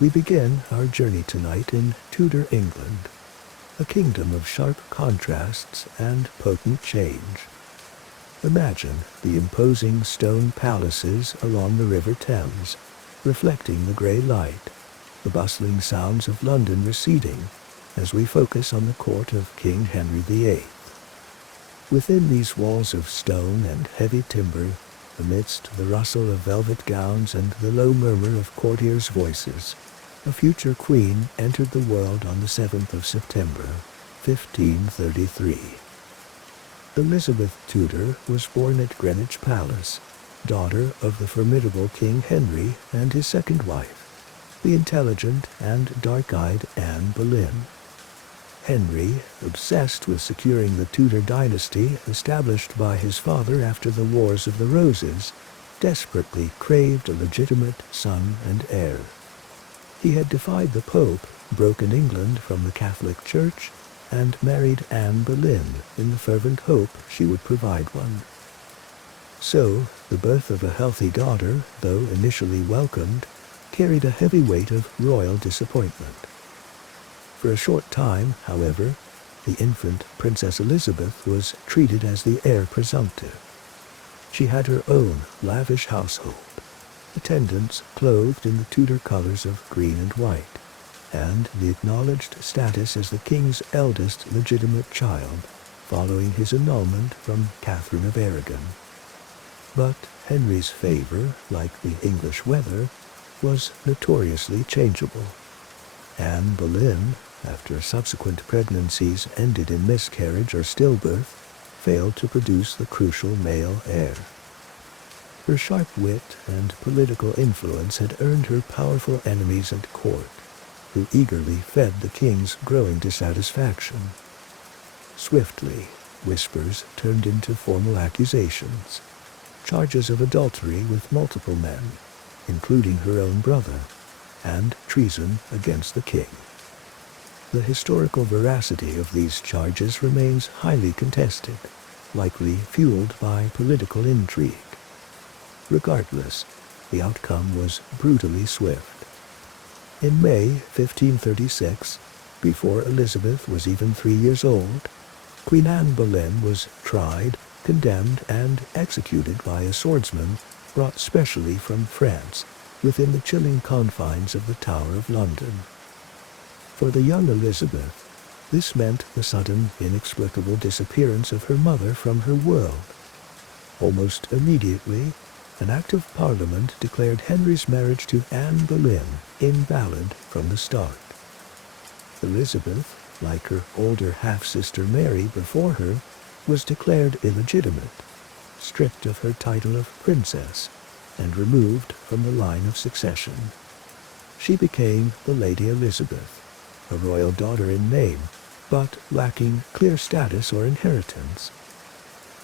We begin our journey tonight in Tudor England, a kingdom of sharp contrasts and potent change. Imagine the imposing stone palaces along the River Thames, reflecting the grey light, the bustling sounds of London receding as we focus on the court of King Henry VIII. Within these walls of stone and heavy timber, amidst the rustle of velvet gowns and the low murmur of courtiers' voices, a future queen entered the world on the 7th of September, 1533. Elizabeth Tudor was born at Greenwich Palace, daughter of the formidable King Henry and his second wife, the intelligent and dark-eyed Anne Boleyn. Henry, obsessed with securing the Tudor dynasty established by his father after the Wars of the Roses, desperately craved a legitimate son and heir. He had defied the Pope, broken England from the Catholic Church, and married Anne Boleyn in the fervent hope she would provide one. So, the birth of a healthy daughter, though initially welcomed, carried a heavy weight of royal disappointment. For a short time, however, the infant Princess Elizabeth was treated as the heir presumptive. She had her own lavish household, attendants clothed in the Tudor colors of green and white, and the acknowledged status as the king's eldest legitimate child, following his annulment from Catherine of Aragon. But Henry's favor, like the English weather, was notoriously changeable. Anne Boleyn, after subsequent pregnancies ended in miscarriage or stillbirth, failed to produce the crucial male heir. Her sharp wit and political influence had earned her powerful enemies at court, who eagerly fed the king's growing dissatisfaction. Swiftly, whispers turned into formal accusations, charges of adultery with multiple men, including her own brother, and treason against the king. The historical veracity of these charges remains highly contested, likely fueled by political intrigue. Regardless, the outcome was brutally swift. In May 1536, before Elizabeth was even 3 years old, Queen Anne Boleyn was tried, condemned, and executed by a swordsman brought specially from France within the chilling confines of the Tower of London. For the young Elizabeth, this meant the sudden, inexplicable disappearance of her mother from her world. Almost immediately, an Act of Parliament declared Henry's marriage to Anne Boleyn invalid from the start. Elizabeth, like her older half-sister Mary before her, was declared illegitimate, stripped of her title of princess, and removed from the line of succession. She became the Lady Elizabeth, a royal daughter in name, but lacking clear status or inheritance.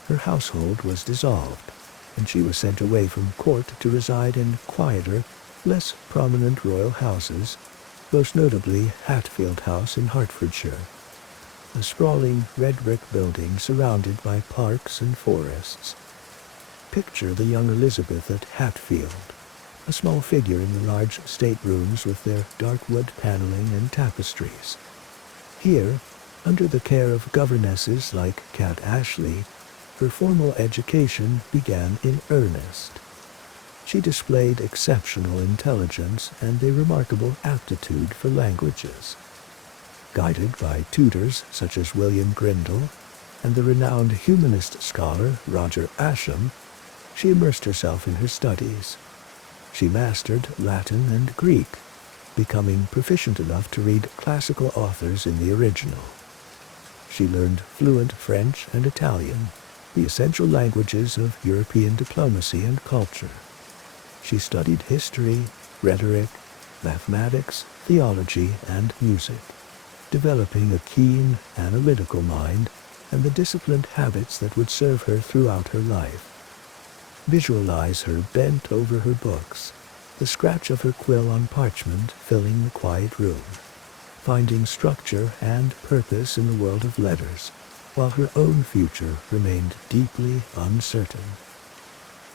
Her household was dissolved, and she was sent away from court to reside in quieter, less prominent royal houses, most notably Hatfield House in Hertfordshire, a sprawling red brick building surrounded by parks and forests. Picture the young Elizabeth at Hatfield, a small figure in the large staterooms with their dark wood paneling and tapestries. Here, under the care of governesses like Cat Ashley, her formal education began in earnest. She displayed exceptional intelligence and a remarkable aptitude for languages. Guided by tutors such as William Grindal and the renowned humanist scholar Roger Ascham, she immersed herself in her studies. She mastered Latin and Greek, becoming proficient enough to read classical authors in the original. She learned fluent French and Italian, the essential languages of European diplomacy and culture. She studied history, rhetoric, mathematics, theology, and music, developing a keen, analytical mind and the disciplined habits that would serve her throughout her life. Visualize her bent over her books, the scratch of her quill on parchment filling the quiet room, finding structure and purpose in the world of letters, while her own future remained deeply uncertain.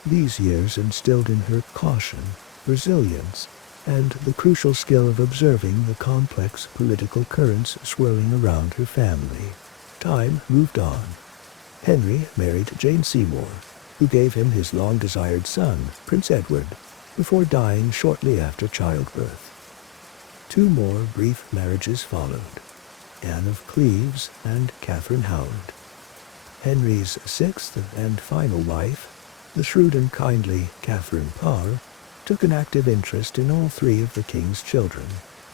These years instilled in her caution, resilience, and the crucial skill of observing the complex political currents swirling around her family. Time moved on. Henry married Jane Seymour, who gave him his long-desired son, Prince Edward, before dying shortly after childbirth. Two more brief marriages followed, Anne of Cleves and Catherine Howard. Henry's sixth and final wife, the shrewd and kindly Catherine Parr, took an active interest in all three of the king's children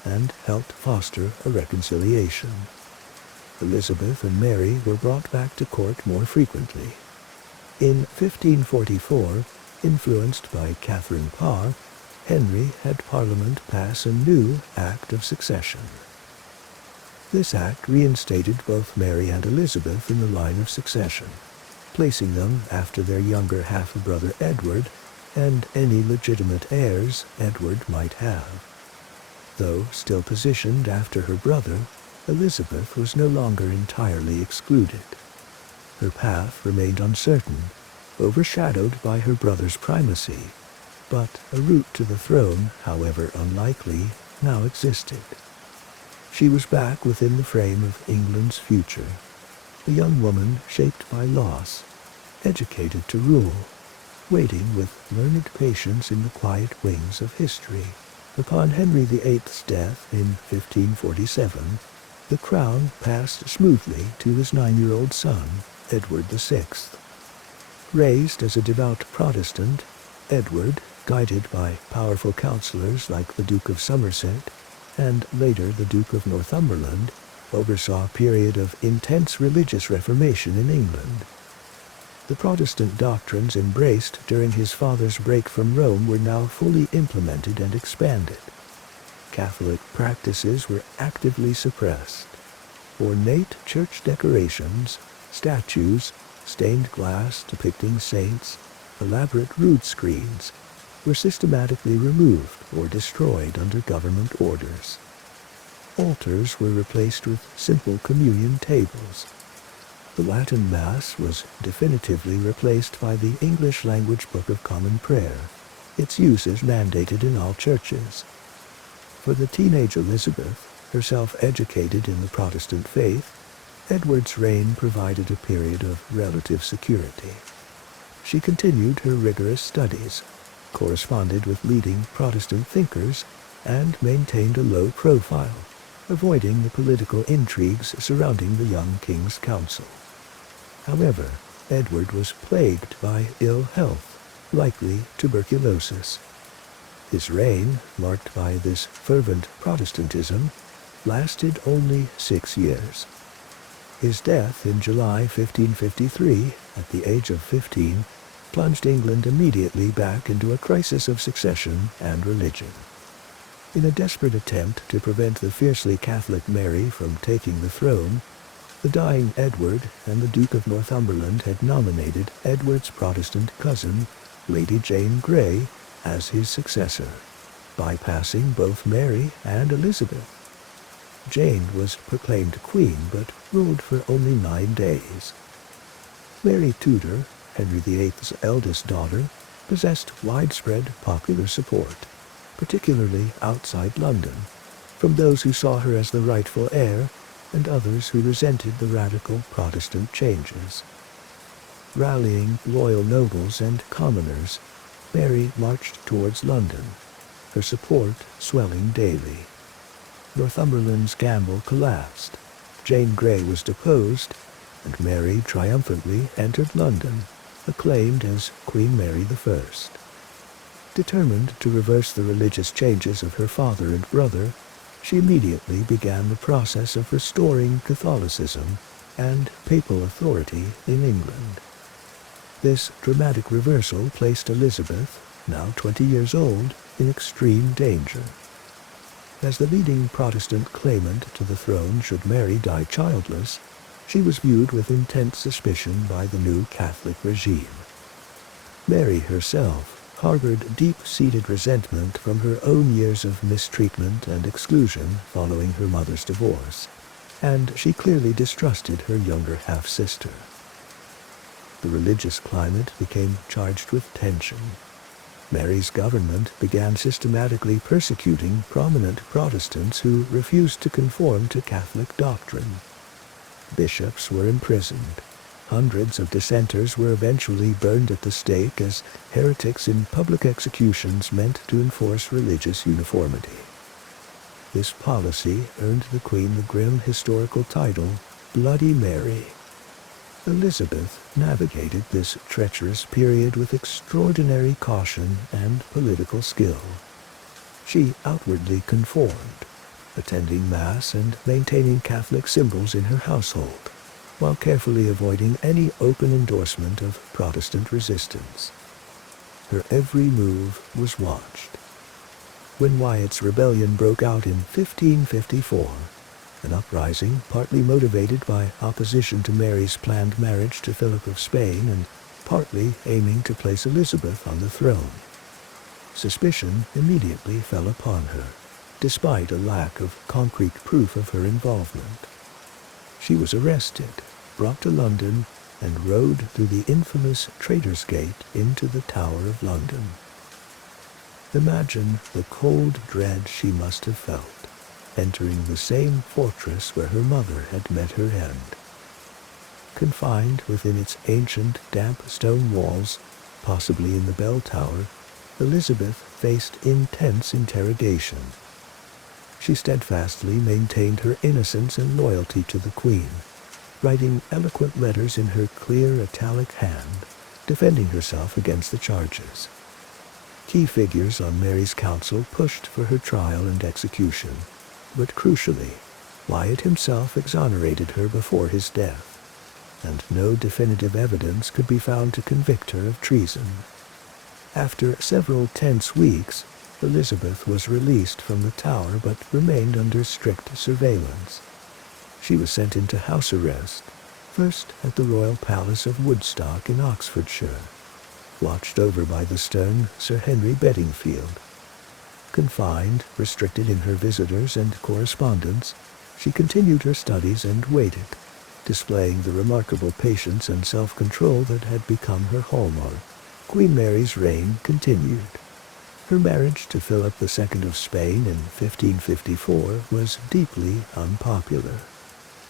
and helped foster a reconciliation. Elizabeth and Mary were brought back to court more frequently. In 1544, influenced by Catherine Parr, Henry had Parliament pass a new Act of Succession. This act reinstated both Mary and Elizabeth in the line of succession, placing them after their younger half-brother Edward and any legitimate heirs Edward might have. Though still positioned after her brother, Elizabeth was no longer entirely excluded. Her path remained uncertain, overshadowed by her brother's primacy, but a route to the throne, however unlikely, now existed. She was back within the frame of England's future, a young woman shaped by loss, educated to rule, waiting with learned patience in the quiet wings of history. Upon Henry VIII's death in 1547, the crown passed smoothly to his 9-year-old son, Edward VI. Raised as a devout Protestant, Edward, guided by powerful counselors like the Duke of Somerset and later the Duke of Northumberland, oversaw a period of intense religious reformation in England. The Protestant doctrines embraced during his father's break from Rome were now fully implemented and expanded. Catholic practices were actively suppressed. Ornate church decorations, statues, stained glass depicting saints, elaborate rood screens were systematically removed or destroyed under government orders. Altars were replaced with simple communion tables. The Latin Mass was definitively replaced by the English-language Book of Common Prayer, its uses mandated in all churches. For the teenage Elizabeth, herself educated in the Protestant faith, Edward's reign provided a period of relative security. She continued her rigorous studies, corresponded with leading Protestant thinkers, and maintained a low profile, avoiding the political intrigues surrounding the young king's council. However, Edward was plagued by ill health, likely tuberculosis. His reign, marked by this fervent Protestantism, lasted only 6 years. His death in July 1553, at the age of 15, plunged England immediately back into a crisis of succession and religion. In a desperate attempt to prevent the fiercely Catholic Mary from taking the throne, the dying Edward and the Duke of Northumberland had nominated Edward's Protestant cousin, Lady Jane Grey, as his successor, bypassing both Mary and Elizabeth. Jane was proclaimed queen, but ruled for only 9 days. Mary Tudor, Henry VIII's eldest daughter, possessed widespread popular support, particularly outside London, from those who saw her as the rightful heir and others who resented the radical Protestant changes. Rallying loyal nobles and commoners, Mary marched towards London, her support swelling daily. Northumberland's gamble collapsed, Jane Grey was deposed, and Mary triumphantly entered London, acclaimed as Queen Mary I. Determined to reverse the religious changes of her father and brother, she immediately began the process of restoring Catholicism and papal authority in England. This dramatic reversal placed Elizabeth, now 20 years old, in extreme danger. As the leading Protestant claimant to the throne should Mary die childless, she was viewed with intense suspicion by the new Catholic regime. Mary herself harbored deep-seated resentment from her own years of mistreatment and exclusion following her mother's divorce, and she clearly distrusted her younger half-sister. The religious climate became charged with tension. Mary's government began systematically persecuting prominent Protestants who refused to conform to Catholic doctrine. Bishops were imprisoned. Hundreds of dissenters were eventually burned at the stake as heretics in public executions meant to enforce religious uniformity. This policy earned the Queen the grim historical title, Bloody Mary. Elizabeth navigated this treacherous period with extraordinary caution and political skill. She outwardly conformed, attending Mass and maintaining Catholic symbols in her household, while carefully avoiding any open endorsement of Protestant resistance. Her every move was watched. When Wyatt's rebellion broke out in 1554, an uprising partly motivated by opposition to Mary's planned marriage to Philip of Spain and partly aiming to place Elizabeth on the throne, suspicion immediately fell upon her, despite a lack of concrete proof of her involvement. She was arrested, brought to London, and rode through the infamous Traitor's Gate into the Tower of London. Imagine the cold dread she must have felt, entering the same fortress where her mother had met her end. Confined within its ancient, damp stone walls, possibly in the bell tower, Elizabeth faced intense interrogation. She steadfastly maintained her innocence and loyalty to the Queen, writing eloquent letters in her clear italic hand, defending herself against the charges. Key figures on Mary's council pushed for her trial and execution, but crucially, Wyatt himself exonerated her before his death, and no definitive evidence could be found to convict her of treason. After several tense weeks, Elizabeth was released from the Tower but remained under strict surveillance. She was sent into house arrest, first at the Royal Palace of Woodstock in Oxfordshire, watched over by the stern Sir Henry Bedingfield. Confined, restricted in her visitors and correspondence, she continued her studies and waited, displaying the remarkable patience and self-control that had become her hallmark. Queen Mary's reign continued. Her marriage to Philip II of Spain in 1554 was deeply unpopular,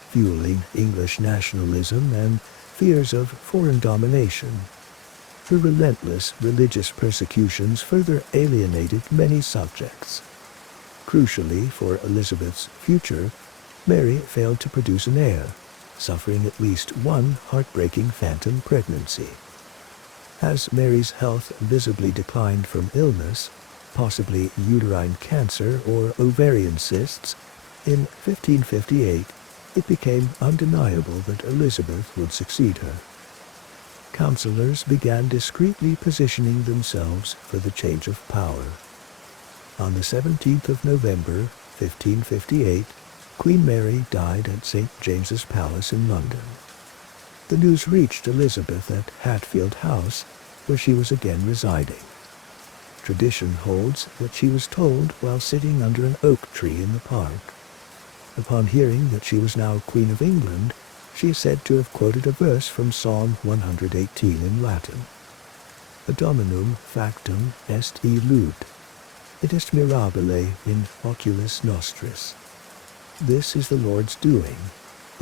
fueling English nationalism and fears of foreign domination. Her relentless religious persecutions further alienated many subjects. Crucially for Elizabeth's future, Mary failed to produce an heir, suffering at least one heartbreaking phantom pregnancy. As Mary's health visibly declined from illness, possibly uterine cancer or ovarian cysts, in 1558 it became undeniable that Elizabeth would succeed her. Counselors began discreetly positioning themselves for the change of power. On the 17th of November, 1558, Queen Mary died at St. James's Palace in London. The news reached Elizabeth at Hatfield House, where she was again residing. Tradition holds that she was told while sitting under an oak tree in the park. Upon hearing that she was now Queen of England, she is said to have quoted a verse from Psalm 118 in Latin. Dominum factum est illud, it est mirabile in oculis nostris. This is the Lord's doing,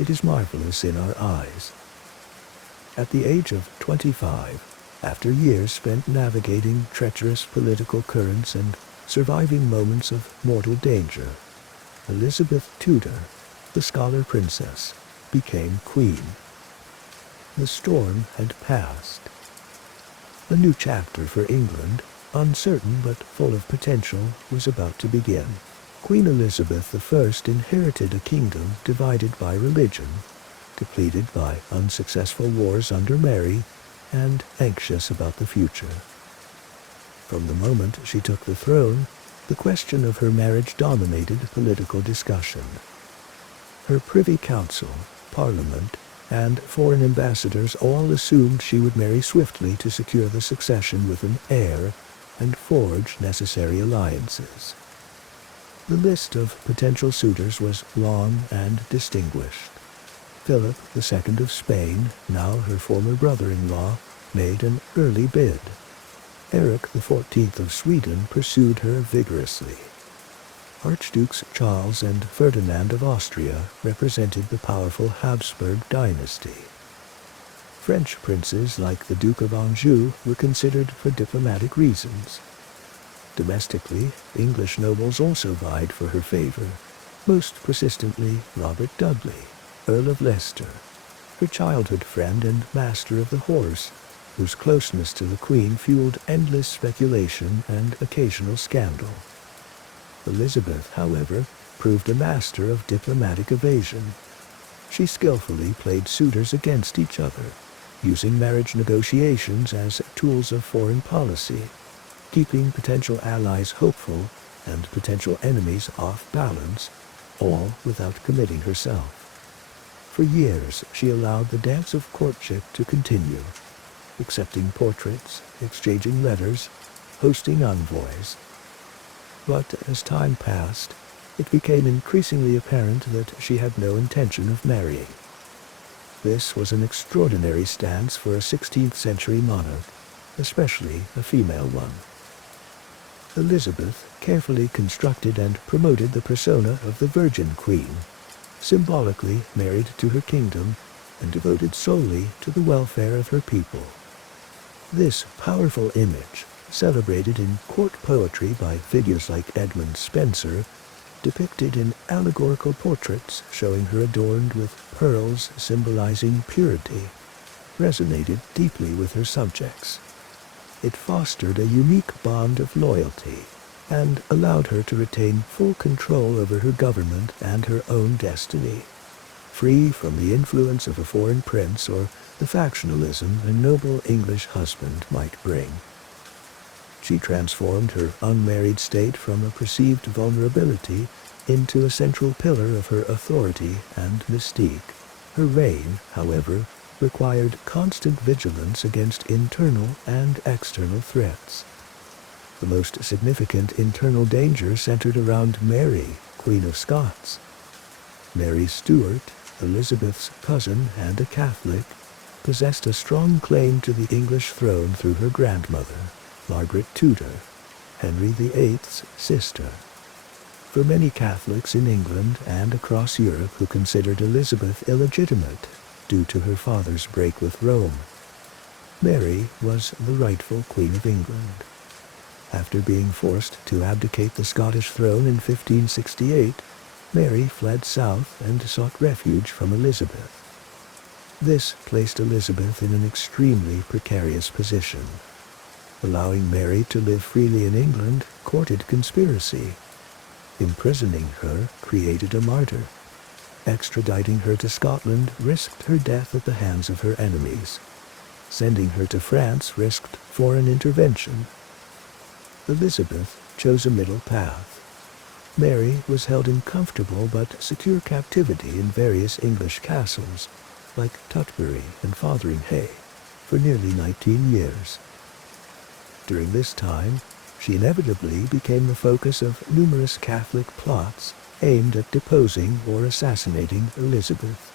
it is marvelous in our eyes. At the age of 25, after years spent navigating treacherous political currents and surviving moments of mortal danger, Elizabeth Tudor, the Scholar Princess, became queen. The storm had passed. A new chapter for England, uncertain but full of potential, was about to begin. Queen Elizabeth I inherited a kingdom divided by religion, depleted by unsuccessful wars under Mary, and anxious about the future. From the moment she took the throne, the question of her marriage dominated political discussion. Her Privy Council, Parliament, and foreign ambassadors all assumed she would marry swiftly to secure the succession with an heir and forge necessary alliances. The list of potential suitors was long and distinguished. Philip II of Spain, now her former brother-in-law, made an early bid. Eric XIV of Sweden pursued her vigorously. Archdukes Charles and Ferdinand of Austria represented the powerful Habsburg dynasty. French princes like the Duke of Anjou were considered for diplomatic reasons. Domestically, English nobles also vied for her favor, most persistently Robert Dudley, Earl of Leicester, her childhood friend and master of the horse, whose closeness to the Queen fueled endless speculation and occasional scandal. Elizabeth, however, proved a master of diplomatic evasion. She skillfully played suitors against each other, using marriage negotiations as tools of foreign policy, keeping potential allies hopeful and potential enemies off balance, all without committing herself. For years she allowed the dance of courtship to continue, accepting portraits, exchanging letters, hosting envoys. But as time passed, it became increasingly apparent that she had no intention of marrying. This was an extraordinary stance for a 16th century monarch, especially a female one. Elizabeth carefully constructed and promoted the persona of the Virgin Queen, symbolically married to her kingdom and devoted solely to the welfare of her people. This powerful image, celebrated in court poetry by figures like Edmund Spenser, depicted in allegorical portraits showing her adorned with pearls symbolizing purity, resonated deeply with her subjects. It fostered a unique bond of loyalty and allowed her to retain full control over her government and her own destiny, free from the influence of a foreign prince or the factionalism a noble English husband might bring. She transformed her unmarried state from a perceived vulnerability into a central pillar of her authority and mystique. Her reign, however, required constant vigilance against internal and external threats. The most significant internal danger centered around Mary, Queen of Scots. Mary Stuart, Elizabeth's cousin and a Catholic, possessed a strong claim to the English throne through her grandmother, Margaret Tudor, Henry VIII's sister. For many Catholics in England and across Europe who considered Elizabeth illegitimate due to her father's break with Rome, Mary was the rightful Queen of England. After being forced to abdicate the Scottish throne in 1568, Mary fled south and sought refuge from Elizabeth. This placed Elizabeth in an extremely precarious position. Allowing Mary to live freely in England courted conspiracy. Imprisoning her created a martyr. Extraditing her to Scotland risked her death at the hands of her enemies. Sending her to France risked foreign intervention. Elizabeth chose a middle path. Mary was held in comfortable but secure captivity in various English castles, like Tutbury and Fotheringhay, for nearly 19 years. During this time, she inevitably became the focus of numerous Catholic plots aimed at deposing or assassinating Elizabeth.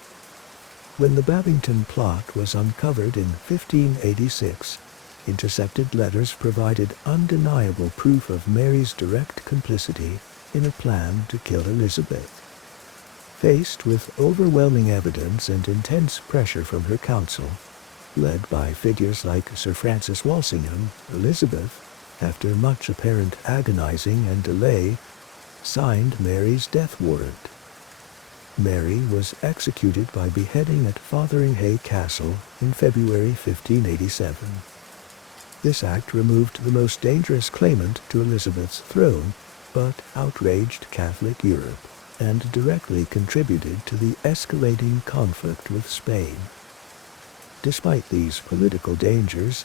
When the Babington plot was uncovered in 1586, intercepted letters provided undeniable proof of Mary's direct complicity in a plan to kill Elizabeth. Faced with overwhelming evidence and intense pressure from her council, led by figures like Sir Francis Walsingham, Elizabeth, after much apparent agonizing and delay, signed Mary's death warrant. Mary was executed by beheading at Fotheringhay Castle in February 1587. This act removed the most dangerous claimant to Elizabeth's throne, but outraged Catholic Europe and directly contributed to the escalating conflict with Spain. Despite these political dangers,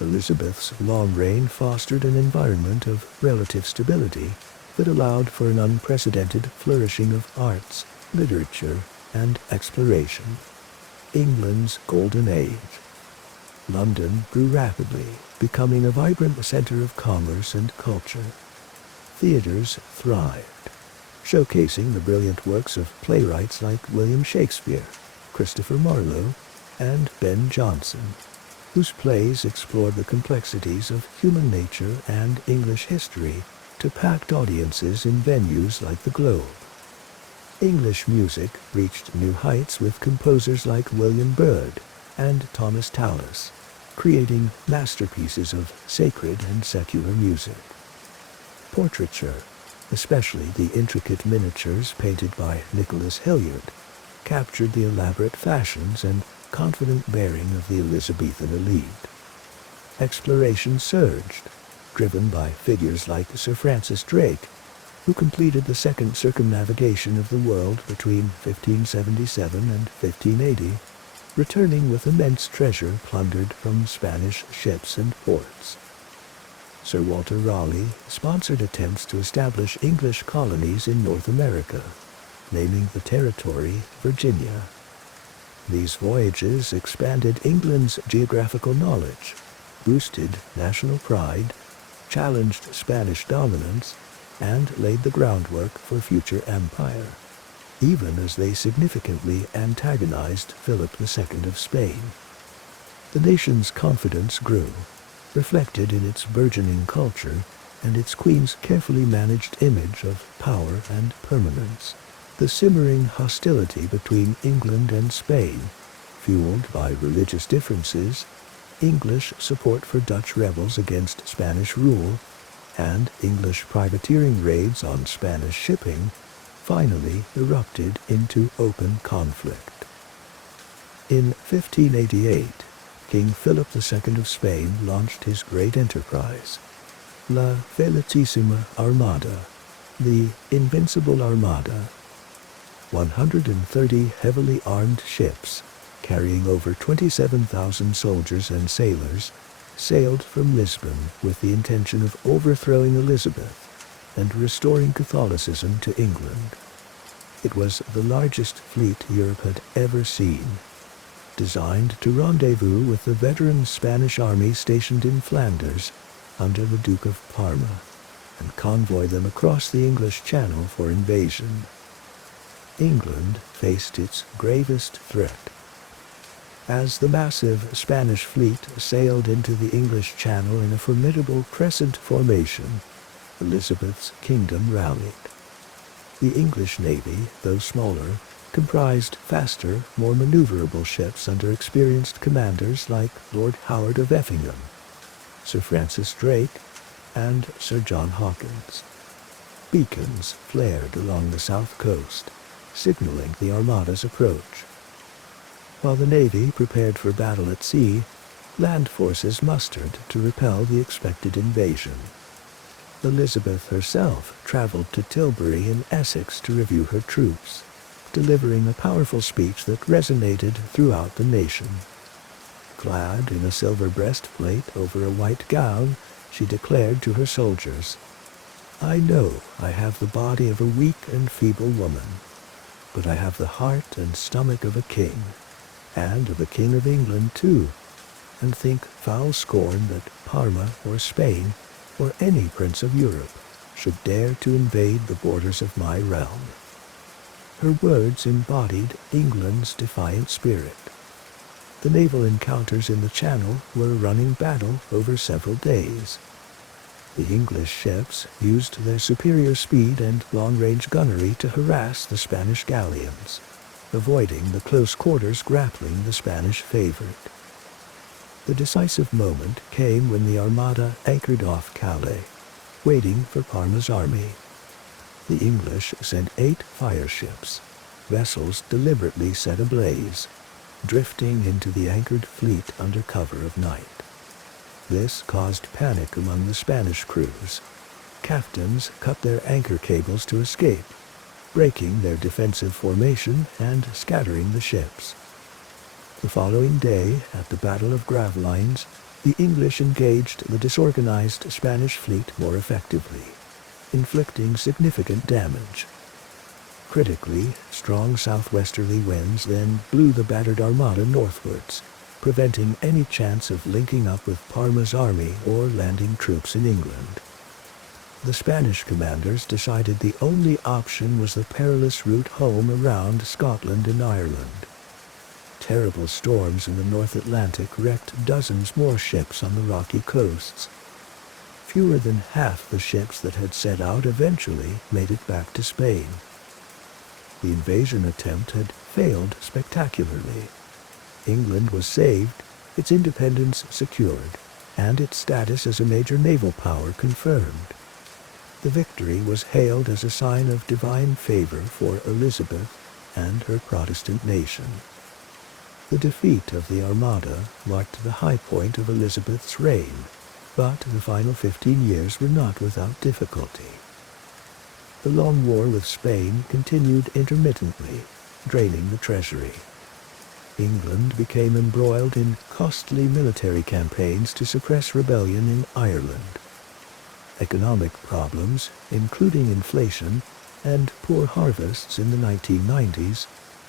Elizabeth's long reign fostered an environment of relative stability that allowed for an unprecedented flourishing of arts, literature, and exploration. England's Golden Age. London grew rapidly, becoming a vibrant center of commerce and culture. Theaters thrived, showcasing the brilliant works of playwrights like William Shakespeare, Christopher Marlowe, and Ben Jonson. whose plays explored the complexities of human nature and English history to packed audiences in venues like the Globe. English music reached new heights with composers like William Byrd and Thomas Tallis, creating masterpieces of sacred and secular music. Portraiture, especially the intricate miniatures painted by Nicholas Hilliard, captured the elaborate fashions and confident bearing of the Elizabethan elite. Exploration surged, driven by figures like Sir Francis Drake, who completed the second circumnavigation of the world between 1577 and 1580, returning with immense treasure plundered from Spanish ships and ports. Sir Walter Raleigh sponsored attempts to establish English colonies in North America, naming the territory Virginia. These voyages expanded England's geographical knowledge, boosted national pride, challenged Spanish dominance, and laid the groundwork for future empire, even as they significantly antagonized Philip II of Spain. The nation's confidence grew, reflected in its burgeoning culture and its queen's carefully managed image of power and permanence. The simmering hostility between England and Spain, fueled by religious differences, English support for Dutch rebels against Spanish rule, and English privateering raids on Spanish shipping, finally erupted into open conflict. In 1588, King Philip II of Spain launched his great enterprise, La Felicissima Armada, the Invincible Armada. 130 heavily armed ships, carrying over 27,000 soldiers and sailors, sailed from Lisbon with the intention of overthrowing Elizabeth and restoring Catholicism to England. It was the largest fleet Europe had ever seen, designed to rendezvous with the veteran Spanish army stationed in Flanders under the Duke of Parma, and convoy them across the English Channel for invasion. England faced its gravest threat. As the massive Spanish fleet sailed into the English Channel in a formidable crescent formation, Elizabeth's kingdom rallied. The English navy, though smaller, comprised faster, more maneuverable ships under experienced commanders like Lord Howard of Effingham, Sir Francis Drake, and Sir John Hawkins. Beacons flared along the south coast, signaling the Armada's approach. While the Navy prepared for battle at sea, land forces mustered to repel the expected invasion. Elizabeth herself traveled to Tilbury in Essex to review her troops, delivering a powerful speech that resonated throughout the nation. Clad in a silver breastplate over a white gown, she declared to her soldiers, "I know I have the body of a weak and feeble woman, but I have the heart and stomach of a king, and of a king of England too, and think foul scorn that Parma or Spain or any prince of Europe should dare to invade the borders of my realm." Her words embodied England's defiant spirit. The naval encounters in the Channel were a running battle over several days. The English ships used their superior speed and long-range gunnery to harass the Spanish galleons, avoiding the close quarters grappling the Spanish favorite. The decisive moment came when the Armada anchored off Calais, waiting for Parma's army. The English sent 8 fire ships, vessels deliberately set ablaze, drifting into the anchored fleet under cover of night. This caused panic among the Spanish crews. Captains cut their anchor cables to escape, breaking their defensive formation and scattering the ships. The following day, at the Battle of Gravelines, the English engaged the disorganized Spanish fleet more effectively, inflicting significant damage. Critically, strong southwesterly winds then blew the battered Armada northwards, preventing any chance of linking up with Parma's army or landing troops in England. The Spanish commanders decided the only option was the perilous route home around Scotland and Ireland. terrible storms in the North Atlantic wrecked dozens more ships on the rocky coasts. Fewer than half the ships that had set out eventually made it back to Spain. The invasion attempt had failed spectacularly. England was saved, its independence secured, and its status as a major naval power confirmed. The victory was hailed as a sign of divine favor for Elizabeth and her Protestant nation. The defeat of the Armada marked the high point of Elizabeth's reign, but the final 15 years were not without difficulty. The long war with Spain continued intermittently, draining the treasury. England became embroiled in costly military campaigns to suppress rebellion in Ireland. Economic problems, including inflation and poor harvests in the 1990s,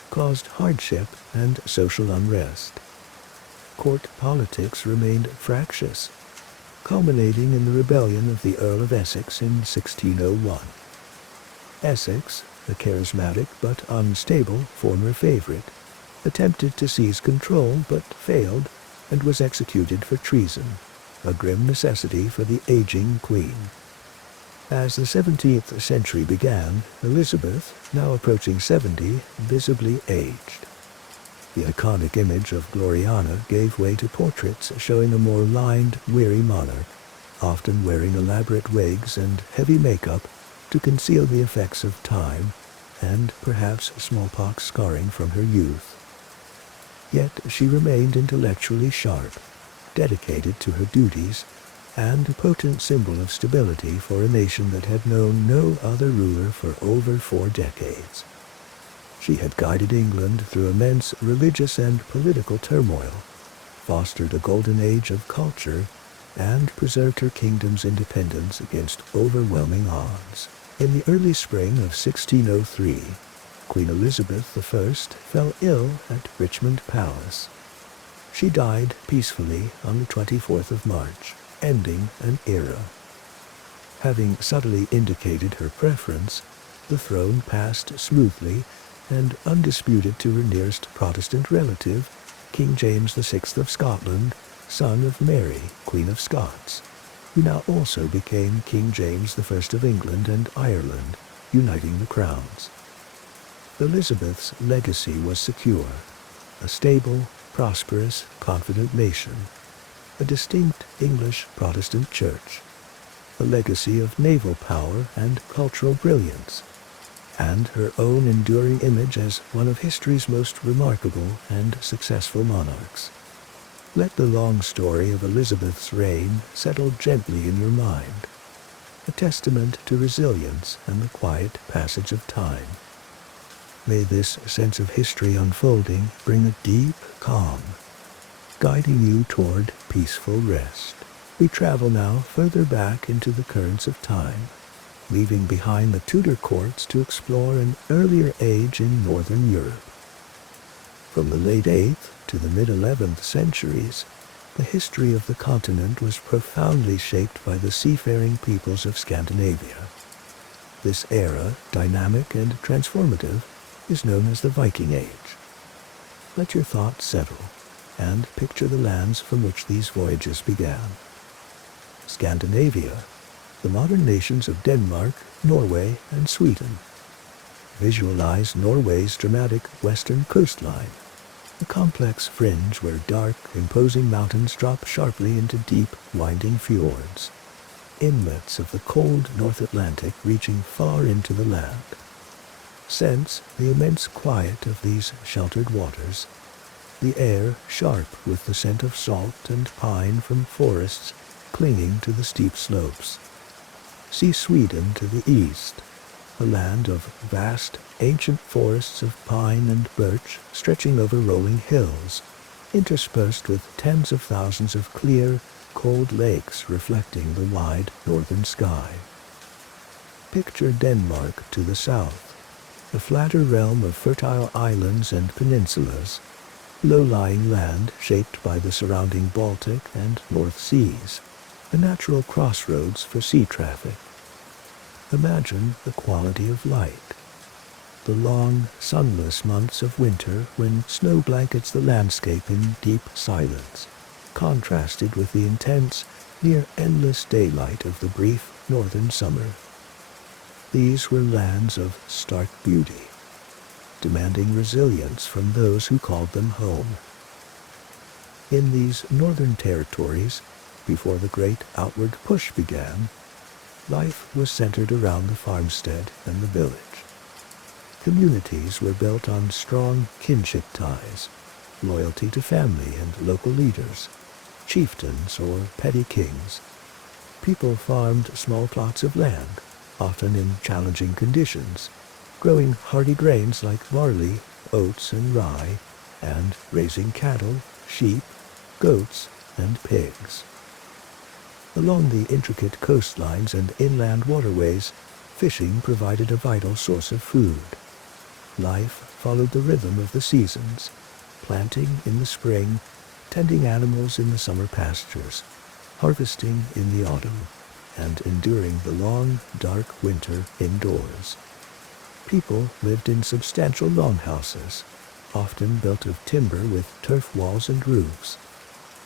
caused hardship and social unrest. Court politics remained fractious, culminating in the rebellion of the Earl of Essex in 1601. Essex, a charismatic but unstable former favorite, attempted to seize control but failed and was executed for treason, a grim necessity for the aging queen. As the 17th century began, Elizabeth, now approaching 70, visibly aged. The iconic image of Gloriana gave way to portraits showing a more lined, weary monarch, often wearing elaborate wigs and heavy makeup to conceal the effects of time and perhaps smallpox scarring from her youth. Yet she remained intellectually sharp, dedicated to her duties, and a potent symbol of stability for a nation that had known no other ruler for over 4 decades. She had guided England through immense religious and political turmoil, fostered a golden age of culture, and preserved her kingdom's independence against overwhelming odds. In the early spring of 1603, Queen Elizabeth I fell ill at Richmond Palace. She died peacefully on the 24th of March, ending an era. Having subtly indicated her preference, the throne passed smoothly and undisputed to her nearest Protestant relative, King James VI of Scotland, son of Mary, Queen of Scots, who now also became King James I of England and Ireland, uniting the crowns. Elizabeth's legacy was secure, a stable, prosperous, confident nation, a distinct English Protestant church, a legacy of naval power and cultural brilliance, and her own enduring image as one of history's most remarkable and successful monarchs. Let the long story of Elizabeth's reign settle gently in your mind, a testament to resilience and the quiet passage of time. May this sense of history unfolding bring a deep calm, guiding you toward peaceful rest. We travel now further back into the currents of time, leaving behind the Tudor courts to explore an earlier age in northern Europe. From the late 8th to the mid-11th centuries, the history of the continent was profoundly shaped by the seafaring peoples of Scandinavia. This era, dynamic and transformative, is known as the Viking Age. Let your thoughts settle and picture the lands from which these voyages began. Scandinavia, the modern nations of Denmark, Norway, and Sweden. Visualize Norway's dramatic western coastline, a complex fringe where dark, imposing mountains drop sharply into deep, winding fjords, inlets of the cold North Atlantic reaching far into the land. Sense the immense quiet of these sheltered waters, the air sharp with the scent of salt and pine from forests clinging to the steep slopes. See Sweden to the east, a land of vast, ancient forests of pine and birch stretching over rolling hills, interspersed with tens of thousands of clear, cold lakes reflecting the wide northern sky. Picture Denmark to the south, a flatter realm of fertile islands and peninsulas, low-lying land shaped by the surrounding Baltic and North Seas, a natural crossroads for sea traffic. Imagine the quality of light. the long, sunless months of winter when snow blankets the landscape in deep silence, contrasted with the intense, near-endless daylight of the brief northern summer. These were lands of stark beauty, demanding resilience from those who called them home. In these northern territories, before the great outward push began, life was centered around the farmstead and the village. Communities were built on strong kinship ties, loyalty to family and local leaders, chieftains or petty kings. People farmed small plots of land, often in challenging conditions, growing hardy grains like barley, oats, and rye, and raising cattle, sheep, goats, and pigs. Along the intricate coastlines and inland waterways, fishing provided a vital source of food. Life followed the rhythm of the seasons, planting in the spring, tending animals in the summer pastures, harvesting in the autumn, and enduring the long, dark winter indoors. People lived in substantial longhouses, often built of timber with turf walls and roofs,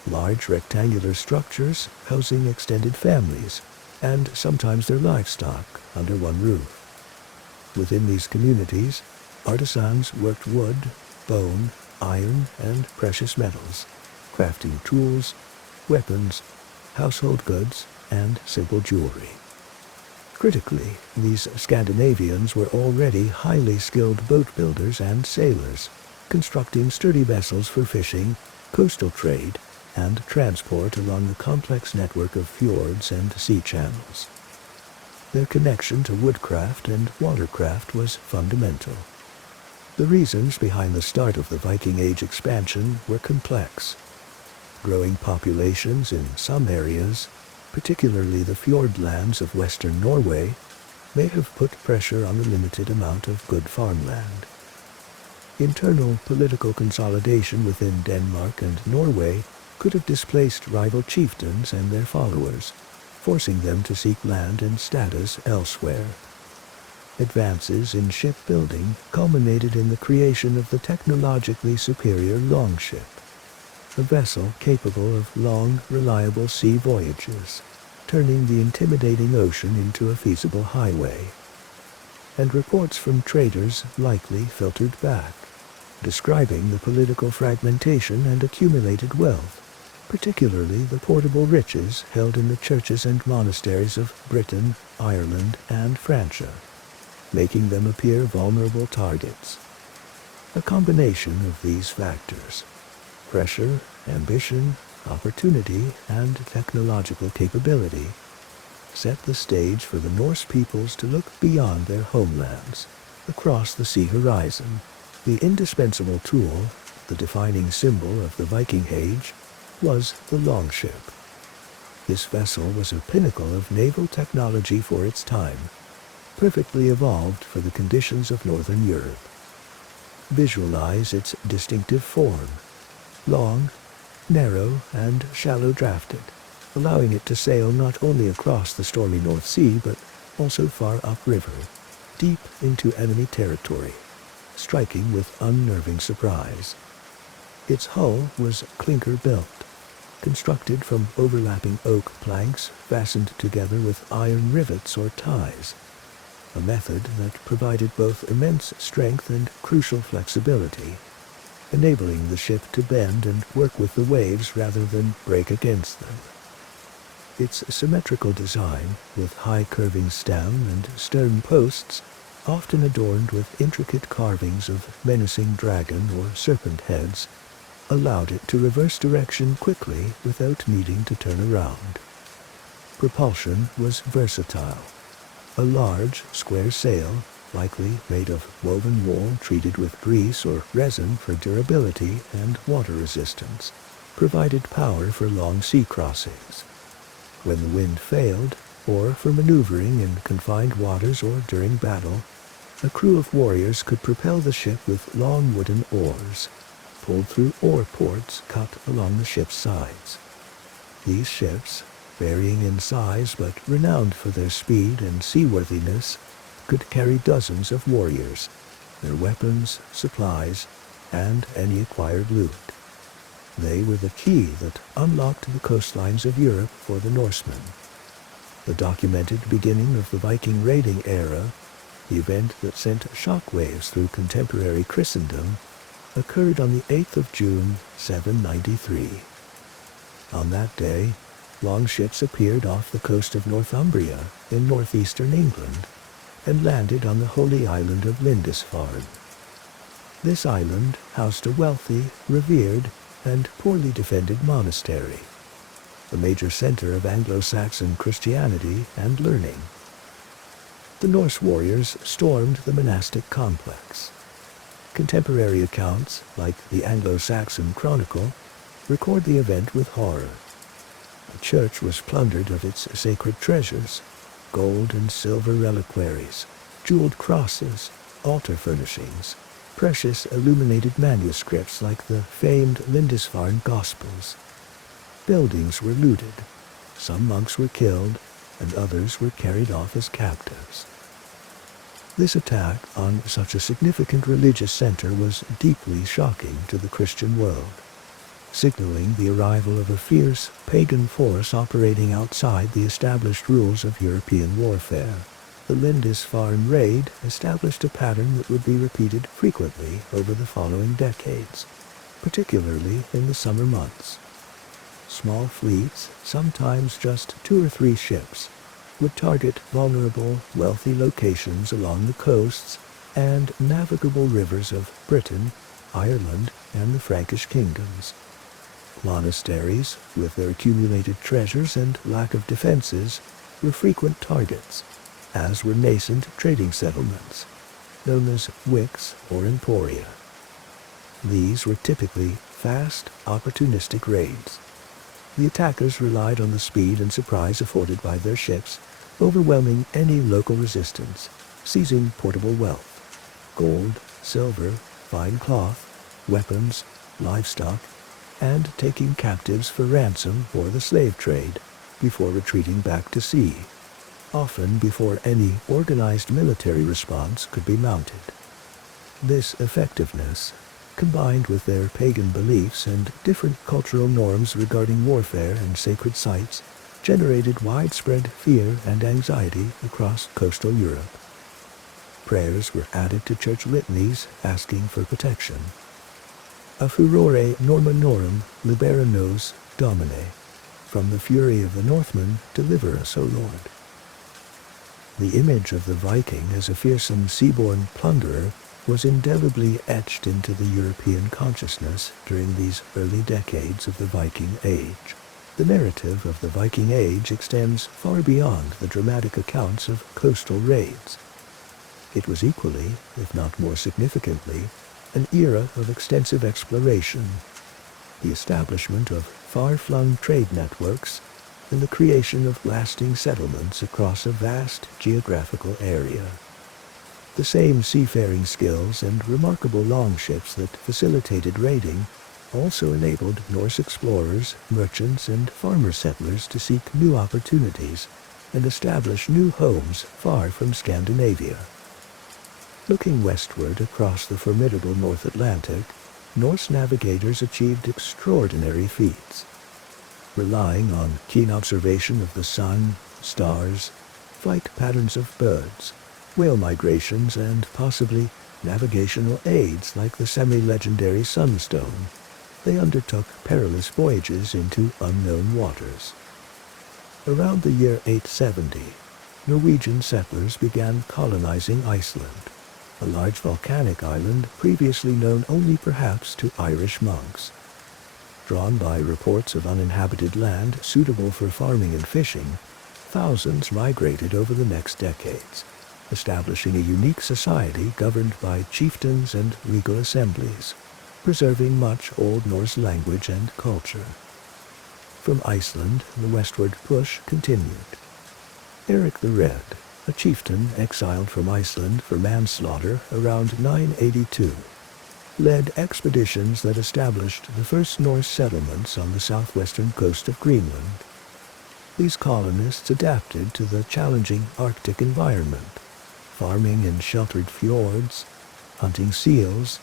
large rectangular structures housing extended families, and sometimes their livestock under one roof. Within these communities, artisans worked wood, bone, iron, and precious metals, crafting tools, weapons, household goods, and simple jewelry. Critically, these Scandinavians were already highly skilled boat builders and sailors, constructing sturdy vessels for fishing, coastal trade, and transport along the complex network of fjords and sea channels. Their connection to woodcraft and watercraft was fundamental. The reasons behind the start of the Viking Age expansion were complex. Growing populations in some areas, particularly the fjordlands of western Norway, may have put pressure on the limited amount of good farmland. Internal political consolidation within Denmark and Norway could have displaced rival chieftains and their followers, forcing them to seek land and status elsewhere. Advances in shipbuilding culminated in the creation of the technologically superior longship, a vessel capable of long, reliable sea voyages, turning the intimidating ocean into a feasible highway. And reports from traders likely filtered back, describing the political fragmentation and accumulated wealth, particularly the portable riches held in the churches and monasteries of Britain, Ireland, and Francia, making them appear vulnerable targets. A combination of these factors, pressure, ambition, opportunity, and technological capability, set the stage for the Norse peoples to look beyond their homelands, across the sea horizon. The indispensable tool, the defining symbol of the Viking Age, was the longship. This vessel was a pinnacle of naval technology for its time, perfectly evolved for the conditions of northern Europe. Visualize its distinctive form, long, narrow, and shallow drafted, allowing it to sail not only across the stormy North Sea but also far upriver, deep into enemy territory, striking with unnerving surprise. Its hull was clinker-built, constructed from overlapping oak planks fastened together with iron rivets or ties, a method that provided both immense strength and crucial flexibility, enabling the ship to bend and work with the waves rather than break against them. Its symmetrical design, with high curving stem and stern posts, often adorned with intricate carvings of menacing dragon or serpent heads, allowed it to reverse direction quickly without needing to turn around. Propulsion was versatile. A large, square sail, likely made of woven wool treated with grease or resin for durability and water resistance, provided power for long sea crossings. When the wind failed, or for maneuvering in confined waters or during battle, a crew of warriors could propel the ship with long wooden oars, pulled through oar ports cut along the ship's sides. These ships, varying in size but renowned for their speed and seaworthiness, could carry dozens of warriors, their weapons, supplies, and any acquired loot. They were the key that unlocked the coastlines of Europe for the Norsemen. The documented beginning of the Viking raiding era, the event that sent shockwaves through contemporary Christendom, occurred on the 8th of June, 793. On that day, longships appeared off the coast of Northumbria in northeastern England and landed on the holy island of Lindisfarne. This island housed a wealthy, revered, and poorly defended monastery, a major center of Anglo-Saxon Christianity and learning. The Norse warriors stormed the monastic complex. Contemporary accounts, like the Anglo-Saxon Chronicle, record the event with horror. The church was plundered of its sacred treasures, gold and silver reliquaries, jeweled crosses, altar furnishings, precious illuminated manuscripts like the famed Lindisfarne Gospels. Buildings were looted, some monks were killed, and others were carried off as captives. This attack on such a significant religious center was deeply shocking to the Christian world, signaling the arrival of a fierce pagan force operating outside the established rules of European warfare. The Lindisfarne raid established a pattern that would be repeated frequently over the following decades, particularly in the summer months. Small fleets, sometimes just 2 or 3 ships, would target vulnerable, wealthy locations along the coasts and navigable rivers of Britain, Ireland, and the Frankish kingdoms. Monasteries, with their accumulated treasures and lack of defenses, were frequent targets, as were nascent trading settlements, known as wicks or emporia. These were typically fast, opportunistic raids. The attackers relied on the speed and surprise afforded by their ships, overwhelming any local resistance, seizing portable wealth, gold, silver, fine cloth, weapons, livestock, and taking captives for ransom for the slave trade before retreating back to sea, often before any organized military response could be mounted. This effectiveness, combined with their pagan beliefs and different cultural norms regarding warfare and sacred sites, generated widespread fear and anxiety across coastal Europe. Prayers were added to church litanies asking for protection. A furore Normanorum libera nos, Domine, from the fury of the Northmen deliver us, O Lord. The image of the Viking as a fearsome seaborne plunderer was indelibly etched into the European consciousness during these early decades of the Viking Age. The narrative of the Viking Age extends far beyond the dramatic accounts of coastal raids. It was equally, if not more significantly, an era of extensive exploration, the establishment of far-flung trade networks, and the creation of lasting settlements across a vast geographical area. The same seafaring skills and remarkable longships that facilitated raiding also enabled Norse explorers, merchants, and farmer settlers to seek new opportunities and establish new homes far from Scandinavia. Looking westward across the formidable North Atlantic, Norse navigators achieved extraordinary feats. Relying on keen observation of the sun, stars, flight patterns of birds, whale migrations, and possibly navigational aids like the semi-legendary Sunstone, they undertook perilous voyages into unknown waters. Around the year 870, Norwegian settlers began colonizing Iceland, a large volcanic island previously known only perhaps to Irish monks. Drawn by reports of uninhabited land suitable for farming and fishing, thousands migrated over the next decades, establishing a unique society governed by chieftains and regal assemblies, preserving much Old Norse language and culture. From Iceland, the westward push continued. Eric the Red, a chieftain exiled from Iceland for manslaughter around 982, led expeditions that established the first Norse settlements on the southwestern coast of Greenland. These colonists adapted to the challenging Arctic environment, farming in sheltered fjords, hunting seals,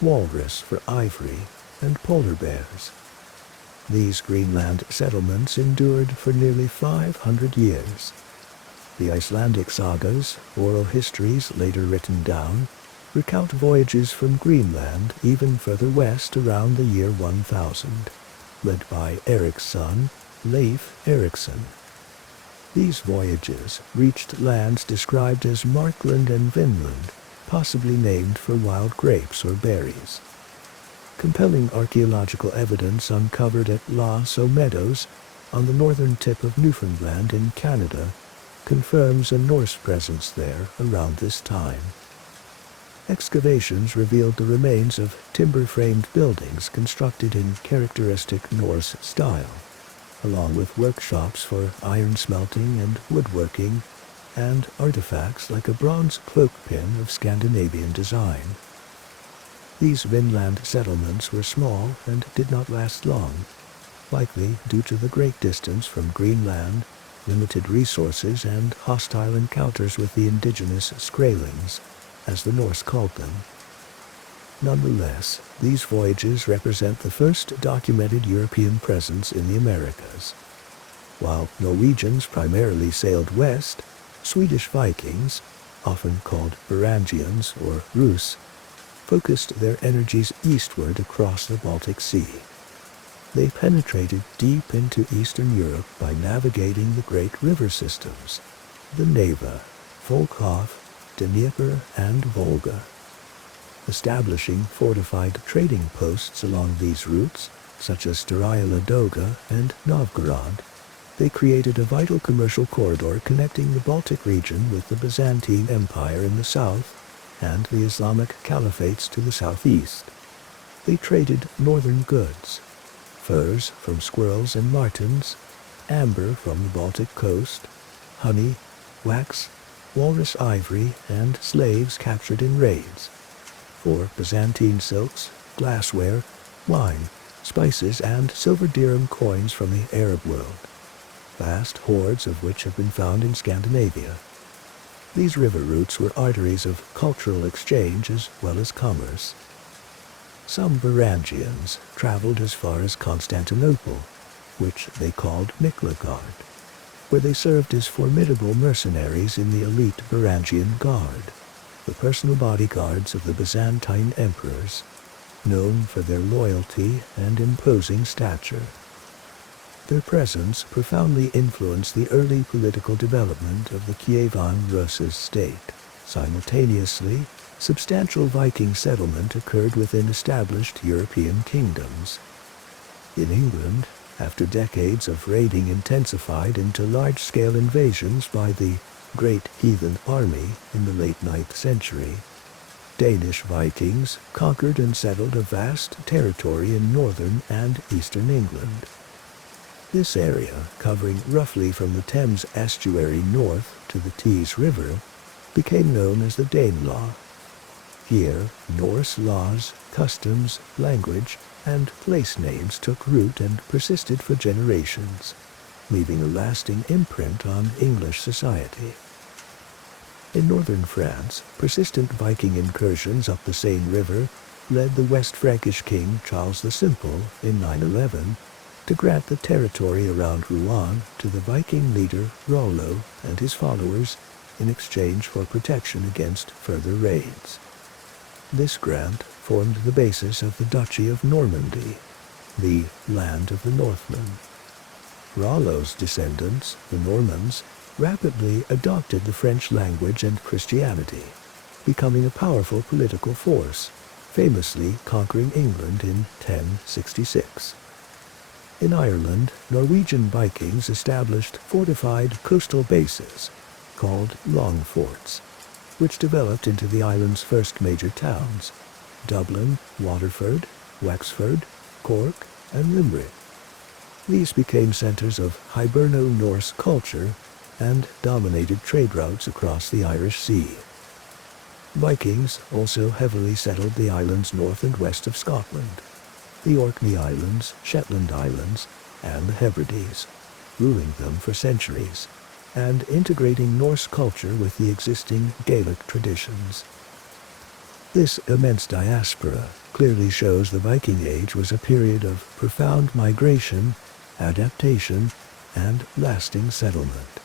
walrus for ivory, and polar bears. These Greenland settlements endured for nearly 500 years. The Icelandic sagas, oral histories later written down, recount voyages from Greenland even further west around the year 1000, led by Eric's son, Leif Erikson. These voyages reached lands described as Markland and Vinland, possibly named for wild grapes or berries. Compelling archaeological evidence uncovered at Las Meadows on the northern tip of Newfoundland in Canada confirms a Norse presence there around this time. Excavations revealed the remains of timber-framed buildings constructed in characteristic Norse style, along with workshops for iron smelting and woodworking, and artifacts like a bronze cloak pin of Scandinavian design. These Vinland settlements were small and did not last long, likely due to the great distance from Greenland, limited resources, and hostile encounters with the indigenous Skraelings, as the Norse called them. Nonetheless, these voyages represent the first documented European presence in the Americas. While Norwegians primarily sailed west, Swedish Vikings, often called Varangians or Rus, focused their energies eastward across the Baltic Sea. They penetrated deep into Eastern Europe by navigating the great river systems, the Neva, Volkhov, Dnieper, and Volga. Establishing fortified trading posts along these routes, such as Staraya Ladoga and Novgorod, they created a vital commercial corridor connecting the Baltic region with the Byzantine Empire in the south and the Islamic caliphates to the southeast. They traded northern goods, furs from squirrels and martens, amber from the Baltic coast, honey, wax, walrus ivory, and slaves captured in raids, for Byzantine silks, glassware, wine, spices, and silver dirham coins from the Arab world, vast hoards of which have been found in Scandinavia. These river routes were arteries of cultural exchange as well as commerce. Some Varangians traveled as far as Constantinople, which they called Miklagard, where they served as formidable mercenaries in the elite Varangian Guard, the personal bodyguards of the Byzantine emperors, known for their loyalty and imposing stature. Their presence profoundly influenced the early political development of the Kievan Rus' state. Simultaneously, substantial Viking settlement occurred within established European kingdoms. In England, after decades of raiding intensified into large-scale invasions by the Great Heathen Army in the late 9th century, Danish Vikings conquered and settled a vast territory in northern and eastern England. This area, covering roughly from the Thames estuary north to the Tees River, became known as the Danelaw. Here, Norse laws, customs, language, and place names took root and persisted for generations, leaving a lasting imprint on English society. In northern France, persistent Viking incursions up the Seine River led the West Frankish king Charles the Simple in 911 to grant the territory around Rouen to the Viking leader Rollo and his followers in exchange for protection against further raids. This grant formed the basis of the Duchy of Normandy, the land of the Northmen. Rollo's descendants, the Normans, rapidly adopted the French language and Christianity, becoming a powerful political force, famously conquering England in 1066. In Ireland, Norwegian Vikings established fortified coastal bases, called long forts, which developed into the island's first major towns, Dublin, Waterford, Wexford, Cork, and Limerick. These became centers of Hiberno-Norse culture and dominated trade routes across the Irish Sea. Vikings also heavily settled the islands north and west of Scotland, the Orkney Islands, Shetland Islands, and the Hebrides, ruling them for centuries, and integrating Norse culture with the existing Gaelic traditions. This immense diaspora clearly shows the Viking Age was a period of profound migration, adaptation, and lasting settlement,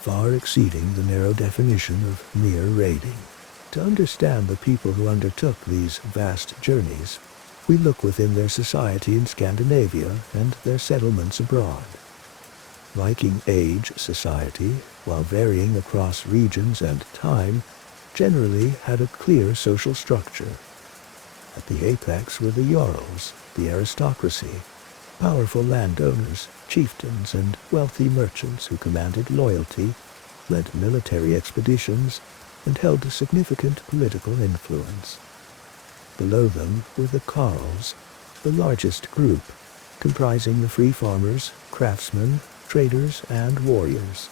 far exceeding the narrow definition of mere raiding. To understand the people who undertook these vast journeys, we look within their society in Scandinavia and their settlements abroad. Viking Age society, while varying across regions and time, generally had a clear social structure. At the apex were the jarls, the aristocracy, powerful landowners, chieftains, and wealthy merchants who commanded loyalty, led military expeditions, and held a significant political influence. Below them were the carls, the largest group, comprising the free farmers, craftsmen, traders, and warriors.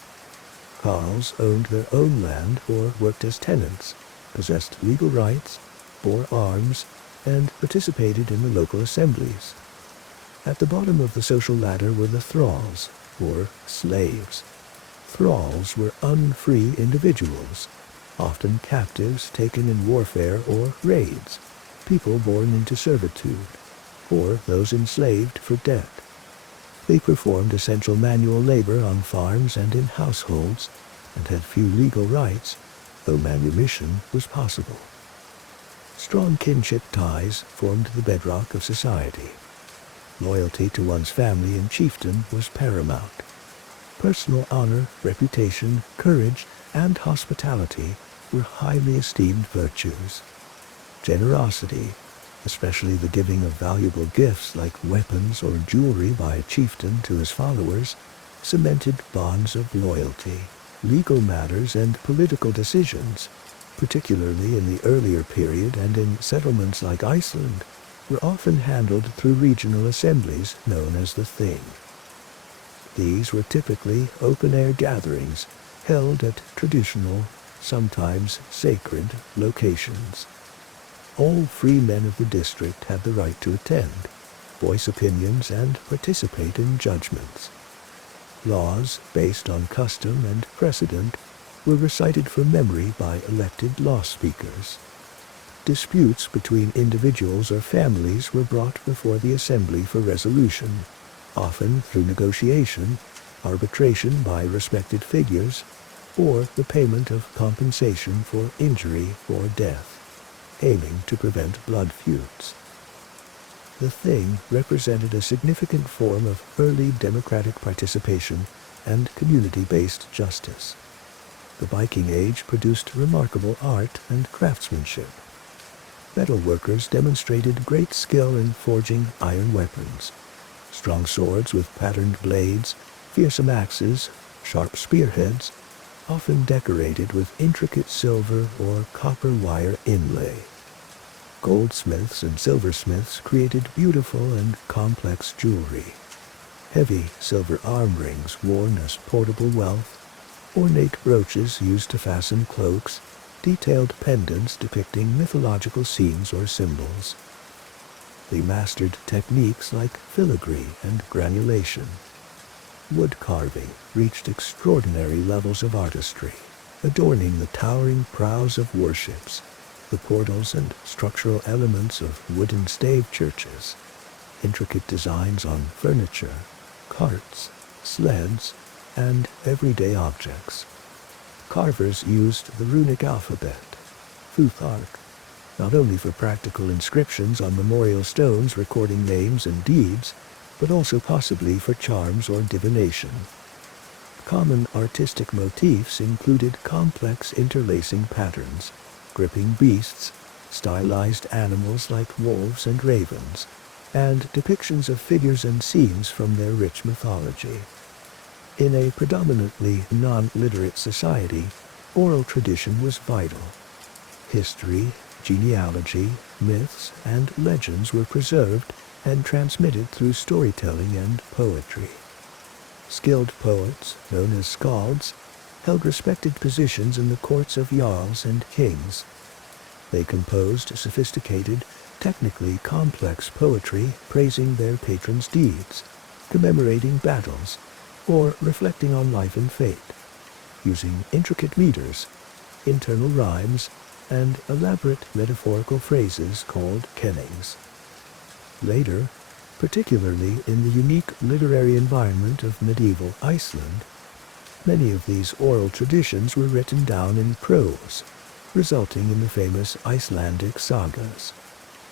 Carls owned their own land or worked as tenants, possessed legal rights, bore arms, and participated in the local assemblies. At the bottom of the social ladder were the thralls, or slaves. Thralls were unfree individuals, often captives taken in warfare or raids, people born into servitude, or those enslaved for debt. They performed essential manual labor on farms and in households, and had few legal rights, though manumission was possible. Strong kinship ties formed the bedrock of society. Loyalty to one's family and chieftain was paramount. Personal honor, reputation, courage, and hospitality were highly esteemed virtues. Generosity, especially the giving of valuable gifts like weapons or jewelry by a chieftain to his followers, cemented bonds of loyalty. Legal matters and political decisions, particularly in the earlier period and in settlements like Iceland, were often handled through regional assemblies known as the Thing. These were typically open-air gatherings held at traditional, sometimes sacred, locations. All free men of the district had the right to attend, voice opinions, and participate in judgments. Laws, based on custom and precedent, were recited from memory by elected law speakers. Disputes between individuals or families were brought before the assembly for resolution, often through negotiation, arbitration by respected figures, or the payment of compensation for injury or death, aiming to prevent blood feuds. The Thing represented a significant form of early democratic participation and community-based justice. The Viking Age produced remarkable art and craftsmanship. Metalworkers demonstrated great skill in forging iron weapons. Strong swords with patterned blades, fearsome axes, sharp spearheads, often decorated with intricate silver or copper wire inlay. Goldsmiths and silversmiths created beautiful and complex jewelry. Heavy silver arm rings worn as portable wealth, ornate brooches used to fasten cloaks, detailed pendants depicting mythological scenes or symbols. They mastered techniques like filigree and granulation. Wood carving reached extraordinary levels of artistry, adorning the towering prows of warships, the portals and structural elements of wooden stave churches, intricate designs on furniture, carts, sleds, and everyday objects. Carvers used the runic alphabet, Futhark, not only for practical inscriptions on memorial stones recording names and deeds, but also possibly for charms or divination. Common artistic motifs included complex interlacing patterns, gripping beasts, stylized animals like wolves and ravens, and depictions of figures and scenes from their rich mythology. In a predominantly non-literate society, oral tradition was vital. History, genealogy, myths, and legends were preserved and transmitted through storytelling and poetry. Skilled poets, known as skalds, held respected positions in the courts of jarls and kings. They composed sophisticated, technically complex poetry praising their patrons' deeds, commemorating battles, or reflecting on life and fate, using intricate meters, internal rhymes, and elaborate metaphorical phrases called kennings. Later, particularly in the unique literary environment of medieval Iceland, many of these oral traditions were written down in prose, resulting in the famous Icelandic sagas,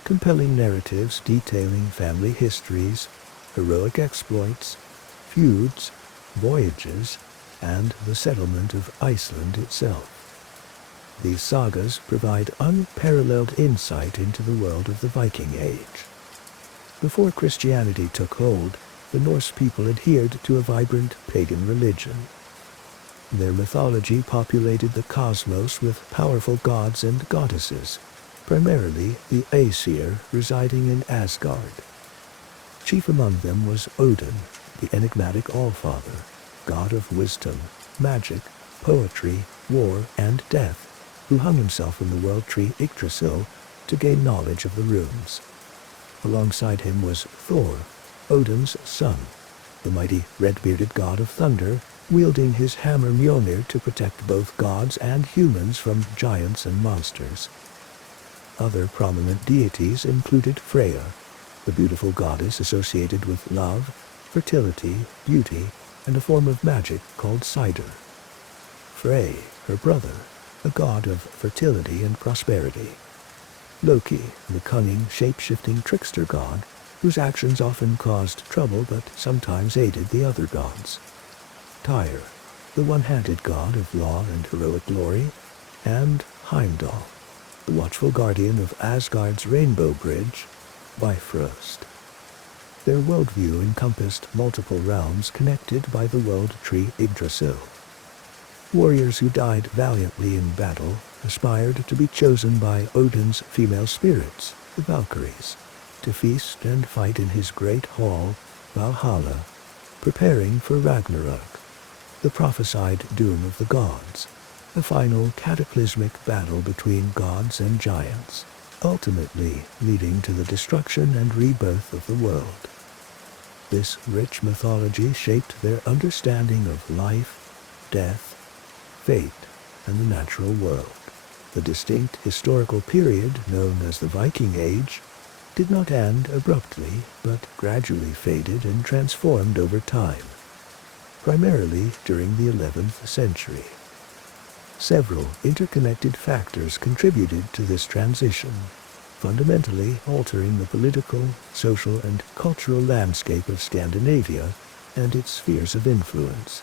compelling narratives detailing family histories, heroic exploits, feuds, voyages, and the settlement of Iceland itself. These sagas provide unparalleled insight into the world of the Viking Age. Before Christianity took hold, the Norse people adhered to a vibrant pagan religion. Their mythology populated the cosmos with powerful gods and goddesses, primarily the Aesir residing in Asgard. Chief among them was Odin, the enigmatic Allfather, god of wisdom, magic, poetry, war, and death, who hung himself in the world tree Yggdrasil to gain knowledge of the runes. Alongside him was Thor, Odin's son, the mighty red-bearded god of thunder, wielding his hammer Mjolnir to protect both gods and humans from giants and monsters. Other prominent deities included Freya, the beautiful goddess associated with love, fertility, beauty, and a form of magic called cider. Frey, her brother, a god of fertility and prosperity. Loki, the cunning, shape-shifting trickster god, whose actions often caused trouble but sometimes aided the other gods. Tyr, the one-handed god of law and heroic glory, and Heimdall, the watchful guardian of Asgard's rainbow bridge, Bifrost. Their worldview encompassed multiple realms connected by the world tree Yggdrasil. Warriors who died valiantly in battle aspired to be chosen by Odin's female spirits, the Valkyries, to feast and fight in his great hall, Valhalla, preparing for Ragnarok, the prophesied doom of the gods, a final cataclysmic battle between gods and giants, ultimately leading to the destruction and rebirth of the world. This rich mythology shaped their understanding of life, death, fate, and the natural world. The distinct historical period known as the Viking Age did not end abruptly, but gradually faded and transformed over time, primarily during the 11th century. Several interconnected factors contributed to this transition, fundamentally altering the political, social, and cultural landscape of Scandinavia and its spheres of influence.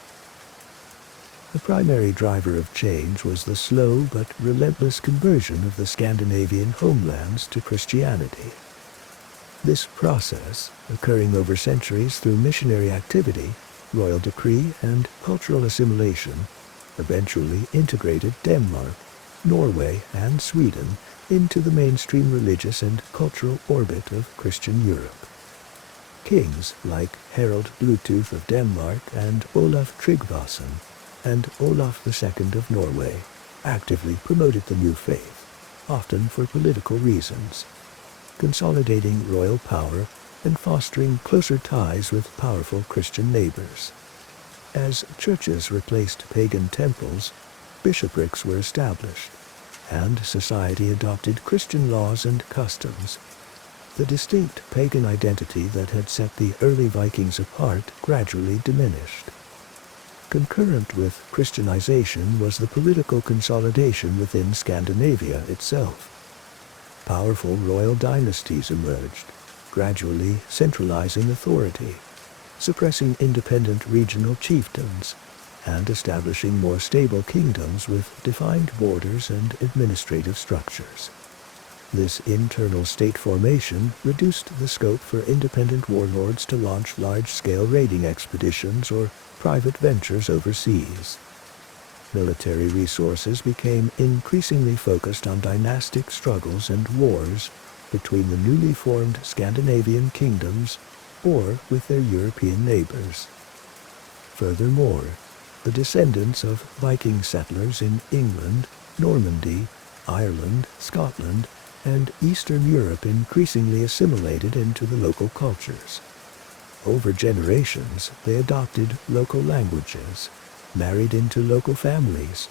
The primary driver of change was the slow but relentless conversion of the Scandinavian homelands to Christianity. This process, occurring over centuries through missionary activity, royal decree, and cultural assimilation, eventually integrated Denmark, Norway, and Sweden into the mainstream religious and cultural orbit of Christian Europe. Kings like Harald Bluetooth of Denmark and Olaf Tryggvason and Olaf II of Norway actively promoted the new faith, often for political reasons, consolidating royal power and fostering closer ties with powerful Christian neighbors. As churches replaced pagan temples, bishoprics were established, and society adopted Christian laws and customs. The distinct pagan identity that had set the early Vikings apart gradually diminished. Concurrent with Christianization was the political consolidation within Scandinavia itself. Powerful royal dynasties emerged, gradually centralizing authority, suppressing independent regional chiefdoms, and establishing more stable kingdoms with defined borders and administrative structures. This internal state formation reduced the scope for independent warlords to launch large-scale raiding expeditions or private ventures overseas. Military resources became increasingly focused on dynastic struggles and wars between the newly formed Scandinavian kingdoms or with their European neighbors. Furthermore, the descendants of Viking settlers in England, Normandy, Ireland, Scotland, and Eastern Europe increasingly assimilated into the local cultures. Over generations, they adopted local languages, married into local families,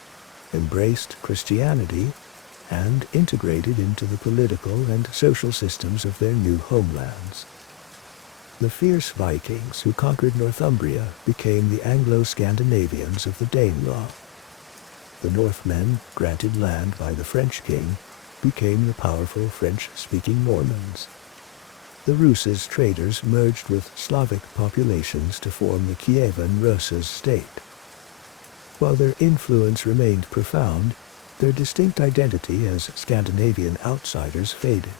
embraced Christianity, and integrated into the political and social systems of their new homelands. The fierce Vikings who conquered Northumbria became the Anglo-Scandinavians of the Danelaw. The Northmen, granted land by the French king, became the powerful French-speaking Normans. The Rus's traders merged with Slavic populations to form the Kievan Rus's state. While their influence remained profound, their distinct identity as Scandinavian outsiders faded.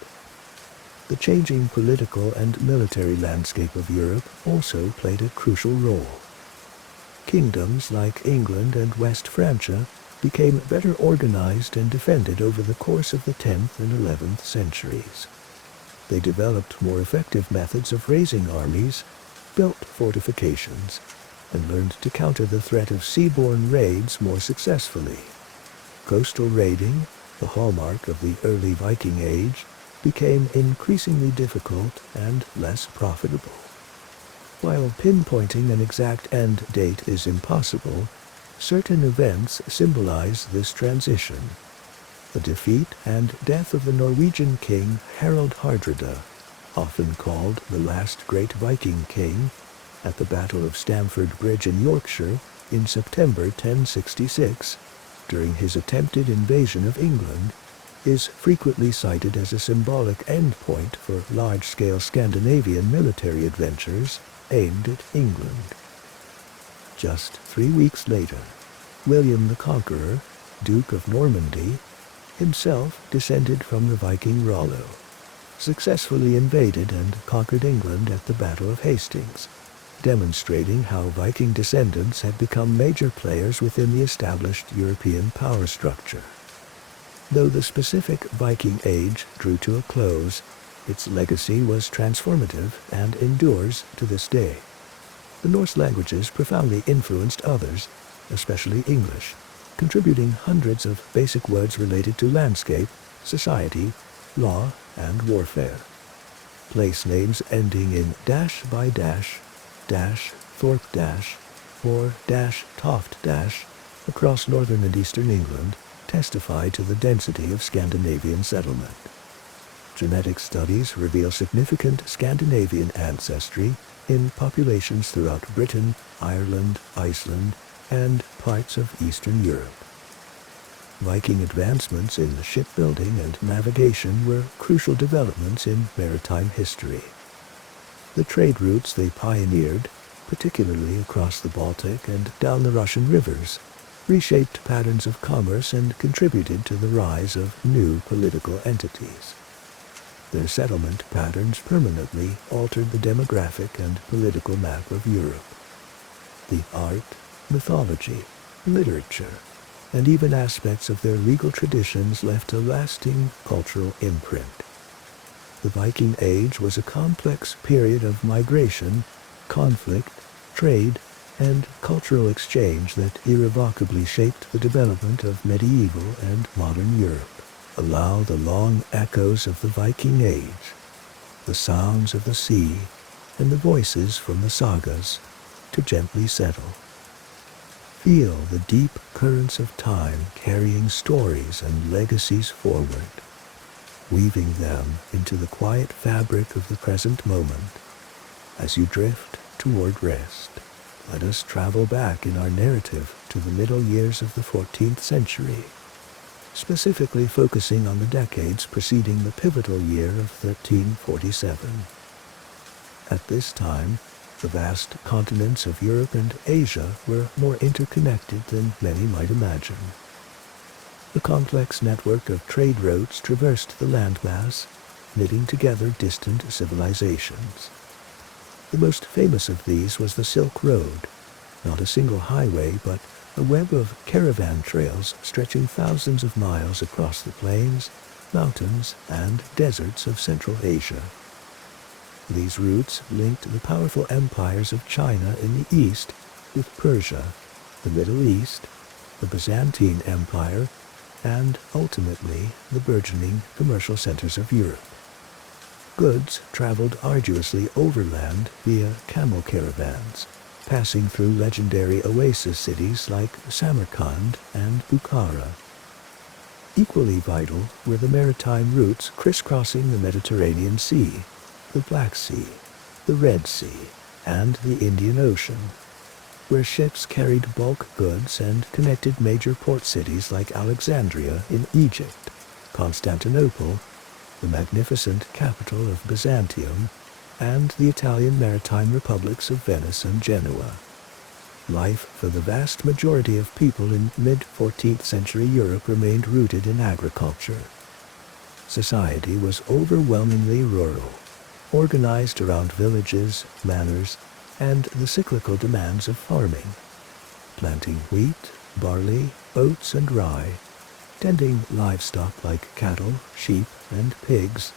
The changing political and military landscape of Europe also played a crucial role. Kingdoms like England and West Francia became better organized and defended over the course of the 10th and 11th centuries. They developed more effective methods of raising armies, built fortifications, and learned to counter the threat of seaborne raids more successfully. Coastal raiding, the hallmark of the early Viking Age, became increasingly difficult and less profitable. While pinpointing an exact end date is impossible, certain events symbolize this transition. The defeat and death of the Norwegian king Harald Hardrada, often called the last great Viking king, at the Battle of Stamford Bridge in Yorkshire in September 1066, during his attempted invasion of England, is frequently cited as a symbolic endpoint for large-scale Scandinavian military adventures aimed at England. Just 3 weeks later, William the Conqueror, Duke of Normandy, himself descended from the Viking Rollo, successfully invaded and conquered England at the Battle of Hastings, demonstrating how Viking descendants had become major players within the established European power structure. Though the specific Viking Age drew to a close, its legacy was transformative and endures to this day. The Norse languages profoundly influenced others, especially English, contributing hundreds of basic words related to landscape, society, law, and warfare. Place names ending in dash by dash, dash, Thorpe dash, or dash, Toft dash, across northern and eastern England testify to the density of Scandinavian settlement. Genetic studies reveal significant Scandinavian ancestry in populations throughout Britain, Ireland, Iceland, and parts of Eastern Europe. Viking advancements in shipbuilding and navigation were crucial developments in maritime history. The trade routes they pioneered, particularly across the Baltic and down the Russian rivers, reshaped patterns of commerce and contributed to the rise of new political entities. Their settlement patterns permanently altered the demographic and political map of Europe. The art, mythology, literature, and even aspects of their legal traditions left a lasting cultural imprint. The Viking Age was a complex period of migration, conflict, trade, and cultural exchange that irrevocably shaped the development of medieval and modern Europe. Allow the long echoes of the Viking Age, the sounds of the sea, and the voices from the sagas to gently settle. Feel the deep currents of time carrying stories and legacies forward, weaving them into the quiet fabric of the present moment. As you drift toward rest, let us travel back in our narrative to the middle years of the 14th century, specifically focusing on the decades preceding the pivotal year of 1347. At this time, the vast continents of Europe and Asia were more interconnected than many might imagine. The complex network of trade routes traversed the landmass, knitting together distant civilizations. The most famous of these was the Silk Road, not a single highway, but a web of caravan trails stretching thousands of miles across the plains, mountains, and deserts of Central Asia. These routes linked the powerful empires of China in the east with Persia, the Middle East, the Byzantine Empire, and ultimately the burgeoning commercial centers of Europe. Goods traveled arduously overland via camel caravans, passing through legendary oasis cities like Samarkand and Bukhara. Equally vital were the maritime routes crisscrossing the Mediterranean Sea, the Black Sea, the Red Sea, and the Indian Ocean, where ships carried bulk goods and connected major port cities like Alexandria in Egypt, Constantinople, the magnificent capital of Byzantium, and the Italian maritime republics of Venice and Genoa. Life for the vast majority of people in mid-14th century Europe remained rooted in agriculture. Society was overwhelmingly rural, organized around villages, manors, and the cyclical demands of farming, planting wheat, barley, oats, and rye, tending livestock like cattle, sheep, and pigs,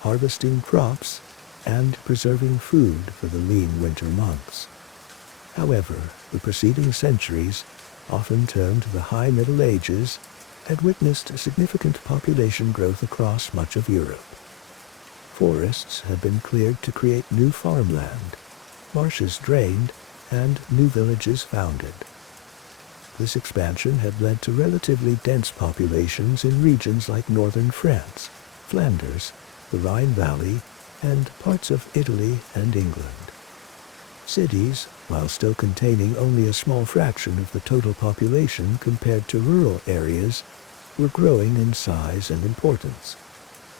harvesting crops, and preserving food for the lean winter months. However, the preceding centuries, often termed the High Middle Ages, had witnessed significant population growth across much of Europe. Forests had been cleared to create new farmland, marshes drained, and new villages founded. This expansion had led to relatively dense populations in regions like northern France, Flanders, the Rhine Valley, and parts of Italy and England. Cities, while still containing only a small fraction of the total population compared to rural areas, were growing in size and importance.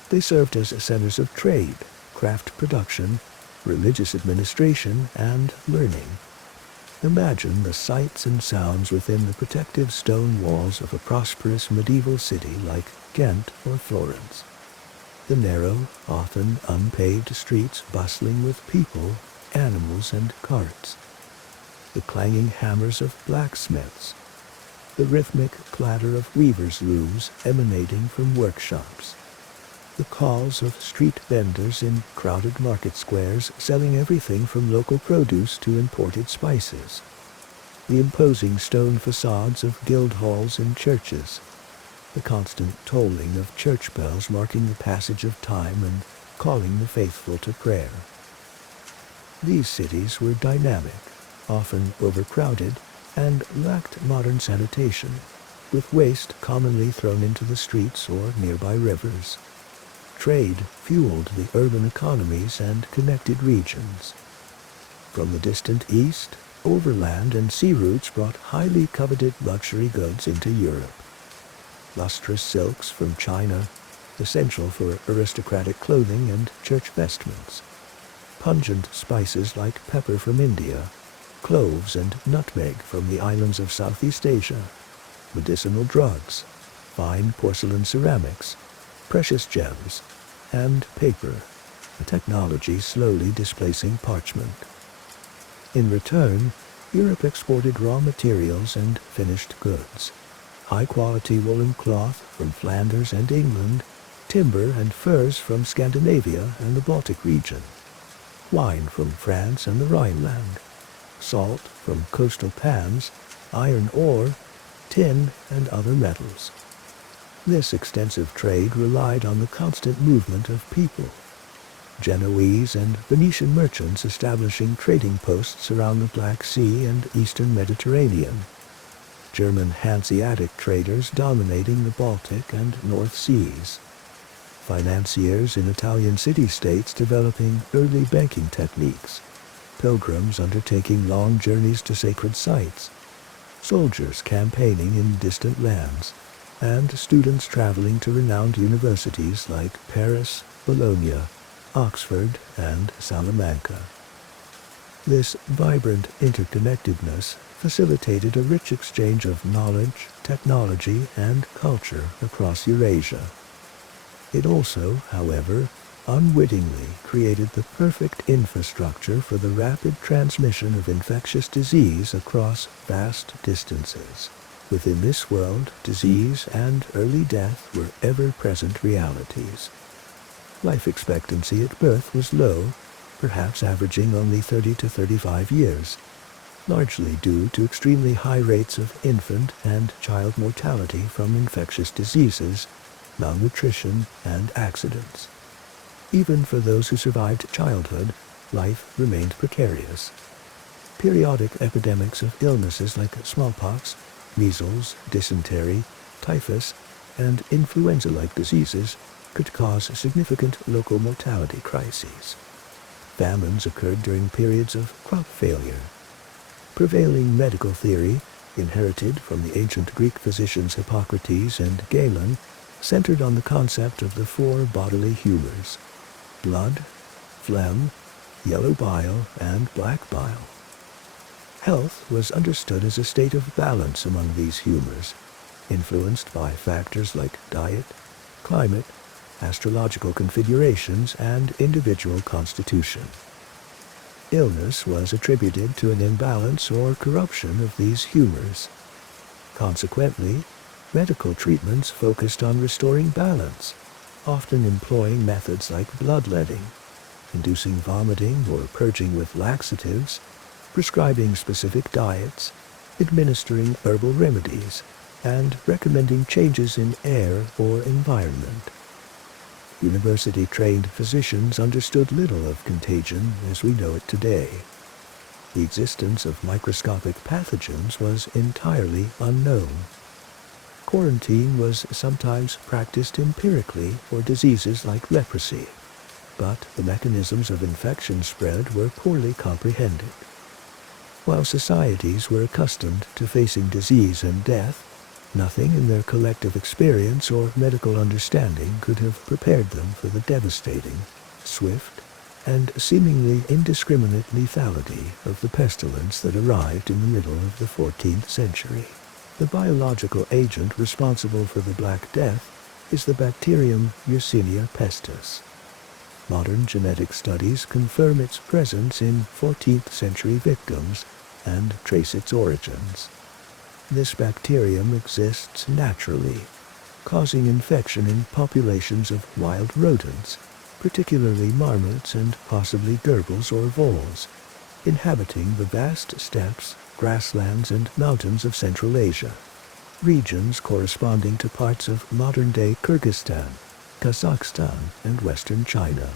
They served as centers of trade, craft production, religious administration, and learning. Imagine the sights and sounds within the protective stone walls of a prosperous medieval city like Ghent or Florence. The narrow, often unpaved streets bustling with people, animals, and carts. The clanging hammers of blacksmiths. The rhythmic clatter of weavers' looms emanating from workshops. The calls of street vendors in crowded market squares selling everything from local produce to imported spices. The imposing stone facades of guild halls and churches. The constant tolling of church bells marking the passage of time and calling the faithful to prayer. These cities were dynamic, often overcrowded, and lacked modern sanitation, with waste commonly thrown into the streets or nearby rivers. Trade fueled the urban economies and connected regions. From the distant east, overland and sea routes brought highly coveted luxury goods into Europe. Lustrous silks from China, essential for aristocratic clothing and church vestments. Pungent spices like pepper from India, cloves and nutmeg from the islands of Southeast Asia, medicinal drugs, fine porcelain ceramics, precious gems, and paper, a technology slowly displacing parchment. In return, Europe exported raw materials and finished goods, high-quality woolen cloth from Flanders and England, timber and furs from Scandinavia and the Baltic region, wine from France and the Rhineland, salt from coastal pans, iron ore, tin, and other metals. This extensive trade relied on the constant movement of people. Genoese and Venetian merchants establishing trading posts around the Black Sea and eastern Mediterranean. German Hanseatic traders dominating the Baltic and North Seas. Financiers in Italian city-states developing early banking techniques. Pilgrims undertaking long journeys to sacred sites. Soldiers campaigning in distant lands, and students traveling to renowned universities like Paris, Bologna, Oxford, and Salamanca. This vibrant interconnectedness facilitated a rich exchange of knowledge, technology, and culture across Eurasia. It also, however, unwittingly created the perfect infrastructure for the rapid transmission of infectious disease across vast distances. Within this world, disease and early death were ever-present realities. Life expectancy at birth was low, perhaps averaging only 30 to 35 years, largely due to extremely high rates of infant and child mortality from infectious diseases, malnutrition, and accidents. Even for those who survived childhood, life remained precarious. Periodic epidemics of illnesses like smallpox, measles, dysentery, typhus, and influenza-like diseases could cause significant local mortality crises. Famines occurred during periods of crop failure. Prevailing medical theory, inherited from the ancient Greek physicians Hippocrates and Galen, centered on the concept of the four bodily humors: blood, phlegm, yellow bile, and black bile. Health was understood as a state of balance among these humors, influenced by factors like diet, climate, astrological configurations, and individual constitution. Illness was attributed to an imbalance or corruption of these humors. Consequently, medical treatments focused on restoring balance, often employing methods like bloodletting, inducing vomiting or purging with laxatives, prescribing specific diets, administering herbal remedies, and recommending changes in air or environment. University-trained physicians understood little of contagion as we know it today. The existence of microscopic pathogens was entirely unknown. Quarantine was sometimes practiced empirically for diseases like leprosy, but the mechanisms of infection spread were poorly comprehended. While societies were accustomed to facing disease and death, nothing in their collective experience or medical understanding could have prepared them for the devastating, swift, and seemingly indiscriminate lethality of the pestilence that arrived in the middle of the 14th century. The biological agent responsible for the Black Death is the bacterium Yersinia pestis. Modern genetic studies confirm its presence in 14th century victims and trace its origins. This bacterium exists naturally, causing infection in populations of wild rodents, particularly marmots and possibly gerbils or voles, inhabiting the vast steppes, grasslands, and mountains of Central Asia, regions corresponding to parts of modern-day Kyrgyzstan, Kazakhstan, and western China.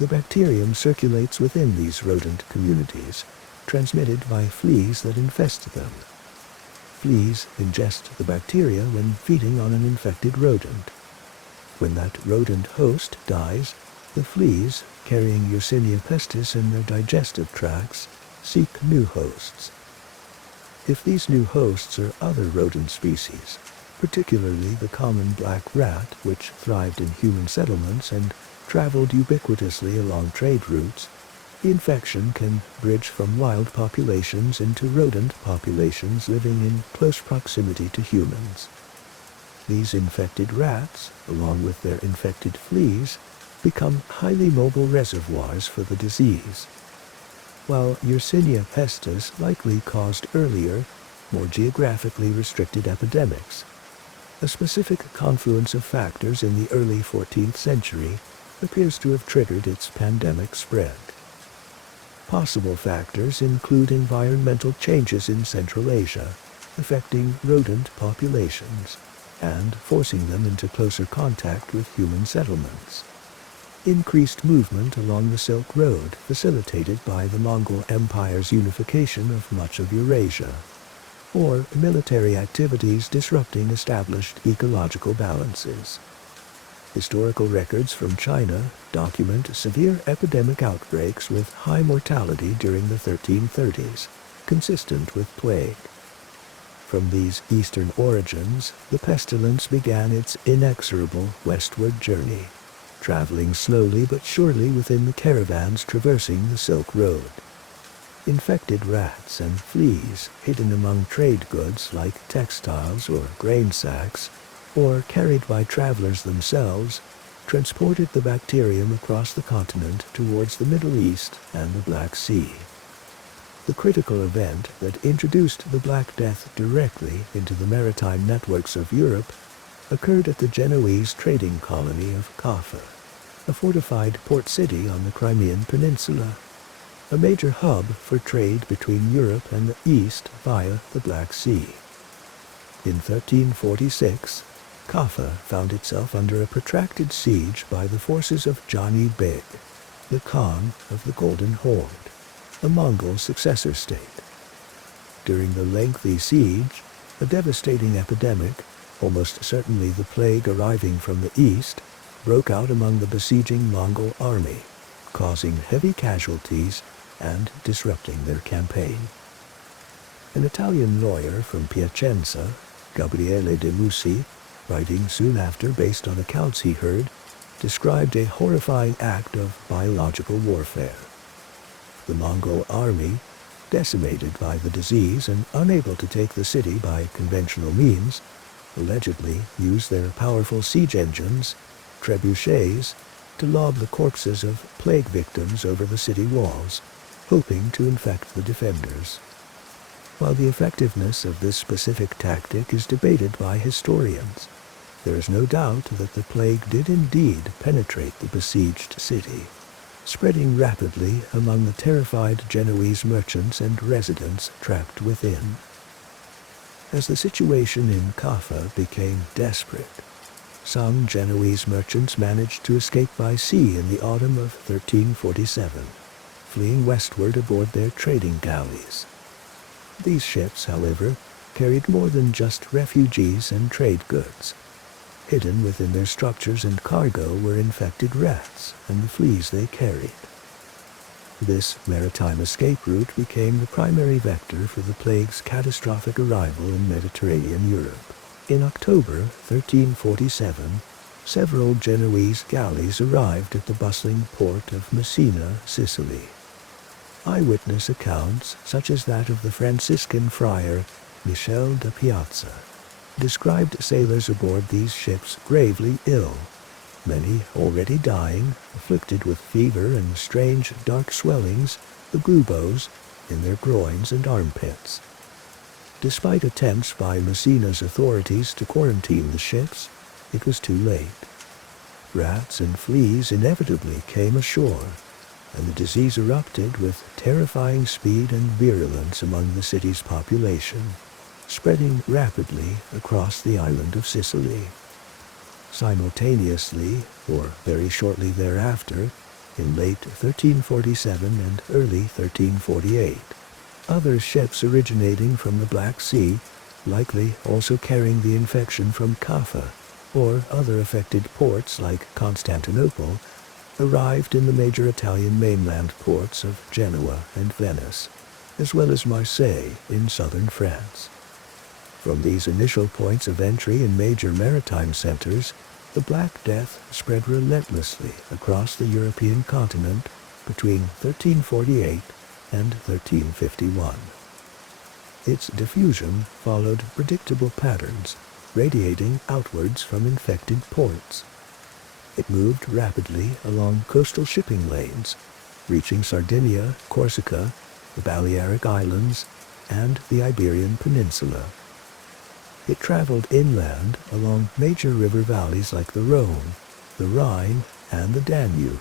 The bacterium circulates within these rodent communities, transmitted by fleas that infest them. Fleas ingest the bacteria when feeding on an infected rodent. When that rodent host dies, the fleas, carrying Yersinia pestis in their digestive tracts, seek new hosts. If these new hosts are other rodent species, particularly the common black rat, which thrived in human settlements and traveled ubiquitously along trade routes, the infection can bridge from wild populations into rodent populations living in close proximity to humans. These infected rats, along with their infected fleas, become highly mobile reservoirs for the disease. While Yersinia pestis likely caused earlier, more geographically restricted epidemics, a specific confluence of factors in the early 14th century appears to have triggered its pandemic spread. Possible factors include environmental changes in Central Asia, affecting rodent populations, and forcing them into closer contact with human settlements. Increased movement along the Silk Road facilitated by the Mongol Empire's unification of much of Eurasia, or military activities disrupting established ecological balances. Historical records from China document severe epidemic outbreaks with high mortality during the 1330s, consistent with plague. From these eastern origins, the pestilence began its inexorable westward journey, traveling slowly but surely within the caravans traversing the Silk Road. Infected rats and fleas hidden among trade goods like textiles or grain sacks, or carried by travelers themselves, transported the bacterium across the continent towards the Middle East and the Black Sea. The critical event that introduced the Black Death directly into the maritime networks of Europe occurred at the Genoese trading colony of Kaffa, a fortified port city on the Crimean Peninsula, a major hub for trade between Europe and the East via the Black Sea. In 1346, Kaffa found itself under a protracted siege by the forces of Jani Beg, the Khan of the Golden Horde, a Mongol successor state. During the lengthy siege, a devastating epidemic, almost certainly the plague arriving from the east, broke out among the besieging Mongol army, causing heavy casualties and disrupting their campaign. An Italian lawyer from Piacenza, Gabriele de Musi, writing soon after based on accounts he heard, described a horrifying act of biological warfare. The Mongol army, decimated by the disease and unable to take the city by conventional means, allegedly used their powerful siege engines, trebuchets, to lob the corpses of plague victims over the city walls, hoping to infect the defenders. While the effectiveness of this specific tactic is debated by historians, there is no doubt that the plague did indeed penetrate the besieged city, spreading rapidly among the terrified Genoese merchants and residents trapped within. As the situation in Kaffa became desperate, some Genoese merchants managed to escape by sea in the autumn of 1347, fleeing westward aboard their trading galleys. These ships, however, carried more than just refugees and trade goods. Hidden within their structures and cargo were infected rats and the fleas they carried. This maritime escape route became the primary vector for the plague's catastrophic arrival in Mediterranean Europe. In October 1347, several Genoese galleys arrived at the bustling port of Messina, Sicily. Eyewitness accounts, such as that of the Franciscan friar Michel da Piazza, described sailors aboard these ships gravely ill, many already dying, afflicted with fever and strange dark swellings, the buboes, in their groins and armpits. Despite attempts by Messina's authorities to quarantine the ships, it was too late. Rats and fleas inevitably came ashore, and the disease erupted with terrifying speed and virulence among the city's population, spreading rapidly across the island of Sicily. Simultaneously, or very shortly thereafter, in late 1347 and early 1348, other ships originating from the Black Sea, likely also carrying the infection from Kaffa or other affected ports like Constantinople, arrived in the major Italian mainland ports of Genoa and Venice, as well as Marseille in southern France. From these initial points of entry in major maritime centers, the Black Death spread relentlessly across the European continent between 1348 and 1351. Its diffusion followed predictable patterns, radiating outwards from infected ports. It moved rapidly along coastal shipping lanes, reaching Sardinia, Corsica, the Balearic Islands, and the Iberian Peninsula. It traveled inland along major river valleys like the Rhone, the Rhine, and the Danube,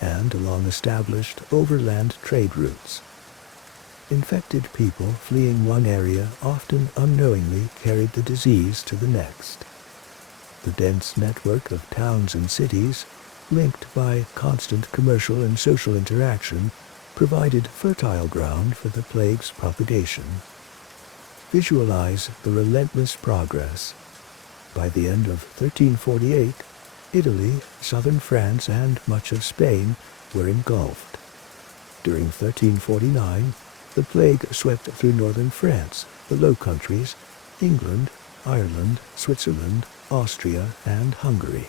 and along established overland trade routes. Infected people fleeing one area often unknowingly carried the disease to the next. The dense network of towns and cities, linked by constant commercial and social interaction, provided fertile ground for the plague's propagation. Visualize the relentless progress. By the end of 1348, Italy, southern France, and much of Spain were engulfed. During 1349, the plague swept through northern France, the Low Countries, England, Ireland, Switzerland, Austria, and Hungary.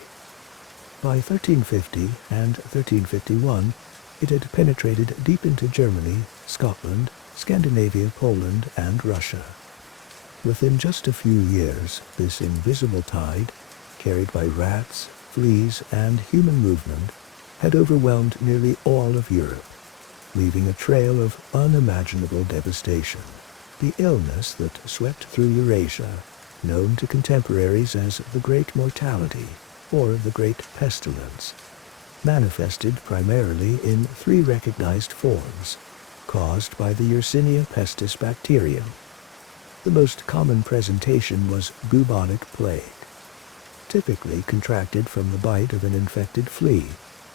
By 1350 and 1351, it had penetrated deep into Germany, Scotland, Scandinavia, Poland, and Russia. Within just a few years, this invisible tide, carried by rats, fleas, and human movement, had overwhelmed nearly all of Europe, leaving a trail of unimaginable devastation. The illness that swept through Eurasia, known to contemporaries as the Great Mortality or the Great Pestilence, manifested primarily in three recognized forms, caused by the Yersinia pestis bacterium. The most common presentation was bubonic plague. Typically contracted from the bite of an infected flea,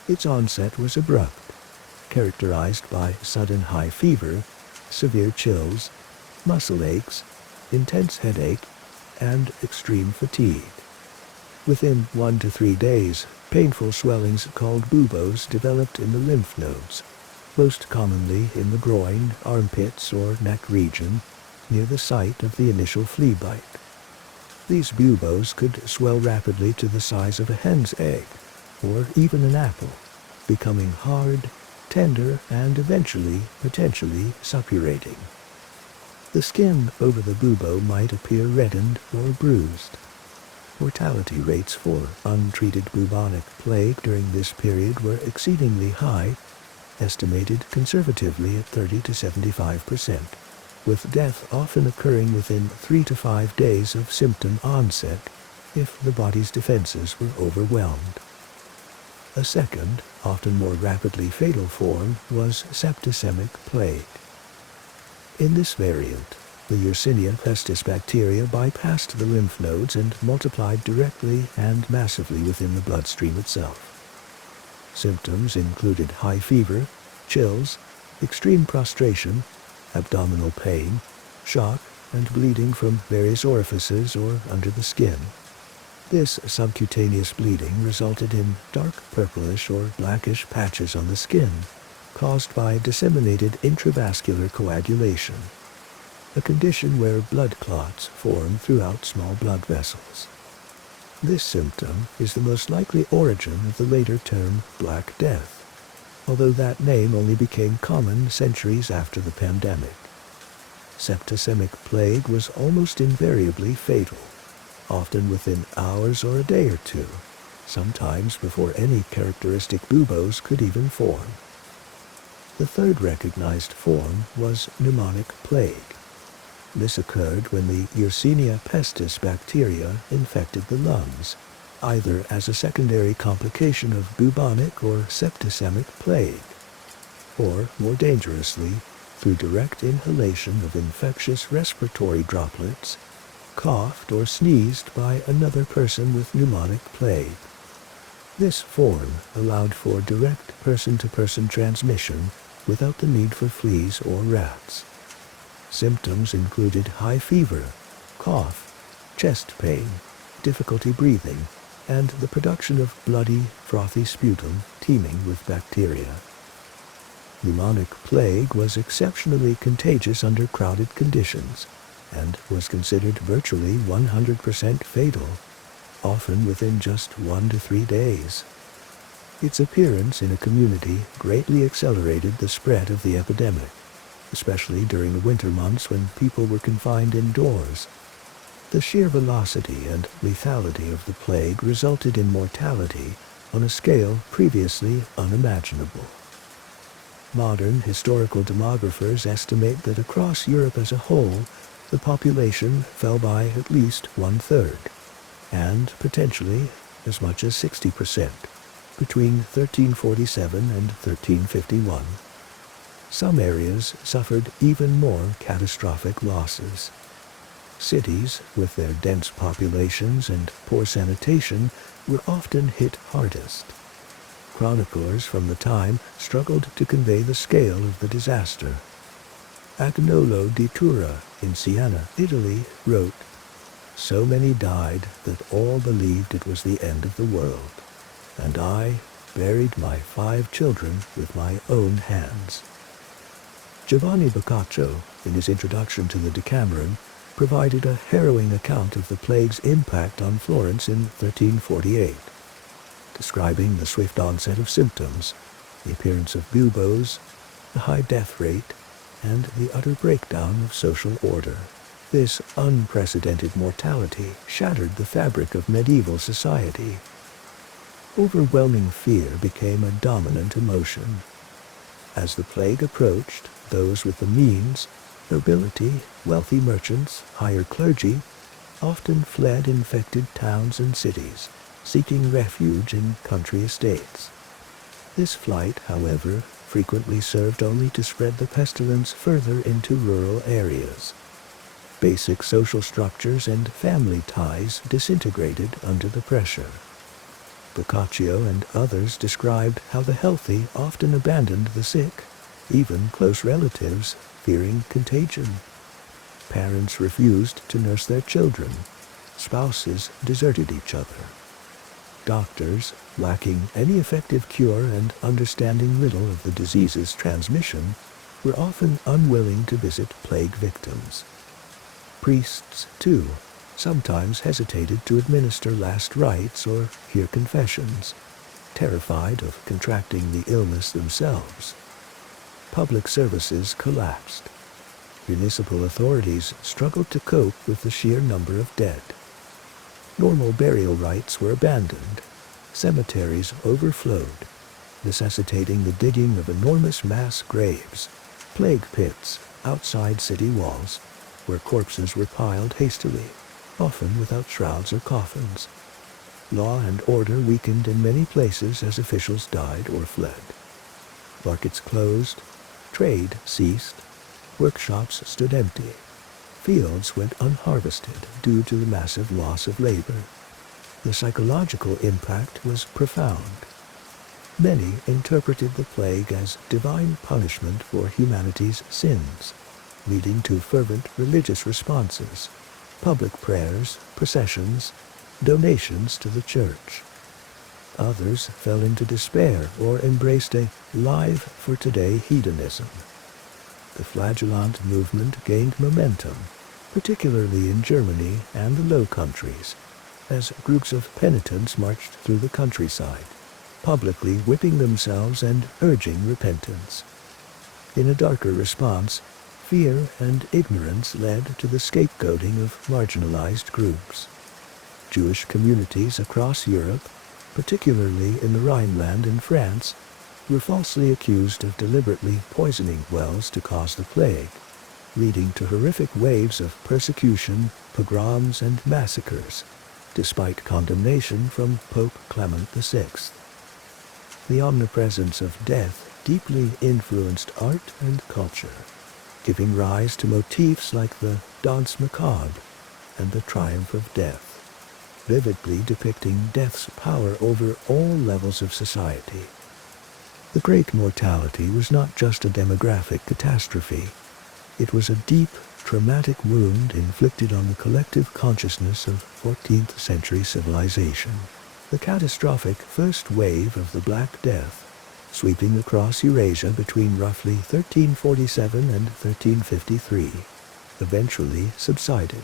its onset was abrupt, characterized by sudden high fever, severe chills, muscle aches, intense headache, and extreme fatigue. Within 1 to 3 days, painful swellings called buboes developed in the lymph nodes, most commonly in the groin, armpits, or neck region, near the site of the initial flea bite. These buboes could swell rapidly to the size of a hen's egg, or even an apple, becoming hard, tender, and eventually, potentially, suppurating. The skin over the bubo might appear reddened or bruised. Mortality rates for untreated bubonic plague during this period were exceedingly high, estimated conservatively at 30 to 75%, with death often occurring within 3 to 5 days of symptom onset if the body's defenses were overwhelmed. A second, often more rapidly fatal form was septicemic plague. In this variant, the Yersinia pestis bacteria bypassed the lymph nodes and multiplied directly and massively within the bloodstream itself. Symptoms included high fever, chills, extreme prostration, abdominal pain, shock, and bleeding from various orifices or under the skin. This subcutaneous bleeding resulted in dark purplish or blackish patches on the skin, caused by disseminated intravascular coagulation, a condition where blood clots form throughout small blood vessels. This symptom is the most likely origin of the later term Black Death, although that name only became common centuries after the pandemic. Septicemic plague was almost invariably fatal, often within hours or a day or two, sometimes before any characteristic buboes could even form. The third recognized form was pneumonic plague. This occurred when the Yersinia pestis bacteria infected the lungs, either as a secondary complication of bubonic or septicemic plague, or, more dangerously, through direct inhalation of infectious respiratory droplets, coughed or sneezed by another person with pneumonic plague. This form allowed for direct person-to-person transmission without the need for fleas or rats. Symptoms included high fever, cough, chest pain, difficulty breathing, and the production of bloody, frothy sputum teeming with bacteria. Pneumonic plague was exceptionally contagious under crowded conditions and was considered virtually 100% fatal, often within just 1 to 3 days. Its appearance in a community greatly accelerated the spread of the epidemic, especially during the winter months when people were confined indoors. The sheer velocity and lethality of the plague resulted in mortality on a scale previously unimaginable. Modern historical demographers estimate that across Europe as a whole, the population fell by at least 1/3, and potentially as much as 60%, between 1347 and 1351. Some areas suffered even more catastrophic losses. Cities, with their dense populations and poor sanitation, were often hit hardest. Chroniclers from the time struggled to convey the scale of the disaster. Agnolo di Tura in Siena, Italy, wrote, "So many died that all believed it was the end of the world, and I buried my 5 children with my own hands." Giovanni Boccaccio, in his introduction to the Decameron, provided a harrowing account of the plague's impact on Florence in 1348, describing the swift onset of symptoms, the appearance of buboes, the high death rate, and the utter breakdown of social order. This unprecedented mortality shattered the fabric of medieval society. Overwhelming fear became a dominant emotion. As the plague approached, those with the means, nobility, wealthy merchants, higher clergy, often fled infected towns and cities, seeking refuge in country estates. This flight, however, frequently served only to spread the pestilence further into rural areas. Basic social structures and family ties disintegrated under the pressure. Boccaccio and others described how the healthy often abandoned the sick, even close relatives, fearing contagion. Parents refused to nurse their children, spouses deserted each other. Doctors, lacking any effective cure and understanding little of the disease's transmission, were often unwilling to visit plague victims. Priests, too, sometimes hesitated to administer last rites or hear confessions, terrified of contracting the illness themselves. Public services collapsed. Municipal authorities struggled to cope with the sheer number of dead. Normal burial rites were abandoned. Cemeteries overflowed, necessitating the digging of enormous mass graves, plague pits outside city walls, where corpses were piled hastily, often without shrouds or coffins. Law and order weakened in many places as officials died or fled. Markets closed, trade ceased, workshops stood empty, fields went unharvested due to the massive loss of labor. The psychological impact was profound. Many interpreted the plague as divine punishment for humanity's sins, leading to fervent religious responses, public prayers, processions, donations to the church. Others fell into despair or embraced a live for today hedonism. The flagellant movement gained momentum, particularly in Germany and the Low Countries, as groups of penitents marched through the countryside, publicly whipping themselves and urging repentance. In a darker response, fear and ignorance led to the scapegoating of marginalized groups. Jewish communities across Europe, particularly in the Rhineland and France, were falsely accused of deliberately poisoning wells to cause the plague, leading to horrific waves of persecution, pogroms, and massacres, despite condemnation from Pope Clement VI. The omnipresence of death deeply influenced art and culture, giving rise to motifs like the Danse Macabre and the Triumph of Death, vividly depicting death's power over all levels of society. The Great Mortality was not just a demographic catastrophe. It was a deep, traumatic wound inflicted on the collective consciousness of 14th century civilization. The catastrophic first wave of the Black Death, sweeping across Eurasia between roughly 1347 and 1353, eventually subsided,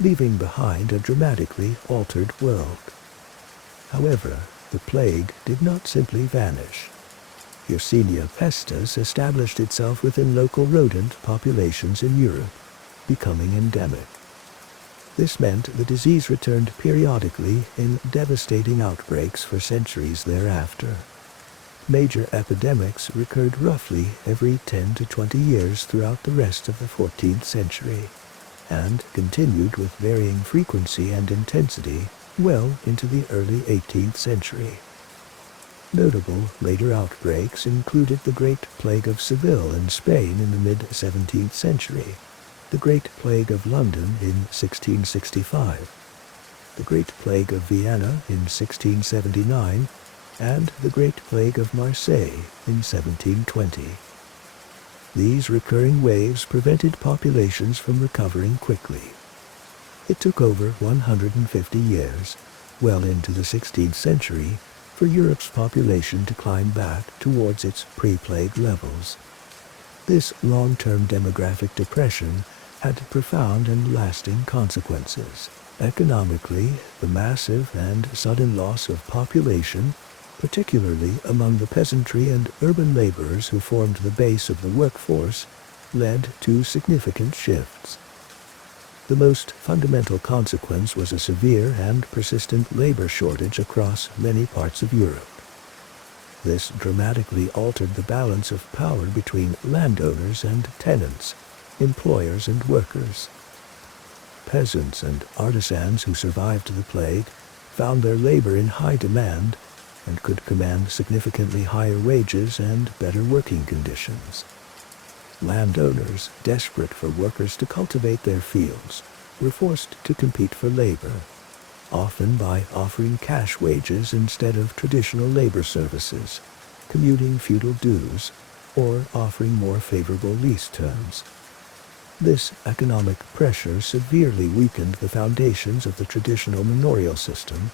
leaving behind a dramatically altered world. However, the plague did not simply vanish. Yersinia pestis established itself within local rodent populations in Europe, becoming endemic. This meant the disease returned periodically in devastating outbreaks for centuries thereafter. Major epidemics recurred roughly every 10 to 20 years throughout the rest of the 14th century, and continued with varying frequency and intensity well into the early 18th century. Notable later outbreaks included the Great Plague of Seville in Spain in the mid-17th century, the Great Plague of London in 1665, the Great Plague of Vienna in 1679, and the Great Plague of Marseille in 1720. These recurring waves prevented populations from recovering quickly. It took over 150 years, well into the 16th century, for Europe's population to climb back towards its pre-plague levels. This long-term demographic depression had profound and lasting consequences. Economically, the massive and sudden loss of population, particularly among the peasantry and urban laborers who formed the base of the workforce, led to significant shifts. The most fundamental consequence was a severe and persistent labor shortage across many parts of Europe. This dramatically altered the balance of power between landowners and tenants, employers and workers. Peasants and artisans who survived the plague found their labor in high demand and could command significantly higher wages and better working conditions. Landowners, desperate for workers to cultivate their fields, were forced to compete for labor, often by offering cash wages instead of traditional labor services, commuting feudal dues, or offering more favorable lease terms. This economic pressure severely weakened the foundations of the traditional manorial system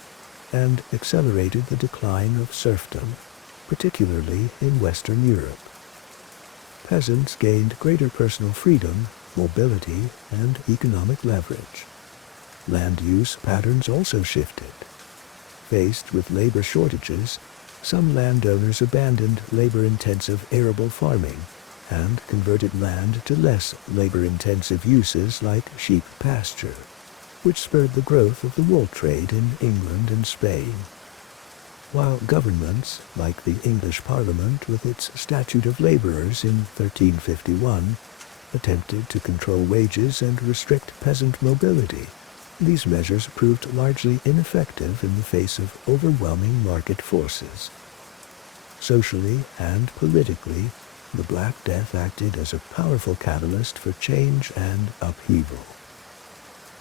and accelerated the decline of serfdom, particularly in Western Europe. Peasants gained greater personal freedom, mobility, and economic leverage. Land use patterns also shifted. Faced with labor shortages, some landowners abandoned labor-intensive arable farming and converted land to less labor-intensive uses like sheep pasture, which spurred the growth of the wool trade in England and Spain. While governments, like the English Parliament with its Statute of Labourers in 1351, attempted to control wages and restrict peasant mobility, these measures proved largely ineffective in the face of overwhelming market forces. Socially and politically, the Black Death acted as a powerful catalyst for change and upheaval.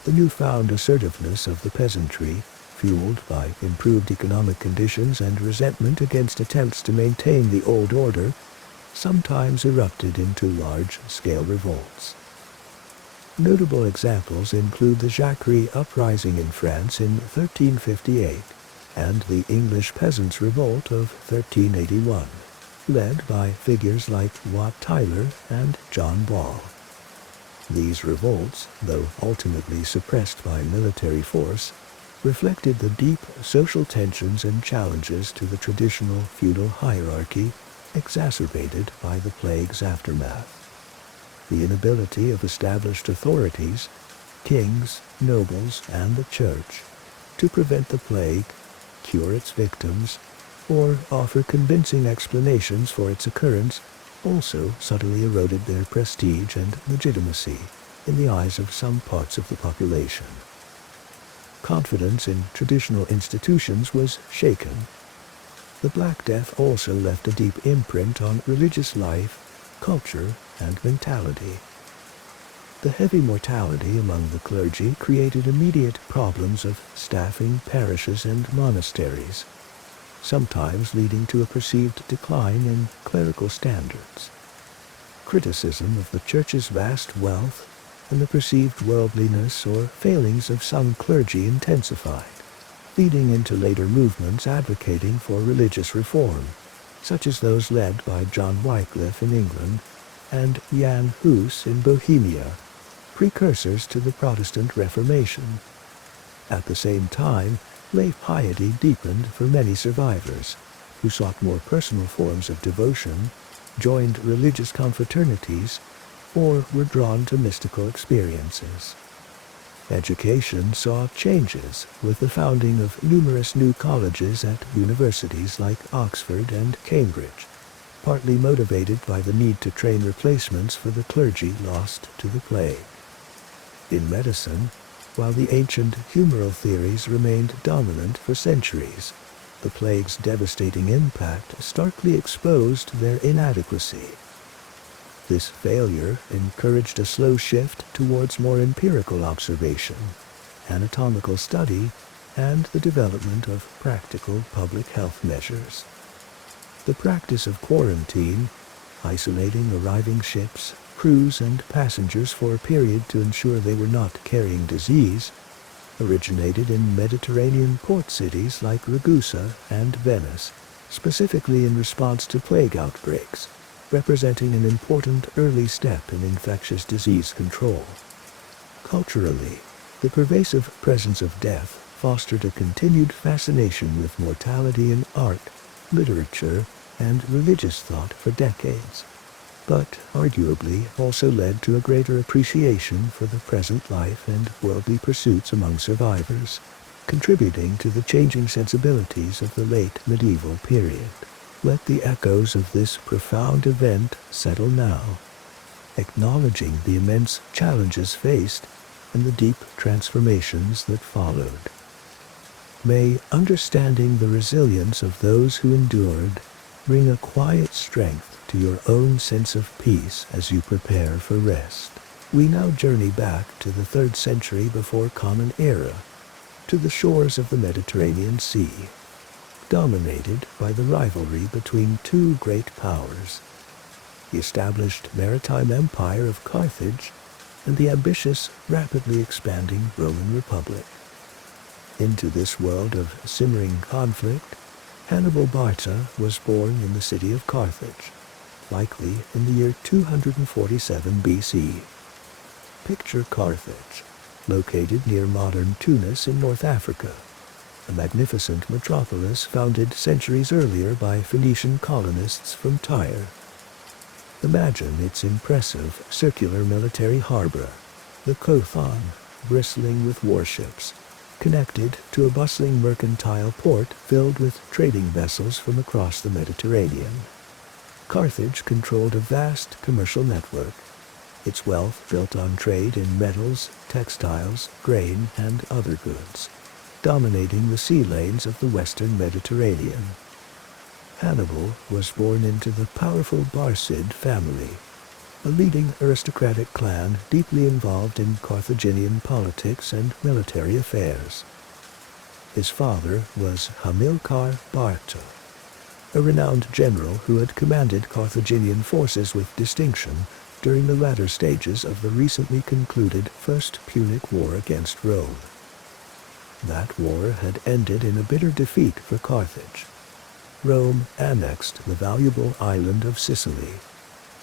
The newfound assertiveness of the peasantry, fueled by improved economic conditions and resentment against attempts to maintain the old order, sometimes erupted into large-scale revolts. Notable examples include the Jacquerie Uprising in France in 1358 and the English Peasants' Revolt of 1381, led by figures like Wat Tyler and John Ball. These revolts, though ultimately suppressed by military force, reflected the deep social tensions and challenges to the traditional feudal hierarchy exacerbated by the plague's aftermath. The inability of established authorities, kings, nobles, and the church, to prevent the plague, cure its victims, or offer convincing explanations for its occurrence also subtly eroded their prestige and legitimacy in the eyes of some parts of the population. Confidence in traditional institutions was shaken. The Black Death also left a deep imprint on religious life, culture, and mentality. The heavy mortality among the clergy created immediate problems of staffing parishes and monasteries, sometimes leading to a perceived decline in clerical standards. Criticism of the Church's vast wealth and the perceived worldliness or failings of some clergy intensified, leading into later movements advocating for religious reform, such as those led by John Wycliffe in England and Jan Hus in Bohemia, precursors to the Protestant Reformation. At the same time, lay piety deepened for many survivors, who sought more personal forms of devotion, joined religious confraternities, or were drawn to mystical experiences. Education saw changes with the founding of numerous new colleges at universities like Oxford and Cambridge, partly motivated by the need to train replacements for the clergy lost to the plague. In medicine, while the ancient humoral theories remained dominant for centuries, the plague's devastating impact starkly exposed their inadequacy. This failure encouraged a slow shift towards more empirical observation, anatomical study, and the development of practical public health measures. The practice of quarantine, isolating arriving ships, crews, and passengers for a period to ensure they were not carrying disease, originated in Mediterranean port cities like Ragusa and Venice, specifically in response to plague outbreaks, representing an important early step in infectious disease control. Culturally, the pervasive presence of death fostered a continued fascination with mortality in art, literature, and religious thought for decades, but arguably also led to a greater appreciation for the present life and worldly pursuits among survivors, contributing to the changing sensibilities of the late medieval period. Let the echoes of this profound event settle now, acknowledging the immense challenges faced and the deep transformations that followed. May understanding the resilience of those who endured bring a quiet strength to your own sense of peace as you prepare for rest. We now journey back to the 3rd century before Common Era, to the shores of the Mediterranean Sea, dominated by the rivalry between two great powers, the established maritime empire of Carthage and the ambitious, rapidly expanding Roman Republic. Into this world of simmering conflict, Hannibal Barca was born in the city of Carthage, likely in the year 247 BC. Picture Carthage, located near modern Tunis in North Africa, a magnificent metropolis founded centuries earlier by Phoenician colonists from Tyre. Imagine its impressive circular military harbor, the Kothon, bristling with warships, connected to a bustling mercantile port filled with trading vessels from across the Mediterranean. Carthage controlled a vast commercial network, its wealth built on trade in metals, textiles, grain, and other goods, dominating the sea lanes of the western Mediterranean. Hannibal was born into the powerful Barcid family, a leading aristocratic clan deeply involved in Carthaginian politics and military affairs. His father was Hamilcar Barca, a renowned general who had commanded Carthaginian forces with distinction during the latter stages of the recently concluded First Punic War against Rome. That war had ended in a bitter defeat for Carthage. Rome annexed the valuable island of Sicily,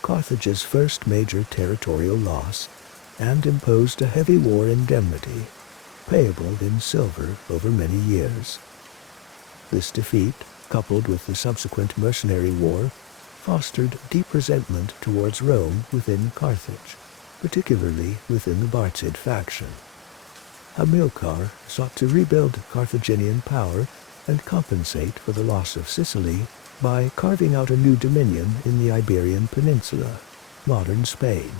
Carthage's first major territorial loss, and imposed a heavy war indemnity, payable in silver over many years. This defeat, coupled with the subsequent mercenary war, fostered deep resentment towards Rome within Carthage, particularly within the Barcid faction. Hamilcar sought to rebuild Carthaginian power and compensate for the loss of Sicily by carving out a new dominion in the Iberian Peninsula, modern Spain.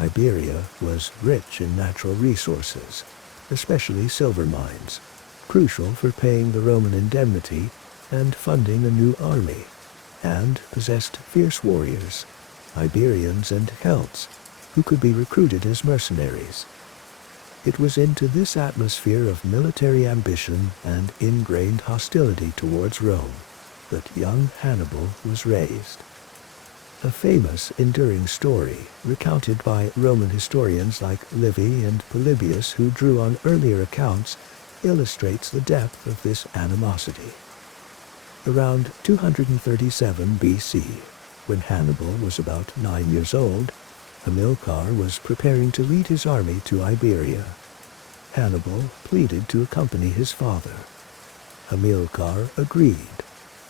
Iberia was rich in natural resources, especially silver mines, crucial for paying the Roman indemnity and funding a new army, and possessed fierce warriors, Iberians and Celts, who could be recruited as mercenaries. It was into this atmosphere of military ambition and ingrained hostility towards Rome that young Hannibal was raised. A famous, enduring story, recounted by Roman historians like Livy and Polybius who drew on earlier accounts, illustrates the depth of this animosity. Around 237 BC, when Hannibal was about 9 years old, Hamilcar was preparing to lead his army to Iberia. Hannibal pleaded to accompany his father. Hamilcar agreed,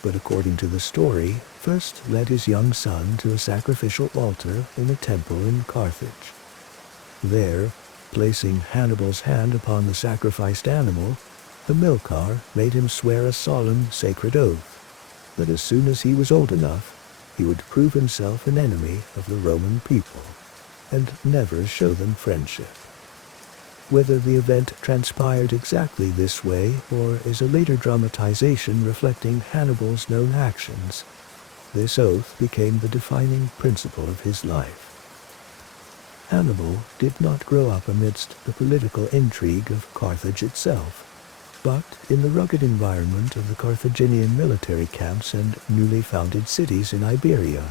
but according to the story, first led his young son to a sacrificial altar in a temple in Carthage. There, placing Hannibal's hand upon the sacrificed animal, Hamilcar made him swear a solemn sacred oath that as soon as he was old enough, he would prove himself an enemy of the Roman people and never show them friendship. Whether the event transpired exactly this way or is a later dramatization reflecting Hannibal's known actions, this oath became the defining principle of his life. Hannibal did not grow up amidst the political intrigue of Carthage itself, but in the rugged environment of the Carthaginian military camps and newly founded cities in Iberia,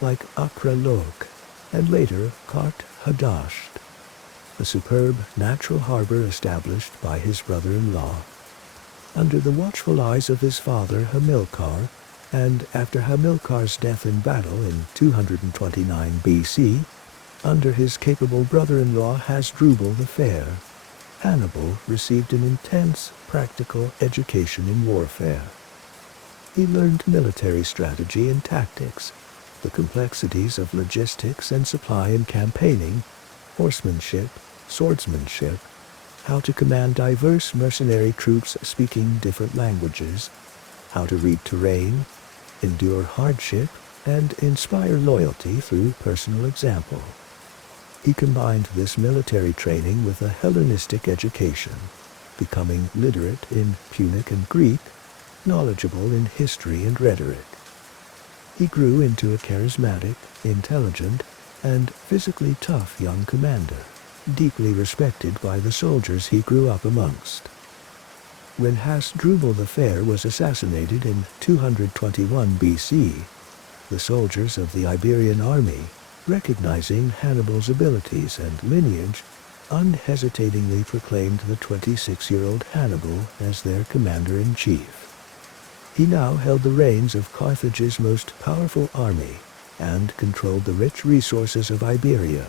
like Acre-Loc and later Cart Hadasht, a superb natural harbor established by his brother-in-law. Under the watchful eyes of his father Hamilcar, and after Hamilcar's death in battle in 229 BC, under his capable brother-in-law Hasdrubal the Fair, Hannibal received an intense, practical education in warfare. He learned military strategy and tactics, the complexities of logistics and supply and campaigning, horsemanship, swordsmanship, how to command diverse mercenary troops speaking different languages, how to read terrain, endure hardship, and inspire loyalty through personal example. He combined this military training with a Hellenistic education, becoming literate in Punic and Greek, knowledgeable in history and rhetoric. He grew into a charismatic, intelligent, and physically tough young commander, deeply respected by the soldiers he grew up amongst. When Hasdrubal the Fair was assassinated in 221 BC, the soldiers of the Iberian army, recognizing Hannibal's abilities and lineage, unhesitatingly proclaimed the 26-year-old Hannibal as their commander-in-chief. He now held the reins of Carthage's most powerful army and controlled the rich resources of Iberia,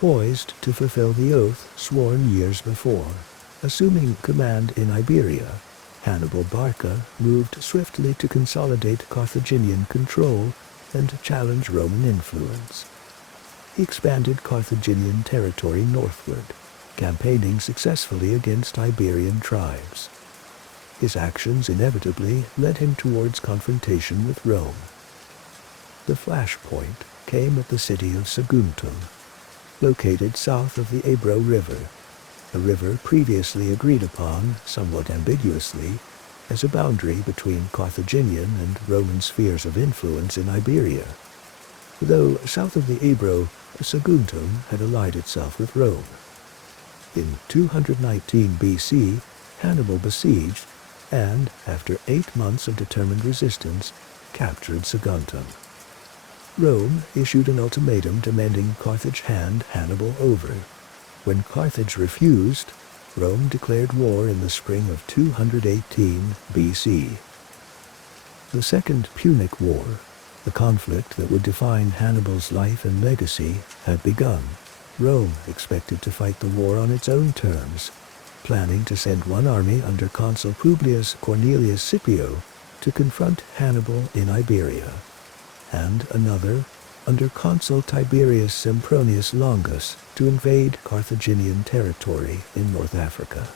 poised to fulfill the oath sworn years before. Assuming command in Iberia, Hannibal Barca moved swiftly to consolidate Carthaginian control and challenge Roman influence. He expanded Carthaginian territory northward, campaigning successfully against Iberian tribes. His actions inevitably led him towards confrontation with Rome. The flashpoint came at the city of Saguntum, located south of the Ebro River, a river previously agreed upon, somewhat ambiguously, as a boundary between Carthaginian and Roman spheres of influence in Iberia. Though south of the Ebro, Saguntum had allied itself with Rome. In 219 BC, Hannibal besieged and, after 8 months of determined resistance, captured Saguntum. Rome issued an ultimatum demanding Carthage hand Hannibal over. When Carthage refused, Rome declared war in the spring of 218 BC. The Second Punic War, the conflict that would define Hannibal's life and legacy, had begun. Rome expected to fight the war on its own terms, planning to send one army under Consul Publius Cornelius Scipio to confront Hannibal in Iberia, and another under Consul Tiberius Sempronius Longus to invade Carthaginian territory in North Africa.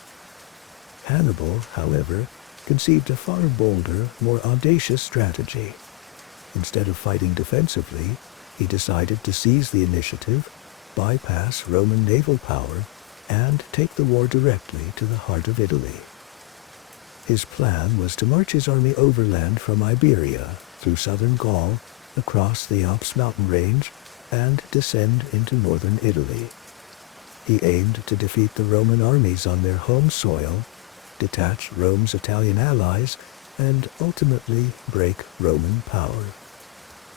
Hannibal, however, conceived a far bolder, more audacious strategy. Instead of fighting defensively, he decided to seize the initiative, bypass Roman naval power, and take the war directly to the heart of Italy. His plan was to march his army overland from Iberia, through southern Gaul, across the Alps mountain range, and descend into northern Italy. He aimed to defeat the Roman armies on their home soil, detach Rome's Italian allies, and ultimately break Roman power.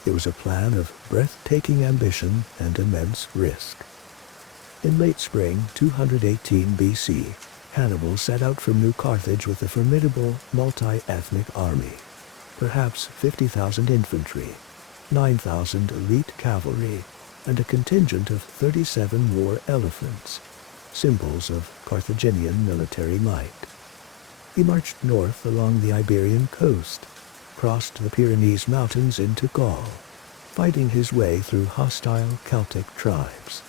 It was a plan of breathtaking ambition and immense risk. In late spring 218 BC, Hannibal set out from New Carthage with a formidable multi-ethnic army, perhaps 50,000 infantry, 9,000 elite cavalry, and a contingent of 37 war elephants, symbols of Carthaginian military might. He marched north along the Iberian coast, crossed the Pyrenees Mountains into Gaul, fighting his way through hostile Celtic tribes.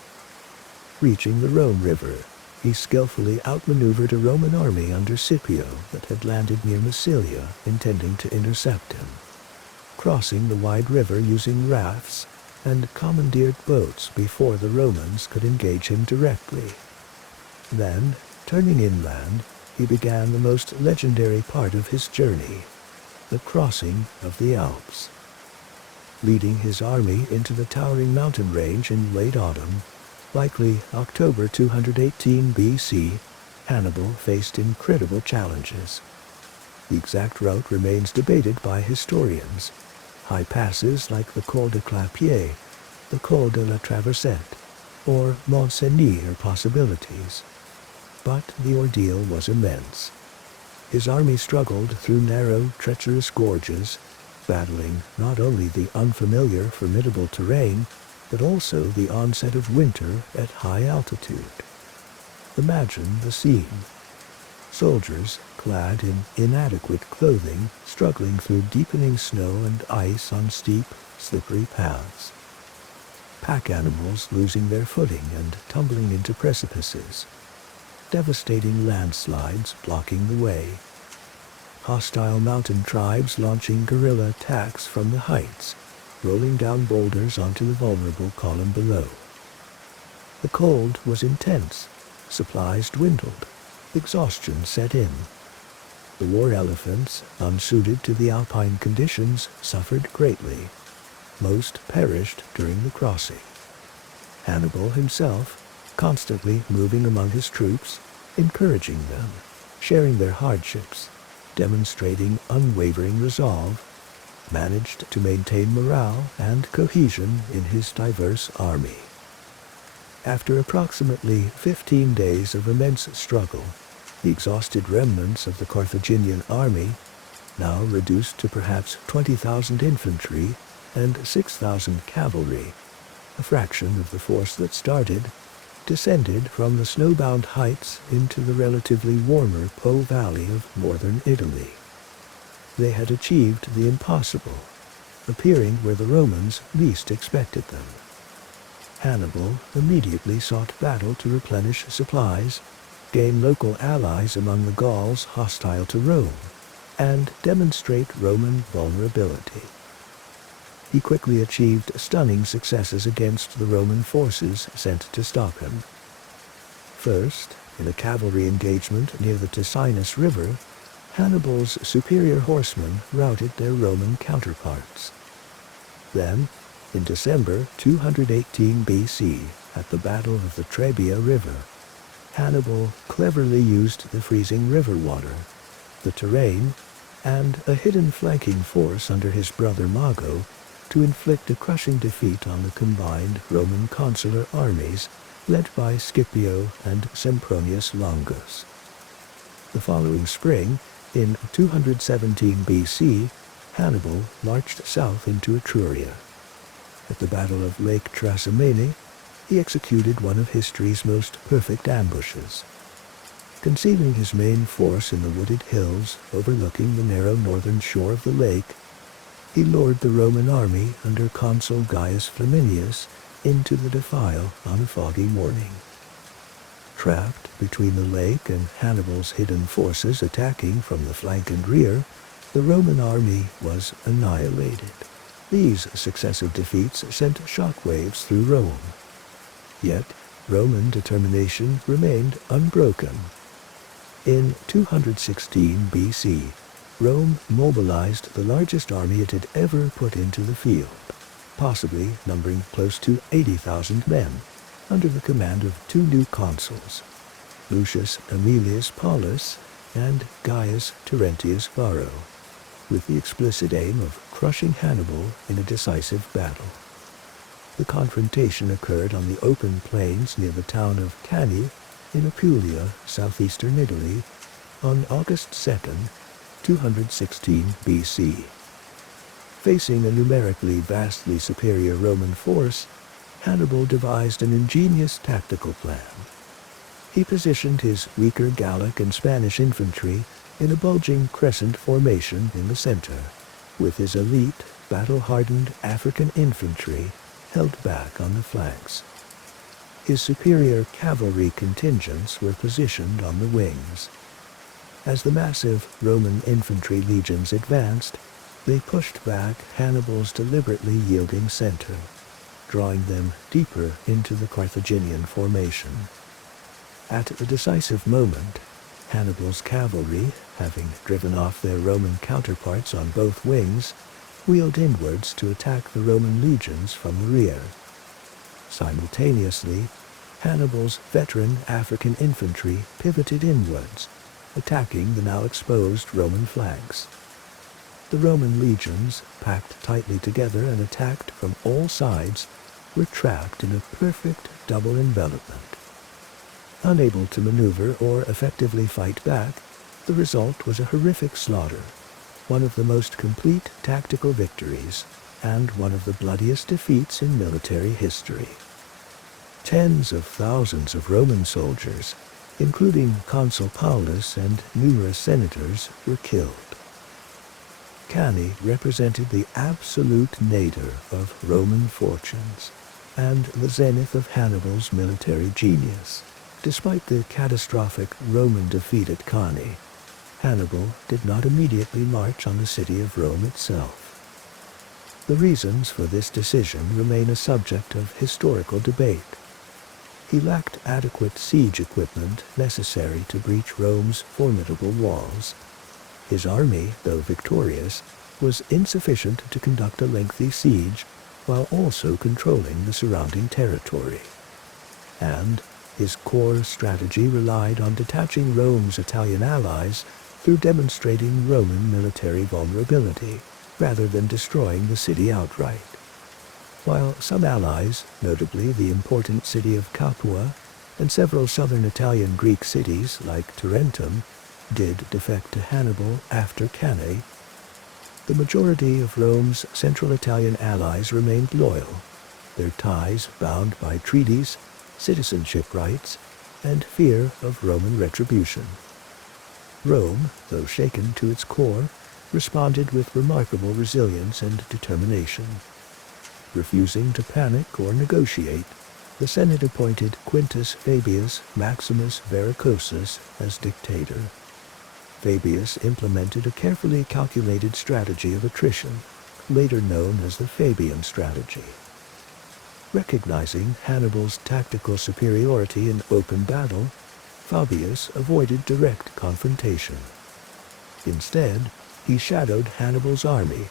Reaching the Rhone River, he skillfully outmaneuvered a Roman army under Scipio that had landed near Massilia, intending to intercept him, crossing the wide river using rafts and commandeered boats before the Romans could engage him directly. Then, turning inland, he began the most legendary part of his journey, the crossing of the Alps. Leading his army into the towering mountain range in late autumn, likely October 218 BC, Hannibal faced incredible challenges. The exact route remains debated by historians. High passes like the Col de Clapier, the Col de la Traversette, or Mont Cenis are possibilities. But the ordeal was immense. His army struggled through narrow, treacherous gorges, battling not only the unfamiliar, formidable terrain, but also the onset of winter at high altitude. Imagine the scene. Soldiers, clad in inadequate clothing, struggling through deepening snow and ice on steep, slippery paths. Pack animals losing their footing and tumbling into precipices. Devastating landslides blocking the way. Hostile mountain tribes launching guerrilla attacks from the heights, rolling down boulders onto the vulnerable column below. The cold was intense, supplies dwindled, exhaustion set in. The war elephants, unsuited to the alpine conditions, suffered greatly. Most perished during the crossing. Hannibal himself, constantly moving among his troops, encouraging them, sharing their hardships, demonstrating unwavering resolve, managed to maintain morale and cohesion in his diverse army. After approximately 15 days of immense struggle, the exhausted remnants of the Carthaginian army, now reduced to perhaps 20,000 infantry and 6,000 cavalry, a fraction of the force that started, descended from the snowbound heights into the relatively warmer Po Valley of northern Italy. They had achieved the impossible, appearing where the Romans least expected them. Hannibal immediately sought battle to replenish supplies, gain local allies among the Gauls hostile to Rome, and demonstrate Roman vulnerability. He quickly achieved stunning successes against the Roman forces sent to stop him. First, in a cavalry engagement near the Ticinus River, Hannibal's superior horsemen routed their Roman counterparts. Then, in December 218 BC, at the Battle of the Trebia River, Hannibal cleverly used the freezing river water, the terrain, and a hidden flanking force under his brother Mago to inflict a crushing defeat on the combined Roman consular armies led by Scipio and Sempronius Longus. The following spring, in 217 BC, Hannibal marched south into Etruria. At the Battle of Lake Trasimene, he executed one of history's most perfect ambushes. Concealing his main force in the wooded hills overlooking the narrow northern shore of the lake, he lured the Roman army under Consul Gaius Flaminius into the defile on a foggy morning. Trapped between the lake and Hannibal's hidden forces attacking from the flank and rear, the Roman army was annihilated. These successive defeats sent shockwaves through Rome. Yet Roman determination remained unbroken. In 216 BC, Rome mobilized the largest army it had ever put into the field, possibly numbering close to 80,000 men, under the command of two new consuls, Lucius Aemilius Paulus and Gaius Terentius Varro, with the explicit aim of crushing Hannibal in a decisive battle. The confrontation occurred on the open plains near the town of Cani in Apulia, southeastern Italy, on August 2nd, 216 BC. Facing a numerically vastly superior Roman force, Hannibal devised an ingenious tactical plan. He positioned his weaker Gallic and Spanish infantry in a bulging crescent formation in the center, with his elite, battle-hardened African infantry held back on the flanks. His superior cavalry contingents were positioned on the wings. As the massive Roman infantry legions advanced, they pushed back Hannibal's deliberately yielding center, drawing them deeper into the Carthaginian formation. At the decisive moment, Hannibal's cavalry, having driven off their Roman counterparts on both wings, wheeled inwards to attack the Roman legions from the rear. Simultaneously, Hannibal's veteran African infantry pivoted inwards, attacking the now exposed Roman flanks. The Roman legions, packed tightly together and attacked from all sides, were trapped in a perfect double envelopment. Unable to maneuver or effectively fight back, the result was a horrific slaughter, one of the most complete tactical victories, and one of the bloodiest defeats in military history. Tens of thousands of Roman soldiers, including Consul Paulus and numerous senators, were killed. Cani represented the absolute nadir of Roman fortunes, and the zenith of Hannibal's military genius. Despite the catastrophic Roman defeat at Cani, Hannibal did not immediately march on the city of Rome itself. The reasons for this decision remain a subject of historical debate. He lacked adequate siege equipment necessary to breach Rome's formidable walls. His army, though victorious, was insufficient to conduct a lengthy siege while also controlling the surrounding territory. And his core strategy relied on detaching Rome's Italian allies through demonstrating Roman military vulnerability, rather than destroying the city outright. While some allies, notably the important city of Capua and several southern Italian Greek cities like Tarentum, did defect to Hannibal after Cannae, the majority of Rome's central Italian allies remained loyal, their ties bound by treaties, citizenship rights, and fear of Roman retribution. Rome, though shaken to its core, responded with remarkable resilience and determination. Refusing to panic or negotiate, the Senate appointed Quintus Fabius Maximus Verrucosus as dictator. Fabius implemented a carefully calculated strategy of attrition, later known as the Fabian strategy. Recognizing Hannibal's tactical superiority in open battle, Fabius avoided direct confrontation. Instead, he shadowed Hannibal's army,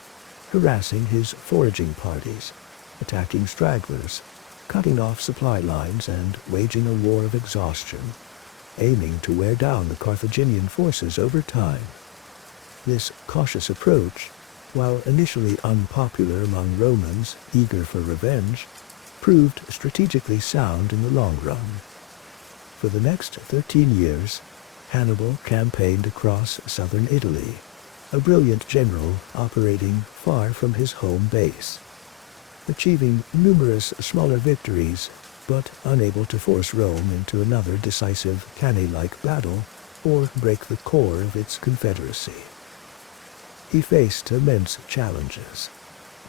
harassing his foraging parties, attacking stragglers, cutting off supply lines, and waging a war of exhaustion, aiming to wear down the Carthaginian forces over time. This cautious approach, while initially unpopular among Romans eager for revenge, proved strategically sound in the long run. For the next 13 years, Hannibal campaigned across southern Italy, a brilliant general operating far from his home base, achieving numerous smaller victories, but unable to force Rome into another decisive Cannae-like battle or break the core of its confederacy. He faced immense challenges,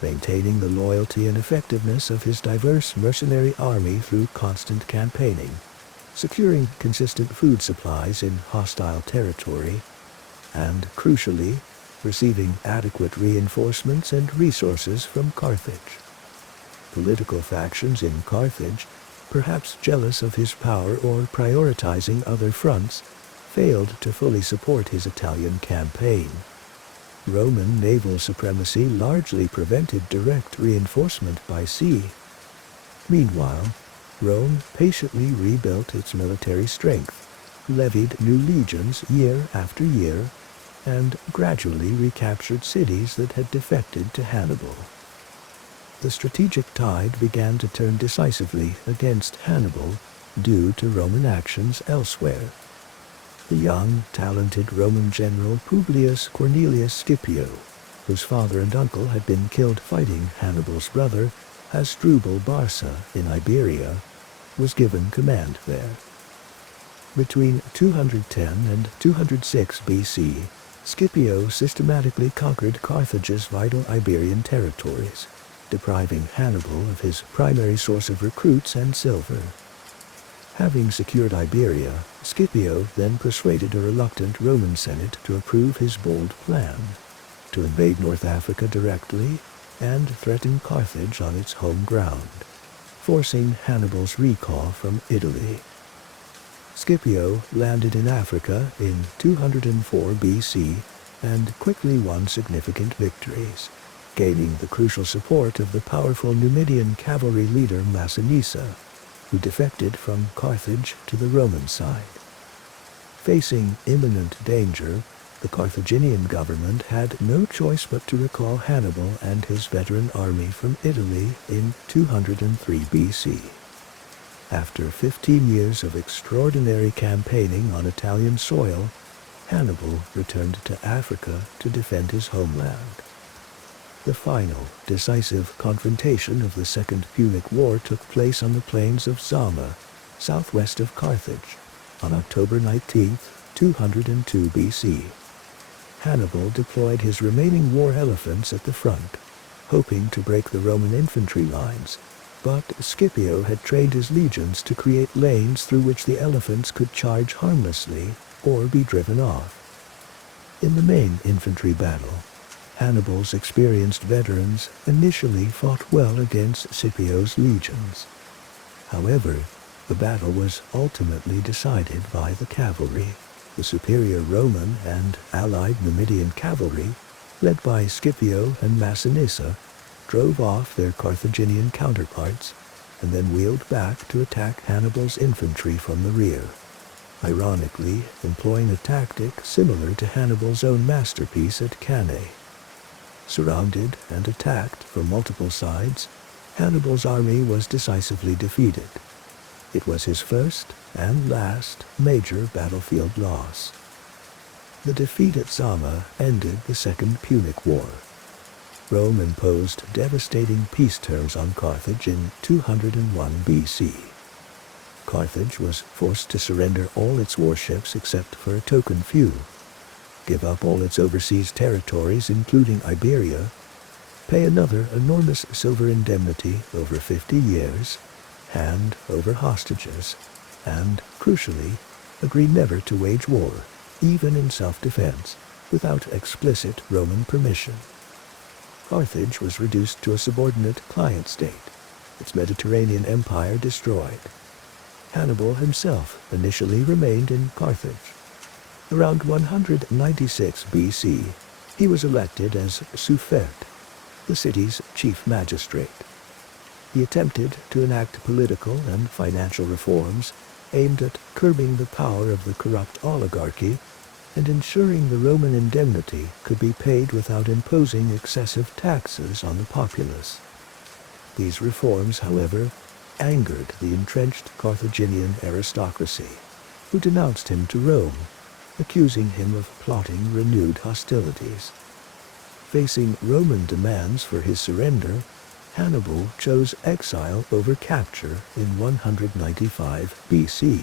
maintaining the loyalty and effectiveness of his diverse mercenary army through constant campaigning, securing consistent food supplies in hostile territory, and, crucially, receiving adequate reinforcements and resources from Carthage. Political factions in Carthage, perhaps jealous of his power or prioritizing other fronts, failed to fully support his Italian campaign. Roman naval supremacy largely prevented direct reinforcement by sea. Meanwhile, Rome patiently rebuilt its military strength, levied new legions year after year, and gradually recaptured cities that had defected to Hannibal. The strategic tide began to turn decisively against Hannibal due to Roman actions elsewhere. The young, talented Roman general Publius Cornelius Scipio, whose father and uncle had been killed fighting Hannibal's brother, Hannibal Barca in Iberia, was given command there. Between 210 and 206 BC, Scipio systematically conquered Carthage's vital Iberian territories, depriving Hannibal of his primary source of recruits and silver. Having secured Iberia, Scipio then persuaded a reluctant Roman Senate to approve his bold plan to invade North Africa directly and threaten Carthage on its home ground, forcing Hannibal's recall from Italy. Scipio landed in Africa in 204 BC and quickly won significant victories, gaining the crucial support of the powerful Numidian cavalry leader Massinissa, who defected from Carthage to the Roman side. Facing imminent danger, the Carthaginian government had no choice but to recall Hannibal and his veteran army from Italy in 203 BC. After 15 years of extraordinary campaigning on Italian soil, Hannibal returned to Africa to defend his homeland. The final, decisive confrontation of the Second Punic War took place on the plains of Zama, southwest of Carthage, on October 19, 202 BC. Hannibal deployed his remaining war elephants at the front, hoping to break the Roman infantry lines, but Scipio had trained his legions to create lanes through which the elephants could charge harmlessly or be driven off. In the main infantry battle, Hannibal's experienced veterans initially fought well against Scipio's legions. However, the battle was ultimately decided by the cavalry. The superior Roman and allied Numidian cavalry, led by Scipio and Massinissa, drove off their Carthaginian counterparts and then wheeled back to attack Hannibal's infantry from the rear, ironically employing a tactic similar to Hannibal's own masterpiece at Cannae. Surrounded and attacked from multiple sides, Hannibal's army was decisively defeated. It was his first and last major battlefield loss. The defeat at Zama ended the Second Punic War. Rome imposed devastating peace terms on Carthage in 201 BC. Carthage was forced to surrender all its warships except for a token few, give up all its overseas territories including Iberia, pay another enormous silver indemnity over 50 years, hand over hostages, and, crucially, agree never to wage war, even in self-defense, without explicit Roman permission. Carthage was reduced to a subordinate client state, its Mediterranean empire destroyed. Hannibal himself initially remained in Carthage. Around 196 BC, he was elected as suffect, the city's chief magistrate. He attempted to enact political and financial reforms aimed at curbing the power of the corrupt oligarchy and ensuring the Roman indemnity could be paid without imposing excessive taxes on the populace. These reforms, however, angered the entrenched Carthaginian aristocracy, who denounced him to Rome, accusing him of plotting renewed hostilities. Facing Roman demands for his surrender, Hannibal chose exile over capture in 195 BC.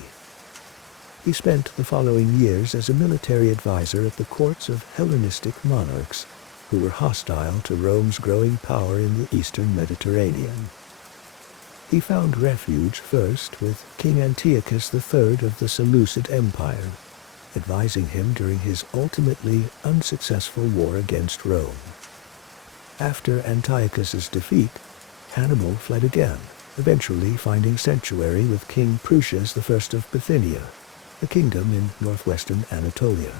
He spent the following years as a military advisor at the courts of Hellenistic monarchs who were hostile to Rome's growing power in the eastern Mediterranean. He found refuge first with King Antiochus III of the Seleucid Empire, advising him during his ultimately unsuccessful war against Rome. After Antiochus's defeat, Hannibal fled again, eventually finding sanctuary with King Prusias I of Bithynia, a kingdom in northwestern Anatolia.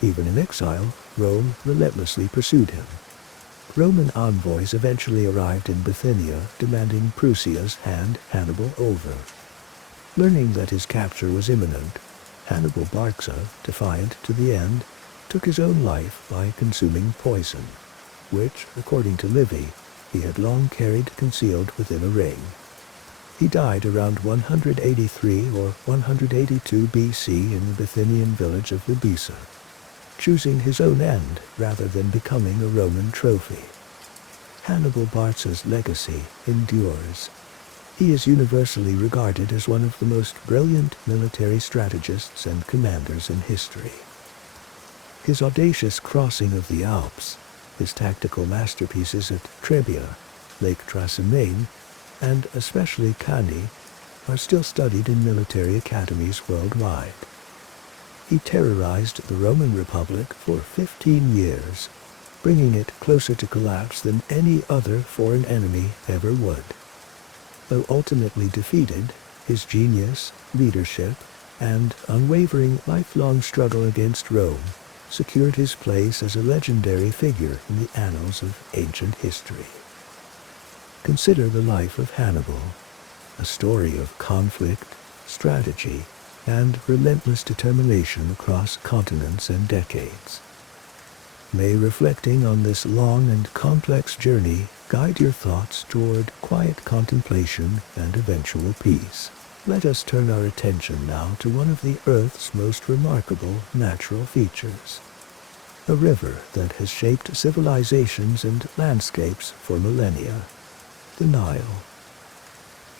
Even in exile, Rome relentlessly pursued him. Roman envoys eventually arrived in Bithynia demanding Prusias hand Hannibal over. Learning that his capture was imminent, Hannibal Barca, defiant to the end, took his own life by consuming poison, which, according to Livy, he had long carried concealed within a ring. He died around 183 or 182 BC in the Bithynian village of Libisa, choosing his own end rather than becoming a Roman trophy. Hannibal Barca's legacy endures. He is universally regarded as one of the most brilliant military strategists and commanders in history. His audacious crossing of the Alps, his tactical masterpieces at Trebia, Lake Trasimene, and especially Cannae, are still studied in military academies worldwide. He terrorized the Roman Republic for 15 years, bringing it closer to collapse than any other foreign enemy ever would. Though ultimately defeated, his genius, leadership, and unwavering lifelong struggle against Rome secured his place as a legendary figure in the annals of ancient history. Consider the life of Hannibal, a story of conflict, strategy, and relentless determination across continents and decades. May reflecting on this long and complex journey guide your thoughts toward quiet contemplation and eventual peace. Let us turn our attention now to one of the Earth's most remarkable natural features, a river that has shaped civilizations and landscapes for millennia, the Nile.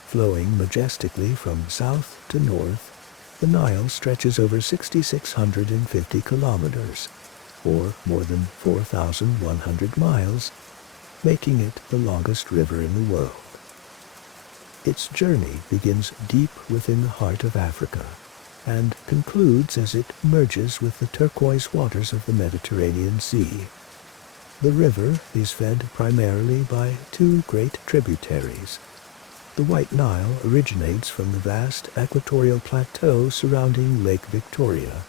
Flowing majestically from south to north, the Nile stretches over 6,650 kilometers, or more than 4,100 miles, making it the longest river in the world. Its journey begins deep within the heart of Africa and concludes as it merges with the turquoise waters of the Mediterranean Sea. The river is fed primarily by two great tributaries. The White Nile originates from the vast equatorial plateau surrounding Lake Victoria,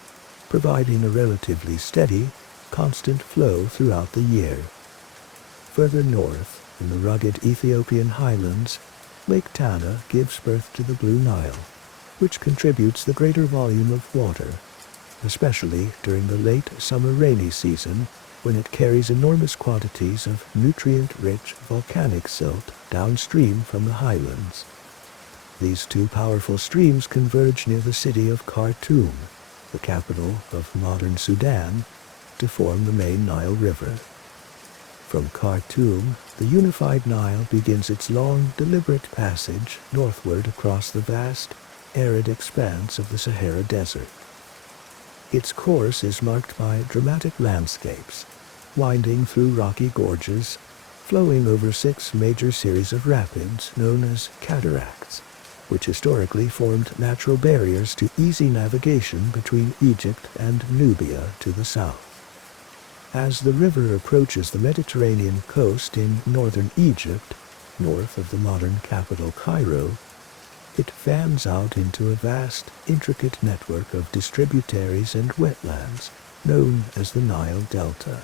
providing a relatively steady, constant flow throughout the year. Further north, in the rugged Ethiopian highlands, Lake Tana gives birth to the Blue Nile, which contributes the greater volume of water, especially during the late summer rainy season when it carries enormous quantities of nutrient-rich volcanic silt downstream from the highlands. These two powerful streams converge near the city of Khartoum, the capital of modern Sudan, to form the main Nile River. From Khartoum, the unified Nile begins its long, deliberate passage northward across the vast, arid expanse of the Sahara Desert. Its course is marked by dramatic landscapes, winding through rocky gorges, flowing over 6 major series of rapids known as cataracts, which historically formed natural barriers to easy navigation between Egypt and Nubia to the south. As the river approaches the Mediterranean coast in northern Egypt, north of the modern capital Cairo, it fans out into a vast, intricate network of distributaries and wetlands known as the Nile Delta.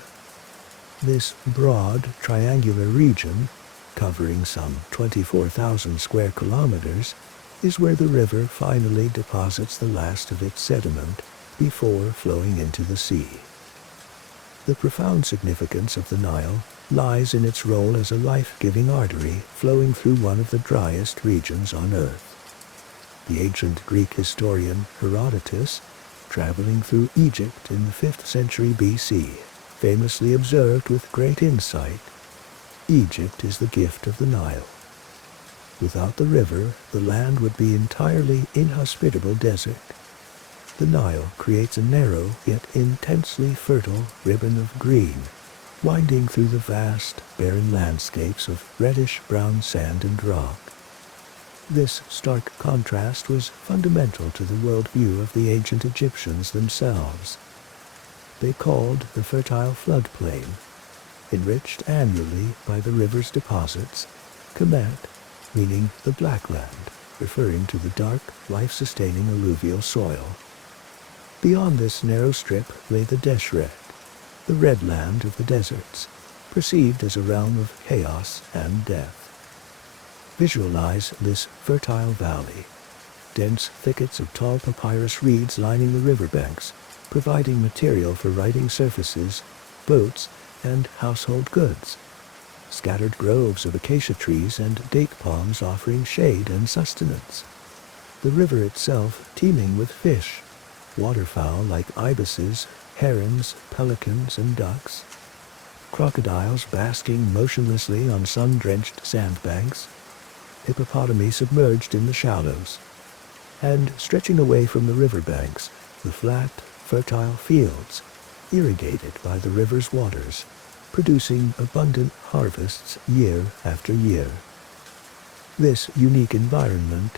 This broad, triangular region, covering some 24,000 square kilometers, is where the river finally deposits the last of its sediment before flowing into the sea. The profound significance of the Nile lies in its role as a life-giving artery flowing through one of the driest regions on Earth. The ancient Greek historian Herodotus, traveling through Egypt in the 5th century BC, famously observed with great insight, "Egypt is the gift of the Nile." Without the river, the land would be entirely inhospitable desert. The Nile creates a narrow yet intensely fertile ribbon of green, winding through the vast, barren landscapes of reddish-brown sand and rock. This stark contrast was fundamental to the worldview of the ancient Egyptians themselves. They called the fertile floodplain, enriched annually by the river's deposits, Kemet, meaning the black land, referring to the dark, life-sustaining alluvial soil. Beyond this narrow strip lay the Deshret, the red land of the deserts, perceived as a realm of chaos and death. Visualize this fertile valley, dense thickets of tall papyrus reeds lining the riverbanks, providing material for writing surfaces, boats, and household goods. Scattered groves of acacia trees and date palms offering shade and sustenance. The river itself teeming with fish, waterfowl like ibises, herons, pelicans, and ducks, crocodiles basking motionlessly on sun-drenched sandbanks, hippopotami submerged in the shallows, and stretching away from the riverbanks, the flat, fertile fields, irrigated by the river's waters, producing abundant harvests year after year. This unique environment,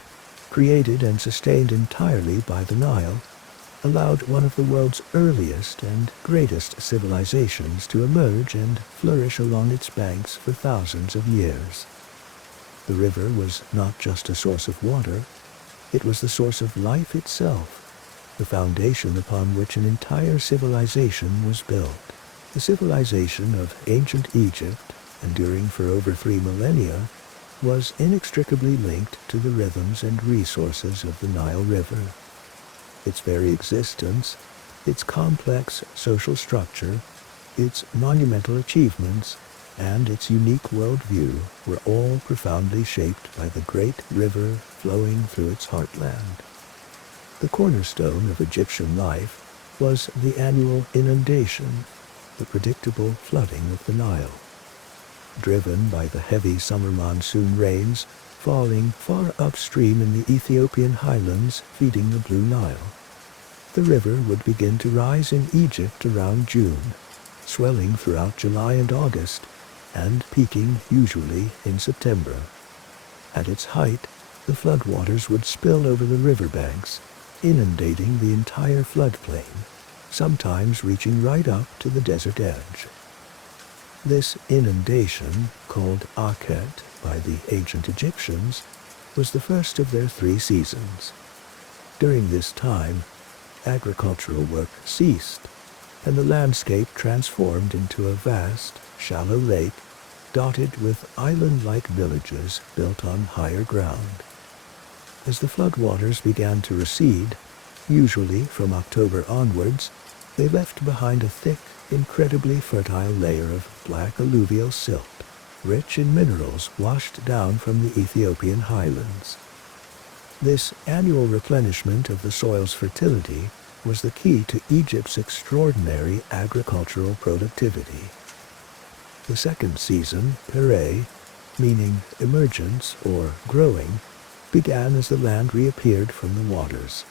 created and sustained entirely by the Nile, allowed one of the world's earliest and greatest civilizations to emerge and flourish along its banks for thousands of years. The river was not just a source of water, it was the source of life itself, the foundation upon which an entire civilization was built. The civilization of ancient Egypt, enduring for over 3 millennia, was inextricably linked to the rhythms and resources of the Nile River. Its very existence, its complex social structure, its monumental achievements, and its unique worldview were all profoundly shaped by the great river flowing through its heartland. The cornerstone of Egyptian life was the annual inundation, the predictable flooding of the Nile. Driven by the heavy summer monsoon rains falling far upstream in the Ethiopian highlands feeding the Blue Nile, the river would begin to rise in Egypt around June, swelling throughout July and August, and peaking usually in September. At its height, the floodwaters would spill over the riverbanks, inundating the entire floodplain, sometimes reaching right up to the desert edge. This inundation, called Akhet by the ancient Egyptians, was the first of their 3 seasons. During this time, agricultural work ceased, and the landscape transformed into a vast, shallow lake dotted with island-like villages built on higher ground. As the floodwaters began to recede, usually from October onwards, they left behind a thick, incredibly fertile layer of black alluvial silt, rich in minerals washed down from the Ethiopian highlands. This annual replenishment of the soil's fertility was the key to Egypt's extraordinary agricultural productivity. The second season, Pere, meaning emergence or growing, began as the land reappeared from the waters.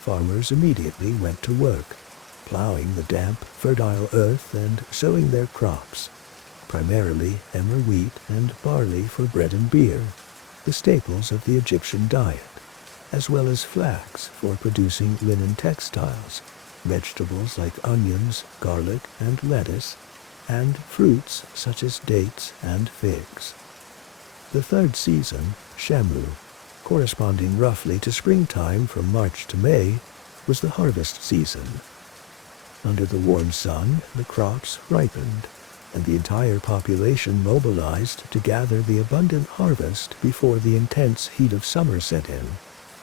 Farmers immediately went to work, plowing the damp, fertile earth and sowing their crops, primarily emmer wheat and barley for bread and beer, the staples of the Egyptian diet, as well as flax for producing linen textiles, vegetables like onions, garlic, and lettuce, and fruits such as dates and figs. The third season, Shemu, corresponding roughly to springtime from March to May, was the harvest season. Under the warm sun, the crops ripened, and the entire population mobilized to gather the abundant harvest before the intense heat of summer set in,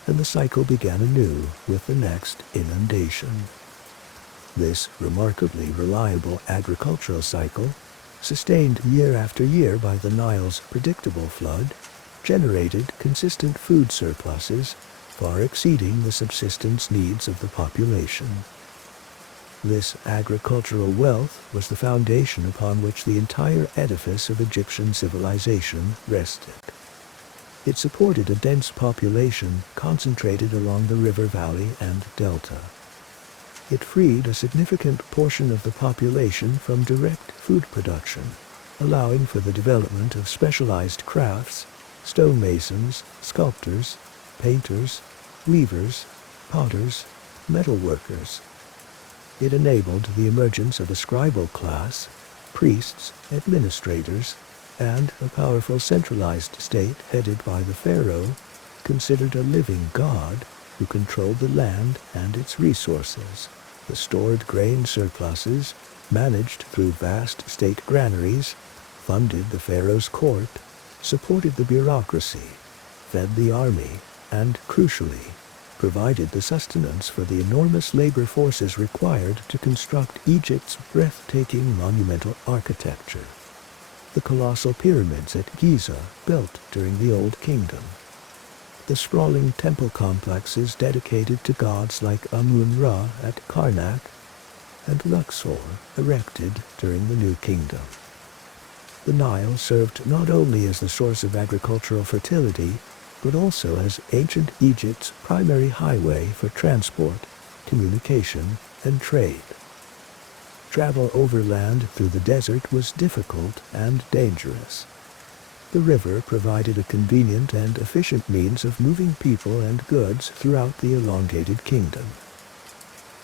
and the cycle began anew with the next inundation. This remarkably reliable agricultural cycle, sustained year after year by the Nile's predictable flood, generated consistent food surpluses far exceeding the subsistence needs of the population. This agricultural wealth was the foundation upon which the entire edifice of Egyptian civilization rested. It supported a dense population concentrated along the river valley and delta. It freed a significant portion of the population from direct food production, allowing for the development of specialized crafts, stonemasons, sculptors, painters, weavers, potters, metalworkers. It enabled the emergence of a scribal class, priests, administrators, and a powerful centralized state headed by the pharaoh, considered a living god who controlled the land and its resources. The stored grain surpluses, managed through vast state granaries, funded the pharaoh's court, supported the bureaucracy, fed the army, and, crucially, provided the sustenance for the enormous labor forces required to construct Egypt's breathtaking monumental architecture. The colossal pyramids at Giza, built during the Old Kingdom. The sprawling temple complexes dedicated to gods like Amun-Ra at Karnak, and Luxor, erected during the New Kingdom. The Nile served not only as the source of agricultural fertility, but also as ancient Egypt's primary highway for transport, communication, and trade. Travel overland through the desert was difficult and dangerous. The river provided a convenient and efficient means of moving people and goods throughout the elongated kingdom.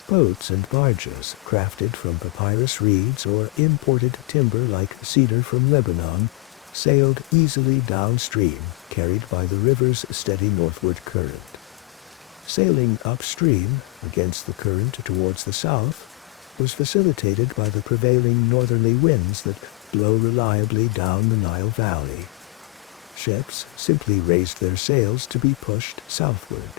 Boats and barges, crafted from papyrus reeds or imported timber like cedar from Lebanon, sailed easily downstream, carried by the river's steady northward current. Sailing upstream, against the current towards the south, was facilitated by the prevailing northerly winds that blow reliably down the Nile Valley. Ships simply raised their sails to be pushed southward.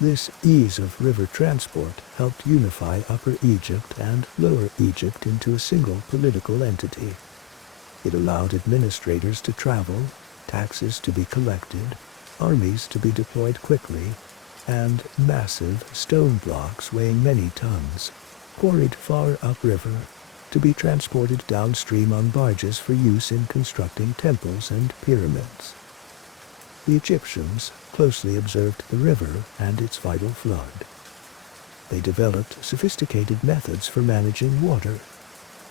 This ease of river transport helped unify Upper Egypt and Lower Egypt into a single political entity. It allowed administrators to travel, taxes to be collected, armies to be deployed quickly, and massive stone blocks weighing many tons, quarried far upriver, to be transported downstream on barges for use in constructing temples and pyramids. The Egyptians closely observed the river and its vital flood. They developed sophisticated methods for managing water,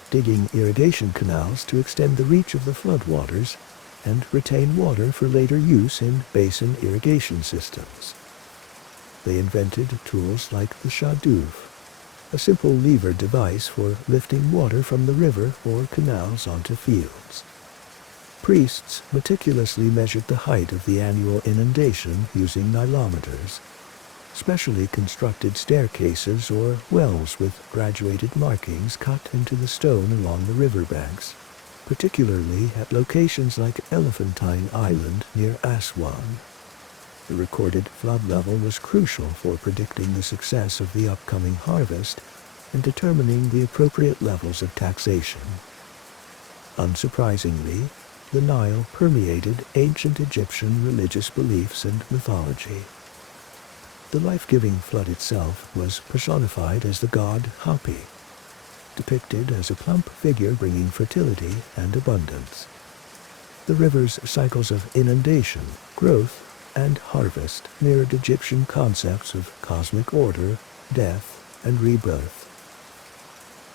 digging irrigation canals to extend the reach of the floodwaters and retain water for later use in basin irrigation systems. They invented tools like the shaduf, a simple lever device for lifting water from the river or canals onto fields. Priests meticulously measured the height of the annual inundation using nilometers, specially constructed staircases or wells with graduated markings cut into the stone along the riverbanks, particularly at locations like Elephantine Island near Aswan. The recorded flood level was crucial for predicting the success of the upcoming harvest and determining the appropriate levels of taxation. Unsurprisingly, the Nile permeated ancient Egyptian religious beliefs and mythology. The life-giving flood itself was personified as the god Hapi, depicted as a plump figure bringing fertility and abundance. The river's cycles of inundation, growth, and harvest mirrored Egyptian concepts of cosmic order, death, and rebirth.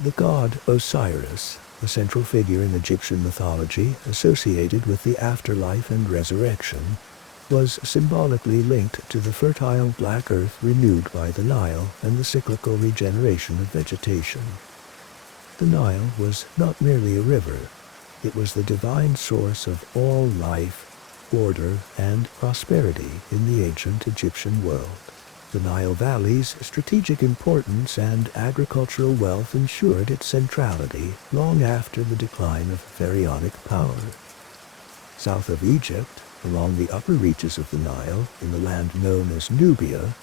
The god Osiris, the central figure in Egyptian mythology associated with the afterlife and resurrection, was symbolically linked to the fertile black earth renewed by the Nile and the cyclical regeneration of vegetation. The Nile was not merely a river, it was the divine source of all life, order, and prosperity in the ancient Egyptian world. The Nile Valley's strategic importance and agricultural wealth ensured its centrality long after the decline of pharaonic power. South of Egypt, along the upper reaches of the Nile, in the land known as Nubia,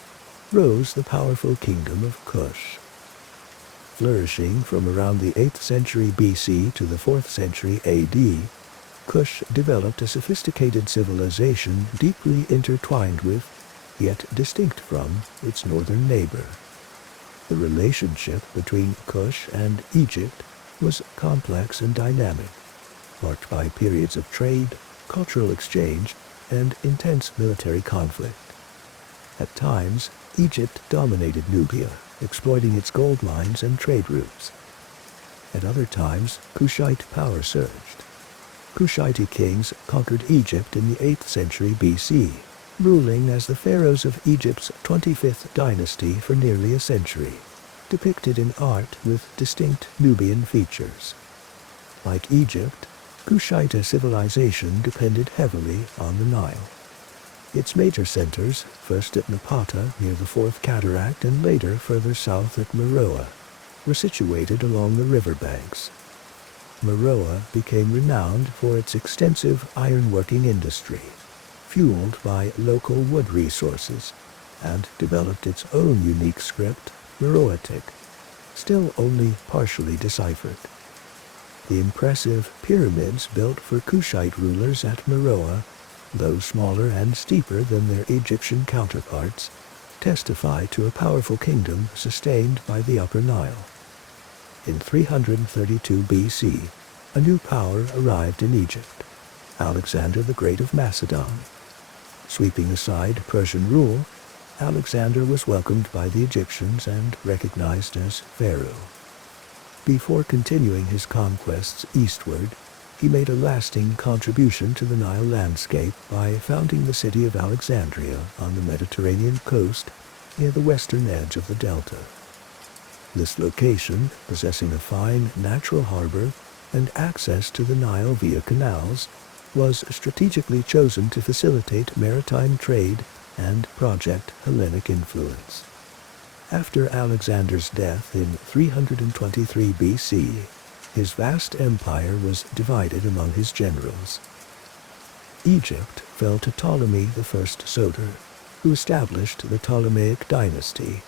rose the powerful kingdom of Kush. Flourishing from around the 8th century BC to the 4th century AD, Kush developed a sophisticated civilization deeply intertwined with, yet distinct from, its northern neighbor. The relationship between Kush and Egypt was complex and dynamic, marked by periods of trade, cultural exchange, and intense military conflict. At times, Egypt dominated Nubia, exploiting its gold mines and trade routes. At other times, Kushite power surged. Kushite kings conquered Egypt in the 8th century BC, ruling as the pharaohs of Egypt's 25th dynasty for nearly a century, depicted in art with distinct Nubian features. Like Egypt, Kushite civilization depended heavily on the Nile. Its major centers, first at Napata near the Fourth Cataract and later further south at Meroe, were situated along the riverbanks. Meroe became renowned for its extensive ironworking industry, fueled by local wood resources, and developed its own unique script, Meroitic, still only partially deciphered. The impressive pyramids built for Kushite rulers at Meroe, though smaller and steeper than their Egyptian counterparts, testify to a powerful kingdom sustained by the Upper Nile. In 332 BC, a new power arrived in Egypt, Alexander the Great of Macedon. Sweeping aside Persian rule, Alexander was welcomed by the Egyptians and recognized as pharaoh. Before continuing his conquests eastward, he made a lasting contribution to the Nile landscape by founding the city of Alexandria on the Mediterranean coast near the western edge of the delta. This location, possessing a fine natural harbor and access to the Nile via canals, was strategically chosen to facilitate maritime trade and project Hellenic influence. After Alexander's death in 323 BC, his vast empire was divided among his generals. Egypt fell to Ptolemy I Soter, who established the Ptolemaic dynasty,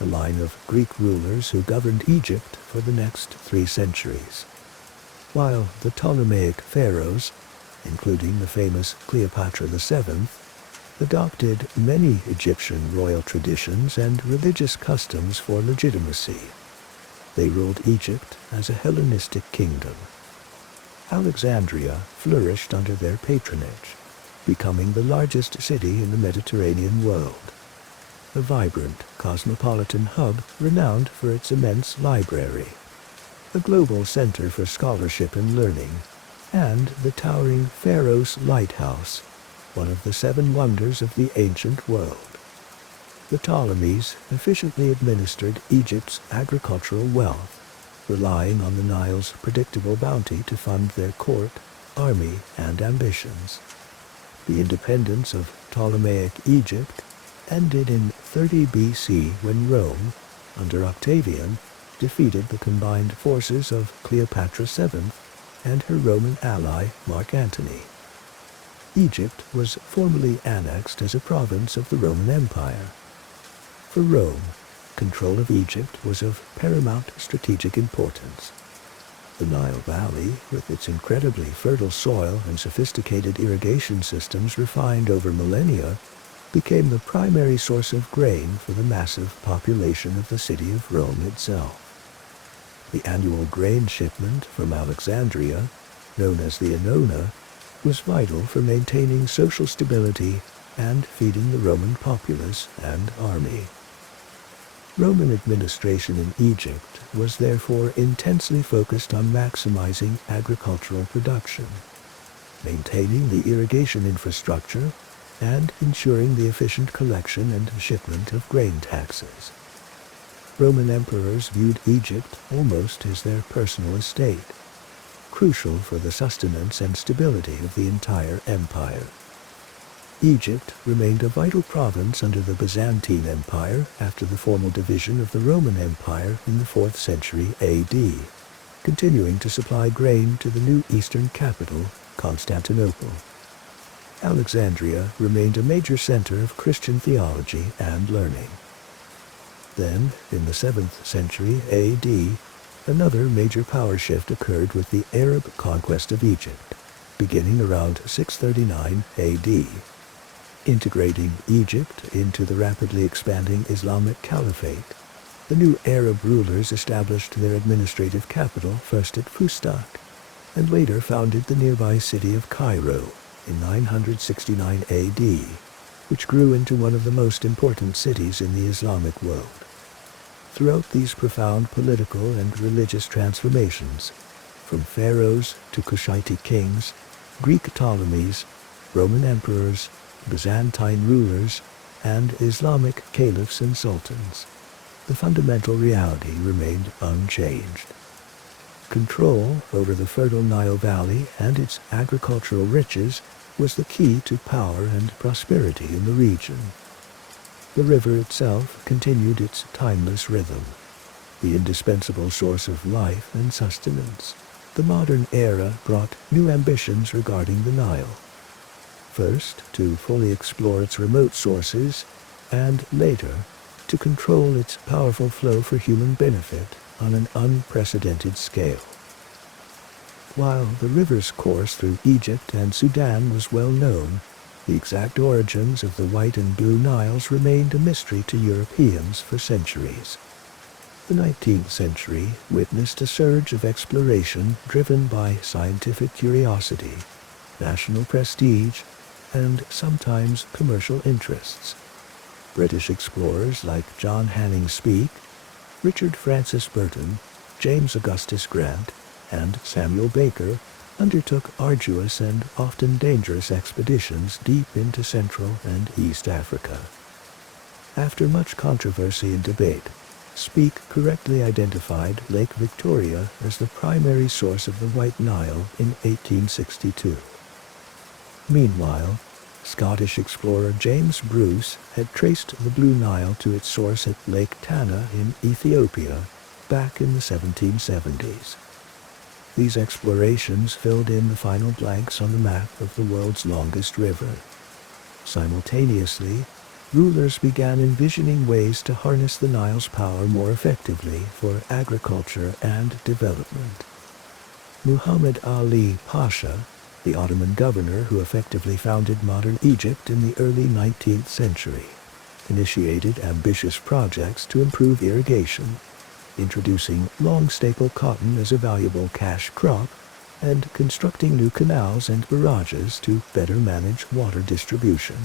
a line of Greek rulers who governed Egypt for the next 3 centuries. While the Ptolemaic pharaohs, including the famous Cleopatra VII, adopted many Egyptian royal traditions and religious customs for legitimacy. They ruled Egypt as a Hellenistic kingdom. Alexandria flourished under their patronage, becoming the largest city in the Mediterranean world, a vibrant cosmopolitan hub renowned for its immense library, a global center for scholarship and learning, and the towering Pharos Lighthouse, one of the 7 wonders of the ancient world. The Ptolemies efficiently administered Egypt's agricultural wealth, relying on the Nile's predictable bounty to fund their court, army, and ambitions. The independence of Ptolemaic Egypt ended in 30 BC when Rome, under Octavian, defeated the combined forces of Cleopatra VII and her Roman ally Mark Antony. Egypt was formally annexed as a province of the Roman Empire. For Rome, control of Egypt was of paramount strategic importance. The Nile Valley, with its incredibly fertile soil and sophisticated irrigation systems refined over millennia, became the primary source of grain for the massive population of the city of Rome itself. The annual grain shipment from Alexandria, known as the Annona, was vital for maintaining social stability and feeding the Roman populace and army. Roman administration in Egypt was therefore intensely focused on maximizing agricultural production, maintaining the irrigation infrastructure, and ensuring the efficient collection and shipment of grain taxes. Roman emperors viewed Egypt almost as their personal estate, crucial for the sustenance and stability of the entire empire. Egypt remained a vital province under the Byzantine Empire after the formal division of the Roman Empire in the 4th century AD, continuing to supply grain to the new eastern capital, Constantinople. Alexandria remained a major center of Christian theology and learning. Then, in the 7th century AD, another major power shift occurred with the Arab conquest of Egypt, beginning around 639 AD. Integrating Egypt into the rapidly expanding Islamic Caliphate, the new Arab rulers established their administrative capital first at Fustat, and later founded the nearby city of Cairo in 969 AD, which grew into one of the most important cities in the Islamic world. Throughout these profound political and religious transformations, from pharaohs to Kushite kings, Greek Ptolemies, Roman emperors, Byzantine rulers, and Islamic caliphs and sultans, the fundamental reality remained unchanged. Control over the fertile Nile Valley and its agricultural riches was the key to power and prosperity in the region. The river itself continued its timeless rhythm, the indispensable source of life and sustenance. The modern era brought new ambitions regarding the Nile. First, to fully explore its remote sources, and later, to control its powerful flow for human benefit on an unprecedented scale. While the river's course through Egypt and Sudan was well known, the exact origins of the White and Blue Niles remained a mystery to Europeans for centuries. The 19th century witnessed a surge of exploration driven by scientific curiosity, national prestige, and sometimes commercial interests. British explorers like John Hanning Speke, Richard Francis Burton, James Augustus Grant, and Samuel Baker undertook arduous and often dangerous expeditions deep into Central and East Africa. After much controversy and debate, Speke correctly identified Lake Victoria as the primary source of the White Nile in 1862. Meanwhile, Scottish explorer James Bruce had traced the Blue Nile to its source at Lake Tana in Ethiopia back in the 1770s. These explorations filled in the final blanks on the map of the world's longest river. Simultaneously, rulers began envisioning ways to harness the Nile's power more effectively for agriculture and development. Muhammad Ali Pasha, the Ottoman governor who effectively founded modern Egypt in the early 19th century, initiated ambitious projects to improve irrigation, introducing long staple cotton as a valuable cash crop, and constructing new canals and barrages to better manage water distribution.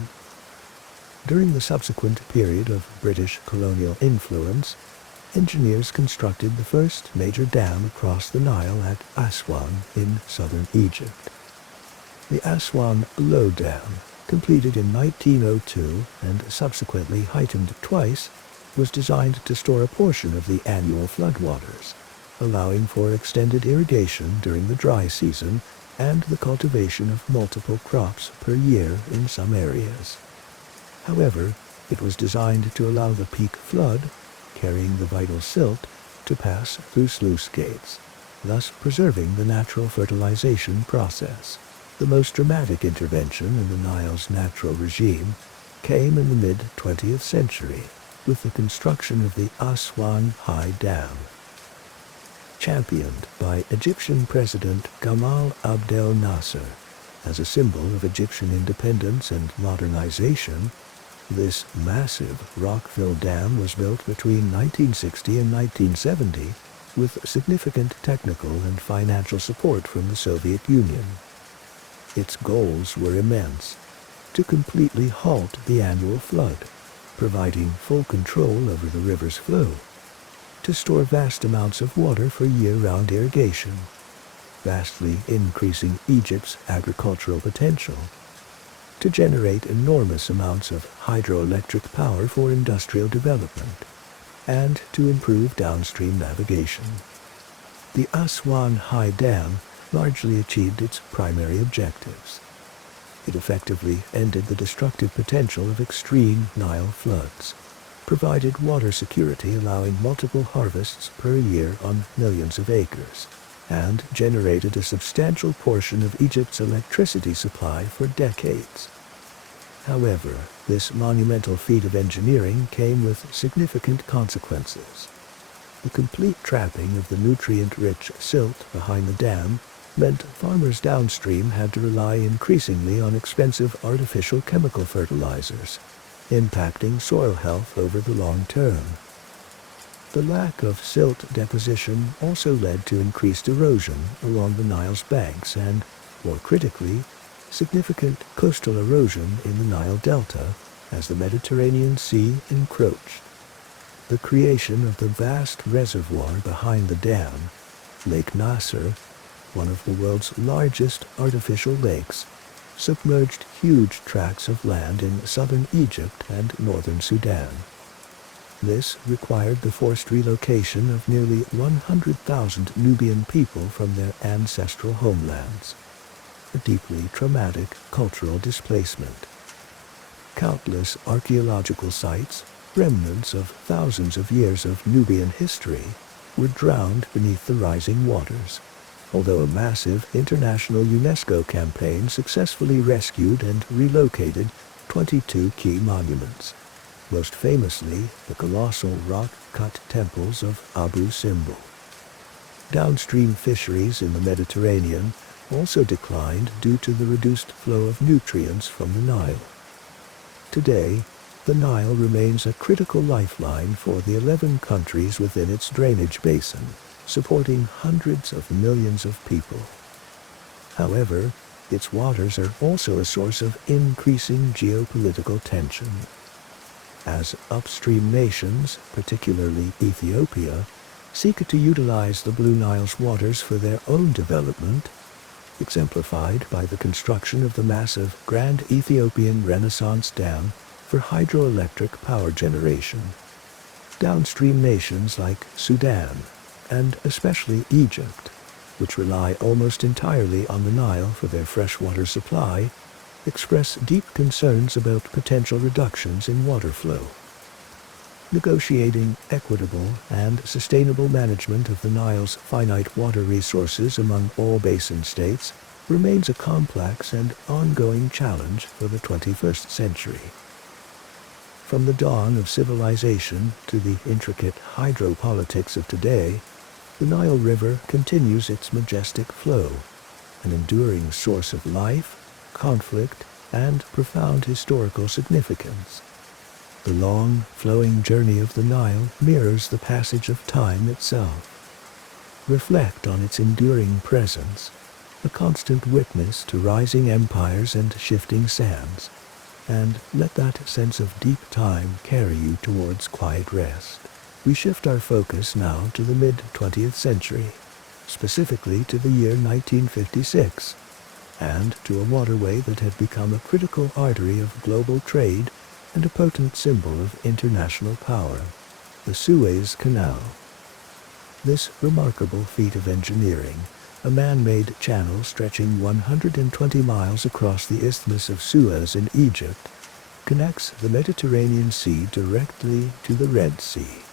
During the subsequent period of British colonial influence, engineers constructed the first major dam across the Nile at Aswan in southern Egypt. The Aswan Low Dam, completed in 1902 and subsequently heightened twice, was designed to store a portion of the annual floodwaters, allowing for extended irrigation during the dry season and the cultivation of multiple crops per year in some areas. However, it was designed to allow the peak flood, carrying the vital silt, to pass through sluice gates, thus preserving the natural fertilization process. The most dramatic intervention in the Nile's natural regime came in the mid-20th century, with the construction of the Aswan High Dam. Championed by Egyptian President Gamal Abdel Nasser as a symbol of Egyptian independence and modernization, this massive rock-filled dam was built between 1960 and 1970 with significant technical and financial support from the Soviet Union. Its goals were immense: to completely halt the annual flood, providing full control over the river's flow, to store vast amounts of water for year-round irrigation, vastly increasing Egypt's agricultural potential, to generate enormous amounts of hydroelectric power for industrial development, and to improve downstream navigation. The Aswan High Dam largely achieved its primary objectives. It effectively ended the destructive potential of extreme Nile floods, provided water security allowing multiple harvests per year on millions of acres, and generated a substantial portion of Egypt's electricity supply for decades. However, this monumental feat of engineering came with significant consequences. The complete trapping of the nutrient-rich silt behind the dam meant farmers downstream had to rely increasingly on expensive artificial chemical fertilizers, impacting soil health over the long term. The lack of silt deposition also led to increased erosion along the Nile's banks and, more critically, significant coastal erosion in the Nile Delta as the Mediterranean Sea encroached. The creation of the vast reservoir behind the dam, Lake Nasser, one of the world's largest artificial lakes, submerged huge tracts of land in southern Egypt and northern Sudan. This required the forced relocation of nearly 100,000 Nubian people from their ancestral homelands, a deeply traumatic cultural displacement. Countless archaeological sites, remnants of thousands of years of Nubian history, were drowned beneath the rising waters, although a massive international UNESCO campaign successfully rescued and relocated 22 key monuments, most famously the colossal rock-cut temples of Abu Simbel. Downstream fisheries in the Mediterranean also declined due to the reduced flow of nutrients from the Nile. Today, the Nile remains a critical lifeline for the 11 countries within its drainage basin, supporting hundreds of millions of people. However, its waters are also a source of increasing geopolitical tension. As upstream nations, particularly Ethiopia, seek to utilize the Blue Nile's waters for their own development, exemplified by the construction of the massive Grand Ethiopian Renaissance Dam for hydroelectric power generation, downstream nations like Sudan, and especially Egypt, which rely almost entirely on the Nile for their freshwater supply, express deep concerns about potential reductions in water flow. Negotiating equitable and sustainable management of the Nile's finite water resources among all basin states remains a complex and ongoing challenge for the 21st century. From the dawn of civilization to the intricate hydropolitics of today, the Nile River continues its majestic flow, an enduring source of life, conflict, and profound historical significance. The long, flowing journey of the Nile mirrors the passage of time itself. Reflect on its enduring presence, a constant witness to rising empires and shifting sands, and let that sense of deep time carry you towards quiet rest. We shift our focus now to the mid-20th century, specifically to the year 1956, and to a waterway that had become a critical artery of global trade and a potent symbol of international power, the Suez Canal. This remarkable feat of engineering, a man-made channel stretching 120 miles across the Isthmus of Suez in Egypt, connects the Mediterranean Sea directly to the Red Sea,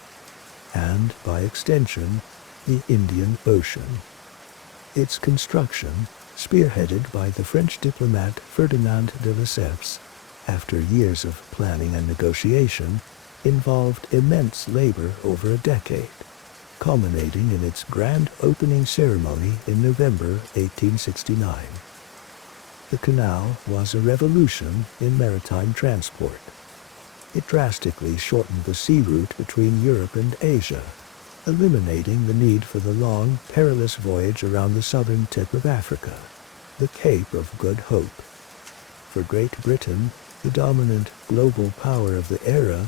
and, by extension, the Indian Ocean. Its construction, spearheaded by the French diplomat Ferdinand de Lesseps, after years of planning and negotiation, involved immense labor over a decade, culminating in its grand opening ceremony in November 1869. The canal was a revolution in maritime transport. It drastically shortened the sea route between Europe and Asia, eliminating the need for the long, perilous voyage around the southern tip of Africa, the Cape of Good Hope. For Great Britain, the dominant global power of the era,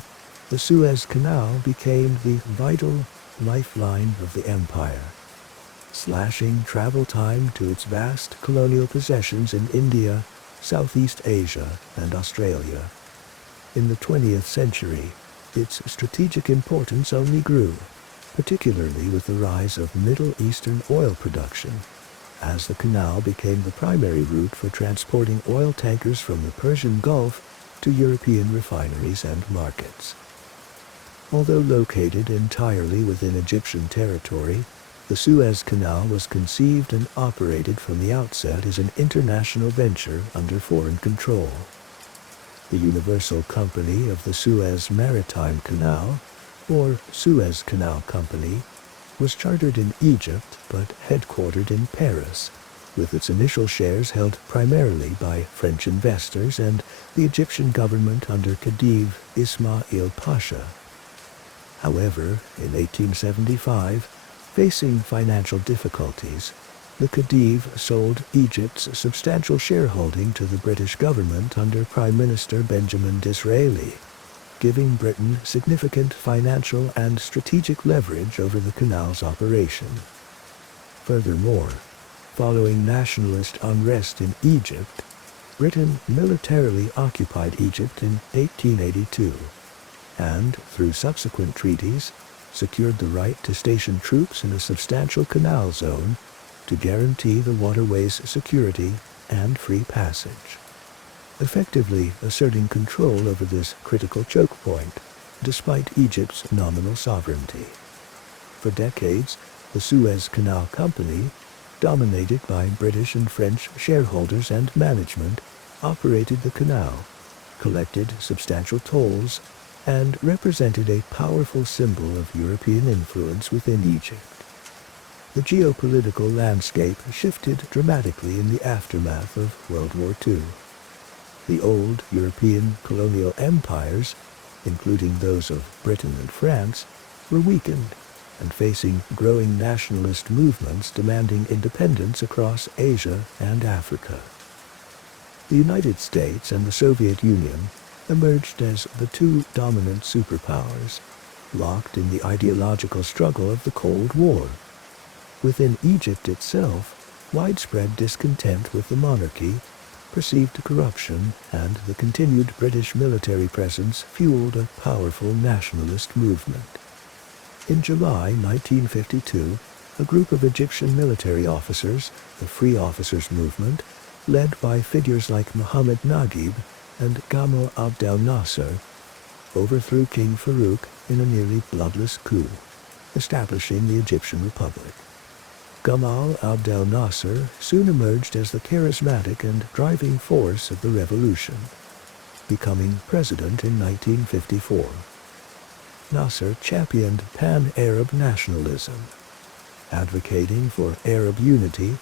the Suez Canal became the vital lifeline of the empire, slashing travel time to its vast colonial possessions in India, Southeast Asia, and Australia. In the 20th century, its strategic importance only grew, particularly with the rise of Middle Eastern oil production, as the canal became the primary route for transporting oil tankers from the Persian Gulf to European refineries and markets. Although located entirely within Egyptian territory, the Suez Canal was conceived and operated from the outset as an international venture under foreign control. The Universal Company of the Suez Maritime Canal, or Suez Canal Company, was chartered in Egypt but headquartered in Paris, with its initial shares held primarily by French investors and the Egyptian government under Khedive Ismail Pasha. However, in 1875, facing financial difficulties, the Khedive sold Egypt's substantial shareholding to the British government under Prime Minister Benjamin Disraeli, giving Britain significant financial and strategic leverage over the canal's operation. Furthermore, following nationalist unrest in Egypt, Britain militarily occupied Egypt in 1882, and, through subsequent treaties, secured the right to station troops in a substantial canal zone to guarantee the waterway's security and free passage, effectively asserting control over this critical choke point, despite Egypt's nominal sovereignty. For decades, the Suez Canal Company, dominated by British and French shareholders and management, operated the canal, collected substantial tolls, and represented a powerful symbol of European influence within Egypt. The geopolitical landscape shifted dramatically in the aftermath of World War II. The old European colonial empires, including those of Britain and France, were weakened and facing growing nationalist movements demanding independence across Asia and Africa. The United States and the Soviet Union emerged as the two dominant superpowers, locked in the ideological struggle of the Cold War. Within Egypt itself, widespread discontent with the monarchy, perceived corruption, and the continued British military presence fueled a powerful nationalist movement. In July 1952, a group of Egyptian military officers, the Free Officers Movement, led by figures like Mohammed Naguib and Gamal Abdel Nasser, overthrew King Farouk in a nearly bloodless coup, establishing the Egyptian Republic. Gamal Abdel Nasser soon emerged as the charismatic and driving force of the revolution, becoming president in 1954. Nasser championed pan-Arab nationalism, advocating for Arab unity,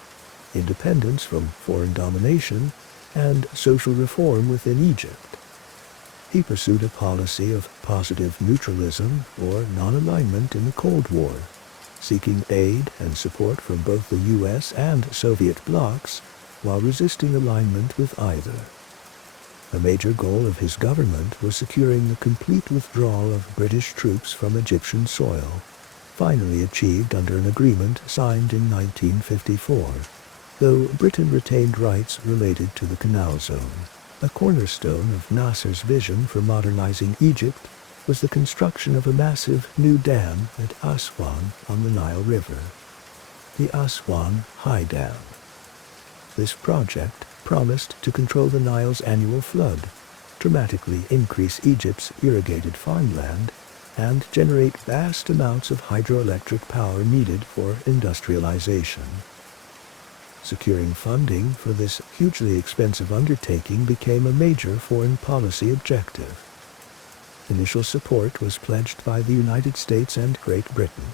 independence from foreign domination, and social reform within Egypt. He pursued a policy of positive neutralism or non-alignment in the Cold War, seeking aid and support from both the U.S. and Soviet blocs while resisting alignment with either. A major goal of his government was securing the complete withdrawal of British troops from Egyptian soil, finally achieved under an agreement signed in 1954, though Britain retained rights related to the Canal Zone. A cornerstone of Nasser's vision for modernizing Egypt was the construction of a massive new dam at Aswan on the Nile River, the Aswan High Dam. This project promised to control the Nile's annual flood, dramatically increase Egypt's irrigated farmland, and generate vast amounts of hydroelectric power needed for industrialization. Securing funding for this hugely expensive undertaking became a major foreign policy objective. Initial support was pledged by the United States and Great Britain,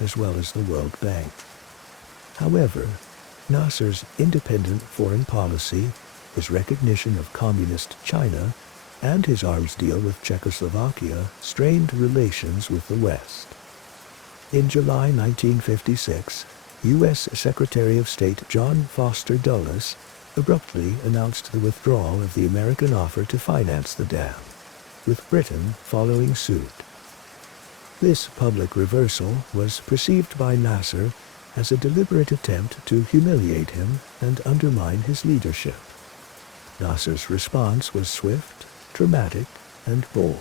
as well as the World Bank. However, Nasser's independent foreign policy, his recognition of communist China, and his arms deal with Czechoslovakia strained relations with the West. In July 1956, U.S. Secretary of State John Foster Dulles abruptly announced the withdrawal of the American offer to finance the dam, with Britain following suit. This public reversal was perceived by Nasser as a deliberate attempt to humiliate him and undermine his leadership. Nasser's response was swift, dramatic, and bold.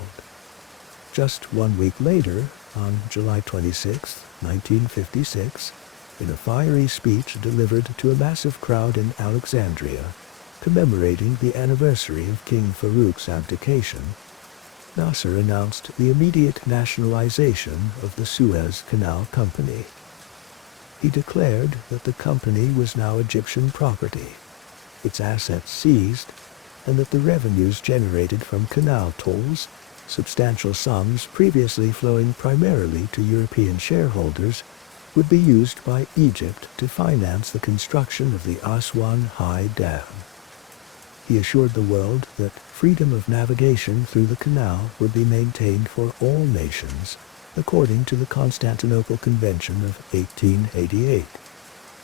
Just 1 week later, on July 26, 1956, in a fiery speech delivered to a massive crowd in Alexandria, commemorating the anniversary of King Farouk's abdication, Nasser announced the immediate nationalization of the Suez Canal Company. He declared that the company was now Egyptian property, its assets seized, and that the revenues generated from canal tolls, substantial sums previously flowing primarily to European shareholders, would be used by Egypt to finance the construction of the Aswan High Dam. He assured the world that freedom of navigation through the canal would be maintained for all nations, according to the Constantinople Convention of 1888,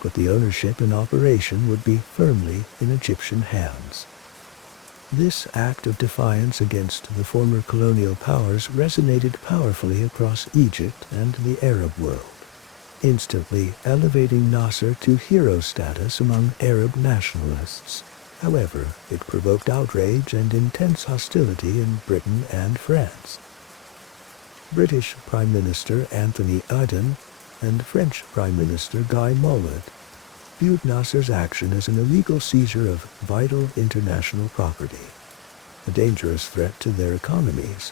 but the ownership and operation would be firmly in Egyptian hands. This act of defiance against the former colonial powers resonated powerfully across Egypt and the Arab world, instantly elevating Nasser to hero status among Arab nationalists. However, it provoked outrage and intense hostility in Britain and France. British Prime Minister Anthony Eden and French Prime Minister Guy Mollet viewed Nasser's action as an illegal seizure of vital international property, a dangerous threat to their economies,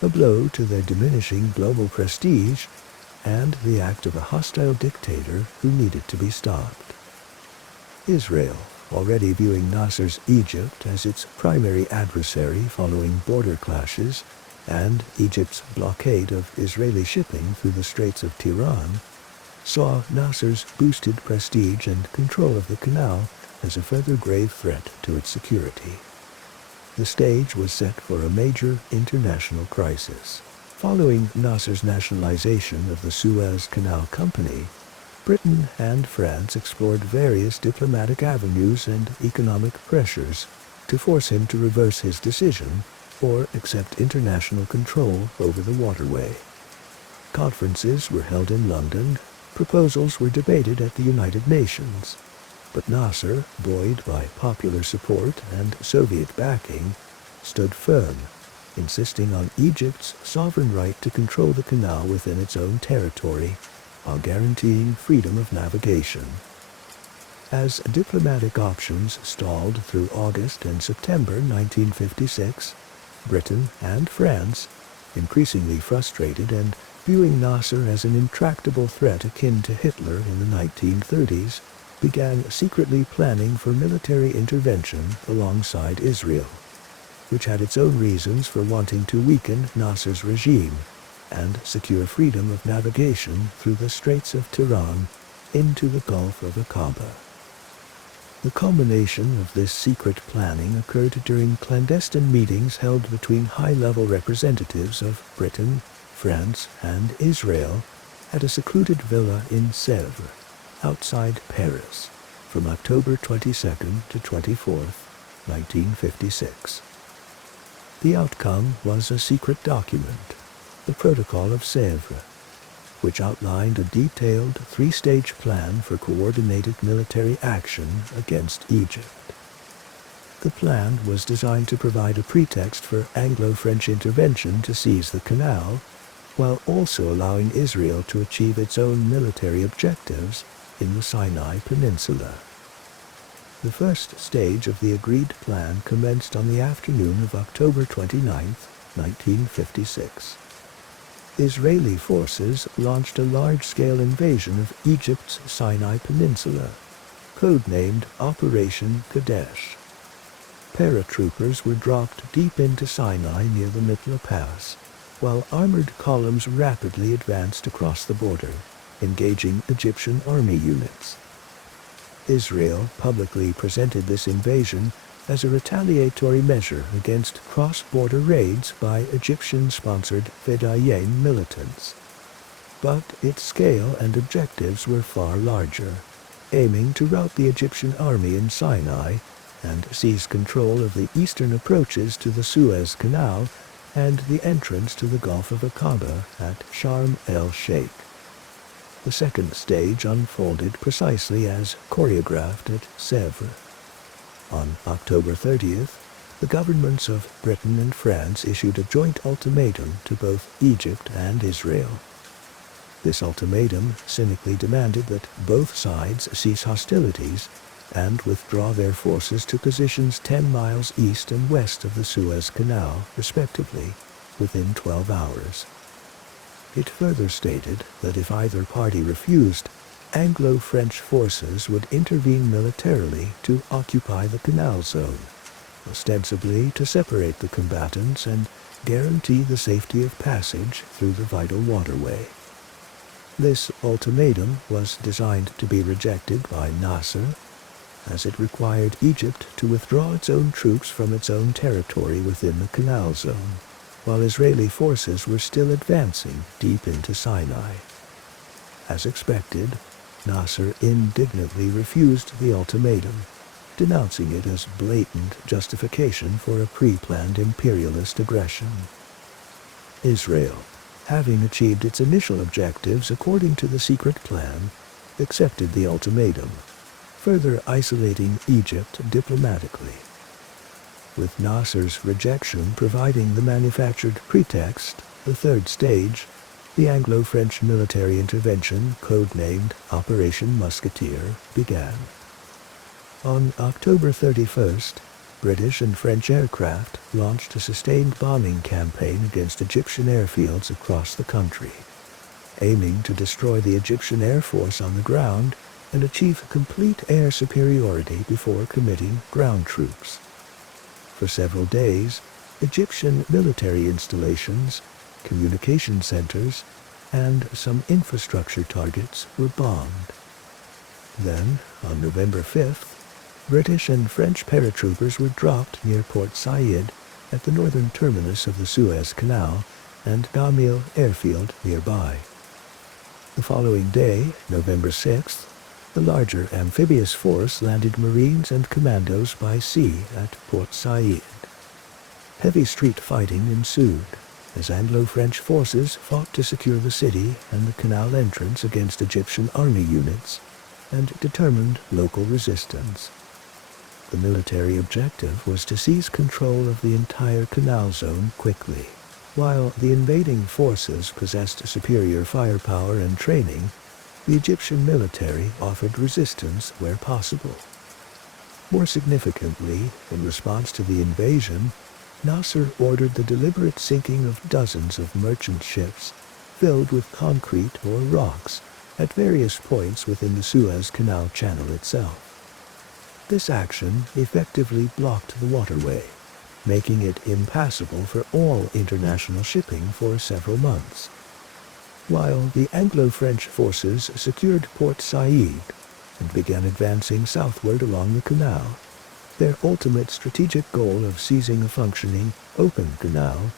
a blow to their diminishing global prestige, and the act of a hostile dictator who needed to be stopped. Israel, already viewing Nasser's Egypt as its primary adversary following border clashes, and Egypt's blockade of Israeli shipping through the Straits of Tiran, saw Nasser's boosted prestige and control of the canal as a further grave threat to its security. The stage was set for a major international crisis. Following Nasser's nationalization of the Suez Canal Company, Britain and France explored various diplomatic avenues and economic pressures to force him to reverse his decision or accept international control over the waterway. Conferences were held in London, proposals were debated at the United Nations, but Nasser, buoyed by popular support and Soviet backing, stood firm, insisting on Egypt's sovereign right to control the canal within its own territory, while guaranteeing freedom of navigation. As diplomatic options stalled through August and September 1956, Britain and France, increasingly frustrated and viewing Nasser as an intractable threat akin to Hitler in the 1930s, began secretly planning for military intervention alongside Israel, which had its own reasons for wanting to weaken Nasser's regime and secure freedom of navigation through the Straits of Tiran into the Gulf of Aqaba. The culmination of this secret planning occurred during clandestine meetings held between high-level representatives of Britain, France, and Israel at a secluded villa in Sèvres, outside Paris, from October 22nd to 24th, 1956. The outcome was a secret document, the Protocol of Sèvres, which outlined a detailed three-stage plan for coordinated military action against Egypt. The plan was designed to provide a pretext for Anglo-French intervention to seize the canal, while also allowing Israel to achieve its own military objectives in the Sinai Peninsula. The first stage of the agreed plan commenced on the afternoon of October 29, 1956. Israeli forces launched a large-scale invasion of Egypt's Sinai Peninsula, codenamed Operation Kadesh. Paratroopers were dropped deep into Sinai near the Mitla Pass, while armored columns rapidly advanced across the border, engaging Egyptian army units. Israel publicly presented this invasion as a retaliatory measure against cross-border raids by Egyptian-sponsored Fedayeen militants. But its scale and objectives were far larger, aiming to rout the Egyptian army in Sinai and seize control of the eastern approaches to the Suez Canal and the entrance to the Gulf of Aqaba at Sharm el-Sheikh. The second stage unfolded precisely as choreographed at Sèvres. On October 30th, the governments of Britain and France issued a joint ultimatum to both Egypt and Israel. This ultimatum cynically demanded that both sides cease hostilities and withdraw their forces to positions 10 miles east and west of the Suez Canal, respectively, within 12 hours. It further stated that if either party refused, Anglo-French forces would intervene militarily to occupy the canal zone, ostensibly to separate the combatants and guarantee the safety of passage through the vital waterway. This ultimatum was designed to be rejected by Nasser, as it required Egypt to withdraw its own troops from its own territory within the canal zone, while Israeli forces were still advancing deep into Sinai. As expected, Nasser indignantly refused the ultimatum, denouncing it as blatant justification for a pre-planned imperialist aggression. Israel, having achieved its initial objectives according to the secret plan, accepted the ultimatum, further isolating Egypt diplomatically. With Nasser's rejection providing the manufactured pretext, the third stage, the Anglo-French military intervention, codenamed Operation Musketeer, began. On October 31st, British and French aircraft launched a sustained bombing campaign against Egyptian airfields across the country, aiming to destroy the Egyptian Air Force on the ground and achieve complete air superiority before committing ground troops. For several days, Egyptian military installations, communication centers, and some infrastructure targets were bombed. Then, on November 5th, British and French paratroopers were dropped near Port Said at the northern terminus of the Suez Canal and Gamil airfield nearby. The following day, November 6th, the larger amphibious force landed Marines and commandos by sea at Port Said. Heavy street fighting ensued as Anglo-French forces fought to secure the city and the canal entrance against Egyptian army units and determined local resistance. The military objective was to seize control of the entire canal zone quickly. While the invading forces possessed superior firepower and training, the Egyptian military offered resistance where possible. More significantly, in response to the invasion, Nasser ordered the deliberate sinking of dozens of merchant ships filled with concrete or rocks at various points within the Suez Canal channel itself. This action effectively blocked the waterway, making it impassable for all international shipping for several months. While the Anglo-French forces secured Port Said and began advancing southward along the canal, their ultimate strategic goal of seizing a functioning, open canal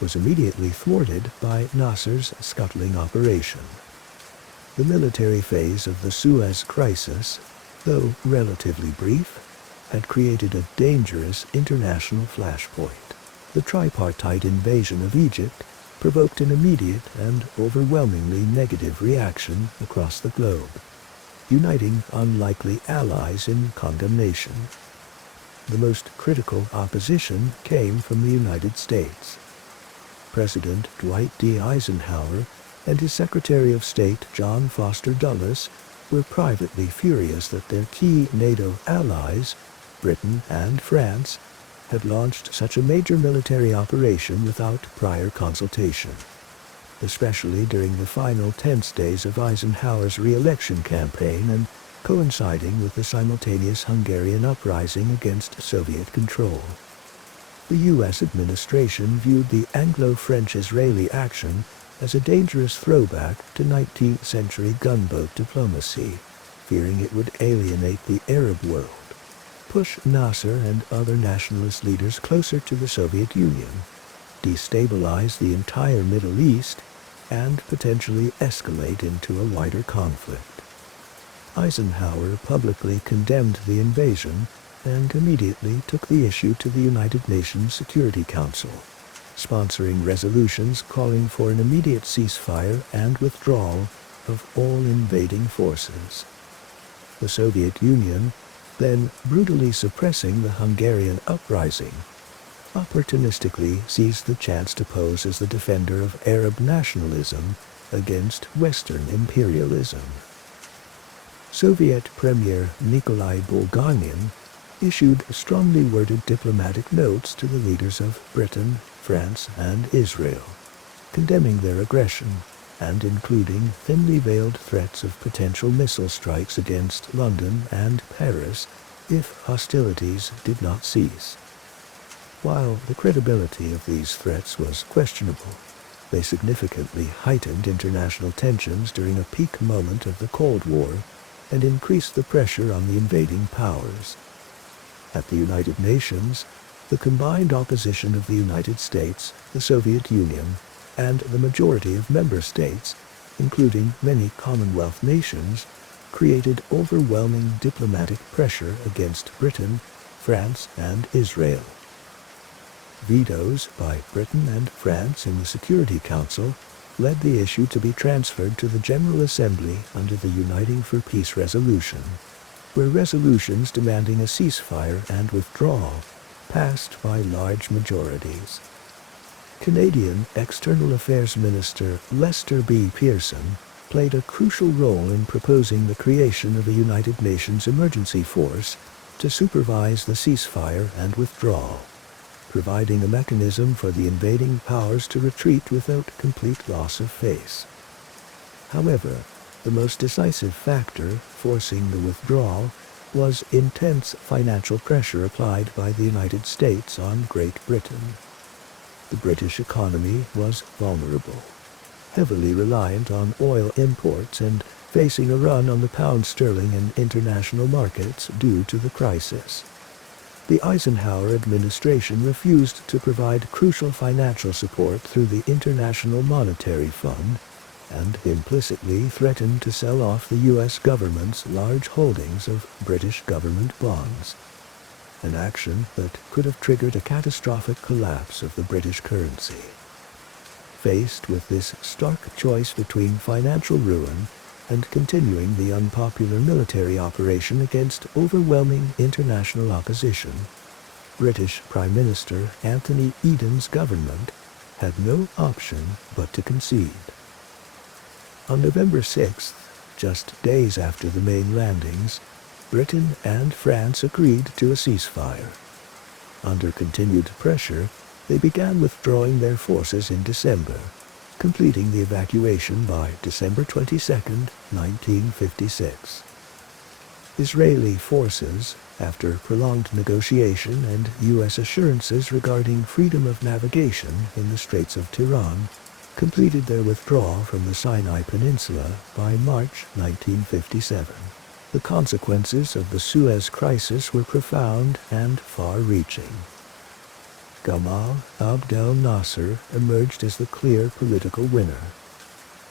was immediately thwarted by Nasser's scuttling operation. The military phase of the Suez Crisis, though relatively brief, had created a dangerous international flashpoint. The tripartite invasion of Egypt provoked an immediate and overwhelmingly negative reaction across the globe, uniting unlikely allies in condemnation. The most critical opposition came from the United States. President Dwight D. Eisenhower and his Secretary of State John Foster Dulles were privately furious that their key NATO allies, Britain and France, had launched such a major military operation without prior consultation, especially during the final tense days of Eisenhower's re-election campaign and coinciding with the simultaneous Hungarian uprising against Soviet control. The U.S. administration viewed the Anglo-French-Israeli action as a dangerous throwback to 19th century gunboat diplomacy, fearing it would alienate the Arab world, push Nasser and other nationalist leaders closer to the Soviet Union, destabilize the entire Middle East, and potentially escalate into a wider conflict. Eisenhower publicly condemned the invasion and immediately took the issue to the United Nations Security Council, sponsoring resolutions calling for an immediate ceasefire and withdrawal of all invading forces. The Soviet Union, then brutally suppressing the Hungarian uprising, opportunistically seized the chance to pose as the defender of Arab nationalism against Western imperialism. Soviet Premier Nikolai Bulganin issued strongly worded diplomatic notes to the leaders of Britain, France, and Israel, condemning their aggression and including thinly veiled threats of potential missile strikes against London and Paris if hostilities did not cease. While the credibility of these threats was questionable, they significantly heightened international tensions during a peak moment of the Cold War and increased the pressure on the invading powers. At the United Nations, the combined opposition of the United States, the Soviet Union, and the majority of member states, including many Commonwealth nations, created overwhelming diplomatic pressure against Britain, France, and Israel. Vetoes by Britain and France in the Security Council led the issue to be transferred to the General Assembly under the Uniting for Peace resolution, where resolutions demanding a ceasefire and withdrawal passed by large majorities. Canadian External Affairs Minister Lester B. Pearson played a crucial role in proposing the creation of a United Nations emergency force to supervise the ceasefire and withdrawal, providing a mechanism for the invading powers to retreat without complete loss of face. However, the most decisive factor forcing the withdrawal was intense financial pressure applied by the United States on Great Britain. The British economy was vulnerable, heavily reliant on oil imports and facing a run on the pound sterling in international markets due to the crisis. The Eisenhower administration refused to provide crucial financial support through the International Monetary Fund and implicitly threatened to sell off the U.S. government's large holdings of British government bonds, an action that could have triggered a catastrophic collapse of the British currency. Faced with this stark choice between financial ruin and continuing the unpopular military operation against overwhelming international opposition, British Prime Minister Anthony Eden's government had no option but to concede. On November 6th, just days after the main landings, Britain and France agreed to a ceasefire. Under continued pressure, they began withdrawing their forces in December, completing the evacuation by December 22, 1956. Israeli forces, after prolonged negotiation and U.S. assurances regarding freedom of navigation in the Straits of Tiran, completed their withdrawal from the Sinai Peninsula by March 1957. The consequences of the Suez Crisis were profound and far-reaching. Gamal Abdel Nasser emerged as the clear political winner.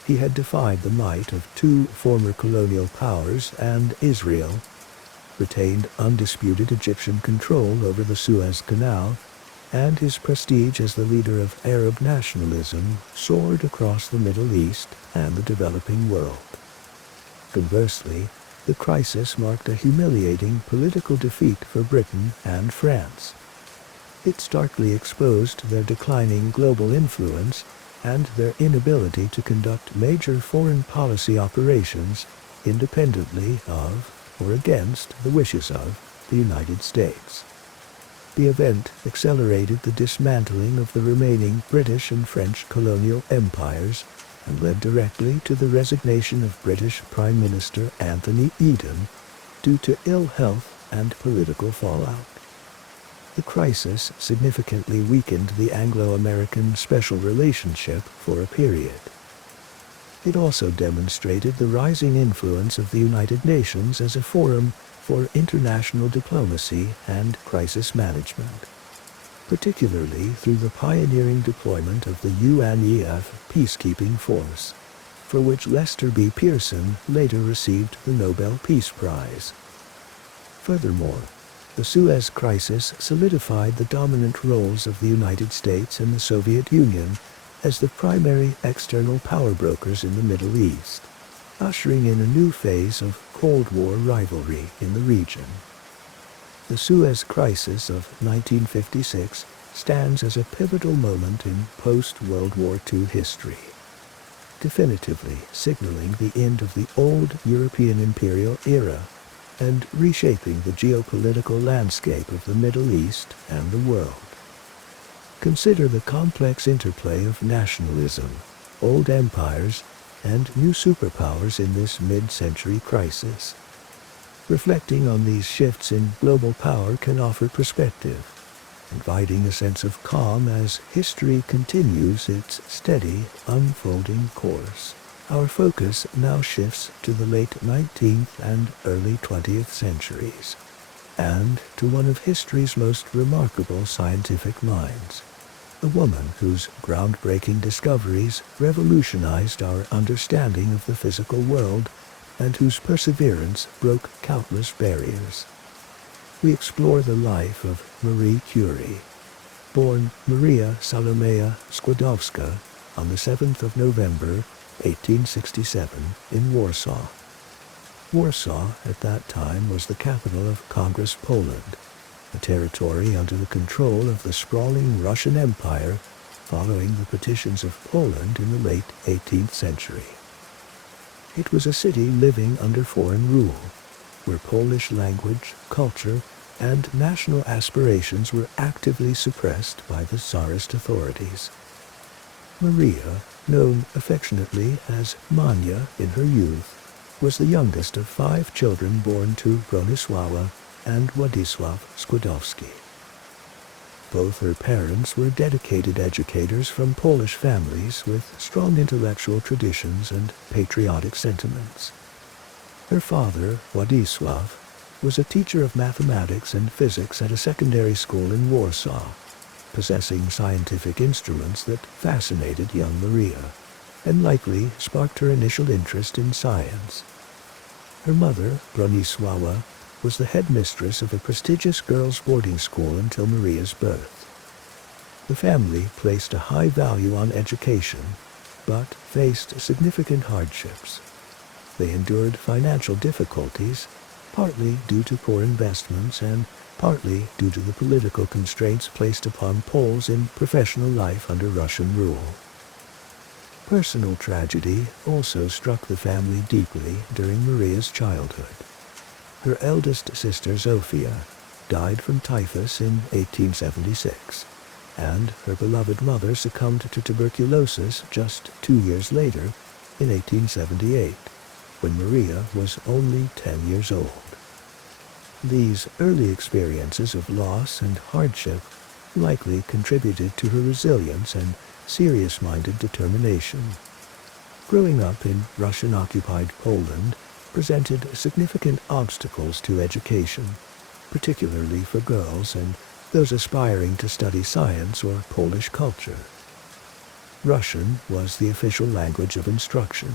He had defied the might of two former colonial powers, and Israel retained undisputed Egyptian control over the Suez Canal, and his prestige as the leader of Arab nationalism soared across the Middle East and the developing world. Conversely, the crisis marked a humiliating political defeat for Britain and France. It starkly exposed their declining global influence and their inability to conduct major foreign policy operations independently of or against the wishes of the United States. The event accelerated the dismantling of the remaining British and French colonial empires and led directly to the resignation of British Prime Minister Anthony Eden due to ill health and political fallout. The crisis significantly weakened the Anglo-American special relationship for a period. It also demonstrated the rising influence of the United Nations as a forum for international diplomacy and crisis management, particularly through the pioneering deployment of the UNEF peacekeeping force, for which Lester B. Pearson later received the Nobel Peace Prize. Furthermore, the Suez Crisis solidified the dominant roles of the United States and the Soviet Union as the primary external power brokers in the Middle East, ushering in a new phase of Cold War rivalry in the region. The Suez Crisis of 1956 stands as a pivotal moment in post-World War II history, definitively signaling the end of the old European imperial era and reshaping the geopolitical landscape of the Middle East and the world. Consider the complex interplay of nationalism, old empires, and new superpowers in this mid-century crisis. Reflecting on these shifts in global power can offer perspective, inviting a sense of calm as history continues its steady, unfolding course. Our focus now shifts to the late 19th and early 20th centuries, and to one of history's most remarkable scientific minds, a woman whose groundbreaking discoveries revolutionized our understanding of the physical world and whose perseverance broke countless barriers. We explore the life of Marie Curie, born Maria Salomea Skłodowska on the 7th of November, 1867, in Warsaw. Warsaw, at that time, was the capital of Congress Poland, a territory under the control of the sprawling Russian Empire following the partitions of Poland in the late 18th century. It was a city living under foreign rule, where Polish language, culture, and national aspirations were actively suppressed by the Tsarist authorities. Maria, known affectionately as Mania in her youth, was the youngest of 5 children born to Bronisława and Władysław Skłodowski. Both her parents were dedicated educators from Polish families with strong intellectual traditions and patriotic sentiments. Her father, Władysław, was a teacher of mathematics and physics at a secondary school in Warsaw, possessing scientific instruments that fascinated young Maria, and likely sparked her initial interest in science. Her mother, Bronisława, was the headmistress of a prestigious girls' boarding school until Maria's birth. The family placed a high value on education, but faced significant hardships. They endured financial difficulties, partly due to poor investments and partly due to the political constraints placed upon Poles in professional life under Russian rule. Personal tragedy also struck the family deeply during Maria's childhood. Her eldest sister, Zofia, died from typhus in 1876, and her beloved mother succumbed to tuberculosis just 2 years later, in 1878, when Maria was only 10 years old. These early experiences of loss and hardship likely contributed to her resilience and serious-minded determination. Growing up in Russian-occupied Poland presented significant obstacles to education, particularly for girls and those aspiring to study science or Polish culture. Russian was the official language of instruction.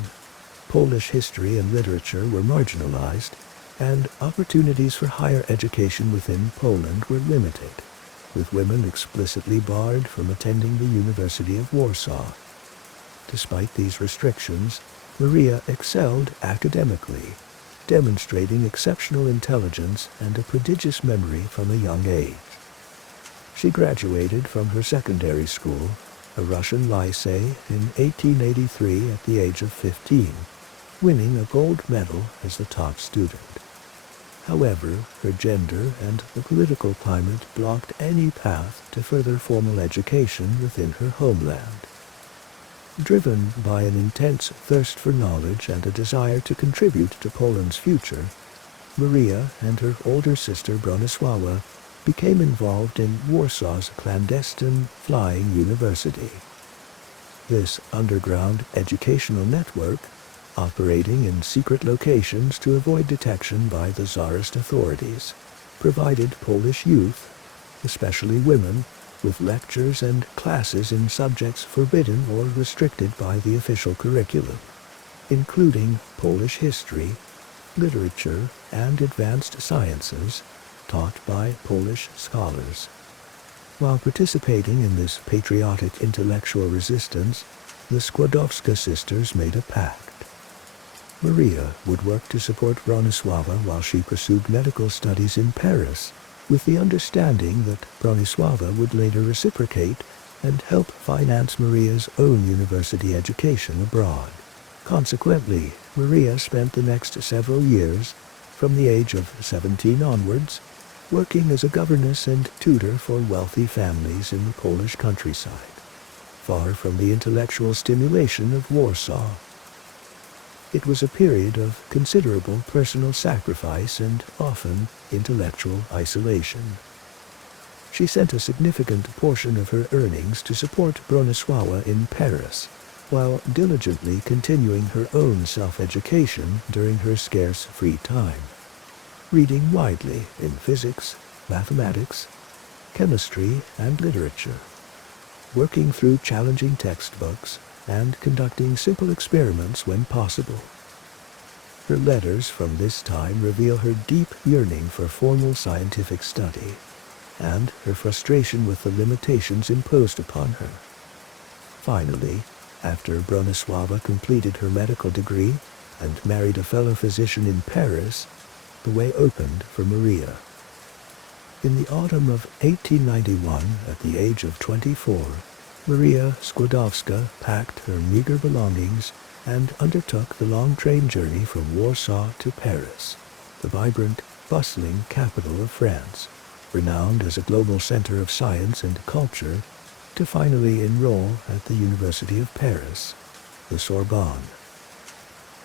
Polish history and literature were marginalized, and opportunities for higher education within Poland were limited, with women explicitly barred from attending the University of Warsaw. Despite these restrictions, Maria excelled academically, demonstrating exceptional intelligence and a prodigious memory from a young age. She graduated from her secondary school, a Russian lycée, in 1883 at the age of 15, winning a gold medal as the top student. However, her gender and the political climate blocked any path to further formal education within her homeland. Driven by an intense thirst for knowledge and a desire to contribute to Poland's future, Maria and her older sister Bronisława became involved in Warsaw's clandestine flying university. This underground educational network, operating in secret locations to avoid detection by the Tsarist authorities, provided Polish youth, especially women, with lectures and classes in subjects forbidden or restricted by the official curriculum, including Polish history, literature, and advanced sciences taught by Polish scholars. While participating in this patriotic intellectual resistance, the Skłodowska sisters made a pact. Maria would work to support Bronisława while she pursued medical studies in Paris, with the understanding that Bronisława would later reciprocate and help finance Maria's own university education abroad. Consequently, Maria spent the next several years, from the age of 17 onwards, working as a governess and tutor for wealthy families in the Polish countryside, far from the intellectual stimulation of Warsaw. It was a period of considerable personal sacrifice and often intellectual isolation. She sent a significant portion of her earnings to support Bronisława in Paris, while diligently continuing her own self-education during her scarce free time, reading widely in physics, mathematics, chemistry, and literature, working through challenging textbooks, and conducting simple experiments when possible. Her letters from this time reveal her deep yearning for formal scientific study, and her frustration with the limitations imposed upon her. Finally, after Bronisława completed her medical degree and married a fellow physician in Paris, the way opened for Maria. In the autumn of 1891, at the age of 24, Maria Skłodowska packed her meager belongings and undertook the long train journey from Warsaw to Paris, the vibrant, bustling capital of France, renowned as a global center of science and culture, to finally enroll at the University of Paris, the Sorbonne.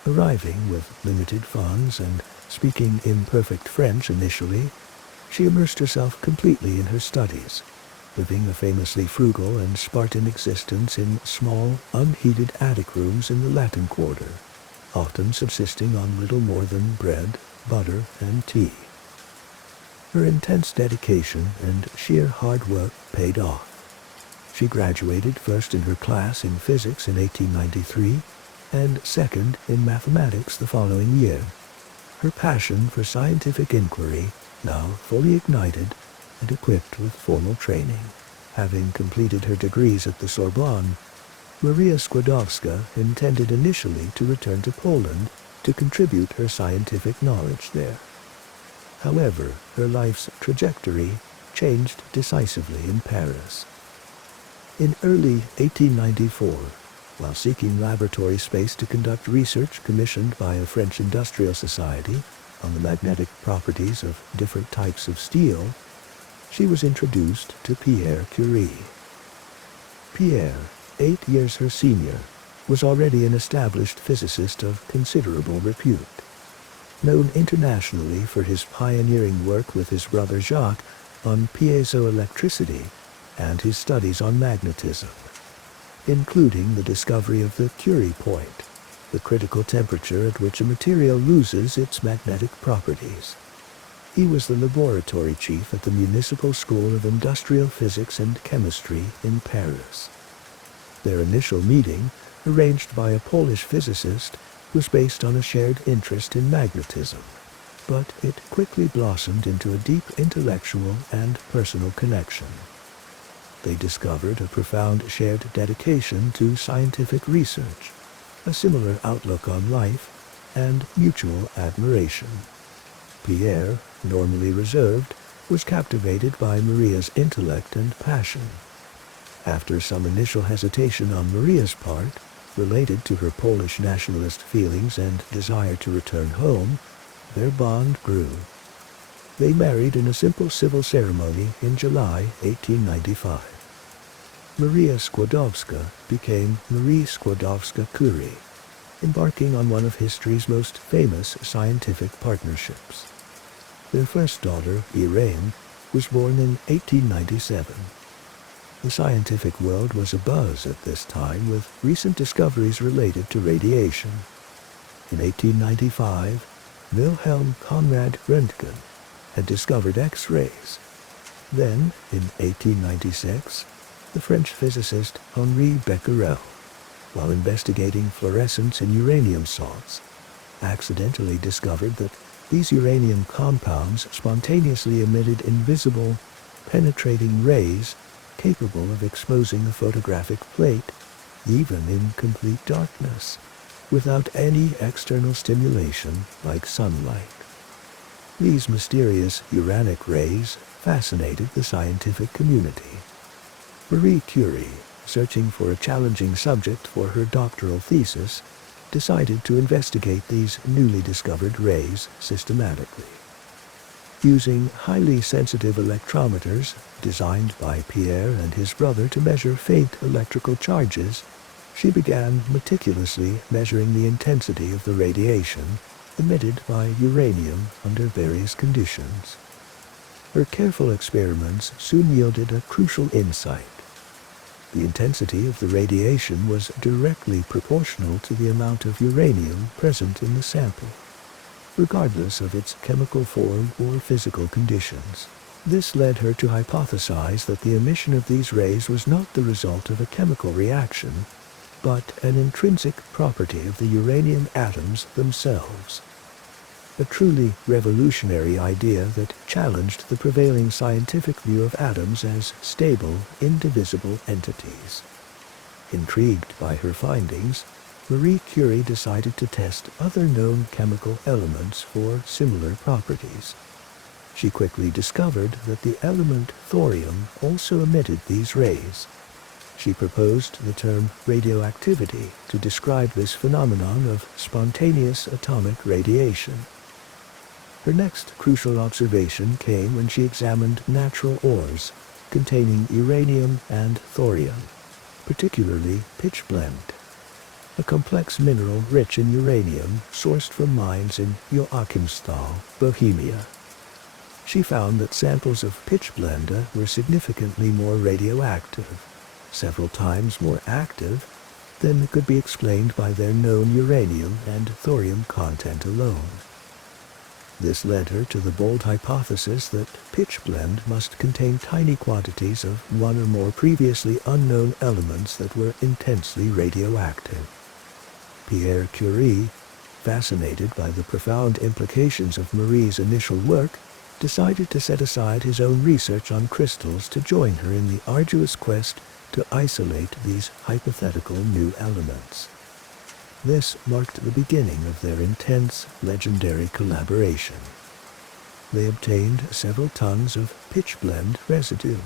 Arriving with limited funds and speaking imperfect French initially, she immersed herself completely in her studies, living a famously frugal and Spartan existence in small, unheated attic rooms in the Latin Quarter, often subsisting on little more than bread, butter, and tea. Her intense dedication and sheer hard work paid off. She graduated first in her class in physics in 1893, and second in mathematics the following year, her passion for scientific inquiry now fully ignited and equipped with formal training. Having completed her degrees at the Sorbonne, Maria Skłodowska intended initially to return to Poland to contribute her scientific knowledge there. However, her life's trajectory changed decisively in Paris. In early 1894, while seeking laboratory space to conduct research commissioned by a French industrial society on the magnetic properties of different types of steel, she was introduced to Pierre Curie. Pierre, 8 years her senior, was already an established physicist of considerable repute, known internationally for his pioneering work with his brother Jacques on piezoelectricity and his studies on magnetism, including the discovery of the Curie point, the critical temperature at which a material loses its magnetic properties. He was the laboratory chief at the Municipal School of Industrial Physics and Chemistry in Paris. Their initial meeting, arranged by a Polish physicist, was based on a shared interest in magnetism, but it quickly blossomed into a deep intellectual and personal connection. They discovered a profound shared dedication to scientific research, a similar outlook on life, and mutual admiration. Pierre, normally reserved, was captivated by Maria's intellect and passion. After some initial hesitation on Maria's part, related to her Polish nationalist feelings and desire to return home, their bond grew. They married in a simple civil ceremony in July 1895. Maria Skłodowska became Marie Skłodowska-Curie, embarking on one of history's most famous scientific partnerships. Their first daughter, Irene, was born in 1897. The scientific world was abuzz at this time with recent discoveries related to radiation. In 1895, Wilhelm Conrad Röntgen had discovered X-rays. Then, in 1896, the French physicist Henri Becquerel, while investigating fluorescence in uranium salts, accidentally discovered that these uranium compounds spontaneously emitted invisible, penetrating rays capable of exposing a photographic plate, even in complete darkness, without any external stimulation like sunlight. These mysterious uranic rays fascinated the scientific community. Marie Curie, searching for a challenging subject for her doctoral thesis, decided to investigate these newly discovered rays systematically. Using highly sensitive electrometers designed by Pierre and his brother to measure faint electrical charges, she began meticulously measuring the intensity of the radiation emitted by uranium under various conditions. Her careful experiments soon yielded a crucial insight. The intensity of the radiation was directly proportional to the amount of uranium present in the sample, regardless of its chemical form or physical conditions. This led her to hypothesize that the emission of these rays was not the result of a chemical reaction, but an intrinsic property of the uranium atoms themselves. A truly revolutionary idea that challenged the prevailing scientific view of atoms as stable, indivisible entities. Intrigued by her findings, Marie Curie decided to test other known chemical elements for similar properties. She quickly discovered that the element thorium also emitted these rays. She proposed the term radioactivity to describe this phenomenon of spontaneous atomic radiation. Her next crucial observation came when she examined natural ores containing uranium and thorium, particularly pitchblende, a complex mineral rich in uranium sourced from mines in Joachimsthal, Bohemia. She found that samples of pitchblende were significantly more radioactive, several times more active than could be explained by their known uranium and thorium content alone. This led her to the bold hypothesis that pitchblende must contain tiny quantities of one or more previously unknown elements that were intensely radioactive. Pierre Curie, fascinated by the profound implications of Marie's initial work, decided to set aside his own research on crystals to join her in the arduous quest to isolate these hypothetical new elements. This marked the beginning of their intense, legendary collaboration. They obtained several tons of pitchblende residue,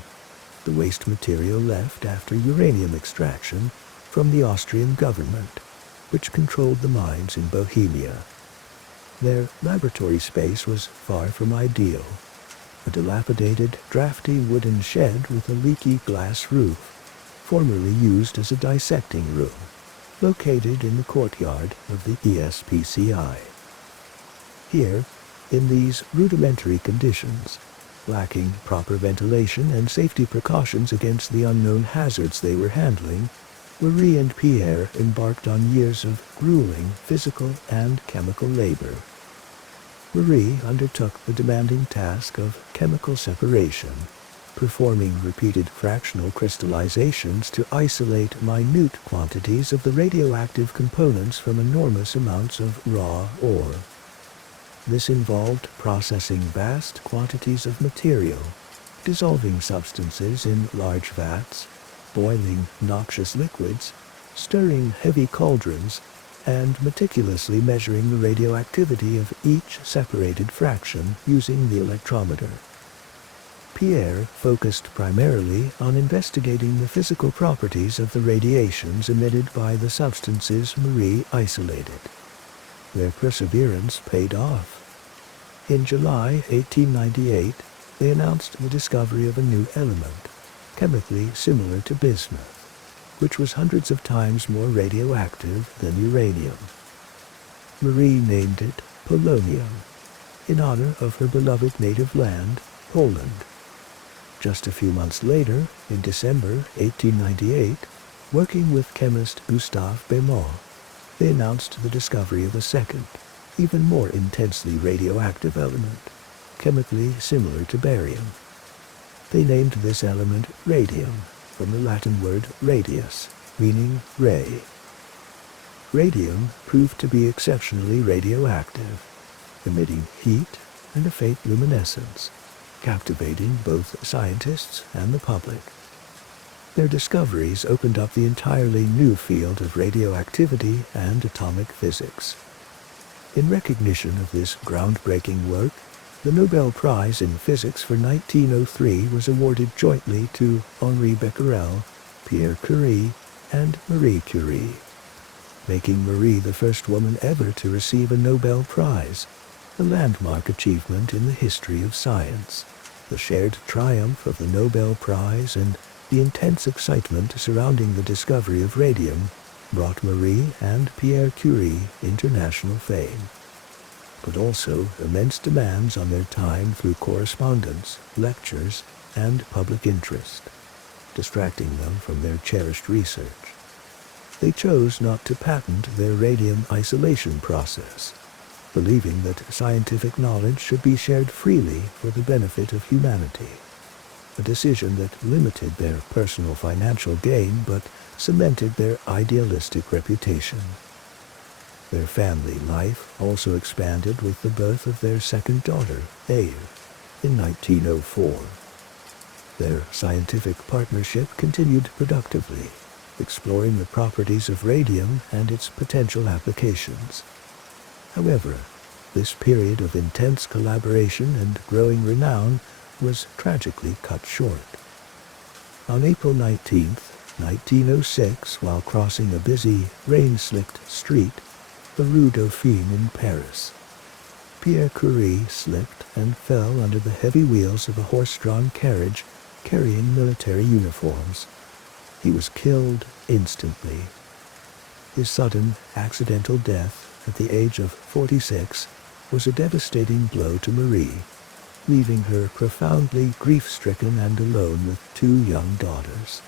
the waste material left after uranium extraction from the Austrian government, which controlled the mines in Bohemia. Their laboratory space was far from ideal. A dilapidated, drafty wooden shed with a leaky glass roof, formerly used as a dissecting room, located in the courtyard of the ESPCI. Here, in these rudimentary conditions, lacking proper ventilation and safety precautions against the unknown hazards they were handling, Marie and Pierre embarked on years of grueling physical and chemical labor. Marie undertook the demanding task of chemical separation, performing repeated fractional crystallizations to isolate minute quantities of the radioactive components from enormous amounts of raw ore. This involved processing vast quantities of material, dissolving substances in large vats, boiling noxious liquids, stirring heavy cauldrons, and meticulously measuring the radioactivity of each separated fraction using the electrometer. Pierre focused primarily on investigating the physical properties of the radiations emitted by the substances Marie isolated. Their perseverance paid off. In July 1898, they announced the discovery of a new element, chemically similar to bismuth, which was hundreds of times more radioactive than uranium. Marie named it polonium. in honor of her beloved native land, Poland. Just a few months later, in December 1898, working with chemist Gustave Bémont, they announced the discovery of a second, even more intensely radioactive element, chemically similar to barium. They named this element radium, from the Latin word radius, meaning ray. Radium proved to be exceptionally radioactive, emitting heat and a faint luminescence, captivating both scientists and the public. Their discoveries opened up the entirely new field of radioactivity and atomic physics. In recognition of this groundbreaking work, the Nobel Prize in Physics for 1903 was awarded jointly to Henri Becquerel, Pierre Curie, and Marie Curie, making Marie the first woman ever to receive a Nobel Prize, a landmark achievement in the history of science. The shared triumph of the Nobel Prize and the intense excitement surrounding the discovery of radium brought Marie and Pierre Curie international fame, but also immense demands on their time through correspondence, lectures, and public interest, distracting them from their cherished research. They chose not to patent their radium isolation process, believing that scientific knowledge should be shared freely for the benefit of humanity, a decision that limited their personal financial gain but cemented their idealistic reputation. Their family life also expanded with the birth of their second daughter, Eve, in 1904. Their scientific partnership continued productively, exploring the properties of radium and its potential applications. However, this period of intense collaboration and growing renown was tragically cut short. On April 19, 1906, while crossing a busy, rain-slicked street, the Rue Dauphine in Paris, Pierre Curie slipped and fell under the heavy wheels of a horse-drawn carriage carrying military uniforms. He was killed instantly. His sudden, accidental death at the age of 46 was a devastating blow to Marie, leaving her profoundly grief-stricken and alone with two young daughters.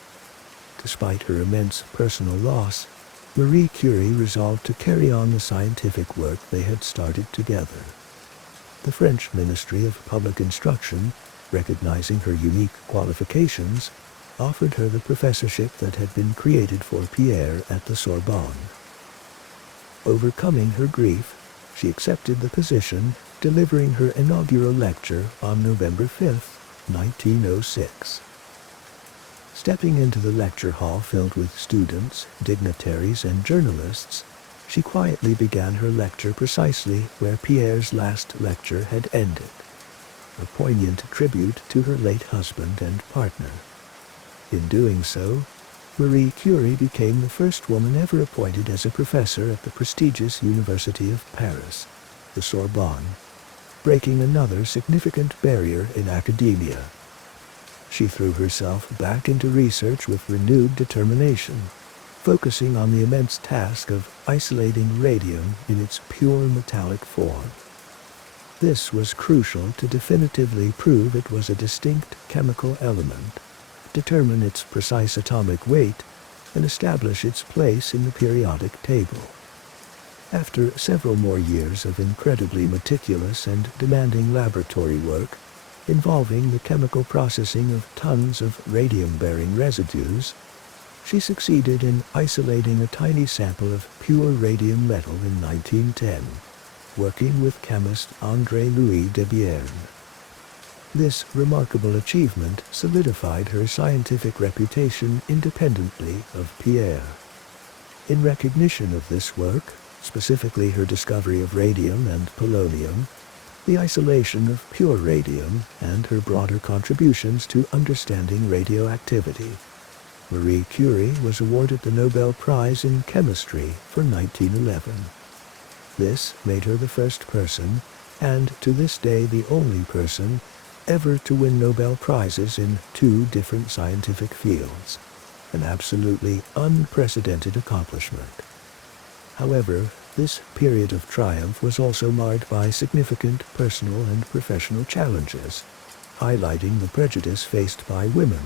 Despite her immense personal loss, Marie Curie resolved to carry on the scientific work they had started together. The French Ministry of Public Instruction, recognizing her unique qualifications, offered her the professorship that had been created for Pierre at the Sorbonne. Overcoming her grief, she accepted the position, delivering her inaugural lecture on November 5, 1906. Stepping into the lecture hall filled with students, dignitaries, and journalists, she quietly began her lecture precisely where Pierre's last lecture had ended, a poignant tribute to her late husband and partner. In doing so, Marie Curie became the first woman ever appointed as a professor at the prestigious University of Paris, the Sorbonne, breaking another significant barrier in academia. She threw herself back into research with renewed determination, focusing on the immense task of isolating radium in its pure metallic form. This was crucial to definitively prove it was a distinct chemical element, determine its precise atomic weight, and establish its place in the periodic table. After several more years of incredibly meticulous and demanding laboratory work, involving the chemical processing of tons of radium-bearing residues, she succeeded in isolating a tiny sample of pure radium metal in 1910, working with chemist André-Louis Debierne. This remarkable achievement solidified her scientific reputation independently of Pierre. In recognition of this work, specifically her discovery of radium and polonium, the isolation of pure radium, and her broader contributions to understanding radioactivity, Marie Curie was awarded the Nobel Prize in Chemistry for 1911. This made her the first person, and to this day the only person, ever to win Nobel Prizes in two different scientific fields, an absolutely unprecedented accomplishment. However, This period of triumph was also marred by significant personal and professional challenges, highlighting the prejudice faced by women,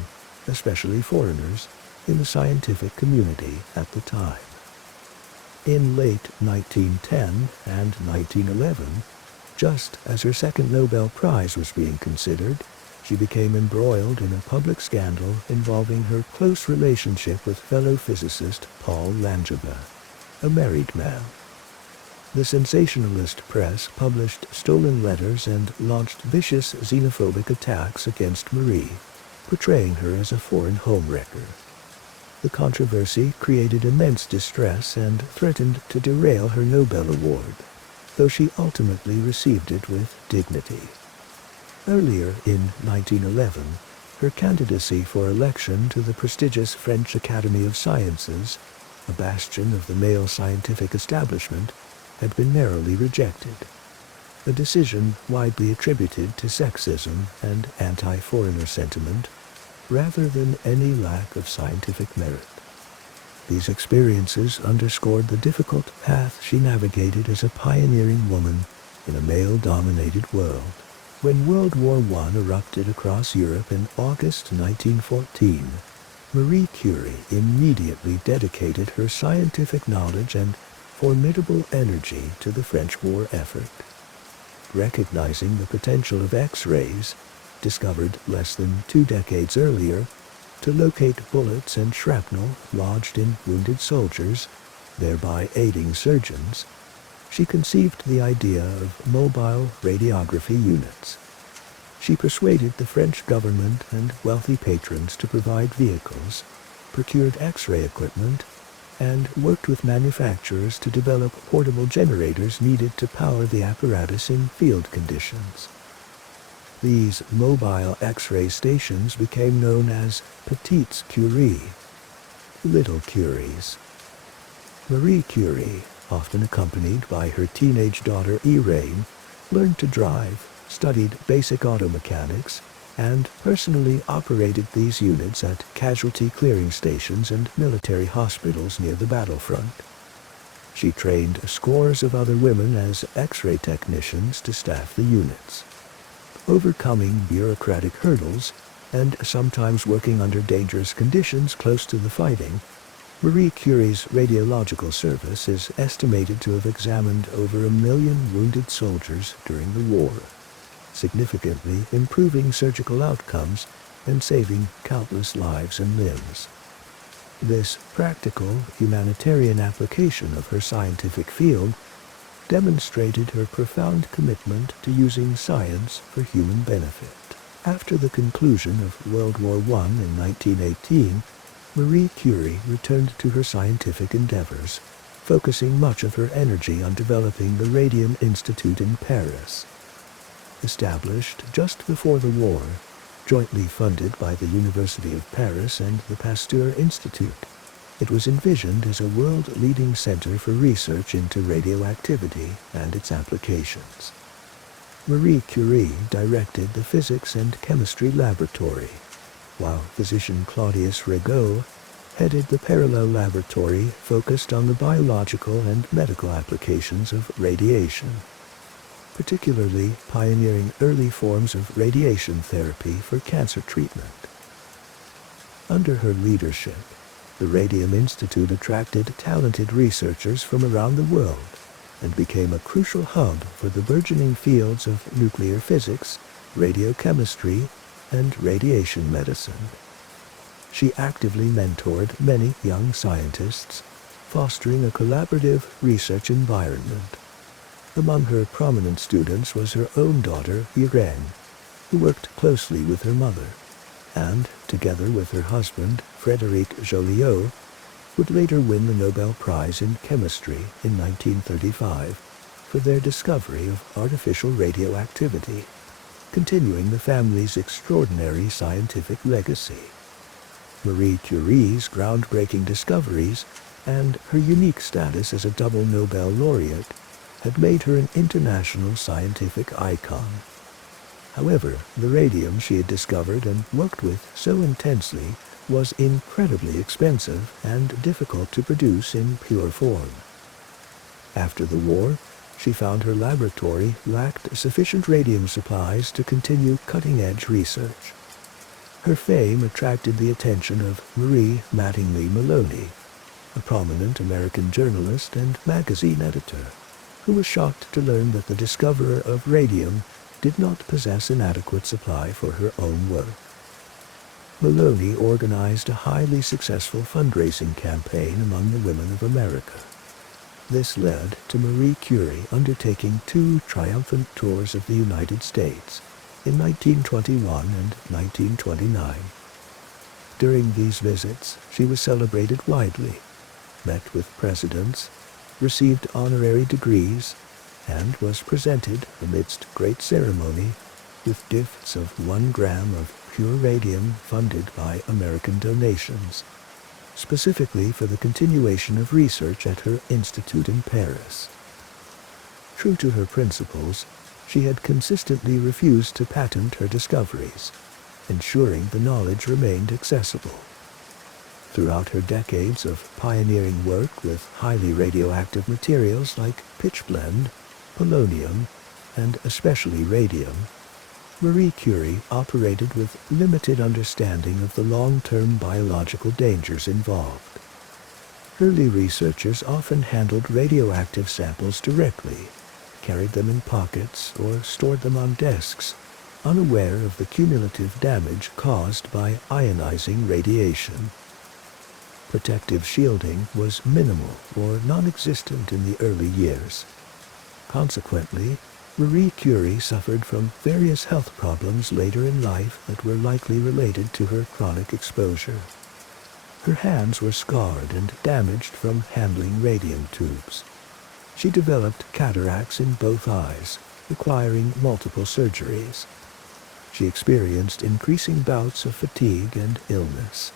especially foreigners, in the scientific community at the time. In late 1910 and 1911, just as her second Nobel Prize was being considered, she became embroiled in a public scandal involving her close relationship with fellow physicist Paul Langevin, a married man. The sensationalist press published stolen letters and launched vicious xenophobic attacks against Marie, portraying her as a foreign homewrecker. The controversy created immense distress and threatened to derail her Nobel Award, though she ultimately received it with dignity. Earlier in 1911, her candidacy for election to the prestigious French Academy of Sciences, a bastion of the male scientific establishment, had been narrowly rejected, a decision widely attributed to sexism and anti-foreigner sentiment, rather than any lack of scientific merit. These experiences underscored the difficult path she navigated as a pioneering woman in a male-dominated world. When World War I erupted across Europe in August 1914, Marie Curie immediately dedicated her scientific knowledge and formidable energy to the French war effort. Recognizing the potential of X-rays, discovered less than 2 decades earlier, to locate bullets and shrapnel lodged in wounded soldiers, thereby aiding surgeons, she conceived the idea of mobile radiography units. She persuaded the French government and wealthy patrons to provide vehicles, procured X-ray equipment, and worked with manufacturers to develop portable generators needed to power the apparatus in field conditions. These mobile X-ray stations became known as Petites Curie, Little Curies. Marie Curie, often accompanied by her teenage daughter Irene, learned to drive, studied basic auto mechanics, and personally operated these units at casualty clearing stations and military hospitals near the battlefront. She trained scores of other women as X-ray technicians to staff the units. Overcoming bureaucratic hurdles, and sometimes working under dangerous conditions close to the fighting, Marie Curie's radiological service is estimated to have examined over 1 million wounded soldiers during the war, significantly improving surgical outcomes and saving countless lives and limbs. This practical, humanitarian application of her scientific field demonstrated her profound commitment to using science for human benefit. After the conclusion of World War I in 1918, Marie Curie returned to her scientific endeavors, focusing much of her energy on developing the Radium Institute in Paris. Established just before the war, jointly funded by the University of Paris and the Pasteur Institute, it was envisioned as a world-leading center for research into radioactivity and its applications. Marie Curie directed the physics and chemistry laboratory, while physician Claudius Regaud headed the parallel laboratory focused on the biological and medical applications of radiation, particularly pioneering early forms of radiation therapy for cancer treatment. Under her leadership, the Radium Institute attracted talented researchers from around the world and became a crucial hub for the burgeoning fields of nuclear physics, radiochemistry, and radiation medicine. She actively mentored many young scientists, fostering a collaborative research environment. Among her prominent students was her own daughter, Irene, who worked closely with her mother, and, together with her husband, Frédéric Joliot, would later win the Nobel Prize in Chemistry in 1935 for their discovery of artificial radioactivity, continuing the family's extraordinary scientific legacy. Marie Curie's groundbreaking discoveries and her unique status as a double Nobel laureate had made her an international scientific icon. However, the radium she had discovered and worked with so intensely was incredibly expensive and difficult to produce in pure form. After the war, she found her laboratory lacked sufficient radium supplies to continue cutting-edge research. Her fame attracted the attention of Marie Mattingly Maloney, a prominent American journalist and magazine editor, who was shocked to learn that the discoverer of radium did not possess an adequate supply for her own work. Maloney organized a highly successful fundraising campaign among the women of America. This led to Marie Curie undertaking 2 triumphant tours of the United States in 1921 and 1929. During these visits, she was celebrated widely, met with presidents, received honorary degrees, and was presented amidst great ceremony with gifts of 1 gram of pure radium funded by American donations, specifically for the continuation of research at her institute in Paris. True to her principles, she had consistently refused to patent her discoveries, ensuring the knowledge remained accessible. Throughout her decades of pioneering work with highly radioactive materials like pitchblende, polonium, and especially radium, Marie Curie operated with limited understanding of the long-term biological dangers involved. Early researchers often handled radioactive samples directly, carried them in pockets, or stored them on desks, unaware of the cumulative damage caused by ionizing radiation. Protective shielding was minimal or non-existent in the early years. Consequently, Marie Curie suffered from various health problems later in life that were likely related to her chronic exposure. Her hands were scarred and damaged from handling radium tubes. She developed cataracts in both eyes, requiring multiple surgeries. She experienced increasing bouts of fatigue and illness.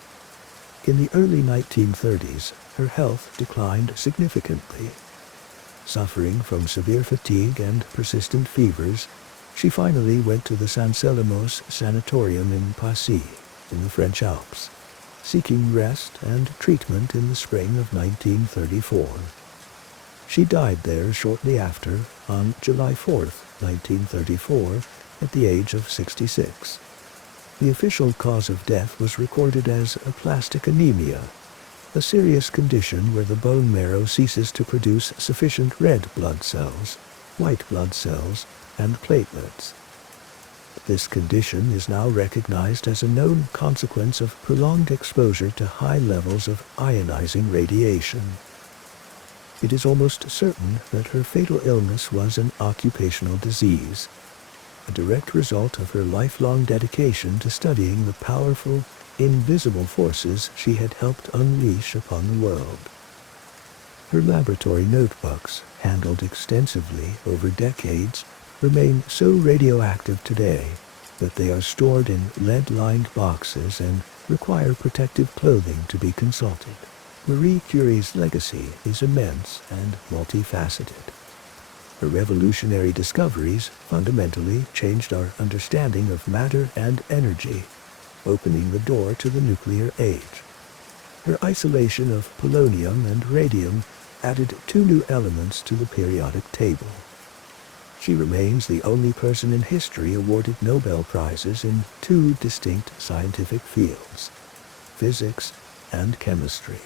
In the early 1930s, her health declined significantly. Suffering from severe fatigue and persistent fevers, she finally went to the San Selemos Sanatorium in Passy, in the French Alps, seeking rest and treatment in the spring of 1934. She died there shortly after, on July 4, 1934, at the age of 66. The official cause of death was recorded as aplastic anemia, a serious condition where the bone marrow ceases to produce sufficient red blood cells, white blood cells, and platelets. This condition is now recognized as a known consequence of prolonged exposure to high levels of ionizing radiation. It is almost certain that her fatal illness was an occupational disease, a direct result of her lifelong dedication to studying the powerful, invisible forces she had helped unleash upon the world. Her laboratory notebooks, handled extensively over decades, remain so radioactive today that they are stored in lead-lined boxes and require protective clothing to be consulted. Marie Curie's legacy is immense and multifaceted. Her revolutionary discoveries fundamentally changed our understanding of matter and energy, opening the door to the nuclear age. Her isolation of polonium and radium added 2 new elements to the periodic table. She remains the only person in history awarded Nobel Prizes in 2 distinct scientific fields, physics and chemistry.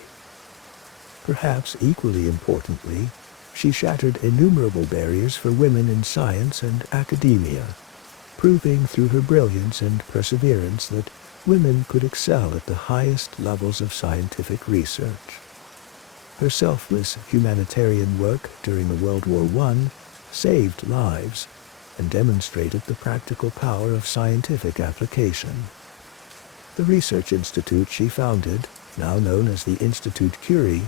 Perhaps equally importantly, she shattered innumerable barriers for women in science and academia, proving through her brilliance and perseverance that women could excel at the highest levels of scientific research. Her selfless humanitarian work during World War I saved lives and demonstrated the practical power of scientific application. The research institute she founded, now known as the Institute Curie,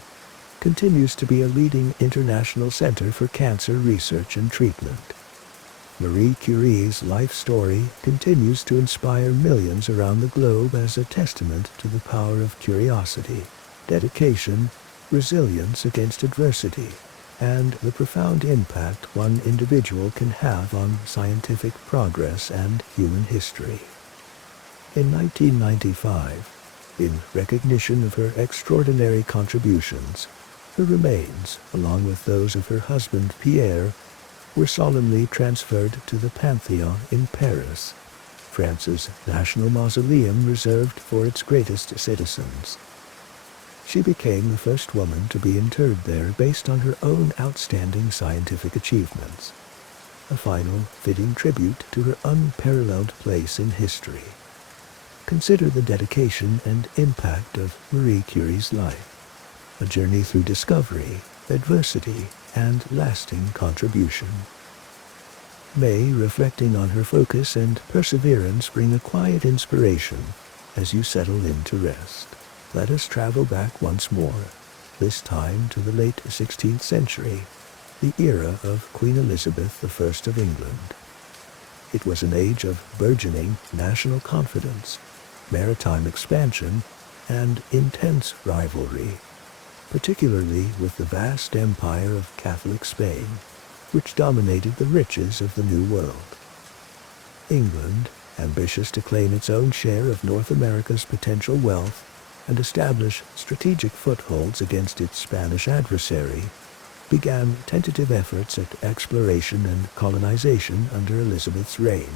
continues to be a leading international center for cancer research and treatment. Marie Curie's life story continues to inspire millions around the globe as a testament to the power of curiosity, dedication, resilience against adversity, and the profound impact one individual can have on scientific progress and human history. In 1995, in recognition of her extraordinary contributions, Her remains, along with those of her husband Pierre, were solemnly transferred to the Pantheon in Paris, France's national mausoleum reserved for its greatest citizens. She became the first woman to be interred there based on her own outstanding scientific achievements, a final, fitting tribute to her unparalleled place in history. Consider the dedication and impact of Marie Curie's life, a journey through discovery, adversity, and lasting contribution. May, reflecting on her focus and perseverance, bring a quiet inspiration as you settle in to rest. Let us travel back once more, this time to the late 16th century, the era of Queen Elizabeth I of England. It was an age of burgeoning national confidence, maritime expansion, and intense rivalry, particularly with the vast empire of Catholic Spain, which dominated the riches of the New World. England, ambitious to claim its own share of North America's potential wealth and establish strategic footholds against its Spanish adversary, began tentative efforts at exploration and colonization under Elizabeth's reign.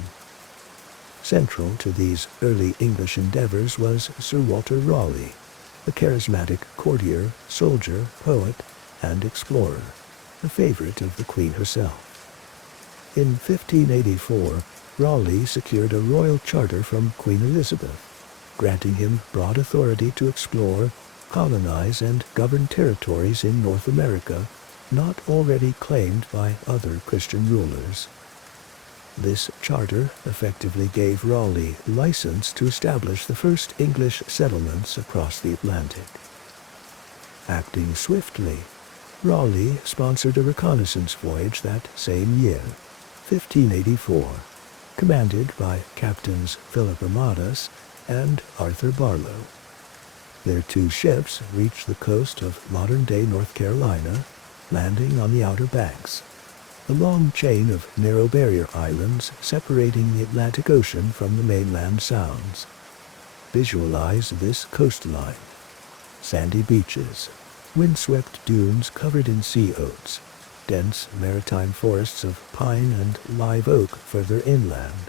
Central to these early English endeavors was Sir Walter Raleigh, a charismatic courtier, soldier, poet, and explorer, a favorite of the Queen herself. In 1584, Raleigh secured a royal charter from Queen Elizabeth, granting him broad authority to explore, colonize, and govern territories in North America not already claimed by other Christian rulers. This charter effectively gave Raleigh license to establish the first English settlements across the Atlantic. Acting swiftly, Raleigh sponsored a reconnaissance voyage that same year, 1584, commanded by Captains Philip Amadas and Arthur Barlow. Their two ships reached the coast of modern-day North Carolina, landing on the Outer Banks, a long chain of narrow barrier islands separating the Atlantic Ocean from the mainland sounds. Visualize this coastline: sandy beaches, windswept dunes covered in sea oats, dense maritime forests of pine and live oak further inland.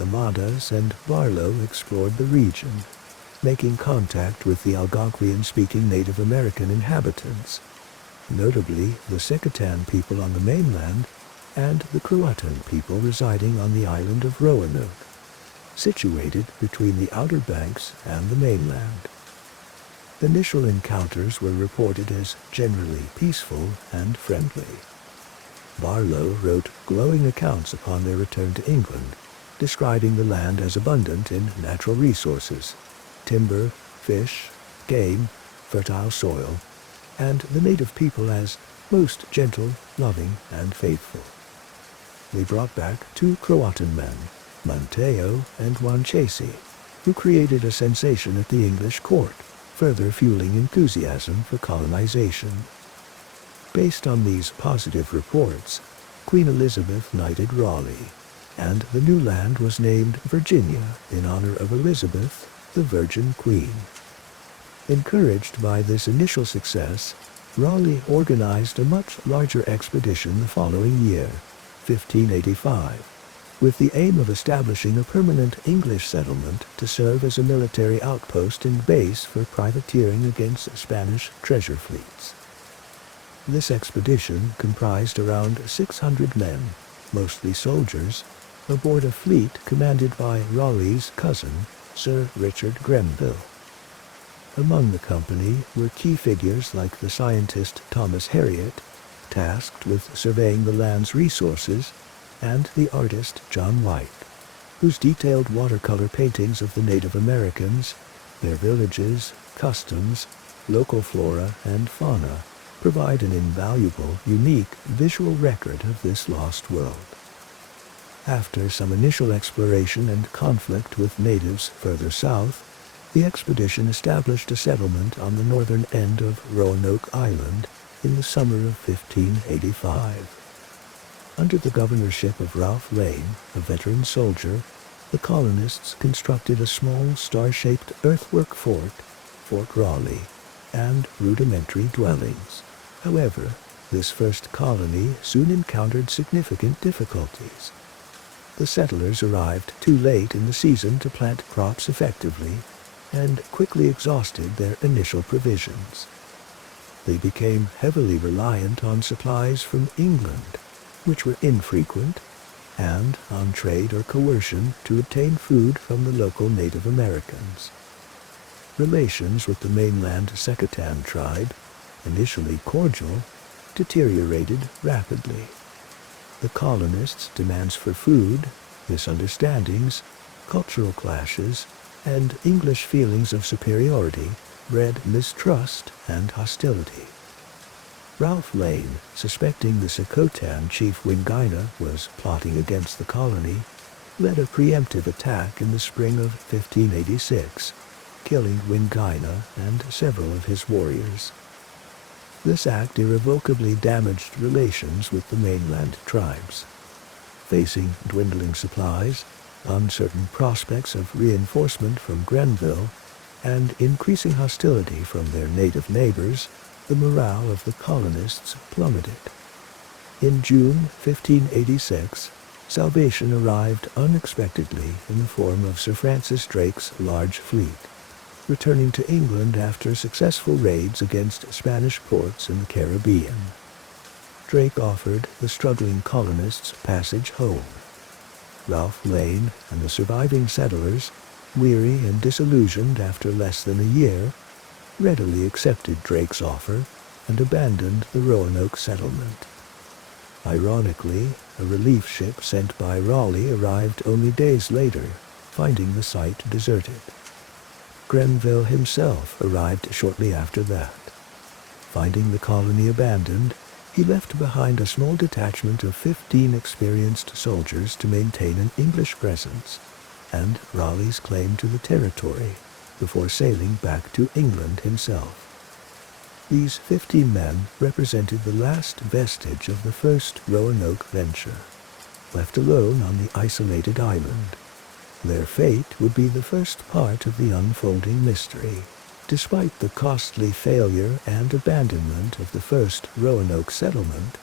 Amadas and Barlow explored the region, making contact with the Algonquian-speaking Native American inhabitants, notably the Sicatan people on the mainland and the Croatan people residing on the island of Roanoke, situated between the Outer Banks and the mainland. Initial encounters were reported as generally peaceful and friendly. Barlow wrote glowing accounts upon their return to England, describing the land as abundant in natural resources, timber, fish, game, fertile soil, and the native people as most gentle, loving, and faithful. They brought back two Croatan men, Manteo and Wanchese, who created a sensation at the English court, further fueling enthusiasm for colonization. Based on these positive reports, Queen Elizabeth knighted Raleigh, and the new land was named Virginia in honor of Elizabeth, the Virgin Queen. Encouraged by this initial success, Raleigh organized a much larger expedition the following year, 1585, with the aim of establishing a permanent English settlement to serve as a military outpost and base for privateering against Spanish treasure fleets. This expedition comprised around 600 men, mostly soldiers, aboard a fleet commanded by Raleigh's cousin, Sir Richard Grenville. Among the company were key figures like the scientist Thomas Harriot, tasked with surveying the land's resources, and the artist John White, whose detailed watercolor paintings of the Native Americans, their villages, customs, local flora, and fauna provide an invaluable, unique visual record of this lost world. After some initial exploration and conflict with natives further south, the expedition established a settlement on the northern end of Roanoke Island in the summer of 1585. Under the governorship of Ralph Lane, a veteran soldier, the colonists constructed a small star-shaped earthwork fort, Fort Raleigh, and rudimentary dwellings. However, this first colony soon encountered significant difficulties. The settlers arrived too late in the season to plant crops effectively and quickly exhausted their initial provisions. They became heavily reliant on supplies from England, which were infrequent, and on trade or coercion to obtain food from the local Native Americans. Relations with the mainland Secatan tribe, initially cordial, deteriorated rapidly. The colonists' demands for food, misunderstandings, cultural clashes, and English feelings of superiority bred mistrust and hostility. Ralph Lane, suspecting the Secatan chief Wingina was plotting against the colony, led a preemptive attack in the spring of 1586, killing Wingina and several of his warriors. This act irrevocably damaged relations with the mainland tribes. Facing dwindling supplies, uncertain prospects of reinforcement from Grenville, and increasing hostility from their native neighbors, the morale of the colonists plummeted. In June 1586, salvation arrived unexpectedly in the form of Sir Francis Drake's large fleet, returning to England after successful raids against Spanish ports in the Caribbean. Drake offered the struggling colonists passage home. Ralph Lane and the surviving settlers, weary and disillusioned after less than a year, readily accepted Drake's offer and abandoned the Roanoke settlement. Ironically, a relief ship sent by Raleigh arrived only days later, finding the site deserted. Grenville himself arrived shortly after that. Finding the colony abandoned, he left behind a small detachment of 15 experienced soldiers to maintain an English presence, and Raleigh's claim to the territory, before sailing back to England himself. These 15 men represented the last vestige of the first Roanoke venture, left alone on the isolated island. Their fate would be the first part of the unfolding mystery. Despite the costly failure and abandonment of the first Roanoke settlement,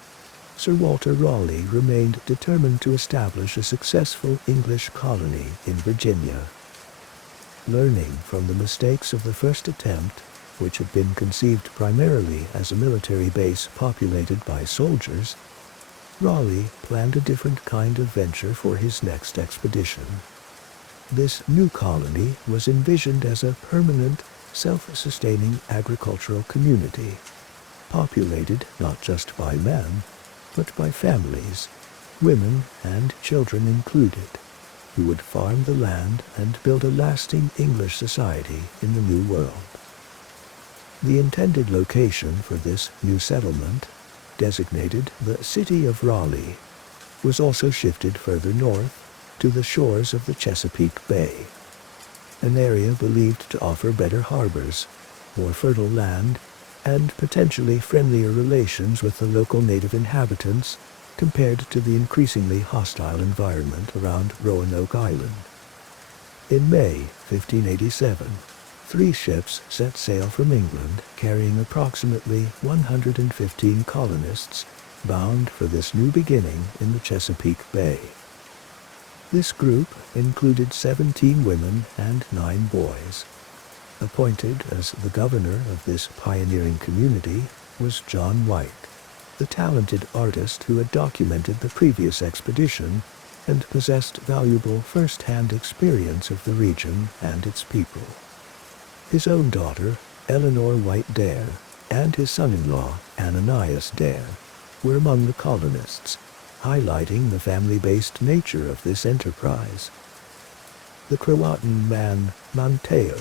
Sir Walter Raleigh remained determined to establish a successful English colony in Virginia. Learning from the mistakes of the first attempt, which had been conceived primarily as a military base populated by soldiers, Raleigh planned a different kind of venture for his next expedition. This new colony was envisioned as a permanent, self-sustaining agricultural community, populated not just by men, but by families, women and children included, who would farm the land and build a lasting English society in the New World. The intended location for this new settlement, designated the City of Raleigh, was also shifted further north to the shores of the Chesapeake Bay, an area believed to offer better harbors, more fertile land, and potentially friendlier relations with the local native inhabitants compared to the increasingly hostile environment around Roanoke Island. In May 1587, 3 ships set sail from England carrying approximately 115 colonists bound for this new beginning in the Chesapeake Bay. This group included 17 women and 9 boys. Appointed as the governor of this pioneering community was John White, the talented artist who had documented the previous expedition and possessed valuable first-hand experience of the region and its people. His own daughter, Eleanor White Dare, and his son-in-law, Ananias Dare, were among the colonists, highlighting the family-based nature of this enterprise. The Croatan man Manteo,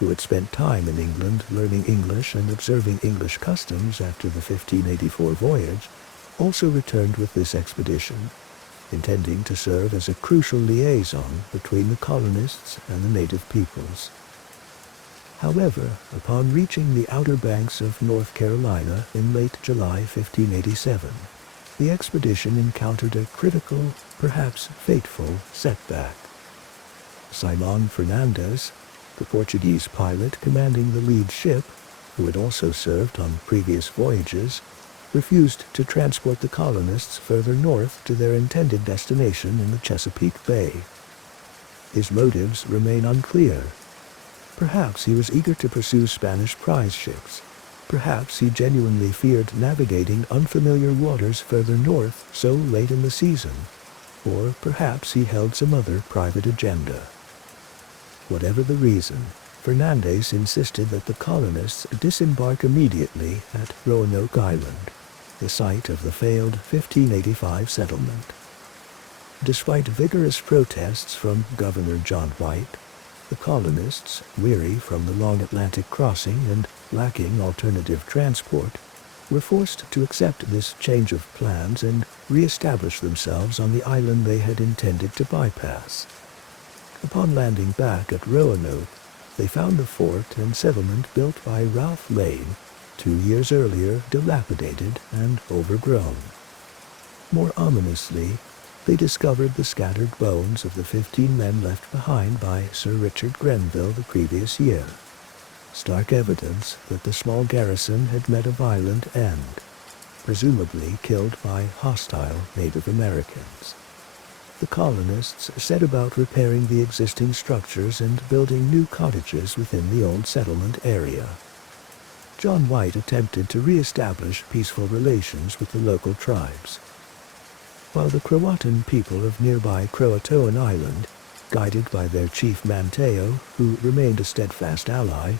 who had spent time in England learning English and observing English customs after the 1584 voyage, also returned with this expedition, intending to serve as a crucial liaison between the colonists and the native peoples. However, upon reaching the outer banks of North Carolina in late July 1587, the expedition encountered a critical, perhaps fateful, setback. Simon Fernandez, the Portuguese pilot commanding the lead ship, who had also served on previous voyages, refused to transport the colonists further north to their intended destination in the Chesapeake Bay. His motives remain unclear. Perhaps he was eager to pursue Spanish prize ships. Perhaps he genuinely feared navigating unfamiliar waters further north so late in the season. Or perhaps he held some other private agenda. Whatever the reason, Fernandez insisted that the colonists disembark immediately at Roanoke Island, the site of the failed 1585 settlement. Despite vigorous protests from Governor John White, the colonists, weary from the long Atlantic crossing and lacking alternative transport, were forced to accept this change of plans and re-establish themselves on the island they had intended to bypass. Upon landing back at Roanoke, they found the fort and settlement built by Ralph Lane, 2 years earlier dilapidated and overgrown. More ominously, they discovered the scattered bones of the 15 men left behind by Sir Richard Grenville the previous year, stark evidence that the small garrison had met a violent end, presumably killed by hostile Native Americans. The colonists set about repairing the existing structures and building new cottages within the old settlement area. John White attempted to re-establish peaceful relations with the local tribes, while the Croatan people of nearby Croatoan Island, guided by their chief Manteo, who remained a steadfast ally,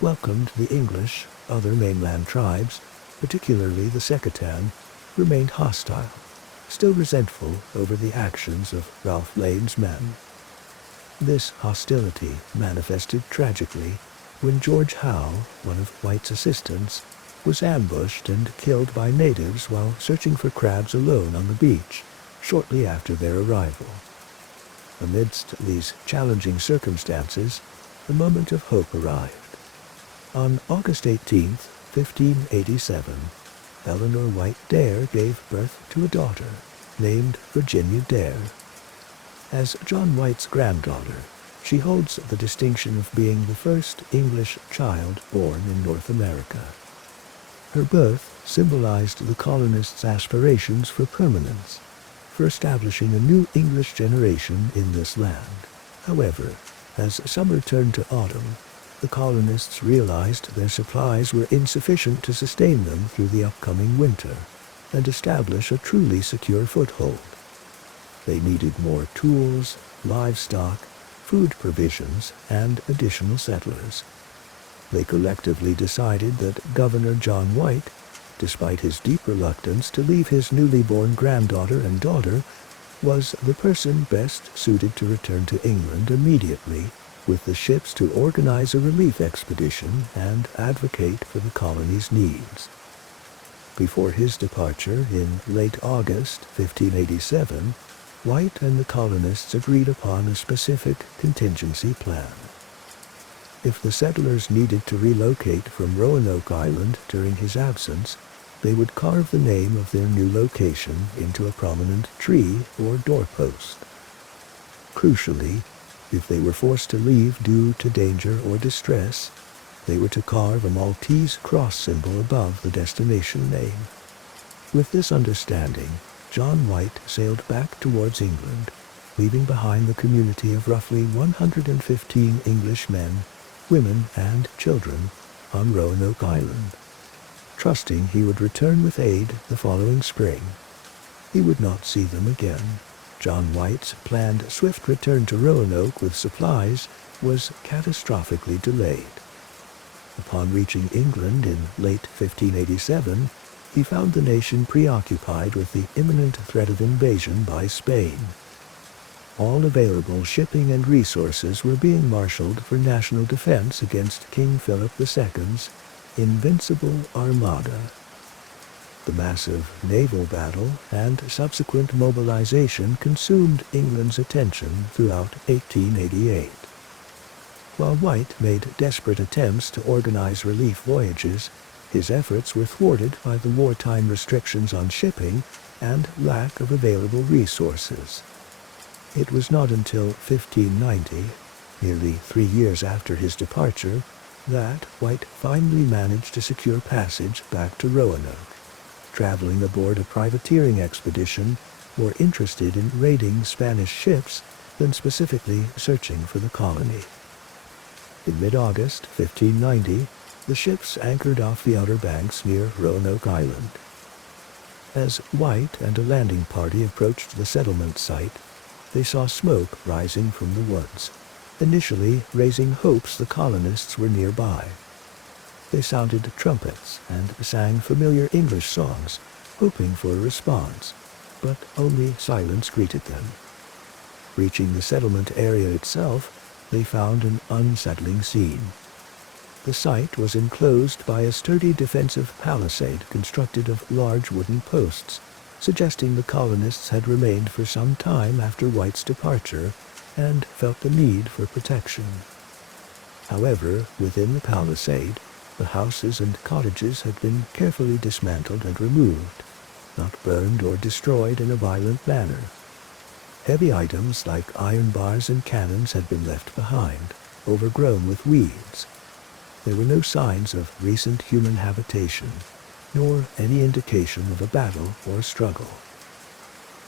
welcomed the English. Other mainland tribes, particularly the Secatan, remained hostile, still resentful over the actions of Ralph Lane's men. This hostility manifested tragically when George Howe, one of White's assistants, was ambushed and killed by natives while searching for crabs alone on the beach shortly after their arrival. Amidst these challenging circumstances, the moment of hope arrived. On August 18, 1587, Eleanor White Dare gave birth to a daughter named Virginia Dare. As John White's granddaughter, she holds the distinction of being the first English child born in North America. Her birth symbolized the colonists' aspirations for permanence, for establishing a new English generation in this land. However, as summer turned to autumn, the colonists realized their supplies were insufficient to sustain them through the upcoming winter and establish a truly secure foothold. They needed more tools, livestock, food provisions, and additional settlers. They collectively decided that Governor John White, despite his deep reluctance to leave his newly born granddaughter and daughter, was the person best suited to return to England immediately with the ships to organize a relief expedition and advocate for the colony's needs. Before his departure in late August 1587, White and the colonists agreed upon a specific contingency plan. If the settlers needed to relocate from Roanoke Island during his absence, they would carve the name of their new location into a prominent tree or doorpost. Crucially, if they were forced to leave due to danger or distress, they were to carve a Maltese cross symbol above the destination name. With this understanding, John White sailed back towards England, leaving behind the community of roughly 115 English men, women, and children on Roanoke Island, trusting he would return with aid the following spring. He would not see them again. John White's planned swift return to Roanoke with supplies was catastrophically delayed. Upon reaching England in late 1587, he found the nation preoccupied with the imminent threat of invasion by Spain. All available shipping and resources were being marshaled for national defense against King Philip II's invincible armada. The massive naval battle and subsequent mobilization consumed England's attention throughout 1888. While White made desperate attempts to organize relief voyages, his efforts were thwarted by the wartime restrictions on shipping and lack of available resources. It was not until 1590, nearly 3 years after his departure, that White finally managed to secure passage back to Roanoke, traveling aboard a privateering expedition more interested in raiding Spanish ships than specifically searching for the colony. In mid-August 1590, the ships anchored off the Outer Banks near Roanoke Island. As White and a landing party approached the settlement site, they saw smoke rising from the woods, initially raising hopes the colonists were nearby. They sounded trumpets and sang familiar English songs, hoping for a response, but only silence greeted them. Reaching the settlement area itself, they found an unsettling scene. The site was enclosed by a sturdy defensive palisade constructed of large wooden posts, suggesting the colonists had remained for some time after White's departure and felt the need for protection. However, within the palisade, the houses and cottages had been carefully dismantled and removed, not burned or destroyed in a violent manner. Heavy items like iron bars and cannons had been left behind, overgrown with weeds. There were no signs of recent human habitation, nor any indication of a battle or struggle.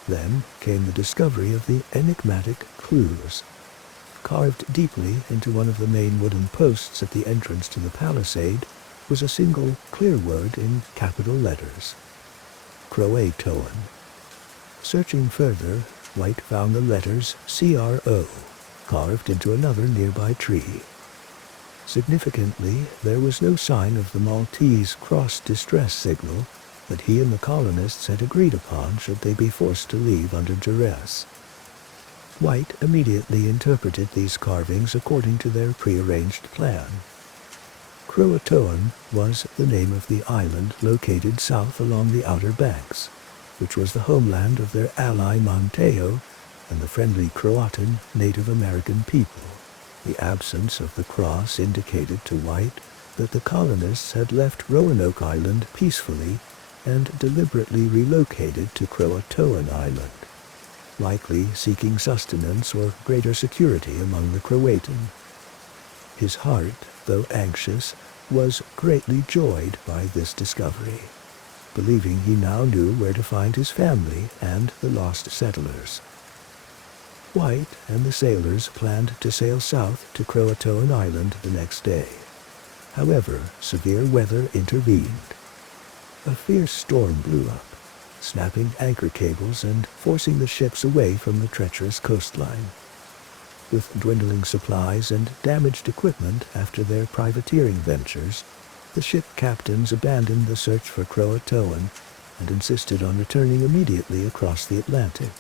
Then came the discovery of the enigmatic clues. Carved deeply into one of the main wooden posts at the entrance to the palisade was a single clear word in capital letters: Croatoan. Searching further, White found the letters CRO carved into another nearby tree. Significantly, there was no sign of the Maltese cross distress signal that he and the colonists had agreed upon should they be forced to leave under duress. White immediately interpreted these carvings according to their prearranged plan. Croatoan was the name of the island located south along the Outer Banks, which was the homeland of their ally Monteo and the friendly Croatan Native American people. The absence of the cross indicated to White that the colonists had left Roanoke Island peacefully and deliberately relocated to Croatoan Island, likely seeking sustenance or greater security among the Croatan. His heart, though anxious, was greatly joyed by this discovery, believing he now knew where to find his family and the lost settlers. White and the sailors planned to sail south to Croatoan Island the next day. However, severe weather intervened. A fierce storm blew up, snapping anchor cables and forcing the ships away from the treacherous coastline. With dwindling supplies and damaged equipment after their privateering ventures, the ship captains abandoned the search for Croatoan and insisted on returning immediately across the Atlantic.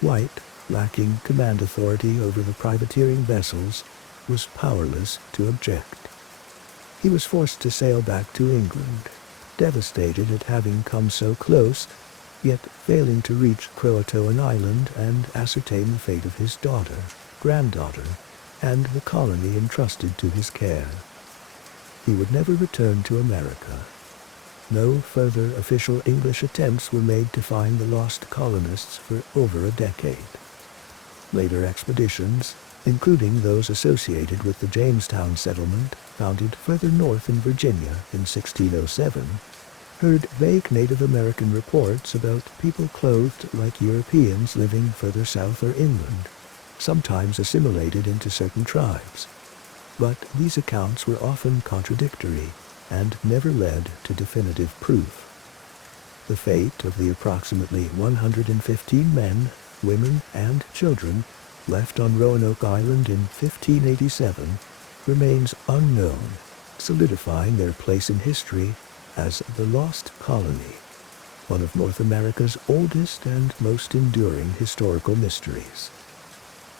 White, lacking command authority over the privateering vessels, was powerless to object. He was forced to sail back to England, devastated at having come so close, yet failing to reach Croatoan Island and ascertain the fate of his daughter, granddaughter, and the colony entrusted to his care. He would never return to America. No further official English attempts were made to find the lost colonists for over a decade. Later expeditions, including those associated with the Jamestown settlement founded further north in Virginia in 1607, heard vague Native American reports about people clothed like Europeans living further south or inland, sometimes assimilated into certain tribes. But these accounts were often contradictory and never led to definitive proof. The fate of the approximately 115 men, women, and children left on Roanoke Island in 1587 remains unknown, solidifying their place in history as the Lost Colony, one of North America's oldest and most enduring historical mysteries.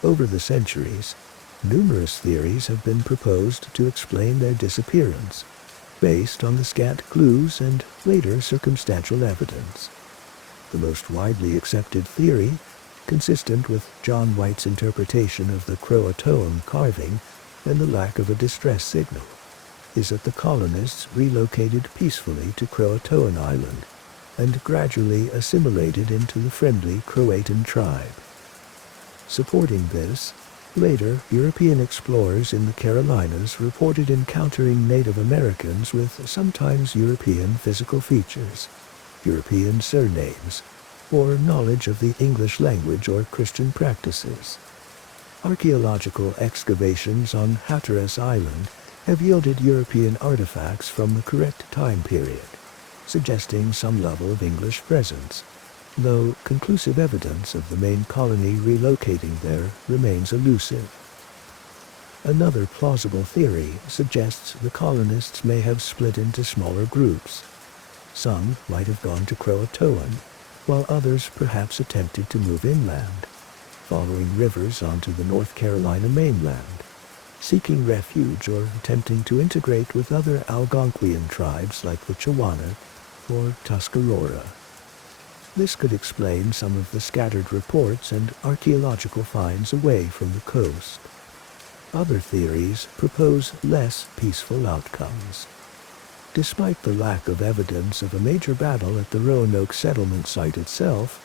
Over the centuries, numerous theories have been proposed to explain their disappearance, based on the scant clues and later circumstantial evidence. The most widely accepted theory, consistent with John White's interpretation of the Croatoan carving and the lack of a distress signal, is that the colonists relocated peacefully to Croatoan Island and gradually assimilated into the friendly Croatan tribe. Supporting this, Later, European explorers in the Carolinas reported encountering Native Americans with sometimes European physical features, European surnames, or knowledge of the English language or Christian practices. Archaeological excavations on Hatteras Island have yielded European artifacts from the correct time period, suggesting some level of English presence, though conclusive evidence of the main colony relocating there remains elusive. Another plausible theory suggests the colonists may have split into smaller groups. Some might have gone to Croatoan, while others perhaps attempted to move inland, following rivers onto the North Carolina mainland, seeking refuge or attempting to integrate with other Algonquian tribes like the Chawana or Tuscarora. This could explain some of the scattered reports and archaeological finds away from the coast. Other theories propose less peaceful outcomes. Despite the lack of evidence of a major battle at the Roanoke settlement site itself,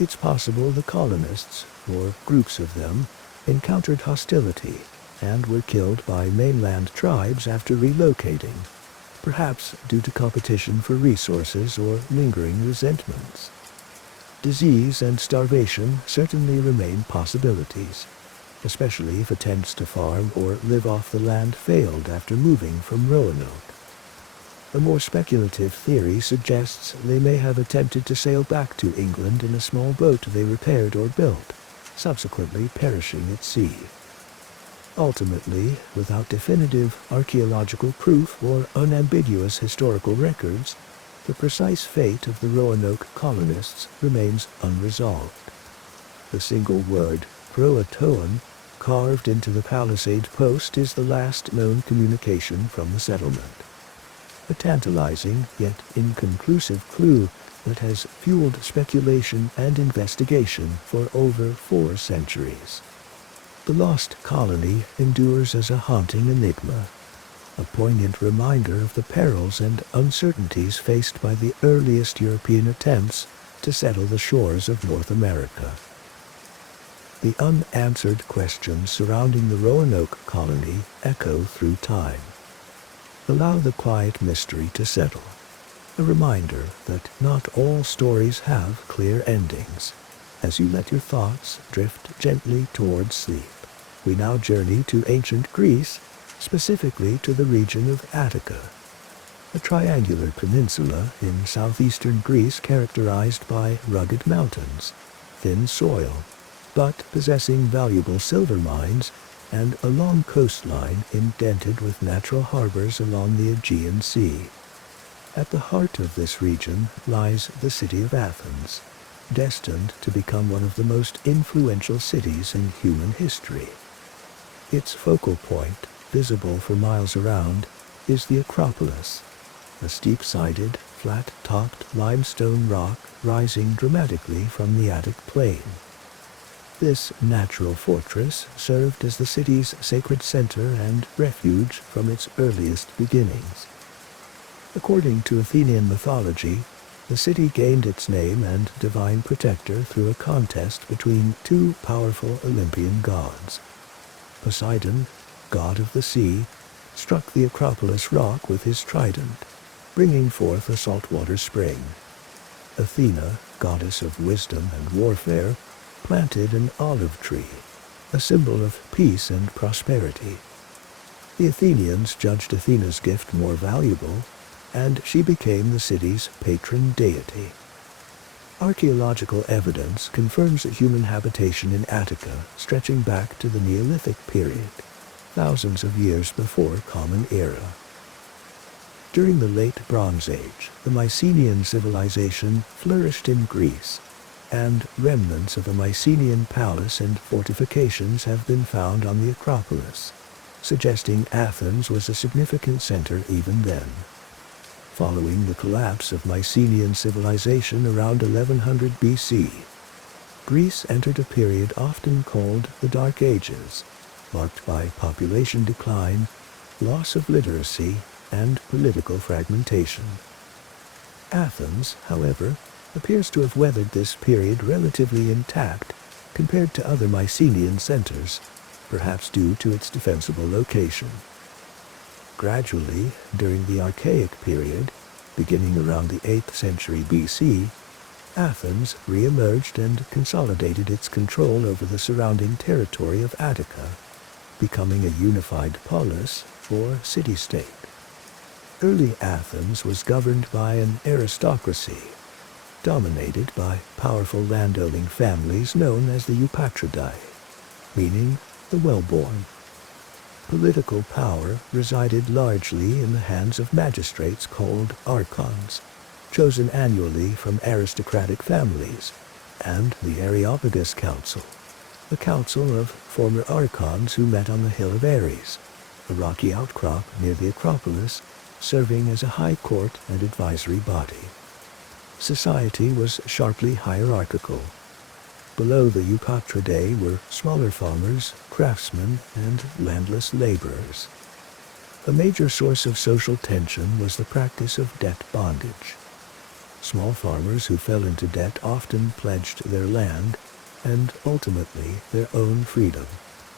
it's possible the colonists, or groups of them, encountered hostility and were killed by mainland tribes after relocating, perhaps due to competition for resources or lingering resentments. Disease and starvation certainly remain possibilities, especially if attempts to farm or live off the land failed after moving from Roanoke. A more speculative theory suggests they may have attempted to sail back to England in a small boat they repaired or built, subsequently perishing at sea. Ultimately, without definitive archaeological proof or unambiguous historical records, the precise fate of the Roanoke colonists remains unresolved. The single word, Croatoan, carved into the palisade post is the last known communication from the settlement. A tantalizing yet inconclusive clue that has fueled speculation and investigation for over 4 centuries. The lost colony endures as a haunting enigma, a poignant reminder of the perils and uncertainties faced by the earliest European attempts to settle the shores of North America. The unanswered questions surrounding the Roanoke colony echo through time. Allow the quiet mystery to settle, a reminder that not all stories have clear endings. As you let your thoughts drift gently towards sleep, we now journey to ancient Greece, specifically to the region of Attica, a triangular peninsula in southeastern Greece characterized by rugged mountains, thin soil, but possessing valuable silver mines and a long coastline indented with natural harbors along the Aegean Sea. At the heart of this region lies the city of Athens, destined to become one of the most influential cities in human history. Its focal point, visible for miles around, is the Acropolis, a steep-sided, flat-topped limestone rock rising dramatically from the Attic plain. This natural fortress served as the city's sacred center and refuge from its earliest beginnings. According to Athenian mythology, the city gained its name and divine protector through a contest between 2 powerful Olympian gods. Poseidon, god of the sea, struck the Acropolis rock with his trident, bringing forth a saltwater spring. Athena, goddess of wisdom and warfare, planted an olive tree, a symbol of peace and prosperity. The Athenians judged Athena's gift more valuable, and she became the city's patron deity. Archaeological evidence confirms a human habitation in Attica stretching back to the Neolithic period, thousands of years before Common Era. During the Late Bronze Age, the Mycenaean civilization flourished in Greece, and remnants of a Mycenaean palace and fortifications have been found on the Acropolis, suggesting Athens was a significant center even then. Following the collapse of Mycenaean civilization around 1100 BC, Greece entered a period often called the Dark Ages, marked by population decline, loss of literacy, and political fragmentation. Athens, however, appears to have weathered this period relatively intact compared to other Mycenaean centers, perhaps due to its defensible location. Gradually, during the Archaic period, beginning around the 8th century BC, Athens re-emerged and consolidated its control over the surrounding territory of Attica, becoming a unified polis, or city-state. Early Athens was governed by an aristocracy, dominated by powerful landowning families known as the Eupatridae, meaning the well-born. Political power resided largely in the hands of magistrates called archons, chosen annually from aristocratic families, and the Areopagus Council, a council of former archons who met on the Hill of Ares, a rocky outcrop near the Acropolis, serving as a high court and advisory body. Society was sharply hierarchical. Below the Eupatridae were smaller farmers, craftsmen, and landless laborers. A major source of social tension was the practice of debt bondage. Small farmers who fell into debt often pledged their land, and ultimately their own freedom,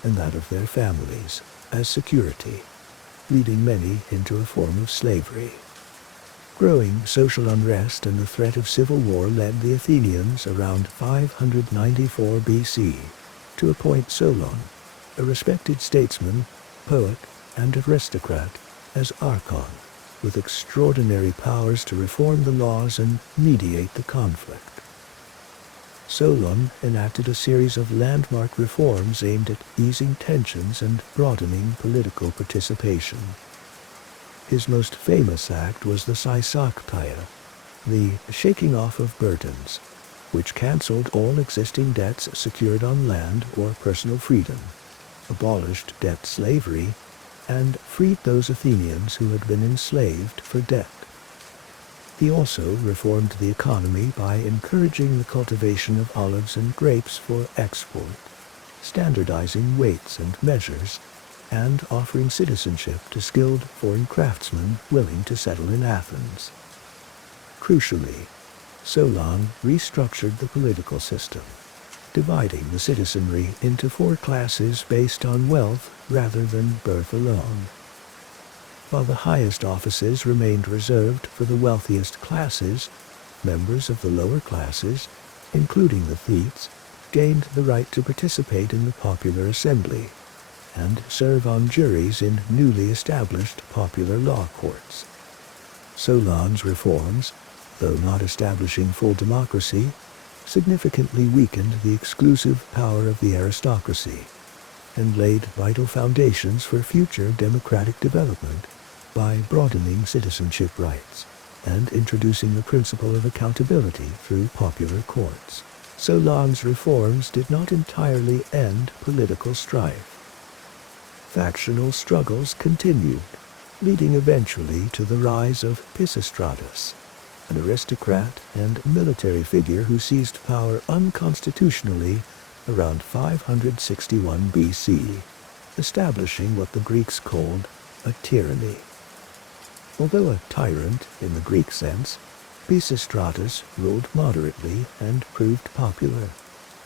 and that of their families, as security, leading many into a form of slavery. Growing social unrest and the threat of civil war led the Athenians around 594 BC to appoint Solon, a respected statesman, poet, and aristocrat, as archon, with extraordinary powers to reform the laws and mediate the conflict. Solon enacted a series of landmark reforms aimed at easing tensions and broadening political participation. His most famous act was the Sisaktia, the shaking off of burdens, which cancelled all existing debts secured on land or personal freedom, abolished debt slavery, and freed those Athenians who had been enslaved for debt. He also reformed the economy by encouraging the cultivation of olives and grapes for export, standardizing weights and measures, and offering citizenship to skilled foreign craftsmen willing to settle in Athens. Crucially, Solon restructured the political system, dividing the citizenry into 4 classes based on wealth rather than birth alone. While the highest offices remained reserved for the wealthiest classes, members of the lower classes, including the Thetes, gained the right to participate in the popular assembly and serve on juries in newly established popular law courts. Solon's reforms, though not establishing full democracy, significantly weakened the exclusive power of the aristocracy and laid vital foundations for future democratic development by broadening citizenship rights and introducing the principle of accountability through popular courts. Solon's reforms did not entirely end political strife. Factional struggles continued, leading eventually to the rise of Pisistratus, an aristocrat and military figure who seized power unconstitutionally around 561 BC, establishing what the Greeks called a tyranny. Although a tyrant in the Greek sense, Pisistratus ruled moderately and proved popular,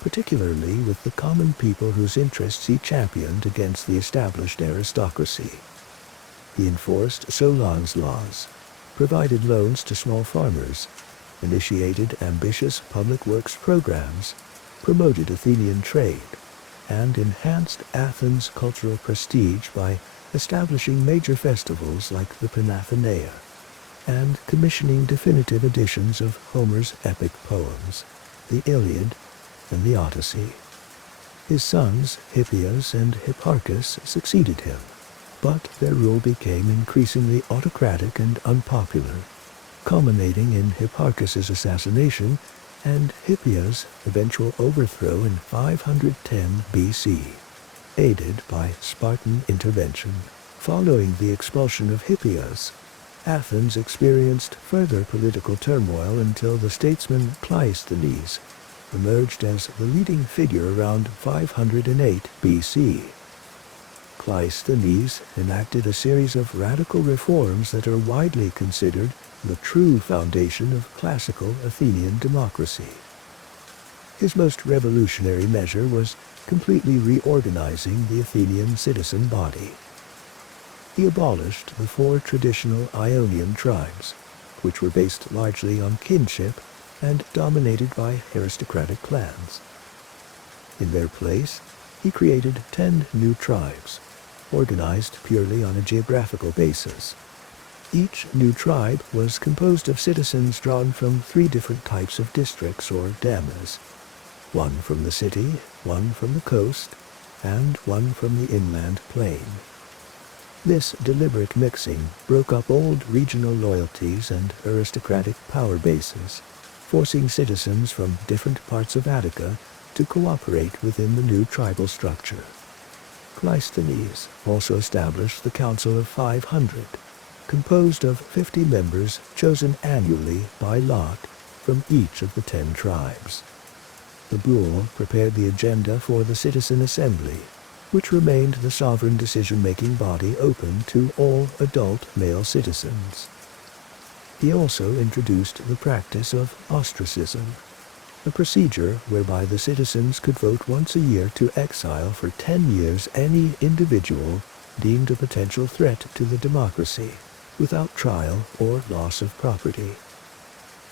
particularly with the common people whose interests he championed against the established aristocracy. He enforced Solon's laws, provided loans to small farmers, initiated ambitious public works programs, promoted Athenian trade, and enhanced Athens' cultural prestige by establishing major festivals like the Panathenaea, and commissioning definitive editions of Homer's epic poems, the Iliad and the Odyssey. His sons, Hippias and Hipparchus, succeeded him, but their rule became increasingly autocratic and unpopular, culminating in Hipparchus's assassination and Hippias' eventual overthrow in 510 BC, aided by Spartan intervention. Following the expulsion of Hippias, Athens experienced further political turmoil until the statesman Cleisthenes emerged as the leading figure around 508 BC. Cleisthenes enacted a series of radical reforms that are widely considered the true foundation of classical Athenian democracy. His most revolutionary measure was completely reorganizing the Athenian citizen body. He abolished the four traditional Ionian tribes, which were based largely on kinship and dominated by aristocratic clans. In their place, he created 10 new tribes, organized purely on a geographical basis. Each new tribe was composed of citizens drawn from 3 different types of districts or dammas, one from the city, one from the coast, and one from the inland plain. This deliberate mixing broke up old regional loyalties and aristocratic power bases, forcing citizens from different parts of Attica to cooperate within the new tribal structure. Cleisthenes also established the Council of 500, composed of 50 members chosen annually by lot from each of the 10 tribes. The bull prepared the agenda for the citizen assembly, which remained the sovereign decision-making body open to all adult male citizens. He also introduced the practice of ostracism, a procedure whereby the citizens could vote once a year to exile for 10 years any individual deemed a potential threat to the democracy, without trial or loss of property.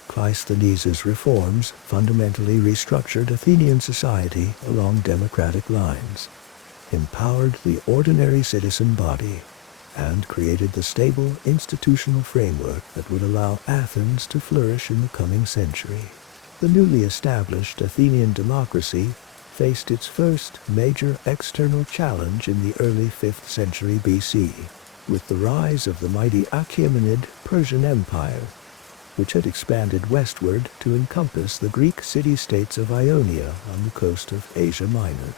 Cleisthenes' reforms fundamentally restructured Athenian society along democratic lines, empowered the ordinary citizen body, and created the stable institutional framework that would allow Athens to flourish in the coming century. The newly established Athenian democracy faced its first major external challenge in the early 5th century BC, with the rise of the mighty Achaemenid Persian Empire, which had expanded westward to encompass the Greek city-states of Ionia on the coast of Asia Minor.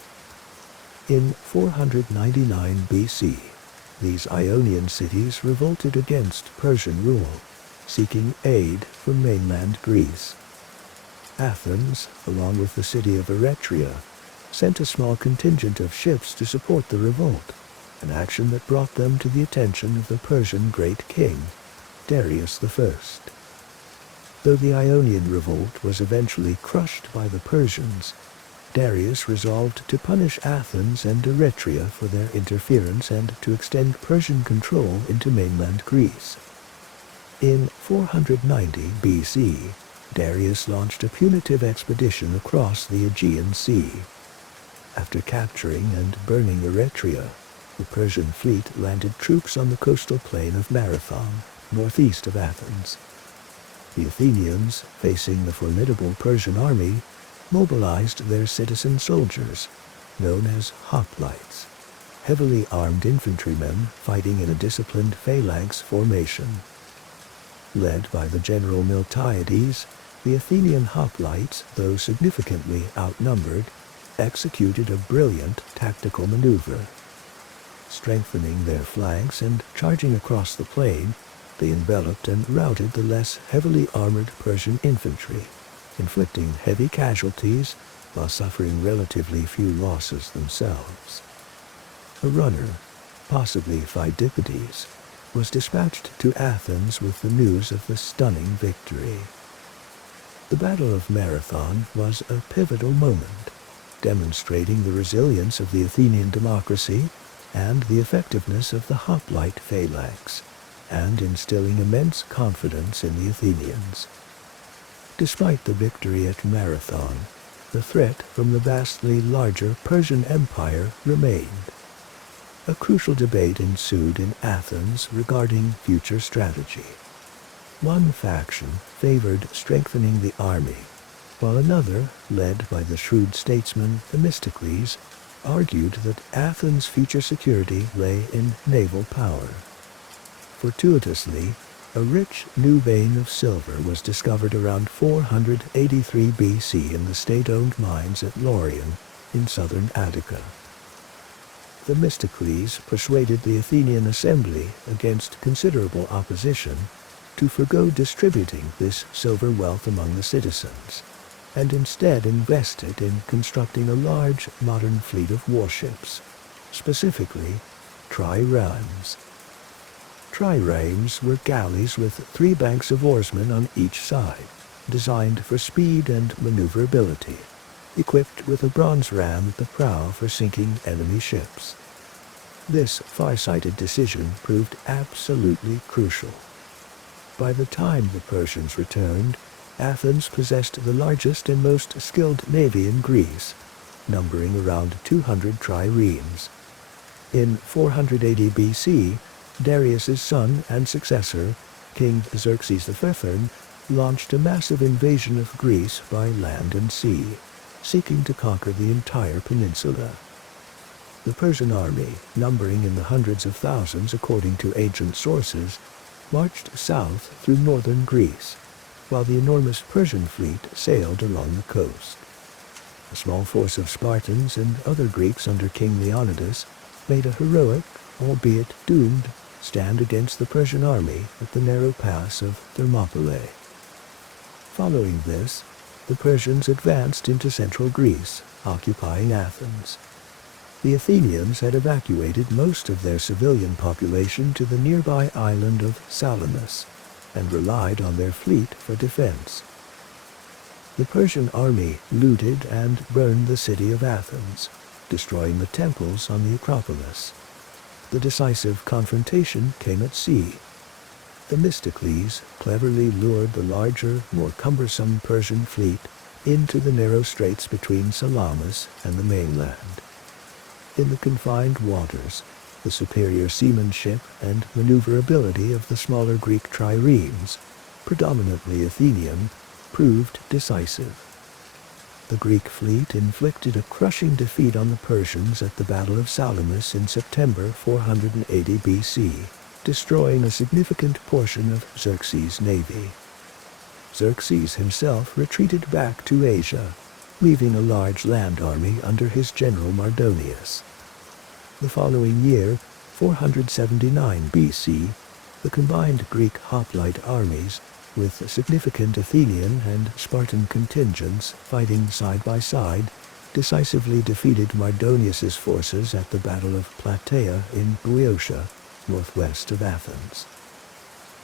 In 499 BC, these Ionian cities revolted against Persian rule, seeking aid from mainland Greece. Athens, along with the city of Eretria, sent a small contingent of ships to support the revolt, an action that brought them to the attention of the Persian great king, Darius I. Though the Ionian revolt was eventually crushed by the Persians, Darius resolved to punish Athens and Eretria for their interference and to extend Persian control into mainland Greece. In 490 BC, Darius launched a punitive expedition across the Aegean Sea. After capturing and burning Eretria, the Persian fleet landed troops on the coastal plain of Marathon, northeast of Athens. The Athenians, facing the formidable Persian army, mobilized their citizen soldiers, known as hoplites, heavily armed infantrymen fighting in a disciplined phalanx formation. Led by the general Miltiades, the Athenian hoplites, though significantly outnumbered, executed a brilliant tactical maneuver. Strengthening their flanks and charging across the plain, they enveloped and routed the less heavily armored Persian infantry, inflicting heavy casualties while suffering relatively few losses themselves. A runner, possibly Phidippides, was dispatched to Athens with the news of the stunning victory. The Battle of Marathon was a pivotal moment, demonstrating the resilience of the Athenian democracy and the effectiveness of the hoplite phalanx, and instilling immense confidence in the Athenians. Despite the victory at Marathon, the threat from the vastly larger Persian Empire remained. A crucial debate ensued in Athens regarding future strategy. One faction favored strengthening the army, while another, led by the shrewd statesman Themistocles, argued that Athens' future security lay in naval power. Fortuitously, a rich new vein of silver was discovered around 483 BC in the state-owned mines at Laurion in southern Attica. Themistocles persuaded the Athenian assembly, against considerable opposition, to forgo distributing this silver wealth among the citizens, and instead invested in constructing a large modern fleet of warships, specifically triremes. Triremes were galleys with 3 banks of oarsmen on each side, designed for speed and maneuverability. equipped with a bronze ram at the prow for sinking enemy ships. This far-sighted decision proved absolutely crucial. By the time the Persians returned, Athens possessed the largest and most skilled navy in Greece, numbering around 200 triremes. In 480 BC, Darius's son and successor, King Xerxes III, launched a massive invasion of Greece by land and sea, seeking to conquer the entire peninsula. The Persian army, numbering in the hundreds of thousands according to ancient sources, marched south through northern Greece, while the enormous Persian fleet sailed along the coast. A small force of Spartans and other Greeks under King Leonidas made a heroic, albeit doomed, stand against the Persian army at the narrow pass of Thermopylae. Following this, the Persians advanced into central Greece, occupying Athens. The Athenians had evacuated most of their civilian population to the nearby island of Salamis, and relied on their fleet for defense. The Persian army looted and burned the city of Athens, destroying the temples on the Acropolis. The decisive confrontation came at sea. Themistocles cleverly lured the larger, more cumbersome Persian fleet into the narrow straits between Salamis and the mainland. In the confined waters, the superior seamanship and maneuverability of the smaller Greek triremes, predominantly Athenian, proved decisive. The Greek fleet inflicted a crushing defeat on the Persians at the Battle of Salamis in September 480 BC, destroying a significant portion of Xerxes' navy. Xerxes himself retreated back to Asia, leaving a large land army under his general Mardonius. The following year, 479 BC, the combined Greek hoplite armies, with significant Athenian and Spartan contingents fighting side by side, decisively defeated Mardonius's forces at the Battle of Plataea in Boeotia, northwest of Athens.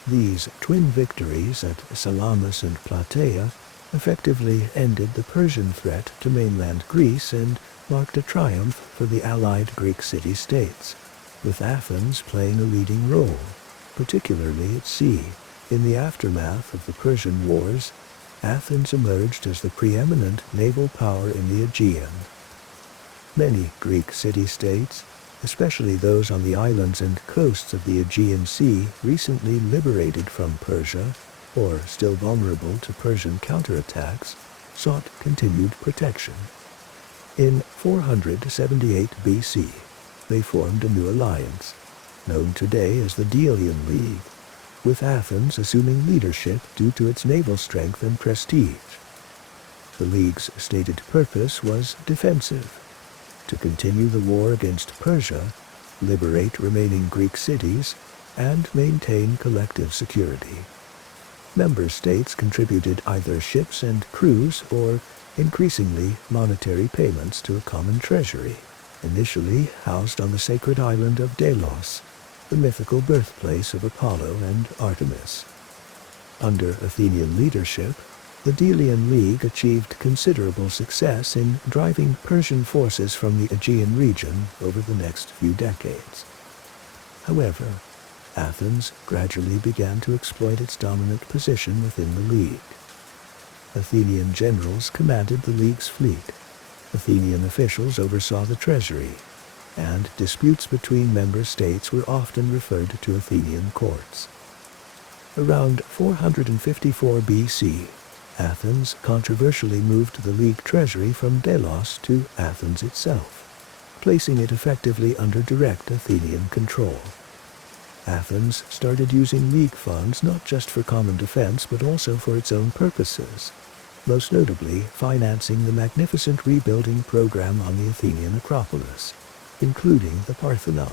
These twin victories at Salamis and Plataea effectively ended the Persian threat to mainland Greece and marked a triumph for the allied Greek city-states, with Athens playing a leading role, particularly at sea. In the aftermath of the Persian Wars, Athens emerged as the preeminent naval power in the Aegean. Many Greek city-states, especially those on the islands and coasts of the Aegean Sea recently liberated from Persia, or still vulnerable to Persian counterattacks, sought continued protection. In 478 BC, they formed a new alliance, known today as the Delian League, with Athens assuming leadership due to its naval strength and prestige. The League's stated purpose was defensive, to continue the war against Persia, liberate remaining Greek cities, and maintain collective security. Member states contributed either ships and crews or, increasingly, monetary payments to a common treasury, initially housed on the sacred island of Delos, the mythical birthplace of Apollo and Artemis. Under Athenian leadership, the Delian League achieved considerable success in driving Persian forces from the Aegean region over the next few decades. However, Athens gradually began to exploit its dominant position within the League. Athenian generals commanded the League's fleet, Athenian officials oversaw the treasury, and disputes between member states were often referred to Athenian courts. Around 454 BC, Athens controversially moved the League treasury from Delos to Athens itself, placing it effectively under direct Athenian control. Athens started using League funds not just for common defense but also for its own purposes, most notably financing the magnificent rebuilding program on the Athenian Acropolis, including the Parthenon.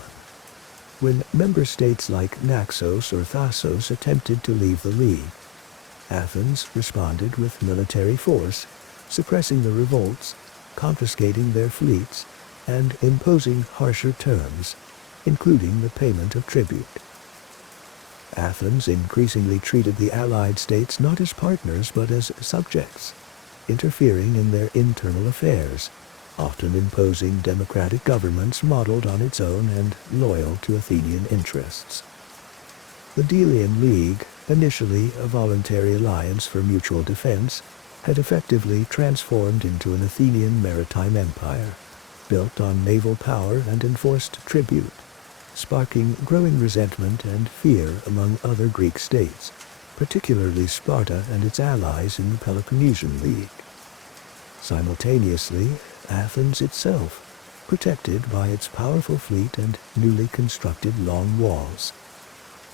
When member states like Naxos or Thasos attempted to leave the League, Athens responded with military force, suppressing the revolts, confiscating their fleets, and imposing harsher terms, including the payment of tribute. Athens increasingly treated the allied states not as partners but as subjects, interfering in their internal affairs, often imposing democratic governments modeled on its own and loyal to Athenian interests. The Delian League, initially a voluntary alliance for mutual defense, had effectively transformed into an Athenian maritime empire, built on naval power and enforced tribute, sparking growing resentment and fear among other Greek states, particularly Sparta and its allies in the Peloponnesian League. Simultaneously, Athens itself, protected by its powerful fleet and newly constructed long walls.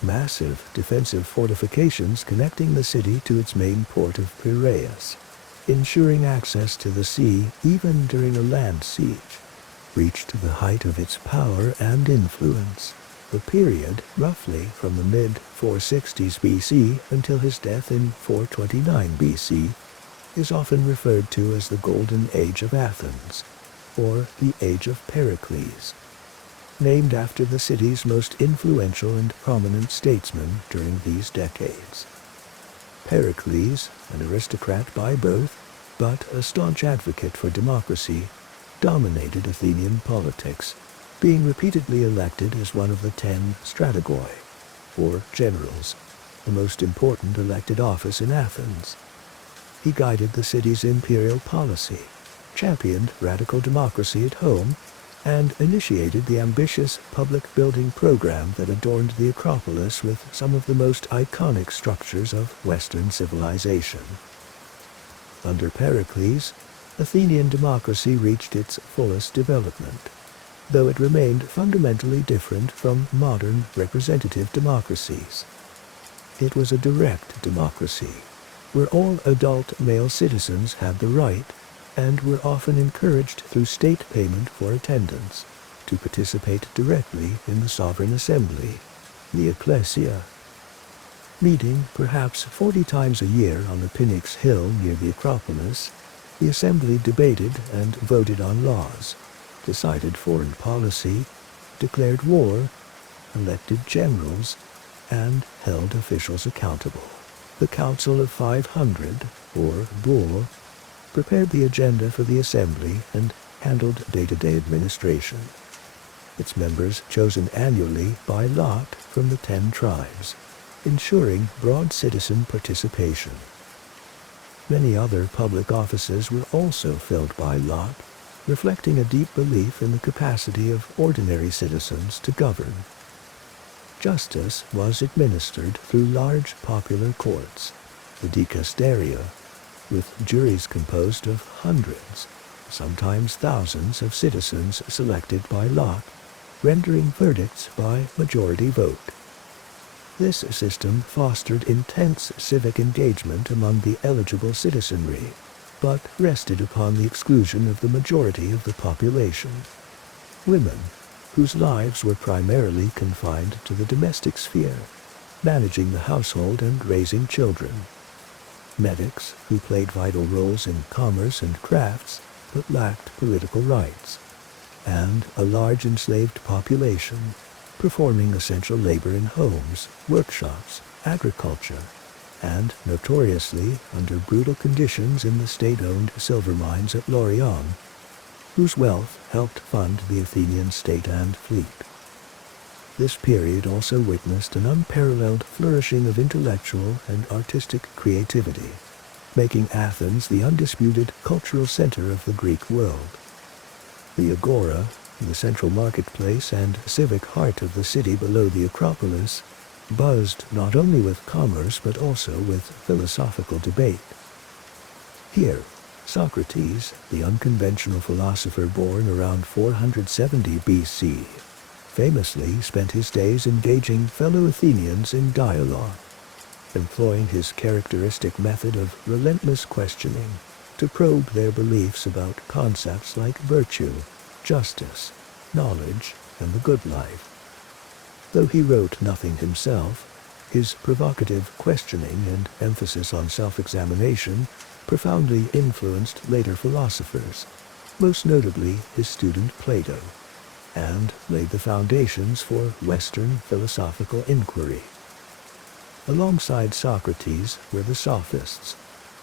Massive defensive fortifications connecting the city to its main port of Piraeus, ensuring access to the sea even during a land siege, reached the height of its power and influence. The period, roughly from the mid-460s BC until his death in 429 BC, is often referred to as the Golden Age of Athens, or the Age of Pericles, named after the city's most influential and prominent statesman during these decades. Pericles, an aristocrat by birth, but a staunch advocate for democracy, dominated Athenian politics, being repeatedly elected as one of the 10 strategoi, or generals, the most important elected office in Athens. He guided the city's imperial policy, championed radical democracy at home, and initiated the ambitious public building program that adorned the Acropolis with some of the most iconic structures of Western civilization. Under Pericles, Athenian democracy reached its fullest development, though it remained fundamentally different from modern representative democracies. It was a direct democracy, where all adult male citizens had the right, and were often encouraged through state payment for attendance, to participate directly in the sovereign assembly, the ecclesia. Meeting perhaps 40 times a year on the Pnyx Hill near the Acropolis, the assembly debated and voted on laws, decided foreign policy, declared war, elected generals, and held officials accountable. The Council of 500, or Bourg, prepared the agenda for the assembly and handled day-to-day administration. Its members chosen annually by lot from the 10 tribes, ensuring broad citizen participation. Many other public offices were also filled by lot, reflecting a deep belief in the capacity of ordinary citizens to govern. Justice was administered through large popular courts, the dicasteria, with juries composed of hundreds, sometimes thousands of citizens selected by lot, rendering verdicts by majority vote. This system fostered intense civic engagement among the eligible citizenry, but rested upon the exclusion of the majority of the population. Women, whose lives were primarily confined to the domestic sphere, managing the household and raising children. Medics, who played vital roles in commerce and crafts, but lacked political rights. And a large enslaved population, performing essential labor in homes, workshops, agriculture, and notoriously under brutal conditions in the state-owned silver mines at Laurion, whose wealth helped fund the Athenian state and fleet. This period also witnessed an unparalleled flourishing of intellectual and artistic creativity, making Athens the undisputed cultural center of the Greek world. The Agora, the central marketplace and civic heart of the city below the Acropolis, buzzed not only with commerce but also with philosophical debate. Here, Socrates, the unconventional philosopher born around 470 BC, famously spent his days engaging fellow Athenians in dialogue, employing his characteristic method of relentless questioning to probe their beliefs about concepts like virtue, justice, knowledge, and the good life. Though he wrote nothing himself, his provocative questioning and emphasis on self-examination profoundly influenced later philosophers, most notably his student Plato, and laid the foundations for Western philosophical inquiry. Alongside Socrates were the Sophists,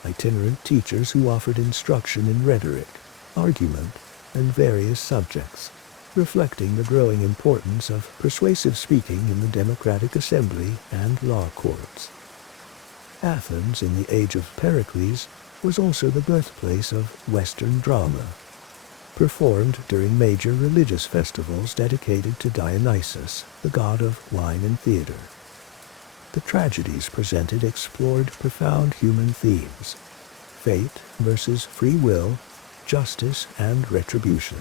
itinerant teachers who offered instruction in rhetoric, argument, and various subjects, reflecting the growing importance of persuasive speaking in the democratic assembly and law courts. Athens, in the age of Pericles, was also the birthplace of Western drama, performed during major religious festivals dedicated to Dionysus, the god of wine and theater. The tragedies presented explored profound human themes: fate versus free will, justice and retribution,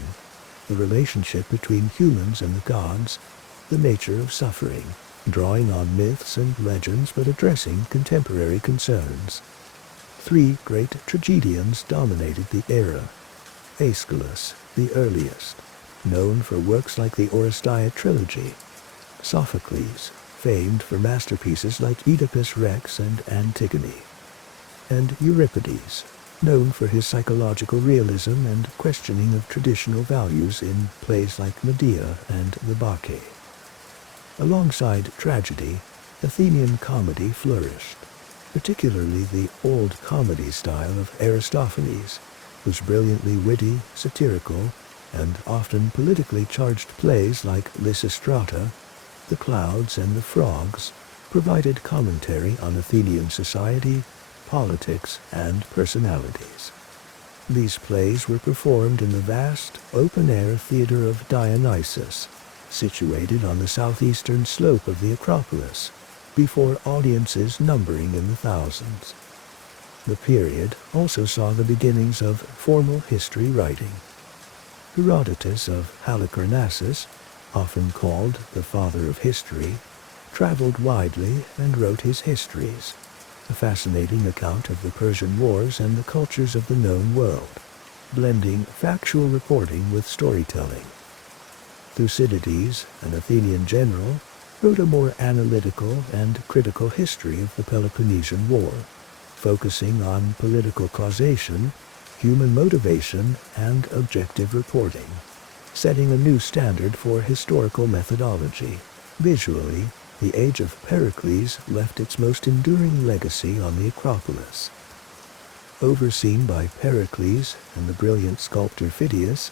the relationship between humans and the gods, the nature of suffering, drawing on myths and legends but addressing contemporary concerns. Three great tragedians dominated the era. Aeschylus, the earliest, known for works like the Oresteia trilogy; Sophocles, famed for masterpieces like Oedipus Rex and Antigone; and Euripides, known for his psychological realism and questioning of traditional values in plays like Medea and the Bacchae. Alongside tragedy, Athenian comedy flourished, particularly the old comedy style of Aristophanes, whose brilliantly witty, satirical, and often politically charged plays like Lysistrata, The Clouds, and the Frogs provided commentary on Athenian society, politics, and personalities. These plays were performed in the vast, open-air theater of Dionysus, situated on the southeastern slope of the Acropolis, before audiences numbering in the thousands. The period also saw the beginnings of formal history writing. Herodotus of Halicarnassus, often called the father of history, traveled widely and wrote his histories, a fascinating account of the Persian Wars and the cultures of the known world, blending factual reporting with storytelling. Thucydides, an Athenian general, wrote a more analytical and critical history of the Peloponnesian War, focusing on political causation, human motivation, and objective reporting, setting a new standard for historical methodology. Visually, the age of Pericles left its most enduring legacy on the Acropolis. Overseen by Pericles and the brilliant sculptor Phidias,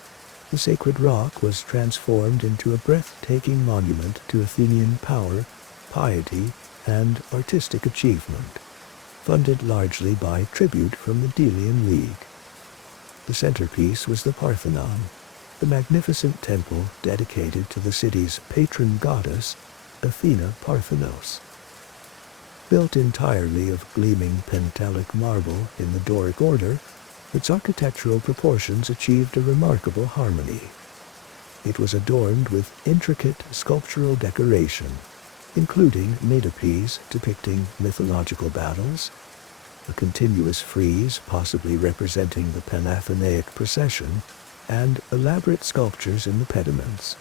the sacred rock was transformed into a breathtaking monument to Athenian power, piety, and artistic achievement, funded largely by tribute from the Delian League. The centerpiece was the Parthenon, the magnificent temple dedicated to the city's patron goddess, Athena Parthenos. Built entirely of gleaming Pentelic marble in the Doric order, its architectural proportions achieved a remarkable harmony. It was adorned with intricate sculptural decoration, including metopes depicting mythological battles, a continuous frieze possibly representing the Panathenaic procession, and elaborate sculptures in the pediments.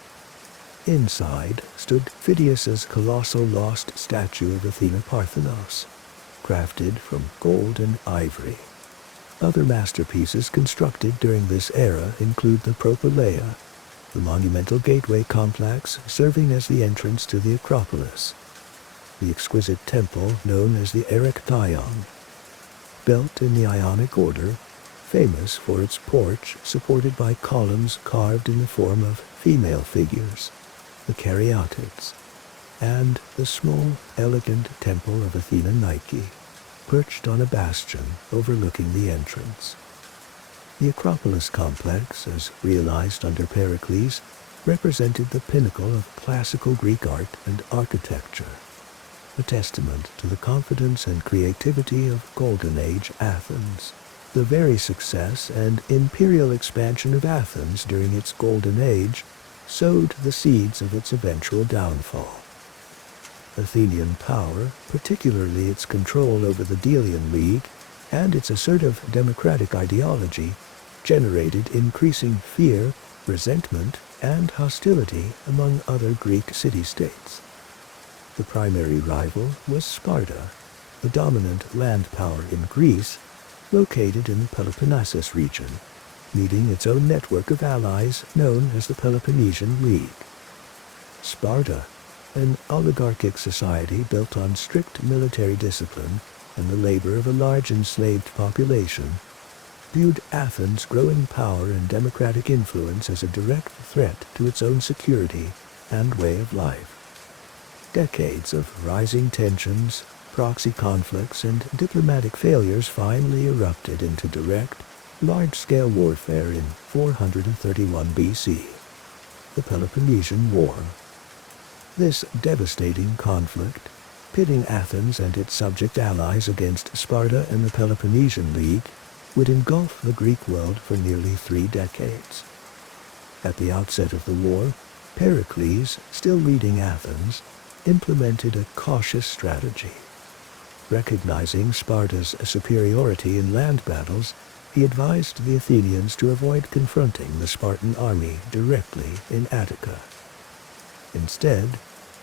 Inside stood Phidias's colossal lost statue of Athena Parthenos, crafted from gold and ivory. Other masterpieces constructed during this era include the Propylaea, the monumental gateway complex serving as the entrance to the Acropolis, the exquisite temple known as the Erechtheion, built in the Ionic order, famous for its porch supported by columns carved in the form of female figures, the Caryatids, and the small, elegant temple of Athena Nike, perched on a bastion overlooking the entrance. The Acropolis complex, as realized under Pericles, represented the pinnacle of classical Greek art and architecture, a testament to the confidence and creativity of Golden Age Athens. The very success and imperial expansion of Athens during its Golden Age sowed the seeds of its eventual downfall. Athenian power, particularly its control over the Delian League and its assertive democratic ideology, generated increasing fear, resentment, and hostility among other Greek city-states. The primary rival was Sparta, the dominant land power in Greece, located in the Peloponnesus region, needing its own network of allies known as the Peloponnesian League. Sparta, an oligarchic society built on strict military discipline, and the labor of a large enslaved population, viewed Athens' growing power and democratic influence as a direct threat to its own security and way of life. Decades of rising tensions, proxy conflicts, and diplomatic failures finally erupted into direct, large-scale warfare in 431 BC, the Peloponnesian War. This devastating conflict, pitting Athens and its subject allies against Sparta and the Peloponnesian League, would engulf the Greek world for nearly 3 decades. At the outset of the war, Pericles, still leading Athens, implemented a cautious strategy. Recognizing Sparta's superiority in land battles, he advised the Athenians to avoid confronting the Spartan army directly in Attica. Instead,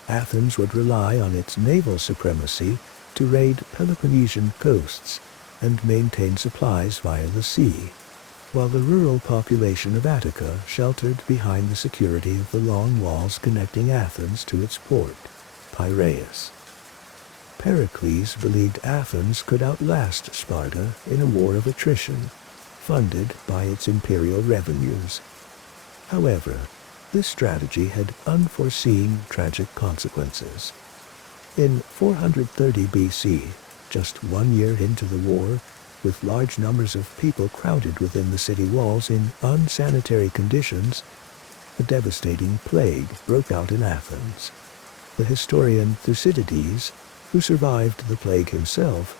Athens would rely on its naval supremacy to raid Peloponnesian coasts and maintain supplies via the sea, while the rural population of Attica sheltered behind the security of the long walls connecting Athens to its port, Piraeus. Pericles believed Athens could outlast Sparta in a war of attrition, funded by its imperial revenues. However, this strategy had unforeseen tragic consequences. In 430 BC, just 1 year into the war, with large numbers of people crowded within the city walls in unsanitary conditions, a devastating plague broke out in Athens. The historian Thucydides, who survived the plague himself,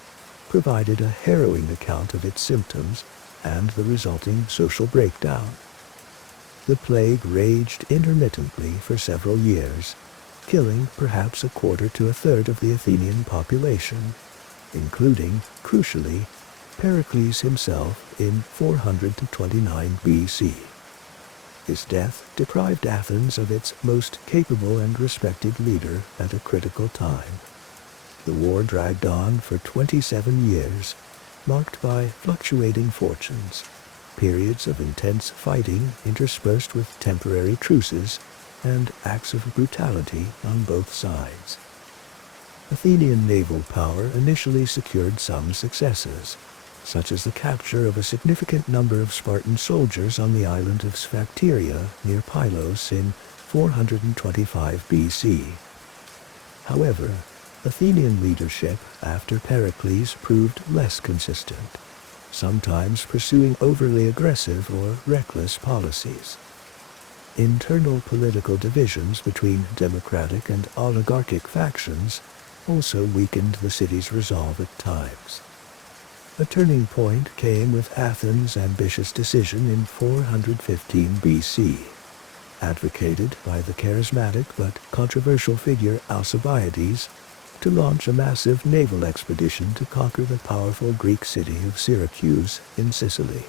provided a harrowing account of its symptoms and the resulting social breakdown. The plague raged intermittently for several years, killing perhaps 1/4 to 1/3 of the Athenian population, including, crucially, Pericles himself in 429 BC. His death deprived Athens of its most capable and respected leader at a critical time. The war dragged on for 27 years, marked by fluctuating fortunes, periods of intense fighting interspersed with temporary truces, and acts of brutality on both sides. Athenian naval power initially secured some successes, such as the capture of a significant number of Spartan soldiers on the island of Sphacteria near Pylos in 425 BC. However, Athenian leadership after Pericles proved less consistent, sometimes pursuing overly aggressive or reckless policies. Internal political divisions between democratic and oligarchic factions also weakened the city's resolve at times. A turning point came with Athens' ambitious decision in 415 BC, advocated by the charismatic but controversial figure Alcibiades, to launch a massive naval expedition to conquer the powerful Greek city of Syracuse in Sicily.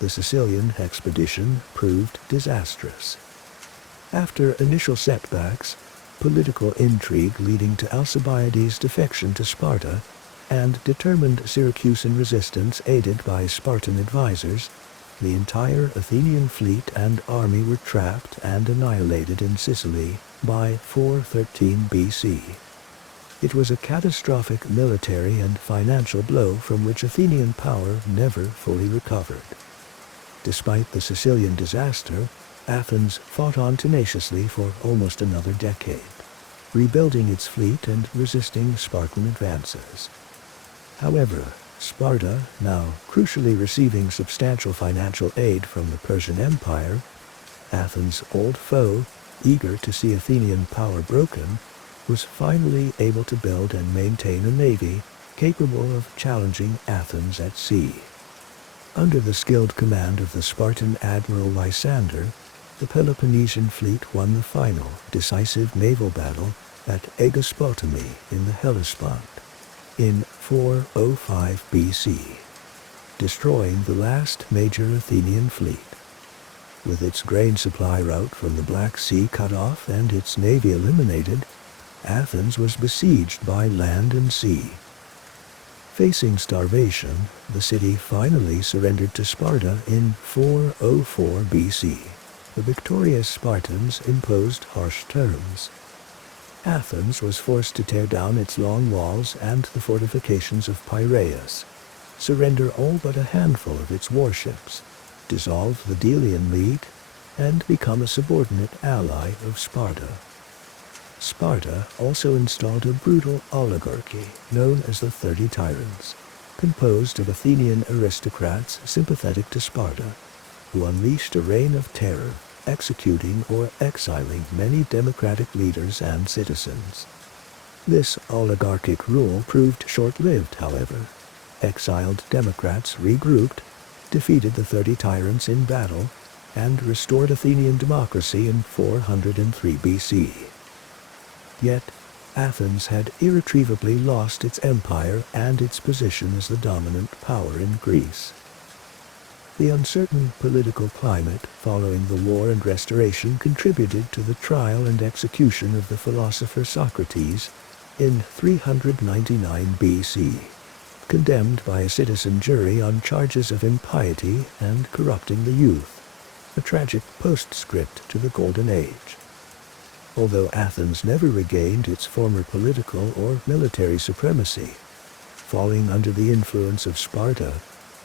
The Sicilian expedition proved disastrous. After initial setbacks, political intrigue leading to Alcibiades' defection to Sparta, and determined Syracusan resistance aided by Spartan advisors, the entire Athenian fleet and army were trapped and annihilated in Sicily by 413 BC. It was a catastrophic military and financial blow from which Athenian power never fully recovered. Despite the Sicilian disaster, Athens fought on tenaciously for almost another decade, rebuilding its fleet and resisting Spartan advances. However, Sparta, now crucially receiving substantial financial aid from the Persian Empire, Athens' old foe, eager to see Athenian power broken, was finally able to build and maintain a navy capable of challenging Athens at sea. Under the skilled command of the Spartan admiral Lysander, the Peloponnesian fleet won the final, decisive naval battle at Aegospotami in the Hellespont in 405 BC, destroying the last major Athenian fleet. With its grain supply route from the Black Sea cut off and its navy eliminated, Athens was besieged by land and sea. Facing starvation, the city finally surrendered to Sparta in 404 BC. The victorious Spartans imposed harsh terms. Athens was forced to tear down its long walls and the fortifications of Piraeus, surrender all but a handful of its warships, dissolve the Delian League, and become a subordinate ally of Sparta. Sparta also installed a brutal oligarchy known as the 30 Tyrants, composed of Athenian aristocrats sympathetic to Sparta, who unleashed a reign of terror, executing or exiling many democratic leaders and citizens. This oligarchic rule proved short-lived, however. Exiled democrats regrouped, defeated the 30 Tyrants in battle, and restored Athenian democracy in 403 BC. Yet, Athens had irretrievably lost its empire and its position as the dominant power in Greece. The uncertain political climate following the war and restoration contributed to the trial and execution of the philosopher Socrates in 399 BC, condemned by a citizen jury on charges of impiety and corrupting the youth, a tragic postscript to the Golden Age. Although Athens never regained its former political or military supremacy, falling under the influence of Sparta,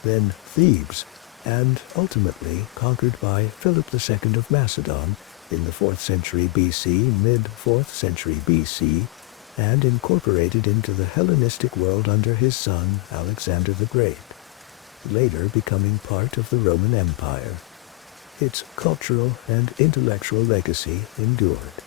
then Thebes, and ultimately conquered by Philip II of Macedon in the 4th century BC, mid-4th century BC, and incorporated into the Hellenistic world under his son Alexander the Great, later becoming part of the Roman Empire. Its cultural and intellectual legacy endured.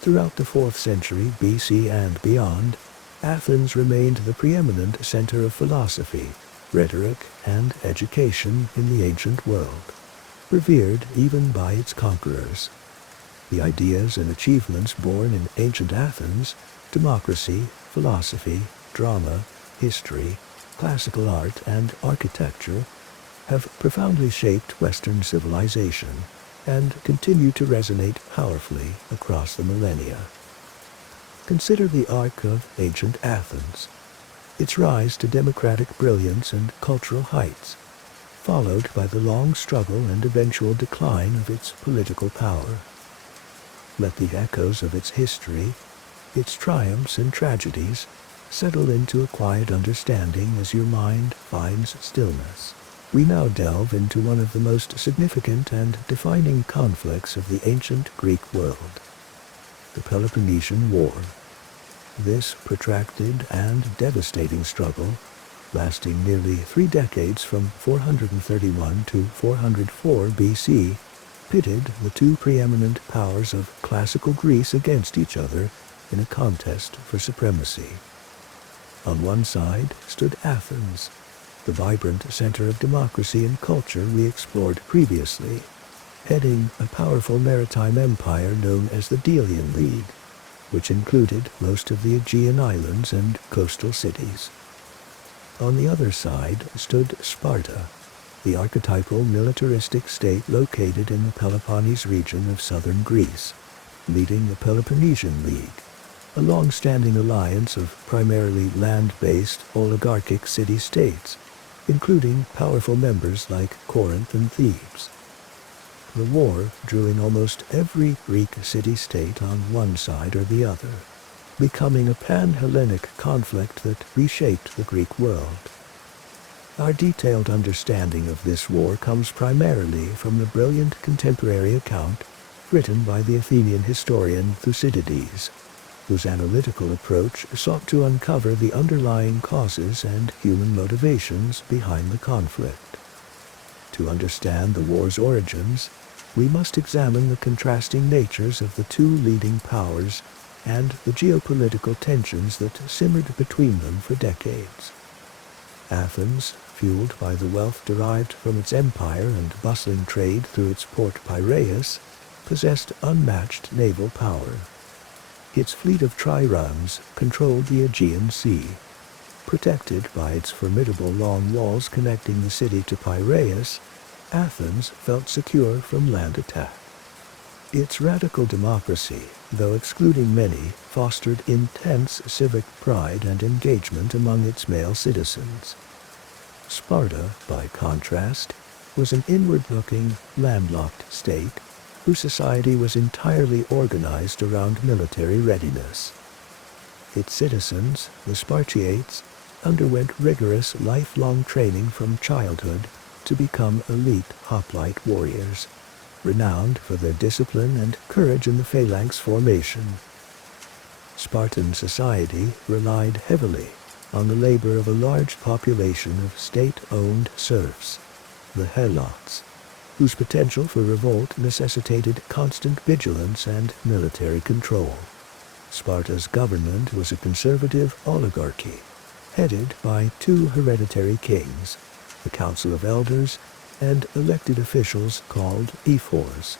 Throughout the 4th century BC and beyond, Athens remained the preeminent center of philosophy, rhetoric, and education in the ancient world, revered even by its conquerors. The ideas and achievements born in ancient Athens, democracy, philosophy, drama, history, classical art, and architecture, have profoundly shaped Western civilization and continue to resonate powerfully across the millennia. Consider the arc of ancient Athens, its rise to democratic brilliance and cultural heights, followed by the long struggle and eventual decline of its political power. Let the echoes of its history, its triumphs and tragedies, settle into a quiet understanding as your mind finds stillness. We now delve into one of the most significant and defining conflicts of the ancient Greek world, the Peloponnesian War. This protracted and devastating struggle, lasting nearly 3 decades from 431 to 404 BC, pitted the two preeminent powers of classical Greece against each other in a contest for supremacy. On one side stood Athens, the vibrant center of democracy and culture we explored previously, heading a powerful maritime empire known as the Delian League, which included most of the Aegean islands and coastal cities. On the other side stood Sparta, the archetypal militaristic state located in the Peloponnese region of southern Greece, leading the Peloponnesian League, a long-standing alliance of primarily land-based oligarchic city-states, including powerful members like Corinth and Thebes. The war drew in almost every Greek city-state on one side or the other, becoming a pan-Hellenic conflict that reshaped the Greek world. Our detailed understanding of this war comes primarily from the brilliant contemporary account written by the Athenian historian Thucydides, whose analytical approach sought to uncover the underlying causes and human motivations behind the conflict. To understand the war's origins, we must examine the contrasting natures of the two leading powers and the geopolitical tensions that simmered between them for decades. Athens, fueled by the wealth derived from its empire and bustling trade through its port Piraeus, possessed unmatched naval power. Its fleet of triremes controlled the Aegean Sea. Protected by its formidable long walls connecting the city to Piraeus, Athens felt secure from land attack. Its radical democracy, though excluding many, fostered intense civic pride and engagement among its male citizens. Sparta, by contrast, was an inward-looking, landlocked state, whose society was entirely organized around military readiness. Its citizens, the Spartiates, underwent rigorous lifelong training from childhood to become elite hoplite warriors, renowned for their discipline and courage in the phalanx formation. Spartan society relied heavily on the labor of a large population of state-owned serfs, the helots, whose potential for revolt necessitated constant vigilance and military control. Sparta's government was a conservative oligarchy, headed by two hereditary kings, the Council of Elders, and elected officials called ephors.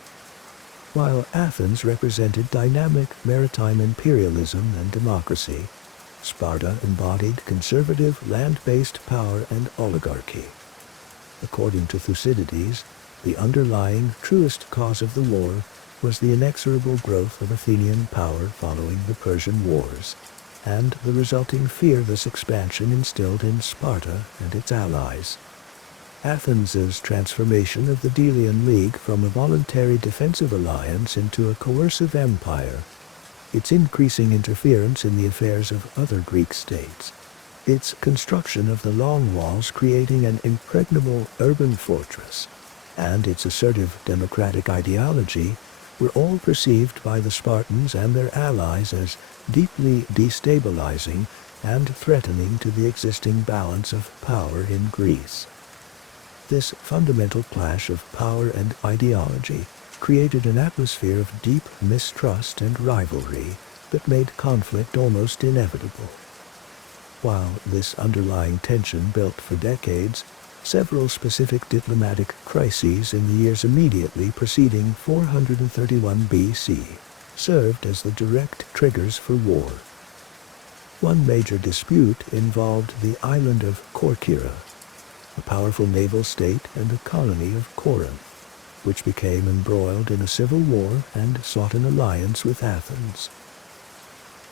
While Athens represented dynamic maritime imperialism and democracy, Sparta embodied conservative land-based power and oligarchy. According to Thucydides, the underlying truest cause of the war was the inexorable growth of Athenian power following the Persian Wars, and the resulting fear this expansion instilled in Sparta and its allies. Athens's transformation of the Delian League from a voluntary defensive alliance into a coercive empire, its increasing interference in the affairs of other Greek states, its construction of the Long Walls creating an impregnable urban fortress, and its assertive democratic ideology were all perceived by the Spartans and their allies as deeply destabilizing and threatening to the existing balance of power in Greece. This fundamental clash of power and ideology created an atmosphere of deep mistrust and rivalry that made conflict almost inevitable. While this underlying tension built for decades, several specific diplomatic crises in the years immediately preceding 431 BC served as the direct triggers for war. One major dispute involved the island of Corcyra, a powerful naval state and a colony of Corinth, which became embroiled in a civil war and sought an alliance with Athens.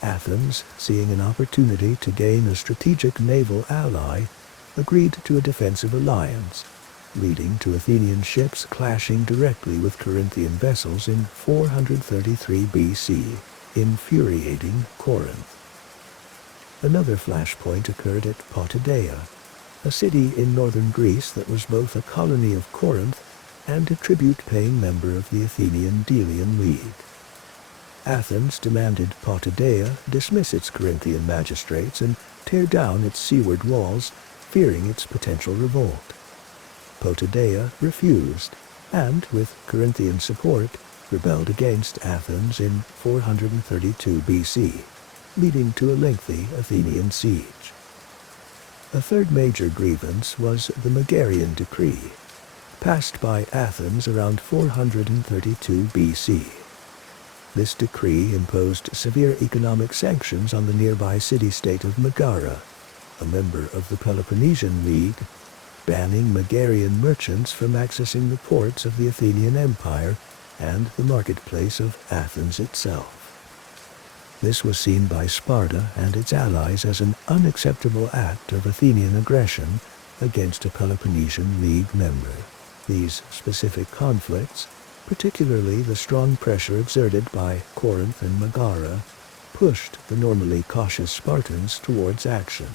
Athens, seeing an opportunity to gain a strategic naval ally, agreed to a defensive alliance, leading to Athenian ships clashing directly with Corinthian vessels in 433 BC, infuriating Corinth. Another flashpoint occurred at Potidaea, a city in northern Greece that was both a colony of Corinth and a tribute-paying member of the Athenian Delian League. Athens demanded Potidaea dismiss its Corinthian magistrates and tear down its seaward walls, fearing its potential revolt. Potidaea refused, and, with Corinthian support, rebelled against Athens in 432 BC, leading to a lengthy Athenian siege. A third major grievance was the Megarian Decree, passed by Athens around 432 BC. This decree imposed severe economic sanctions on the nearby city-state of Megara, a member of the Peloponnesian League, banning Megarian merchants from accessing the ports of the Athenian Empire and the marketplace of Athens itself. This was seen by Sparta and its allies as an unacceptable act of Athenian aggression against a Peloponnesian League member. These specific conflicts, particularly the strong pressure exerted by Corinth and Megara, pushed the normally cautious Spartans towards action.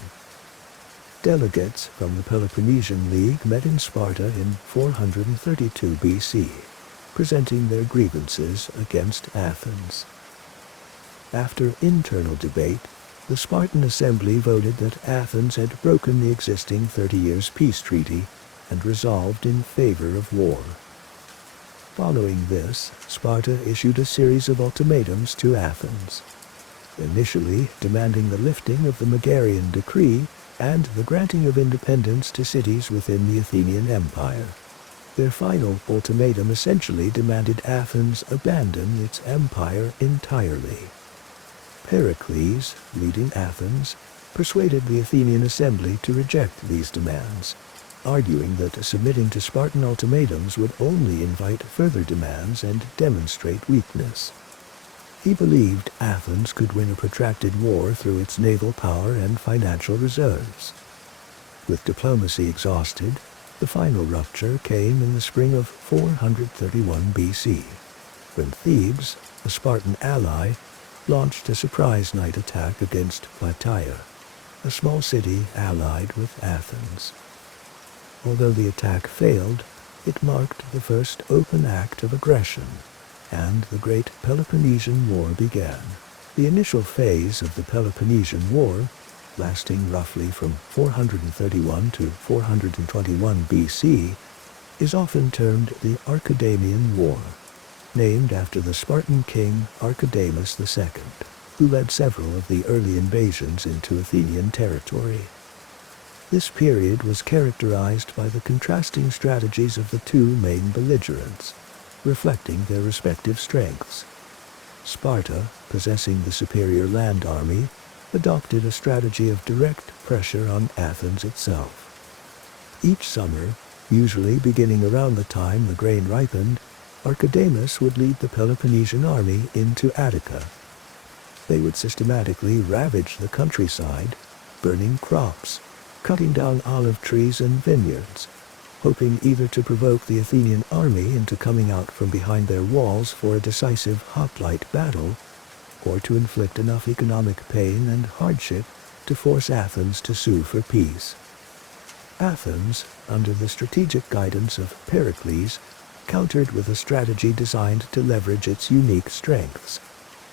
Delegates from the Peloponnesian League met in Sparta in 432 BC, presenting their grievances against Athens. After internal debate, the Spartan assembly voted that Athens had broken the existing 30 years peace treaty and resolved in favor of war. Following this, Sparta issued a series of ultimatums to Athens, initially demanding the lifting of the Megarian Decree and the granting of independence to cities within the Athenian Empire. Their final ultimatum essentially demanded Athens abandon its empire entirely. Pericles, leading Athens, persuaded the Athenian assembly to reject these demands, arguing that submitting to Spartan ultimatums would only invite further demands and demonstrate weakness. He believed Athens could win a protracted war through its naval power and financial reserves. With diplomacy exhausted, the final rupture came in the spring of 431 BC, when Thebes, a Spartan ally, launched a surprise night attack against Plataea, a small city allied with Athens. Although the attack failed, it marked the first open act of aggression, and the Great Peloponnesian War began. The initial phase of the Peloponnesian War, lasting roughly from 431 to 421 BC, is often termed the Archidamian War, named after the Spartan king Archidamus II, who led several of the early invasions into Athenian territory. This period was characterized by the contrasting strategies of the two main belligerents, reflecting their respective strengths. Sparta, possessing the superior land army, adopted a strategy of direct pressure on Athens itself. Each summer, usually beginning around the time the grain ripened, Archidamus would lead the Peloponnesian army into Attica. They would systematically ravage the countryside, burning crops, cutting down olive trees and vineyards, hoping either to provoke the Athenian army into coming out from behind their walls for a decisive hoplite battle, or to inflict enough economic pain and hardship to force Athens to sue for peace. Athens, under the strategic guidance of Pericles, countered with a strategy designed to leverage its unique strengths: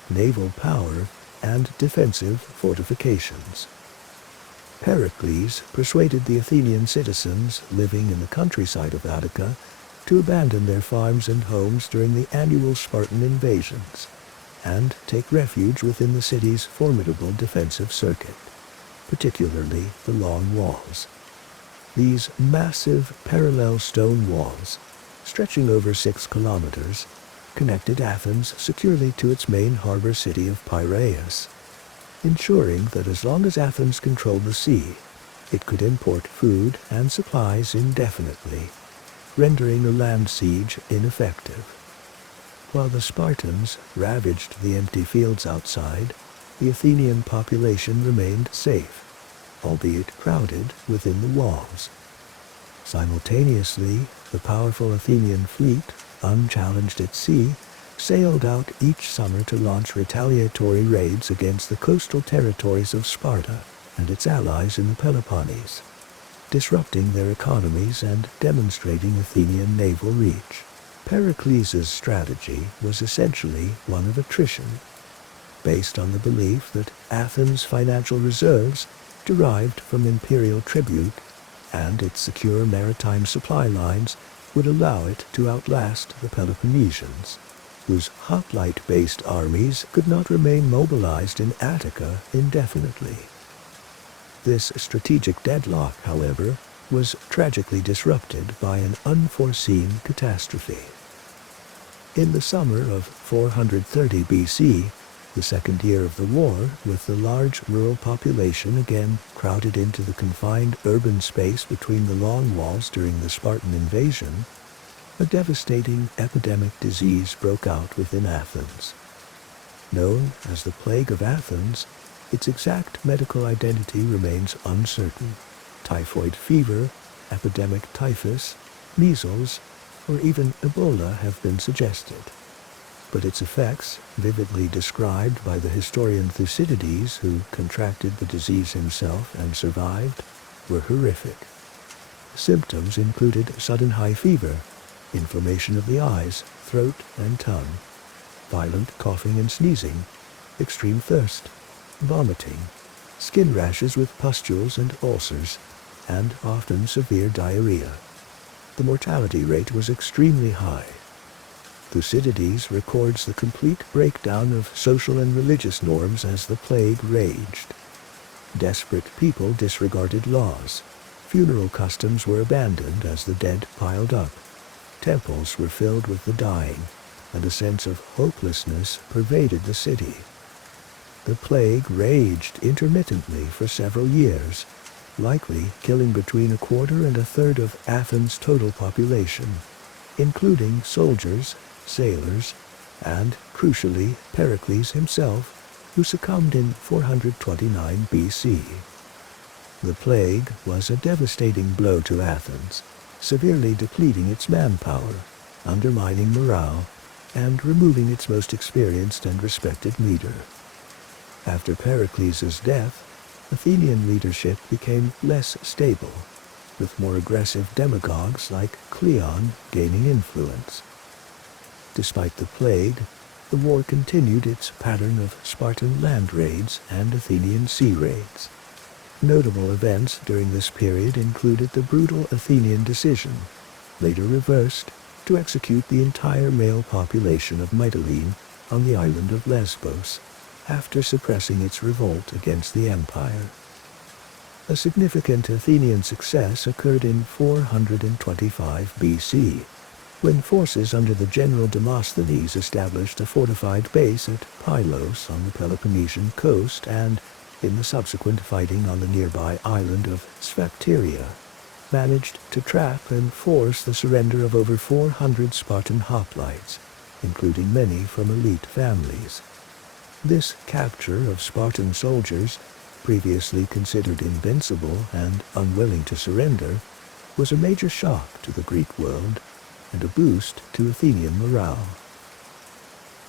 naval power and defensive fortifications. Pericles persuaded the Athenian citizens living in the countryside of Attica to abandon their farms and homes during the annual Spartan invasions and take refuge within the city's formidable defensive circuit, particularly the long walls. These massive parallel stone walls, stretching over 6 kilometers, connected Athens securely to its main harbor city of Piraeus, ensuring that as long as Athens controlled the sea, it could import food and supplies indefinitely, rendering a land siege ineffective. While the Spartans ravaged the empty fields outside, the Athenian population remained safe, albeit crowded within the walls. Simultaneously, the powerful Athenian fleet, unchallenged at sea, sailed out each summer to launch retaliatory raids against the coastal territories of Sparta and its allies in the Peloponnese, disrupting their economies and demonstrating Athenian naval reach. Pericles' strategy was essentially one of attrition, based on the belief that Athens' financial reserves derived from imperial tribute and its secure maritime supply lines would allow it to outlast the Peloponnesians, whose hoplite-based armies could not remain mobilized in Attica indefinitely. This strategic deadlock, however, was tragically disrupted by an unforeseen catastrophe. In the summer of 430 BC, the second year of the war, with the large rural population again crowded into the confined urban space between the long walls during the Spartan invasion, a devastating epidemic disease broke out within Athens. Known as the Plague of Athens, its exact medical identity remains uncertain. Typhoid fever, epidemic typhus, measles, or even Ebola have been suggested. But its effects, vividly described by the historian Thucydides, who contracted the disease himself and survived, were horrific. Symptoms included sudden high fever, inflammation of the eyes, throat, and tongue, violent coughing and sneezing, extreme thirst, vomiting, skin rashes with pustules and ulcers, and often severe diarrhea. The mortality rate was extremely high. Thucydides records the complete breakdown of social and religious norms as the plague raged. Desperate people disregarded laws. Funeral customs were abandoned as the dead piled up. Temples were filled with the dying, and a sense of hopelessness pervaded the city. The plague raged intermittently for several years, likely killing between 1/4 and 1/3 of Athens' total population, including soldiers, sailors, and, crucially, Pericles himself, who succumbed in 429 BC. The plague was a devastating blow to Athens, severely depleting its manpower, undermining morale, and removing its most experienced and respected leader. After Pericles' death, Athenian leadership became less stable, with more aggressive demagogues like Cleon gaining influence. Despite the plague, the war continued its pattern of Spartan land raids and Athenian sea raids. Notable events during this period included the brutal Athenian decision, later reversed, to execute the entire male population of Mytilene on the island of Lesbos, after suppressing its revolt against the empire. A significant Athenian success occurred in 425 BC, when forces under the general Demosthenes established a fortified base at Pylos on the Peloponnesian coast and, in the subsequent fighting on the nearby island of Sphacteria, managed to trap and force the surrender of over 400 Spartan hoplites, including many from elite families. This capture of Spartan soldiers, previously considered invincible and unwilling to surrender, was a major shock to the Greek world and a boost to Athenian morale.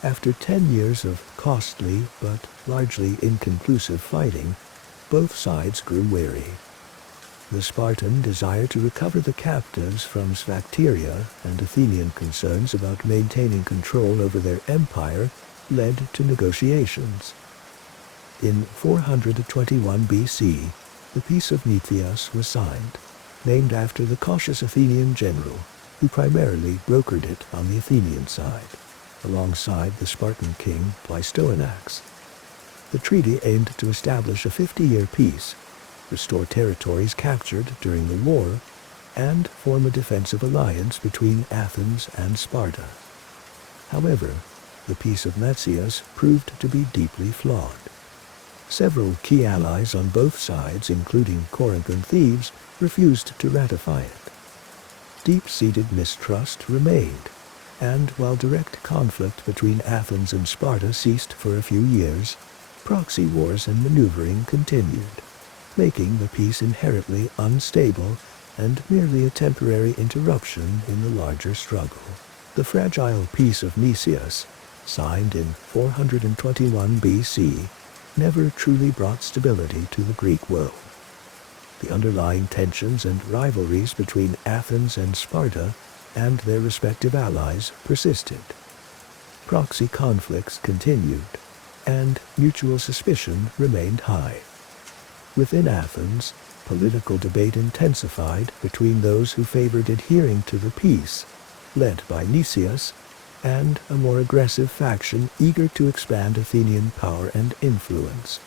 After 10 years of costly but largely inconclusive fighting, both sides grew weary. The Spartan desire to recover the captives from Sphacteria and Athenian concerns about maintaining control over their empire led to negotiations. In 421 BC, the Peace of Nithias was signed, named after the cautious Athenian general who primarily brokered it on the Athenian side, alongside the Spartan king Pleistouanax. The treaty aimed to establish a 50-year peace, restore territories captured during the war, and form a defensive alliance between Athens and Sparta. However, the Peace of Nithias proved to be deeply flawed. Several key allies on both sides, including Corinth and Thebes, refused to ratify it. Deep-seated mistrust remained, and while direct conflict between Athens and Sparta ceased for a few years, proxy wars and maneuvering continued, making the peace inherently unstable and merely a temporary interruption in the larger struggle. The fragile Peace of Nicias, signed in 421 BC, never truly brought stability to the Greek world. The underlying tensions and rivalries between Athens and Sparta and their respective allies persisted. Proxy conflicts continued, and mutual suspicion remained high. Within Athens, political debate intensified between those who favored adhering to the peace, led by Nicias, and a more aggressive faction eager to expand Athenian power and influence,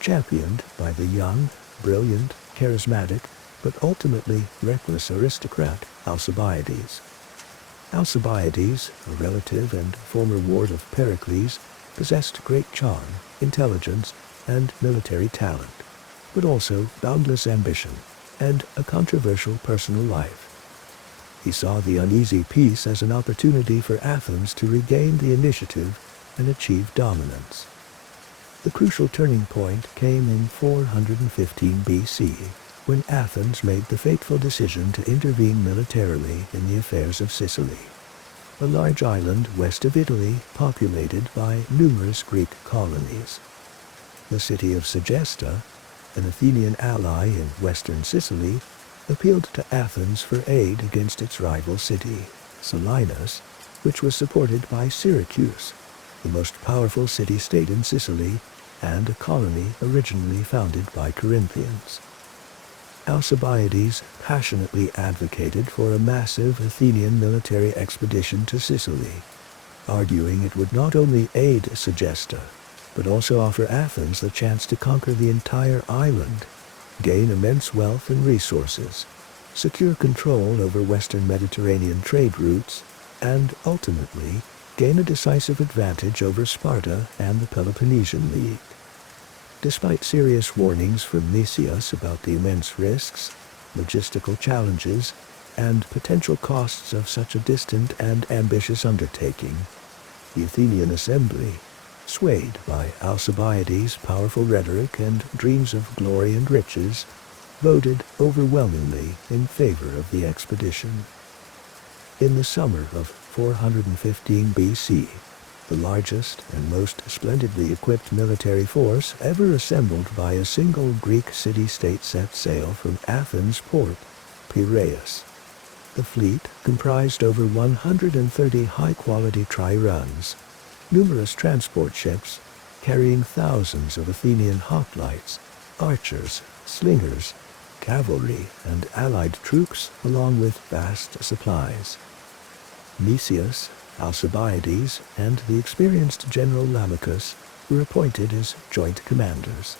championed by the young, brilliant, charismatic, but ultimately reckless aristocrat Alcibiades. Alcibiades, a relative and former ward of Pericles, possessed great charm, intelligence, and military talent, but also boundless ambition and a controversial personal life. He saw the uneasy peace as an opportunity for Athens to regain the initiative and achieve dominance. The crucial turning point came in 415 BC, when Athens made the fateful decision to intervene militarily in the affairs of Sicily, a large island west of Italy populated by numerous Greek colonies. The city of Segesta, an Athenian ally in western Sicily, appealed to Athens for aid against its rival city, Selinus, which was supported by Syracuse, the most powerful city-state in Sicily and a colony originally founded by Corinthians. Alcibiades passionately advocated for a massive Athenian military expedition to Sicily, arguing it would not only aid Segesta, but also offer Athens the chance to conquer the entire island, gain immense wealth and resources, secure control over Western Mediterranean trade routes, and ultimately gain a decisive advantage over Sparta and the Peloponnesian League. Despite serious warnings from Nicias about the immense risks, logistical challenges, and potential costs of such a distant and ambitious undertaking, the Athenian assembly, swayed by Alcibiades' powerful rhetoric and dreams of glory and riches, voted overwhelmingly in favor of the expedition. In the summer of 415 BC, the largest and most splendidly equipped military force ever assembled by a single Greek city-state set sail from Athens port, Piraeus. The fleet comprised over 130 high-quality triremes, numerous transport ships carrying thousands of Athenian hoplites, archers, slingers, cavalry, and allied troops, along with vast supplies. Nicias, Alcibiades, and the experienced General Lamachus were appointed as joint commanders.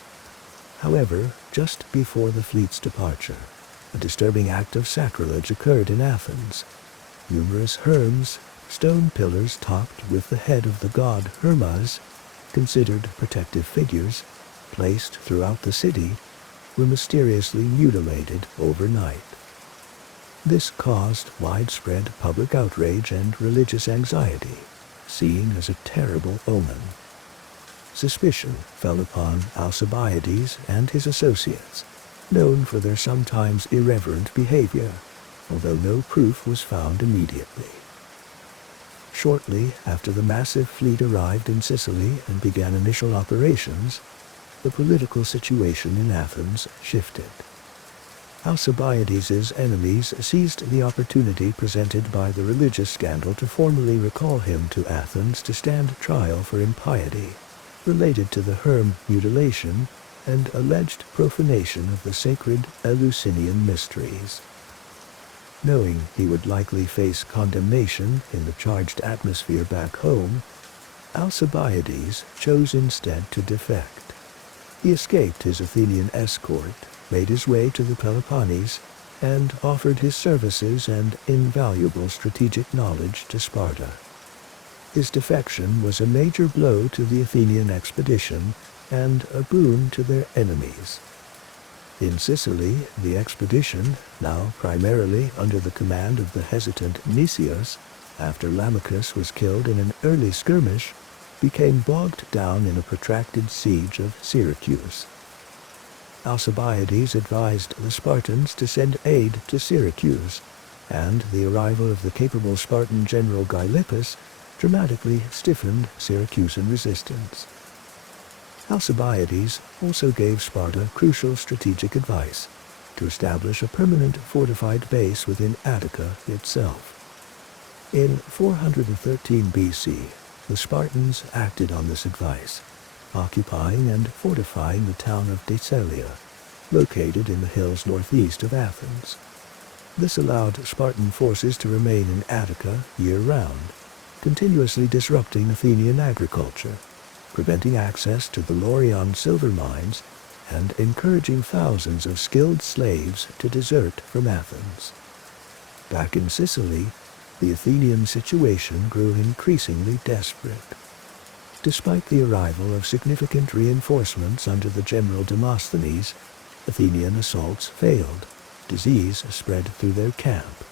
However, just before the fleet's departure, a disturbing act of sacrilege occurred in Athens. Numerous herms, stone pillars topped with the head of the god Hermes, considered protective figures, placed throughout the city, were mysteriously mutilated overnight. This caused widespread public outrage and religious anxiety, seen as a terrible omen. Suspicion fell upon Alcibiades and his associates, known for their sometimes irreverent behavior, although no proof was found immediately. Shortly after the massive fleet arrived in Sicily and began initial operations, the political situation in Athens shifted. Alcibiades' enemies seized the opportunity presented by the religious scandal to formally recall him to Athens to stand trial for impiety, related to the Herm mutilation and alleged profanation of the sacred Eleusinian mysteries. Knowing he would likely face condemnation in the charged atmosphere back home, Alcibiades chose instead to defect. He escaped his Athenian escort, made his way to the Peloponnese, and offered his services and invaluable strategic knowledge to Sparta. His defection was a major blow to the Athenian expedition and a boon to their enemies. In Sicily, the expedition, now primarily under the command of the hesitant Nicias, after Lamachus was killed in an early skirmish, became bogged down in a protracted siege of Syracuse. Alcibiades advised the Spartans to send aid to Syracuse, and the arrival of the capable Spartan general Gylippus dramatically stiffened Syracusan resistance. Alcibiades also gave Sparta crucial strategic advice to establish a permanent fortified base within Attica itself. In 413 BC, the Spartans acted on this advice, occupying and fortifying the town of Thessalia, located in the hills northeast of Athens. This allowed Spartan forces to remain in Attica year-round, continuously disrupting Athenian agriculture, preventing access to the Laurion silver mines, and encouraging thousands of skilled slaves to desert from Athens. Back in Sicily, the Athenian situation grew increasingly desperate. Despite the arrival of significant reinforcements under the general Demosthenes, Athenian assaults failed, disease spread through their camp,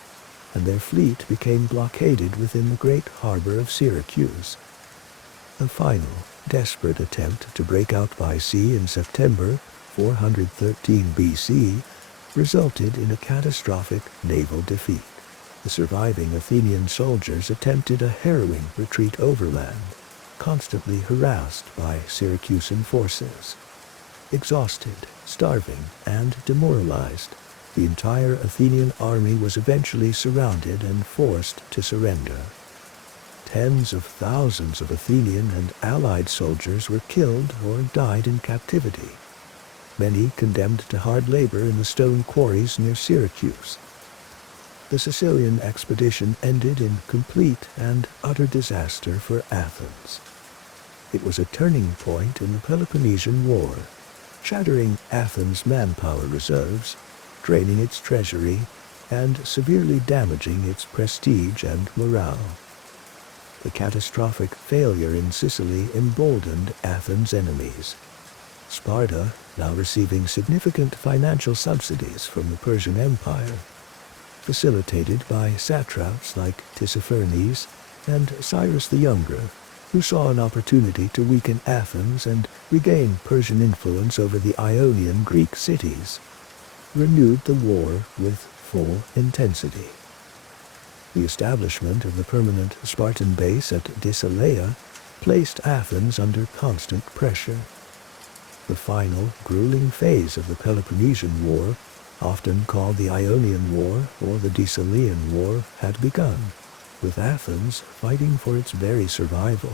and their fleet became blockaded within the great harbor of Syracuse. A final, desperate attempt to break out by sea in September 413 BC resulted in a catastrophic naval defeat. The surviving Athenian soldiers attempted a harrowing retreat overland, constantly harassed by Syracusan forces. Exhausted, starving, and demoralized, the entire Athenian army was eventually surrounded and forced to surrender. Tens of thousands of Athenian and allied soldiers were killed or died in captivity, many condemned to hard labor in the stone quarries near Syracuse. The Sicilian expedition ended in complete and utter disaster for Athens. It was a turning point in the Peloponnesian War, shattering Athens' manpower reserves, draining its treasury, and severely damaging its prestige and morale. The catastrophic failure in Sicily emboldened Athens' enemies. Sparta, now receiving significant financial subsidies from the Persian Empire, facilitated by satraps like Tissaphernes and Cyrus the Younger, who saw an opportunity to weaken Athens and regain Persian influence over the Ionian Greek cities, renewed the war with full intensity. The establishment of the permanent Spartan base at Deceleia placed Athens under constant pressure. The final, grueling phase of the Peloponnesian War, often called the Ionian War or the Decelean War, had begun, with Athens fighting for its very survival.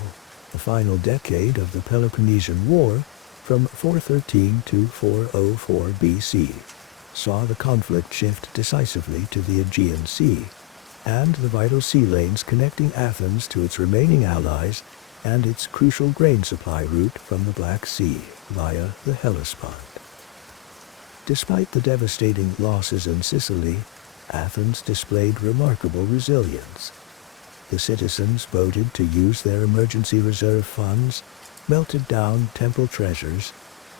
The final decade of the Peloponnesian War, from 413 to 404 BC, saw the conflict shift decisively to the Aegean Sea, and the vital sea lanes connecting Athens to its remaining allies and its crucial grain supply route from the Black Sea via the Hellespont. Despite the devastating losses in Sicily, Athens displayed remarkable resilience. The citizens voted to use their emergency reserve funds, melted down temple treasures,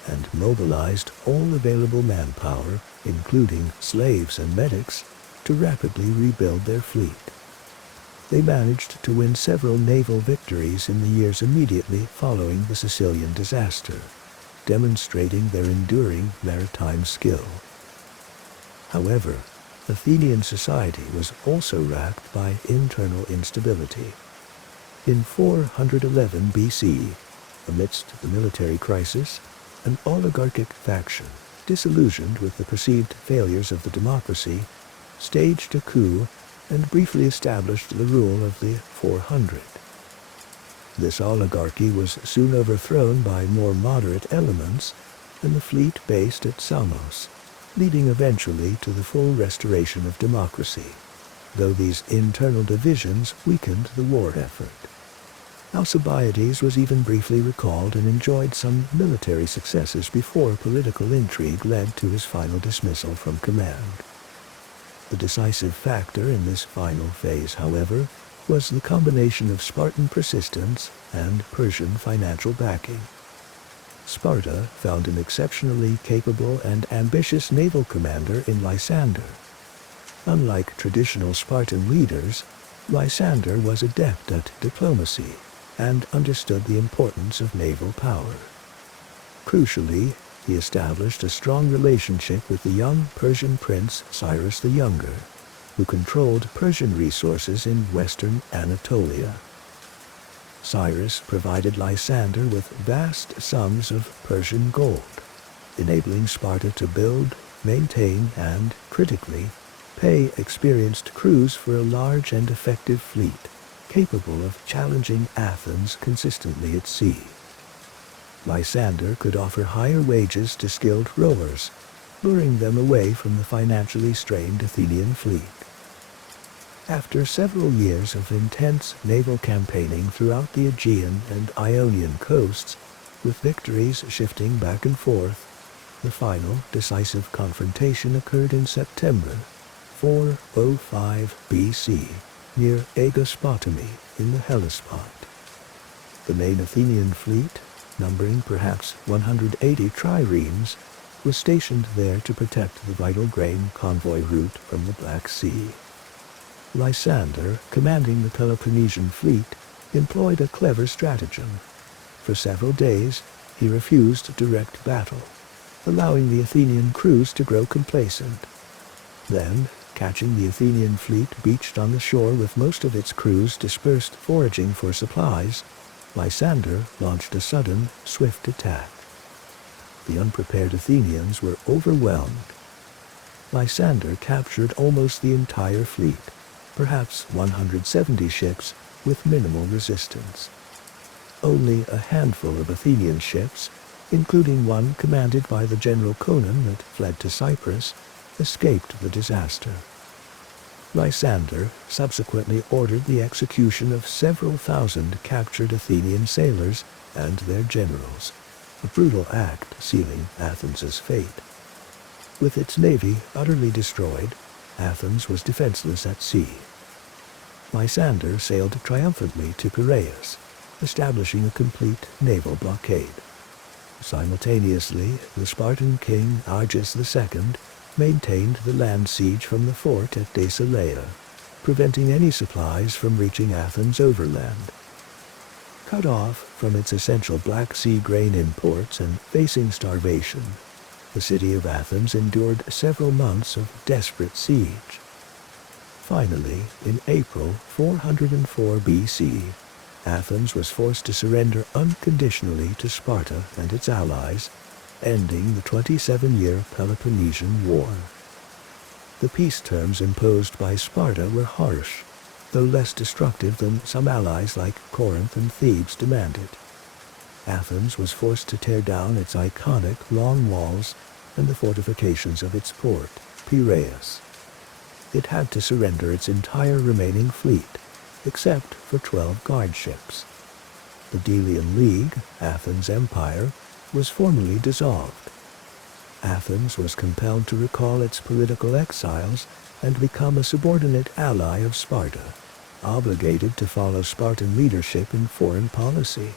and mobilized all available manpower, including slaves and medics, to rapidly rebuild their fleet. They managed to win several naval victories in the years immediately following the Sicilian disaster, demonstrating their enduring maritime skill. However, Athenian society was also racked by internal instability. In 411 BC, amidst the military crisis, an oligarchic faction, disillusioned with the perceived failures of the democracy, staged a coup and briefly established the rule of the 400. This oligarchy was soon overthrown by more moderate elements and the fleet based at Samos, leading eventually to the full restoration of democracy, though these internal divisions weakened the war effort. Alcibiades was even briefly recalled and enjoyed some military successes before political intrigue led to his final dismissal from command. The decisive factor in this final phase, however, was the combination of Spartan persistence and Persian financial backing. Sparta found an exceptionally capable and ambitious naval commander in Lysander. Unlike traditional Spartan leaders, Lysander was adept at diplomacy and understood the importance of naval power. Crucially, he established a strong relationship with the young Persian prince Cyrus the Younger, who controlled Persian resources in western Anatolia. Cyrus provided Lysander with vast sums of Persian gold, enabling Sparta to build, maintain, and, critically, pay experienced crews for a large and effective fleet, capable of challenging Athens consistently at sea. Lysander could offer higher wages to skilled rowers, luring them away from the financially strained Athenian fleet. After several years of intense naval campaigning throughout the Aegean and Ionian coasts, with victories shifting back and forth, the final decisive confrontation occurred in September 405 BC near Aegospotami in the Hellespont. The main Athenian fleet, numbering perhaps 180 triremes, was stationed there to protect the vital grain convoy route from the Black Sea. Lysander, commanding the Peloponnesian fleet, employed a clever stratagem. For several days, he refused direct battle, allowing the Athenian crews to grow complacent. Then, catching the Athenian fleet beached on the shore with most of its crews dispersed foraging for supplies, Lysander launched a sudden, swift attack. The unprepared Athenians were overwhelmed. Lysander captured almost the entire fleet, perhaps 170 ships, with minimal resistance. Only a handful of Athenian ships, including one commanded by the general Conon that fled to Cyprus, escaped the disaster. Lysander subsequently ordered the execution of several thousand captured Athenian sailors and their generals, a brutal act sealing Athens's fate. With its navy utterly destroyed, Athens was defenseless at sea. Lysander sailed triumphantly to Piraeus, establishing a complete naval blockade. Simultaneously, the Spartan king Argus II maintained the land siege from the fort at Deceleia, preventing any supplies from reaching Athens overland. Cut off from its essential Black Sea grain imports and facing starvation, the city of Athens endured several months of desperate siege. Finally, in April 404 BC, Athens was forced to surrender unconditionally to Sparta and its allies, ending the 27-year Peloponnesian War. The peace terms imposed by Sparta were harsh, though less destructive than some allies like Corinth and Thebes demanded. Athens was forced to tear down its iconic long walls and the fortifications of its port, Piraeus. It had to surrender its entire remaining fleet, except for 12 guard ships. The Delian League, Athens' empire, was formally dissolved. Athens was compelled to recall its political exiles and become a subordinate ally of Sparta, obligated to follow Spartan leadership in foreign policy.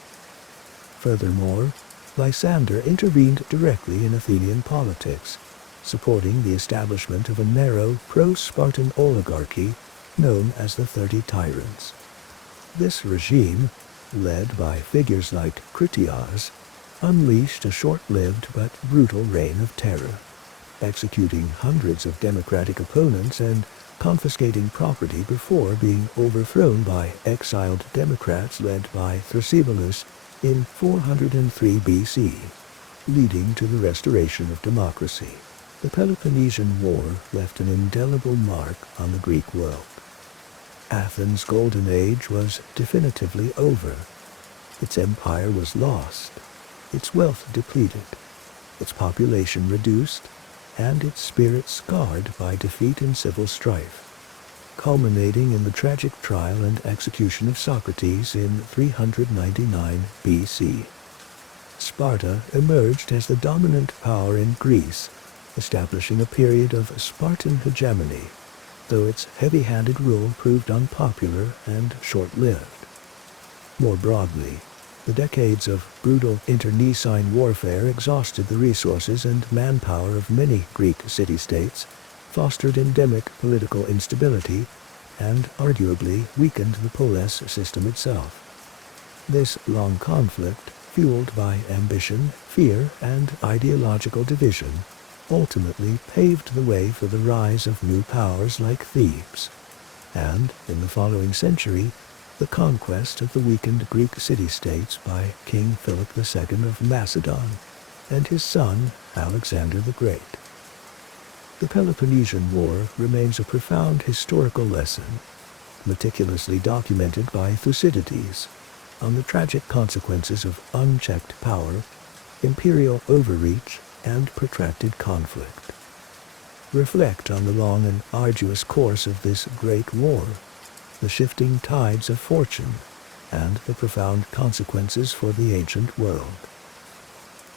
Furthermore, Lysander intervened directly in Athenian politics, supporting the establishment of a narrow pro-Spartan oligarchy known as the 30 Tyrants. This regime, led by figures like Critias, unleashed a short-lived but brutal reign of terror, executing hundreds of democratic opponents and confiscating property before being overthrown by exiled Democrats led by Thrasybulus in 403 BC, leading to the restoration of democracy. The Peloponnesian War left an indelible mark on the Greek world. Athens' golden age was definitively over. Its empire was lost, its wealth depleted, its population reduced, and its spirit scarred by defeat and civil strife, culminating in the tragic trial and execution of Socrates in 399 BC. Sparta emerged as the dominant power in Greece, establishing a period of Spartan hegemony, though its heavy-handed rule proved unpopular and short-lived. More broadly, the decades of brutal internecine warfare exhausted the resources and manpower of many Greek city-states, fostered endemic political instability, and arguably weakened the polis system itself. This long conflict, fueled by ambition, fear, and ideological division, ultimately paved the way for the rise of new powers like Thebes, and, in the following century, the conquest of the weakened Greek city-states by King Philip II of Macedon and his son Alexander the Great. The Peloponnesian War remains a profound historical lesson, meticulously documented by Thucydides, on the tragic consequences of unchecked power, imperial overreach, and protracted conflict. Reflect on the long and arduous course of this great war, the shifting tides of fortune, and the profound consequences for the ancient world.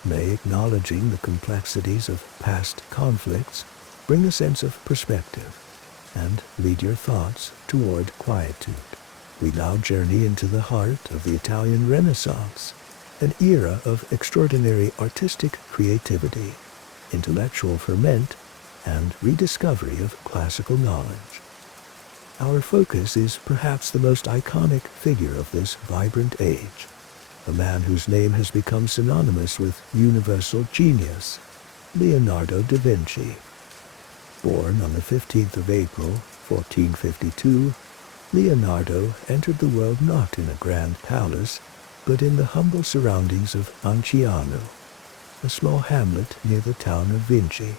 May acknowledging the complexities of past conflicts bring a sense of perspective and lead your thoughts toward quietude. We now journey into the heart of the Italian Renaissance, an era of extraordinary artistic creativity, intellectual ferment, and rediscovery of classical knowledge. Our focus is perhaps the most iconic figure of this vibrant age, a man whose name has become synonymous with universal genius, Leonardo da Vinci. Born on the 15th of April, 1452, Leonardo entered the world not in a grand palace, but in the humble surroundings of Anciano, a small hamlet near the town of Vinci,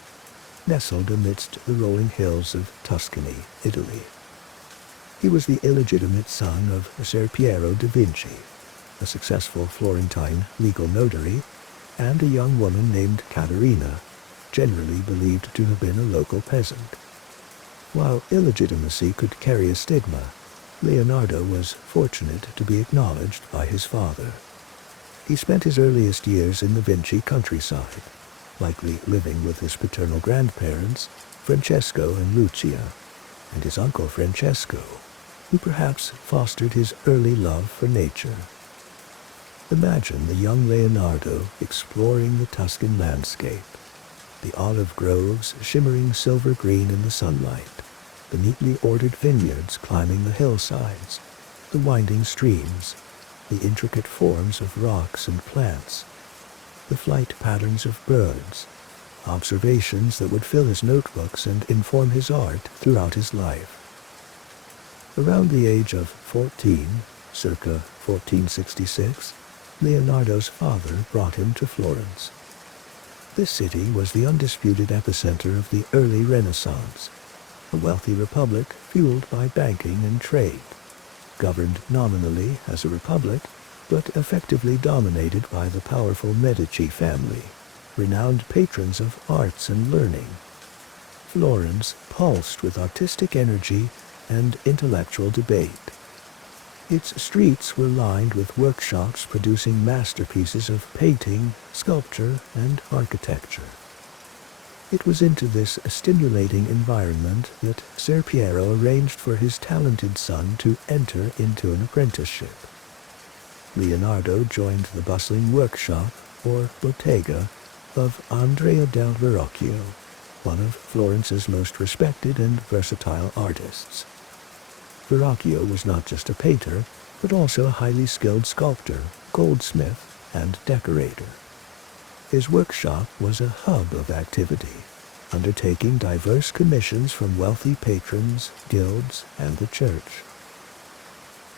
nestled amidst the rolling hills of Tuscany, Italy. He was the illegitimate son of Ser Piero da Vinci, a successful Florentine legal notary, and a young woman named Caterina, generally believed to have been a local peasant. While illegitimacy could carry a stigma, Leonardo was fortunate to be acknowledged by his father. He spent his earliest years in the Vinci countryside, likely living with his paternal grandparents, Francesco and Lucia, and his uncle Francesco, who perhaps fostered his early love for nature. Imagine the young Leonardo exploring the Tuscan landscape, the olive groves shimmering silver green in the sunlight, the neatly ordered vineyards climbing the hillsides, the winding streams, the intricate forms of rocks and plants, the flight patterns of birds, observations that would fill his notebooks and inform his art throughout his life. Around the age of 14, circa 1466, Leonardo's father brought him to Florence. This city was the undisputed epicenter of the early Renaissance, a wealthy republic fueled by banking and trade, governed nominally as a republic, but effectively dominated by the powerful Medici family, renowned patrons of arts and learning. Florence pulsed with artistic energy and intellectual debate. Its streets were lined with workshops producing masterpieces of painting, sculpture, and architecture. It was into this stimulating environment that Ser Piero arranged for his talented son to enter into an apprenticeship. Leonardo joined the bustling workshop, or bottega, of Andrea del Verrocchio, one of Florence's most respected and versatile artists. Verrocchio was not just a painter, but also a highly skilled sculptor, goldsmith, and decorator. His workshop was a hub of activity, undertaking diverse commissions from wealthy patrons, guilds, and the church.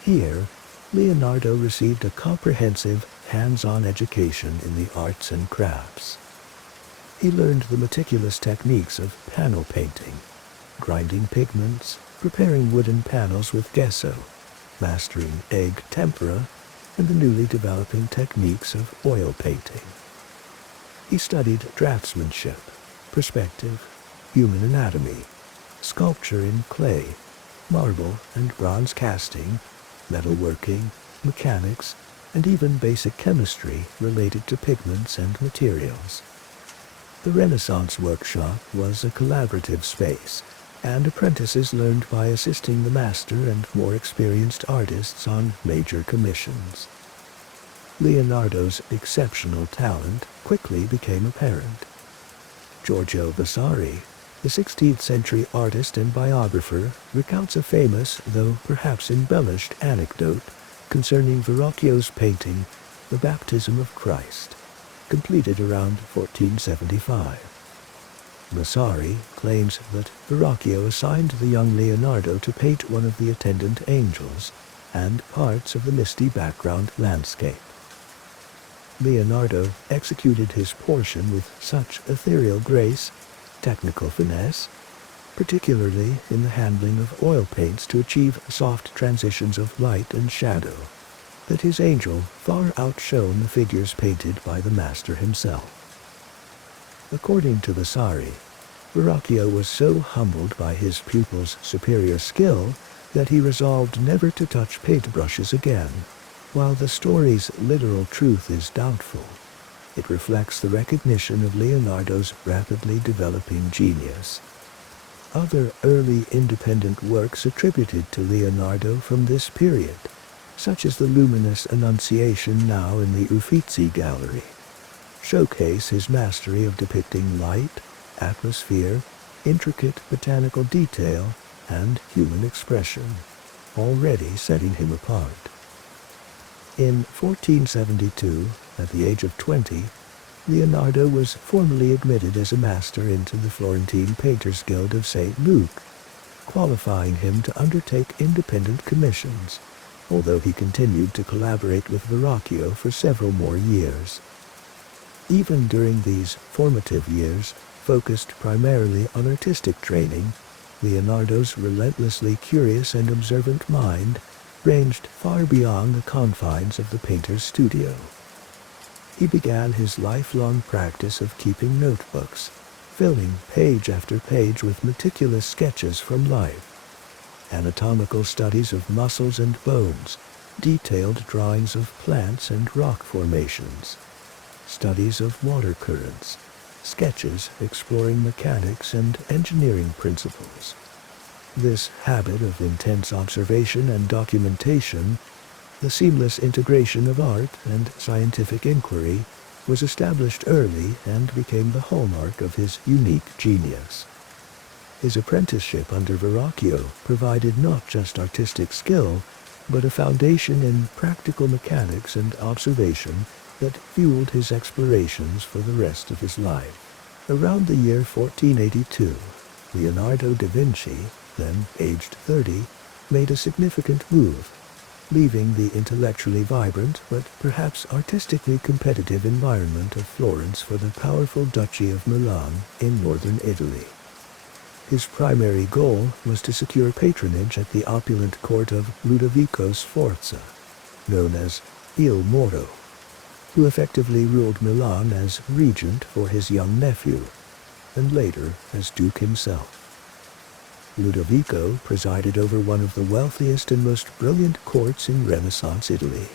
Here, Leonardo received a comprehensive, hands-on education in the arts and crafts. He learned the meticulous techniques of panel painting, grinding pigments, preparing wooden panels with gesso, mastering egg tempera, and the newly developing techniques of oil painting. He studied draftsmanship, perspective, human anatomy, sculpture in clay, marble and bronze casting, metalworking, mechanics, and even basic chemistry related to pigments and materials. The Renaissance workshop was a collaborative space, and apprentices learned by assisting the master and more experienced artists on major commissions. Leonardo's exceptional talent quickly became apparent. Giorgio Vasari, the 16th century artist and biographer, recounts a famous, though perhaps embellished, anecdote concerning Verrocchio's painting, The Baptism of Christ, completed around 1475. Vasari claims that Verrocchio assigned the young Leonardo to paint one of the attendant angels and parts of the misty background landscape. Leonardo executed his portion with such ethereal grace, technical finesse, particularly in the handling of oil paints to achieve soft transitions of light and shadow, that his angel far outshone the figures painted by the master himself. According to Vasari, Verrocchio was so humbled by his pupil's superior skill that he resolved never to touch paintbrushes again. While the story's literal truth is doubtful, it reflects the recognition of Leonardo's rapidly developing genius. Other early independent works attributed to Leonardo from this period, such as the luminous Annunciation now in the Uffizi Gallery, showcase his mastery of depicting light, atmosphere, intricate botanical detail, and human expression, already setting him apart. In 1472, at the age of 20, Leonardo was formally admitted as a master into the Florentine Painters' Guild of St. Luke, qualifying him to undertake independent commissions, although he continued to collaborate with Verrocchio for several more years. Even during these formative years, focused primarily on artistic training, Leonardo's relentlessly curious and observant mind ranged far beyond the confines of the painter's studio. He began his lifelong practice of keeping notebooks, filling page after page with meticulous sketches from life, anatomical studies of muscles and bones, detailed drawings of plants and rock formations, studies of water currents, sketches exploring mechanics and engineering principles. This habit of intense observation and documentation, the seamless integration of art and scientific inquiry, was established early and became the hallmark of his unique genius. His apprenticeship under Verrocchio provided not just artistic skill, but a foundation in practical mechanics and observation that fueled his explorations for the rest of his life. Around the year 1482, Leonardo da Vinci, then aged 30, made a significant move, leaving the intellectually vibrant but perhaps artistically competitive environment of Florence for the powerful Duchy of Milan in northern Italy. His primary goal was to secure patronage at the opulent court of Ludovico Sforza, known as Il Moro, who effectively ruled Milan as regent for his young nephew, and later as duke himself. Ludovico presided over one of the wealthiest and most brilliant courts in Renaissance Italy,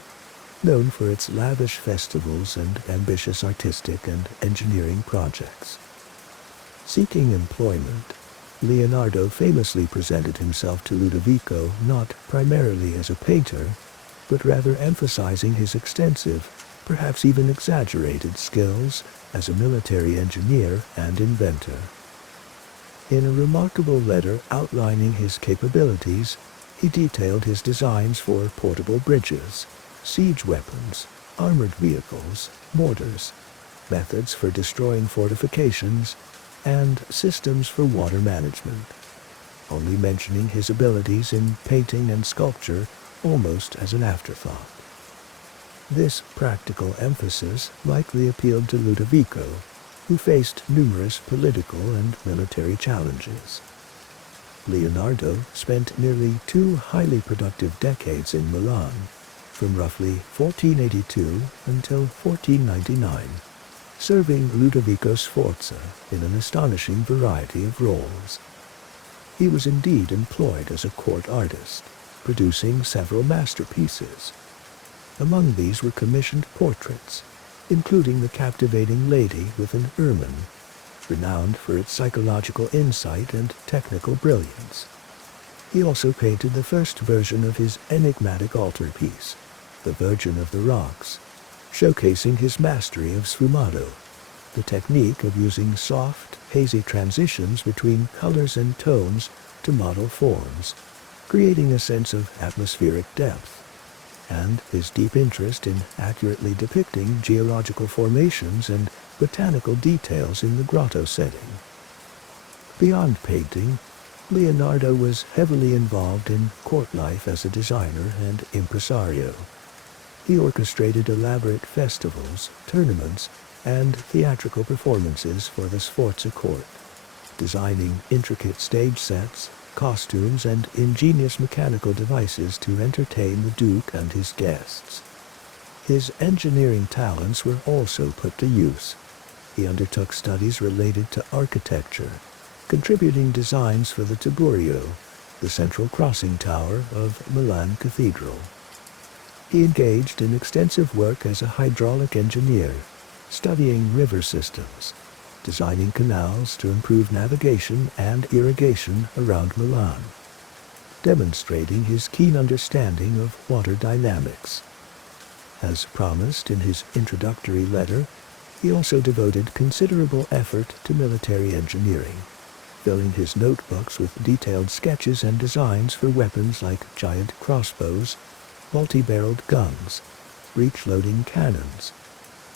known for its lavish festivals and ambitious artistic and engineering projects. Seeking employment, Leonardo famously presented himself to Ludovico not primarily as a painter, but rather emphasizing his extensive, perhaps even exaggerated skills as a military engineer and inventor. In a remarkable letter outlining his capabilities, he detailed his designs for portable bridges, siege weapons, armored vehicles, mortars, methods for destroying fortifications, and systems for water management, only mentioning his abilities in painting and sculpture almost as an afterthought. This practical emphasis likely appealed to Ludovico, who faced numerous political and military challenges. Leonardo spent nearly 2 highly productive decades in Milan, from roughly 1482 until 1499, serving Ludovico Sforza in an astonishing variety of roles. He was indeed employed as a court artist, producing several masterpieces. Among these were commissioned portraits, including the captivating lady with an ermine, renowned for its psychological insight and technical brilliance. He also painted the first version of his enigmatic altarpiece, the Virgin of the Rocks, showcasing his mastery of sfumato, the technique of using soft, hazy transitions between colors and tones to model forms, creating a sense of atmospheric depth, and his deep interest in accurately depicting geological formations and botanical details in the grotto setting. Beyond painting, Leonardo was heavily involved in court life as a designer and impresario. He orchestrated elaborate festivals, tournaments, and theatrical performances for the Sforza court, designing intricate stage sets, costumes, and ingenious mechanical devices to entertain the Duke and his guests. His engineering talents were also put to use. He undertook studies related to architecture, contributing designs for the Tiburio, the central crossing tower of Milan Cathedral. He engaged in extensive work as a hydraulic engineer, studying river systems, designing canals to improve navigation and irrigation around Milan, demonstrating his keen understanding of water dynamics. As promised in his introductory letter, he also devoted considerable effort to military engineering, filling his notebooks with detailed sketches and designs for weapons like giant crossbows, multi-barreled guns, breech-loading cannons,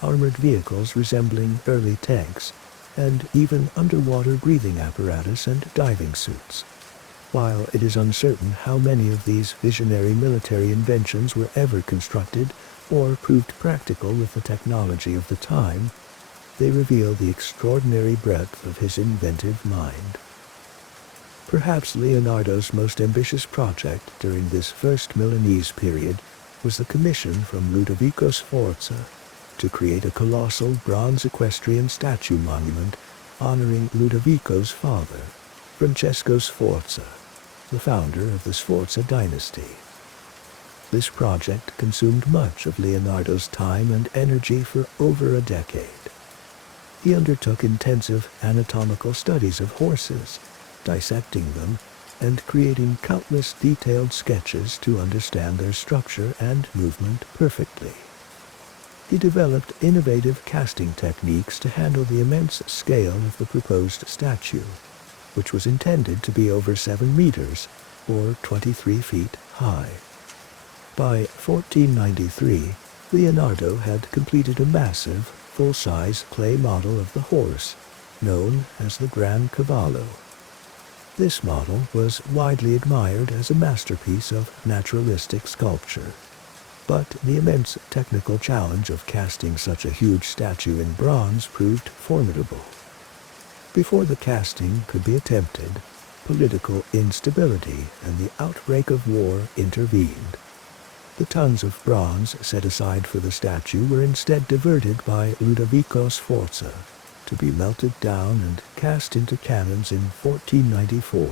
armored vehicles resembling early tanks, and even underwater breathing apparatus and diving suits. While it is uncertain how many of these visionary military inventions were ever constructed or proved practical with the technology of the time, they reveal the extraordinary breadth of his inventive mind. Perhaps Leonardo's most ambitious project during this first Milanese period was the commission from Ludovico Sforza to create a colossal bronze equestrian statue monument honoring Ludovico's father, Francesco Sforza, the founder of the Sforza dynasty. This project consumed much of Leonardo's time and energy for over a decade. He undertook intensive anatomical studies of horses, dissecting them and creating countless detailed sketches to understand their structure and movement perfectly. He developed innovative casting techniques to handle the immense scale of the proposed statue, which was intended to be over 7 meters, or 23 feet, high. By 1493, Leonardo had completed a massive, full-size clay model of the horse, known as the Gran Cavallo. This model was widely admired as a masterpiece of naturalistic sculpture, but the immense technical challenge of casting such a huge statue in bronze proved formidable. Before the casting could be attempted, political instability and the outbreak of war intervened. The tons of bronze set aside for the statue were instead diverted by Ludovico Sforza to be melted down and cast into cannons in 1494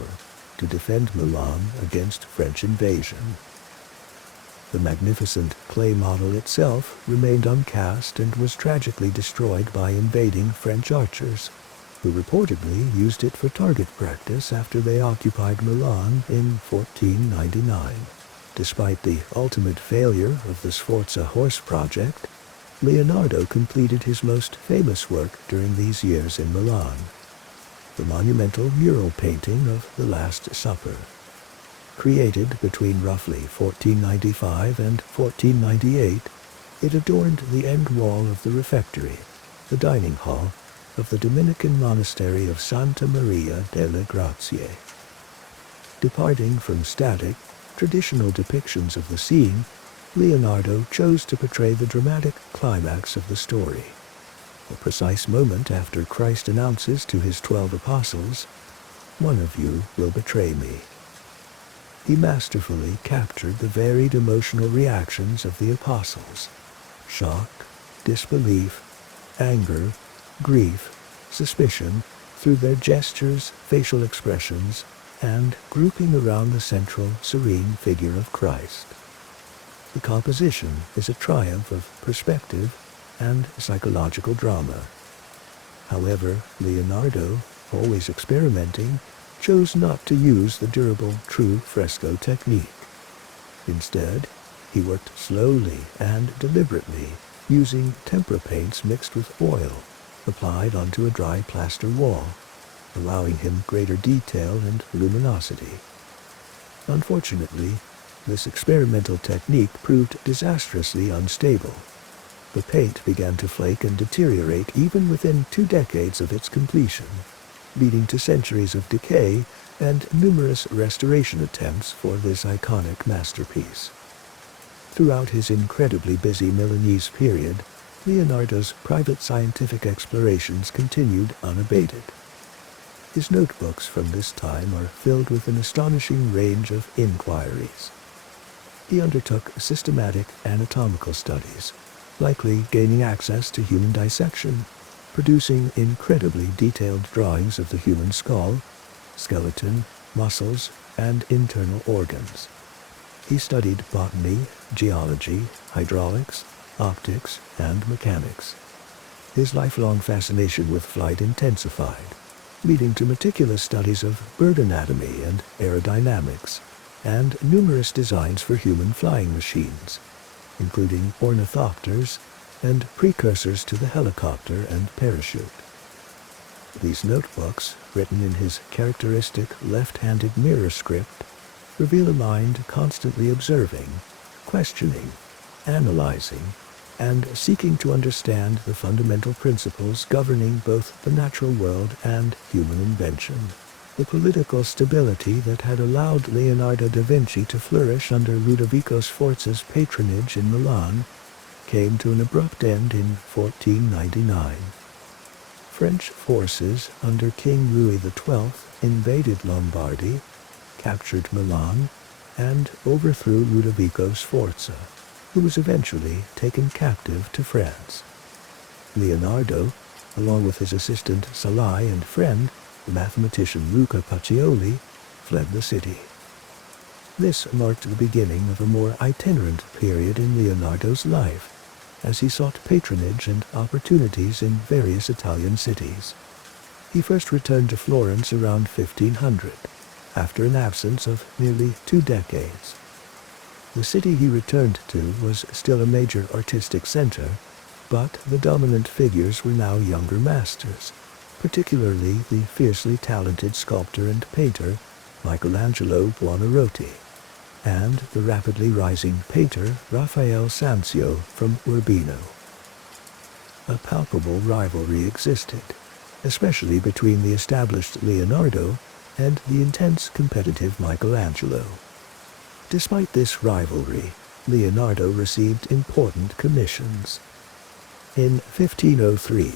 to defend Milan against French invasion. The magnificent clay model itself remained uncast and was tragically destroyed by invading French archers, who reportedly used it for target practice after they occupied Milan in 1499. Despite the ultimate failure of the Sforza horse project, Leonardo completed his most famous work during these years in Milan, the monumental mural painting of The Last Supper. Created between roughly 1495 and 1498, it adorned the end wall of the refectory, the dining hall, of the Dominican monastery of Santa Maria delle Grazie. Departing from static, traditional depictions of the scene, Leonardo chose to portray the dramatic climax of the story, a precise moment after Christ announces to his 12 apostles, "One of you will betray me." He masterfully captured the varied emotional reactions of the apostles: shock, disbelief, anger, grief, suspicion, through their gestures, facial expressions, and grouping around the central, serene figure of Christ. The composition is a triumph of perspective and psychological drama. However, Leonardo, always experimenting, chose not to use the durable, true fresco technique. Instead, he worked slowly and deliberately, using tempera paints mixed with oil, applied onto a dry plaster wall, allowing him greater detail and luminosity. Unfortunately, this experimental technique proved disastrously unstable. The paint began to flake and deteriorate even within 2 decades of its completion, leading to centuries of decay and numerous restoration attempts for this iconic masterpiece. Throughout his incredibly busy Milanese period, Leonardo's private scientific explorations continued unabated. His notebooks from this time are filled with an astonishing range of inquiries. He undertook systematic anatomical studies, likely gaining access to human dissection, producing incredibly detailed drawings of the human skull, skeleton, muscles, and internal organs. He studied botany, geology, hydraulics, optics, and mechanics. His lifelong fascination with flight intensified, leading to meticulous studies of bird anatomy and aerodynamics, and numerous designs for human flying machines, including ornithopters and precursors to the helicopter and parachute. These notebooks, written in his characteristic left-handed mirror script, reveal a mind constantly observing, questioning, analyzing, and seeking to understand the fundamental principles governing both the natural world and human invention. The political stability that had allowed Leonardo da Vinci to flourish under Ludovico Sforza's patronage in Milan came to an abrupt end in 1499. French forces under King Louis XII invaded Lombardy, captured Milan, and overthrew Ludovico Sforza, who was eventually taken captive to France. Leonardo, along with his assistant Salai and friend, the mathematician Luca Pacioli, fled the city. This marked the beginning of a more itinerant period in Leonardo's life, as he sought patronage and opportunities in various Italian cities. He first returned to Florence around 1500, after an absence of nearly 2 decades. The city he returned to was still a major artistic center, but the dominant figures were now younger masters, particularly the fiercely talented sculptor and painter Michelangelo Buonarroti, and the rapidly rising painter Raphael Sanzio from Urbino. A palpable rivalry existed, especially between the established Leonardo and the intense competitive Michelangelo. Despite this rivalry, Leonardo received important commissions. In 1503,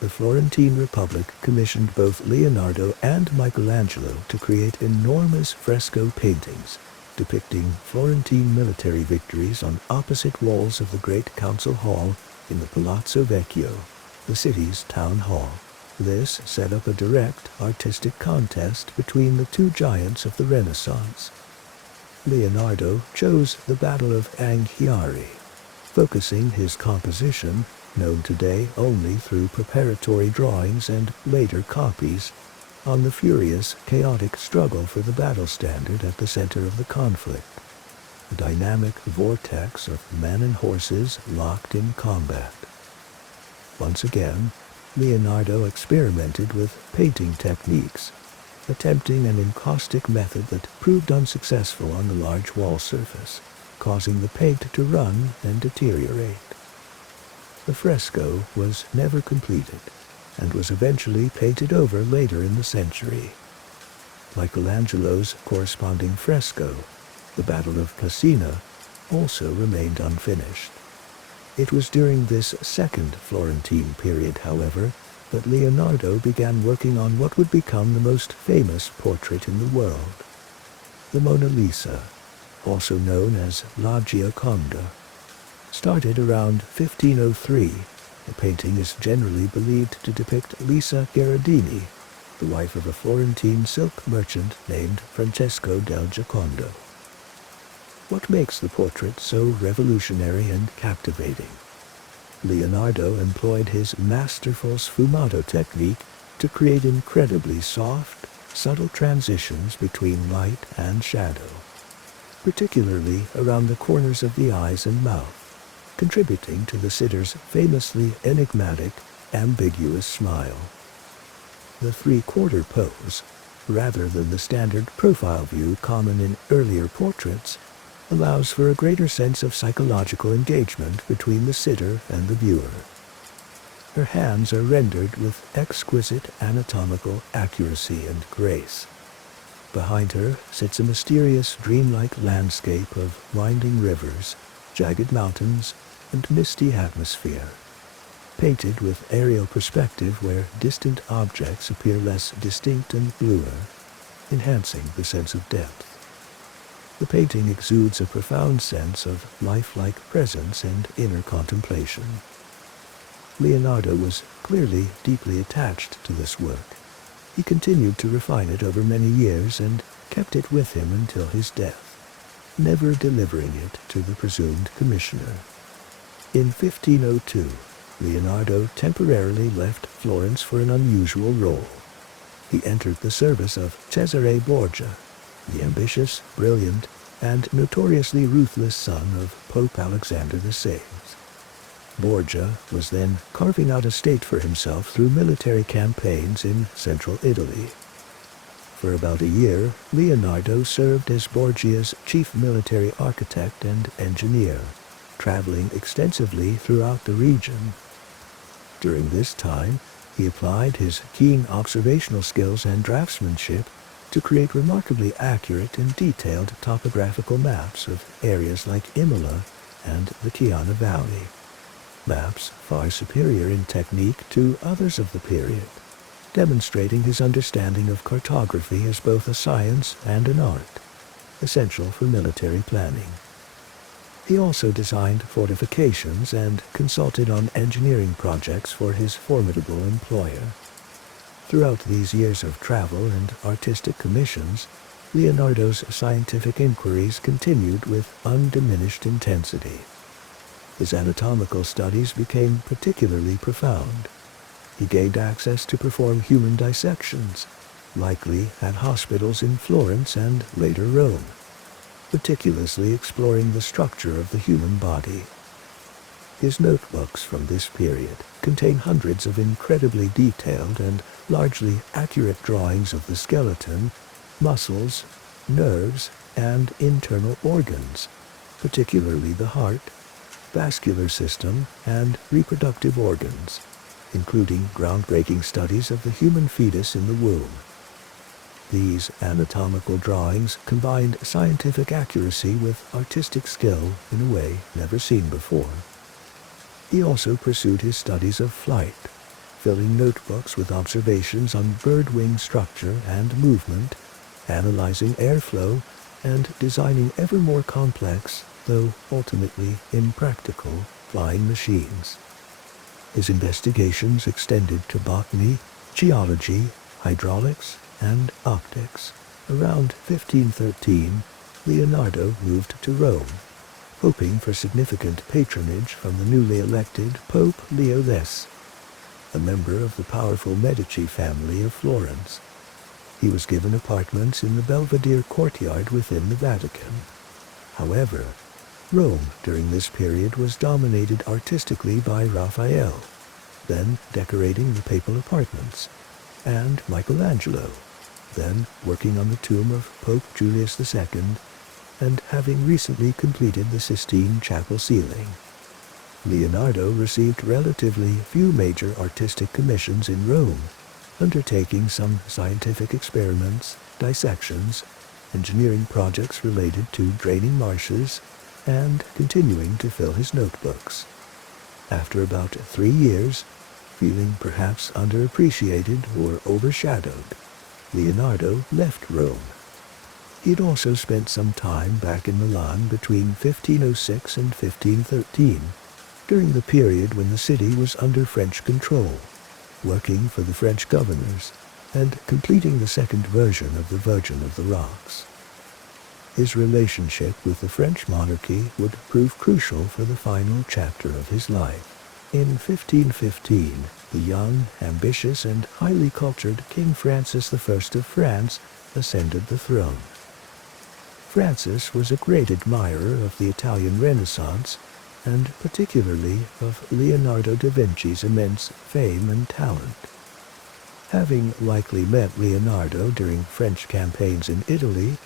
the Florentine Republic commissioned both Leonardo and Michelangelo to create enormous fresco paintings depicting Florentine military victories on opposite walls of the Great Council Hall in the Palazzo Vecchio, the city's town hall. This set up a direct artistic contest between the two giants of the Renaissance. Leonardo chose the Battle of Anghiari, focusing his composition, known today only through preparatory drawings and later copies, on the furious, chaotic struggle for the battle standard at the center of the conflict, a dynamic vortex of men and horses locked in combat. Once again, Leonardo experimented with painting techniques, attempting an encaustic method that proved unsuccessful on the large wall surface, causing the paint to run and deteriorate. The fresco was never completed, and was eventually painted over later in the century. Michelangelo's corresponding fresco, the Battle of Cascina, also remained unfinished. It was during this second Florentine period, however, that Leonardo began working on what would become the most famous portrait in the world, the Mona Lisa, also known as La Gioconda. Started around 1503, the painting is generally believed to depict Lisa Gherardini, the wife of a Florentine silk merchant named Francesco del Giocondo. What makes the portrait so revolutionary and captivating? Leonardo employed his masterful sfumato technique to create incredibly soft, subtle transitions between light and shadow, particularly around the corners of the eyes and mouth, contributing to the sitter's famously enigmatic, ambiguous smile. The three-quarter pose, rather than the standard profile view common in earlier portraits, allows for a greater sense of psychological engagement between the sitter and the viewer. Her hands are rendered with exquisite anatomical accuracy and grace. Behind her sits a mysterious, dreamlike landscape of winding rivers, jagged mountains, and misty atmosphere, painted with aerial perspective where distant objects appear less distinct and bluer, enhancing the sense of depth. The painting exudes a profound sense of lifelike presence and inner contemplation. Leonardo was clearly deeply attached to this work. He continued to refine it over many years and kept it with him until his death, never delivering it to the presumed commissioner. In 1502, Leonardo temporarily left Florence for an unusual role. He entered the service of Cesare Borgia, the ambitious, brilliant, and notoriously ruthless son of Pope Alexander VI. Borgia was then carving out a state for himself through military campaigns in central Italy. For about a year, Leonardo served as Borgia's chief military architect and engineer, traveling extensively throughout the region. During this time, he applied his keen observational skills and draftsmanship to create remarkably accurate and detailed topographical maps of areas like Imola and the Chiana Valley, maps far superior in technique to others of the period, demonstrating his understanding of cartography as both a science and an art, essential for military planning. He also designed fortifications and consulted on engineering projects for his formidable employer. Throughout these years of travel and artistic commissions, Leonardo's scientific inquiries continued with undiminished intensity. His anatomical studies became particularly profound. He gained access to perform human dissections, likely at hospitals in Florence and later Rome, meticulously exploring the structure of the human body. His notebooks from this period contain hundreds of incredibly detailed and largely accurate drawings of the skeleton, muscles, nerves, and internal organs, particularly the heart, vascular system, and reproductive organs, including groundbreaking studies of the human fetus in the womb. These anatomical drawings combined scientific accuracy with artistic skill in a way never seen before. He also pursued his studies of flight, filling notebooks with observations on bird wing structure and movement, analyzing airflow, and designing ever more complex, though ultimately impractical, flying machines. His investigations extended to botany, geology, hydraulics, and optics. Around 1513, Leonardo moved to Rome, hoping for significant patronage from the newly elected Pope Leo X, a member of the powerful Medici family of Florence. He was given apartments in the Belvedere courtyard within the Vatican. However, Rome during this period was dominated artistically by Raphael, then decorating the papal apartments, and Michelangelo, then working on the tomb of Pope Julius II, and having recently completed the Sistine Chapel ceiling. Leonardo received relatively few major artistic commissions in Rome, undertaking some scientific experiments, dissections, engineering projects related to draining marshes, and continuing to fill his notebooks. After about 3 years, feeling perhaps underappreciated or overshadowed, Leonardo left Rome. He had also spent some time back in Milan between 1506 and 1513, during the period when the city was under French control, working for the French governors, and completing the second version of the Virgin of the Rocks. His relationship with the French monarchy would prove crucial for the final chapter of his life. In 1515, the young, ambitious, and highly cultured King Francis I of France ascended the throne. Francis was a great admirer of the Italian Renaissance, and particularly of Leonardo da Vinci's immense fame and talent. Having likely met Leonardo during French campaigns in Italy,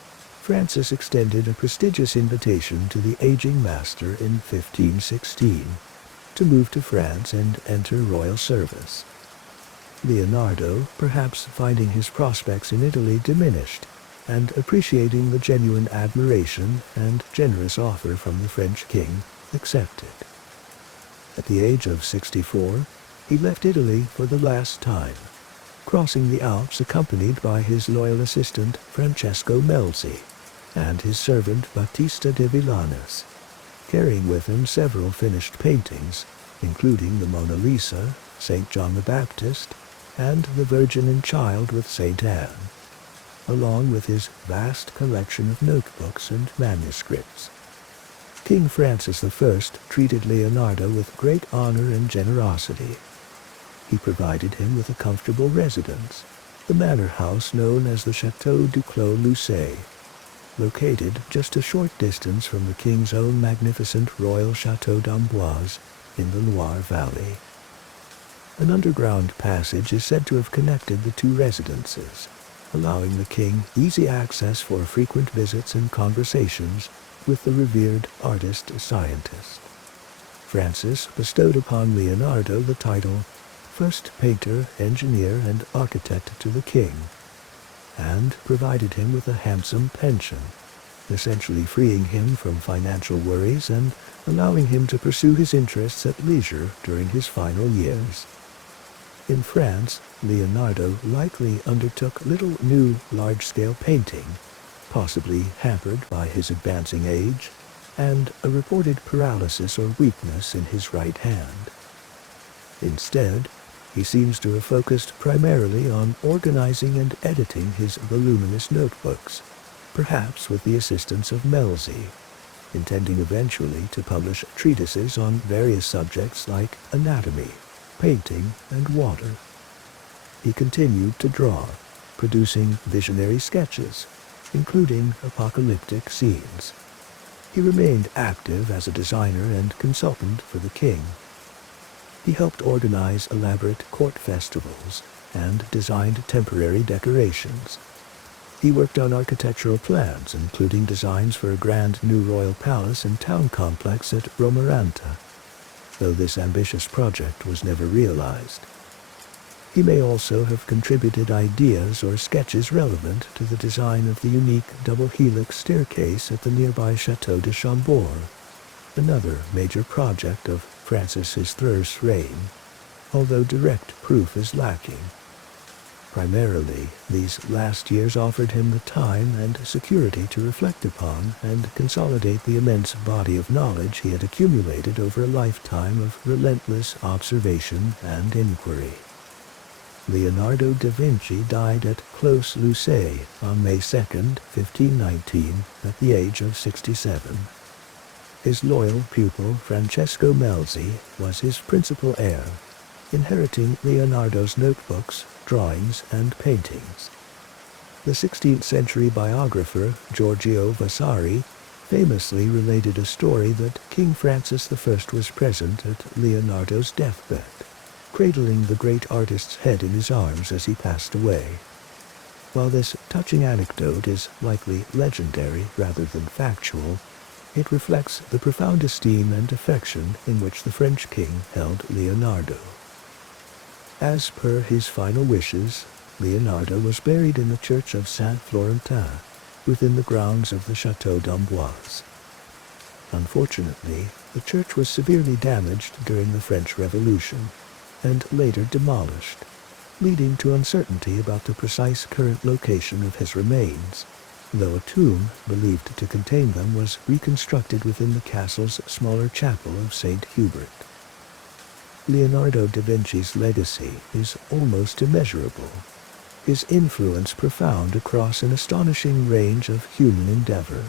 Francis extended a prestigious invitation to the aging master in 1516 to move to France and enter royal service. Leonardo, perhaps finding his prospects in Italy diminished, and appreciating the genuine admiration and generous offer from the French king, accepted. At the age of 64, he left Italy for the last time, crossing the Alps accompanied by his loyal assistant Francesco Melzi and his servant Battista de Villanes, carrying with him several finished paintings, including the Mona Lisa, St. John the Baptist, and the Virgin and Child with St. Anne, along with his vast collection of notebooks and manuscripts. King Francis I treated Leonardo with great honor and generosity. He provided him with a comfortable residence, the manor house known as the Château du Clos Lucé, located just a short distance from the king's own magnificent royal Château d'Amboise in the Loire Valley. An underground passage is said to have connected the two residences, allowing the king easy access for frequent visits and conversations with the revered artist-scientist. Francis bestowed upon Leonardo the title first painter, engineer, and architect to the king, and provided him with a handsome pension, essentially freeing him from financial worries and allowing him to pursue his interests at leisure during his final years. In France, Leonardo likely undertook little new large-scale painting, possibly hampered by his advancing age and a reported paralysis or weakness in his right hand. Instead, he seems to have focused primarily on organizing and editing his voluminous notebooks, perhaps with the assistance of Melzi, intending eventually to publish treatises on various subjects like anatomy, painting, and water. He continued to draw, producing visionary sketches, including apocalyptic scenes. He remained active as a designer and consultant for the king. He helped organize elaborate court festivals and designed temporary decorations. He worked on architectural plans, including designs for a grand new royal palace and town complex at Romaranta, though this ambitious project was never realized. He may also have contributed ideas or sketches relevant to the design of the unique double helix staircase at the nearby Château de Chambord, another major project of Francis I's reign, although direct proof is lacking. Primarily, these last years offered him the time and security to reflect upon and consolidate the immense body of knowledge he had accumulated over a lifetime of relentless observation and inquiry. Leonardo da Vinci died at Clos Lucé on May 2, 1519, at the age of 67. His loyal pupil Francesco Melzi was his principal heir, inheriting Leonardo's notebooks, drawings, and paintings. The 16th century biographer Giorgio Vasari famously related a story that King Francis I was present at Leonardo's deathbed, cradling the great artist's head in his arms as he passed away. While this touching anecdote is likely legendary rather than factual, it reflects the profound esteem and affection in which the French king held Leonardo. As per his final wishes, Leonardo was buried in the church of Saint-Florentin, within the grounds of the Château d'Amboise. Unfortunately, the church was severely damaged during the French Revolution, and later demolished, leading to uncertainty about the precise current location of his remains, though a tomb believed to contain them was reconstructed within the castle's smaller chapel of St. Hubert. Leonardo da Vinci's legacy is almost immeasurable, his influence profound across an astonishing range of human endeavor.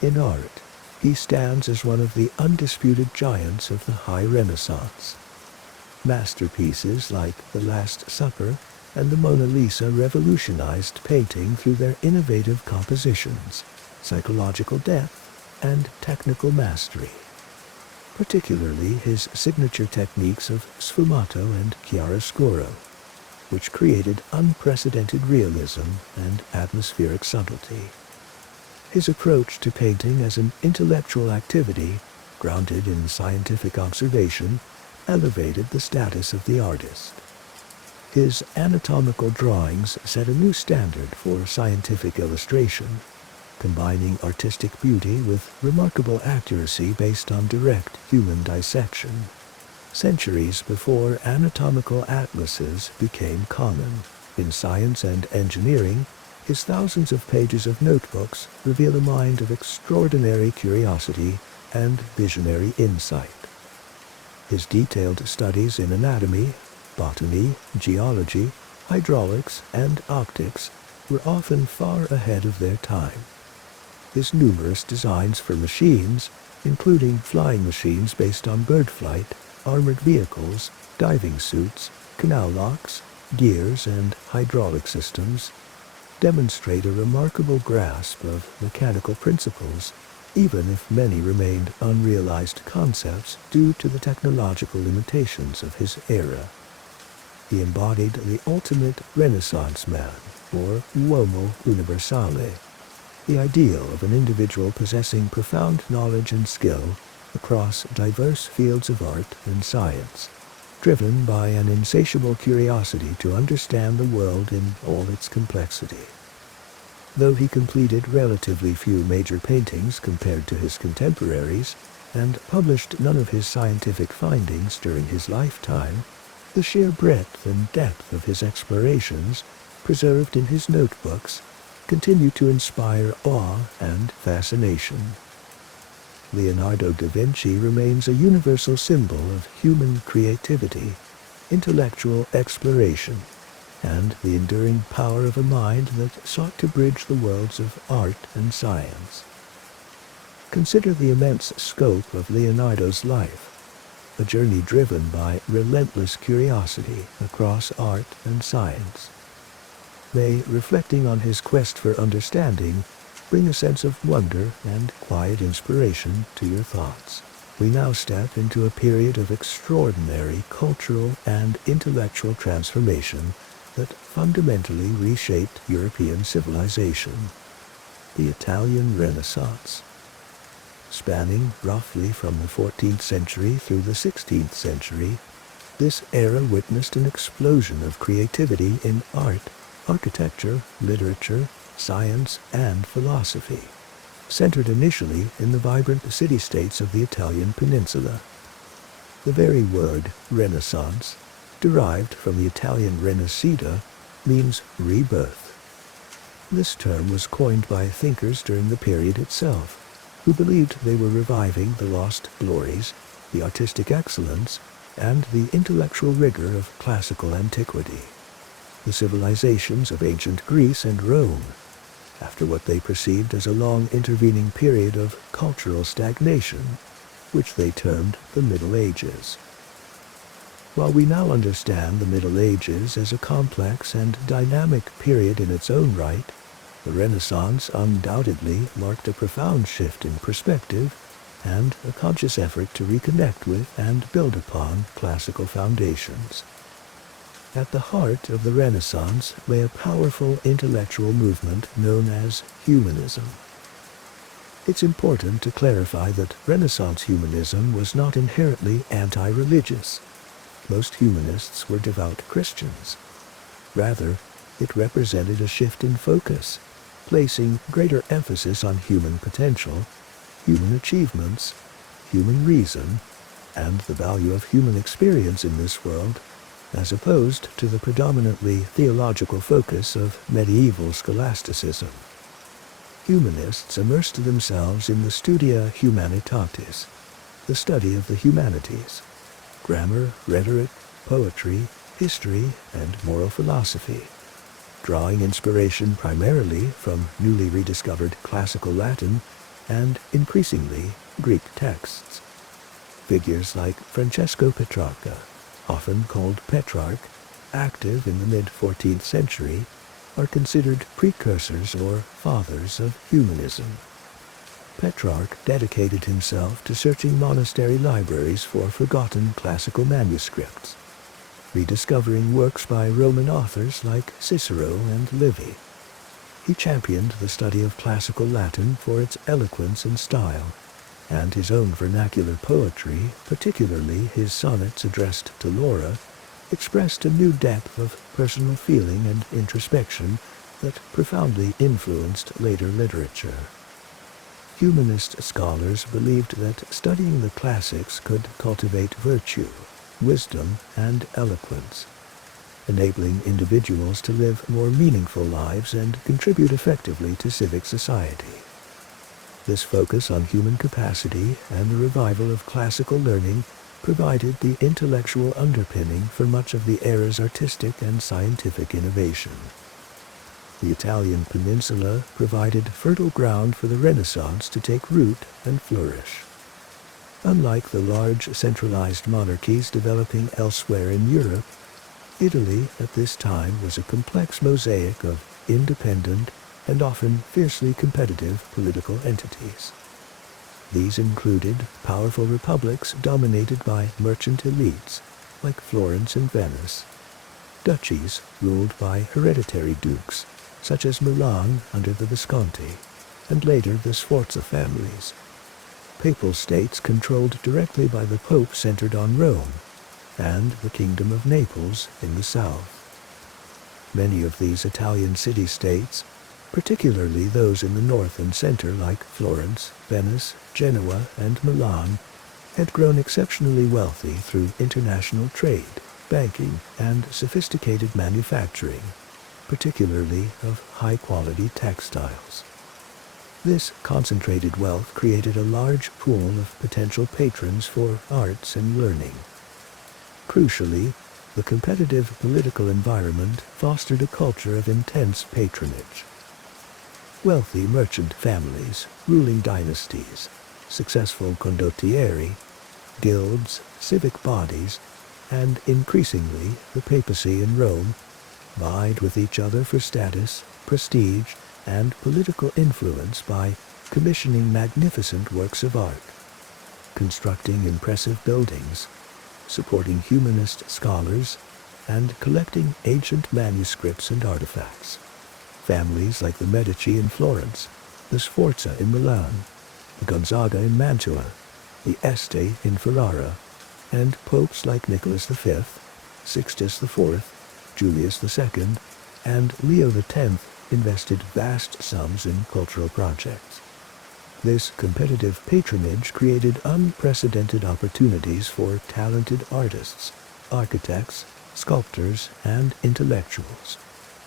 In art, he stands as one of the undisputed giants of the High Renaissance. Masterpieces like The Last Supper and the Mona Lisa revolutionized painting through their innovative compositions, psychological depth, and technical mastery. Particularly his signature techniques of sfumato and chiaroscuro, which created unprecedented realism and atmospheric subtlety. His approach to painting as an intellectual activity, grounded in scientific observation, elevated the status of the artist. His anatomical drawings set a new standard for scientific illustration, combining artistic beauty with remarkable accuracy based on direct human dissection, centuries before anatomical atlases became common. In science and engineering, his thousands of pages of notebooks reveal a mind of extraordinary curiosity and visionary insight. His detailed studies in anatomy, botany, geology, hydraulics, and optics were often far ahead of their time. His numerous designs for machines, including flying machines based on bird flight, armored vehicles, diving suits, canal locks, gears, and hydraulic systems, demonstrate a remarkable grasp of mechanical principles, even if many remained unrealized concepts due to the technological limitations of his era. He embodied the ultimate Renaissance man, or uomo universale, the ideal of an individual possessing profound knowledge and skill across diverse fields of art and science, driven by an insatiable curiosity to understand the world in all its complexity. Though he completed relatively few major paintings compared to his contemporaries, and published none of his scientific findings during his lifetime, the sheer breadth and depth of his explorations, preserved in his notebooks, continue to inspire awe and fascination. Leonardo da Vinci remains a universal symbol of human creativity, intellectual exploration, and the enduring power of a mind that sought to bridge the worlds of art and science. Consider the immense scope of Leonardo's life, a journey driven by relentless curiosity across art and science. May reflecting on his quest for understanding bring a sense of wonder and quiet inspiration to your thoughts. We now step into a period of extraordinary cultural and intellectual transformation that fundamentally reshaped European civilization, the Italian Renaissance. Spanning roughly from the 14th century through the 16th century, This era witnessed an explosion of creativity in art, architecture, literature, science, and philosophy, centered initially in the vibrant city-states of the Italian peninsula. The very word Renaissance, derived from the Italian renascita, means rebirth. This term was coined by thinkers during the period itself, who believed they were reviving the lost glories, the artistic excellence, and the intellectual rigor of classical antiquity, the civilizations of ancient Greece and Rome, after what they perceived as a long intervening period of cultural stagnation, which they termed the Middle Ages. While we now understand the Middle Ages as a complex and dynamic period in its own right, the Renaissance undoubtedly marked a profound shift in perspective and a conscious effort to reconnect with and build upon classical foundations. At the heart of the Renaissance lay a powerful intellectual movement known as humanism. It's important to clarify that Renaissance humanism was not inherently anti-religious. Most humanists were devout Christians. Rather, it represented a shift in focus, placing greater emphasis on human potential, human achievements, human reason, and the value of human experience in this world, as opposed to the predominantly theological focus of medieval scholasticism. Humanists immersed themselves in the studia humanitatis, the study of the humanities, grammar, rhetoric, poetry, history, and moral philosophy, drawing inspiration primarily from newly rediscovered classical Latin and, increasingly, Greek texts. Figures like Francesco Petrarca, often called Petrarch, active in the mid-14th century, are considered precursors or fathers of humanism. Petrarch dedicated himself to searching monastery libraries for forgotten classical manuscripts, rediscovering works by Roman authors like Cicero and Livy. He championed the study of classical Latin for its eloquence and style, and his own vernacular poetry, particularly his sonnets addressed to Laura, expressed a new depth of personal feeling and introspection that profoundly influenced later literature. Humanist scholars believed that studying the classics could cultivate virtue, wisdom, and eloquence, enabling individuals to live more meaningful lives and contribute effectively to civic society. This focus on human capacity and the revival of classical learning provided the intellectual underpinning for much of the era's artistic and scientific innovation. The Italian peninsula provided fertile ground for the Renaissance to take root and flourish. Unlike the large centralized monarchies developing elsewhere in Europe, Italy at this time was a complex mosaic of independent and often fiercely competitive political entities. These included powerful republics dominated by merchant elites, like Florence and Venice, duchies ruled by hereditary dukes, such as Milan under the Visconti, and later the Sforza families, papal states controlled directly by the Pope centered on Rome, and the Kingdom of Naples in the south. Many of these Italian city-states, particularly those in the north and center like Florence, Venice, Genoa, and Milan, had grown exceptionally wealthy through international trade, banking, and sophisticated manufacturing, particularly of high-quality textiles. This concentrated wealth created a large pool of potential patrons for arts and learning. Crucially, the competitive political environment fostered a culture of intense patronage. Wealthy merchant families, ruling dynasties, successful condottieri, guilds, civic bodies, and increasingly the papacy in Rome vied with each other for status, prestige, and political influence by commissioning magnificent works of art, constructing impressive buildings, supporting humanist scholars, and collecting ancient manuscripts and artifacts. Families like the Medici in Florence, the Sforza in Milan, the Gonzaga in Mantua, the Este in Ferrara, and popes like Nicholas V, Sixtus IV, Julius II, and Leo X invested vast sums in cultural projects. This competitive patronage created unprecedented opportunities for talented artists, architects, sculptors, and intellectuals,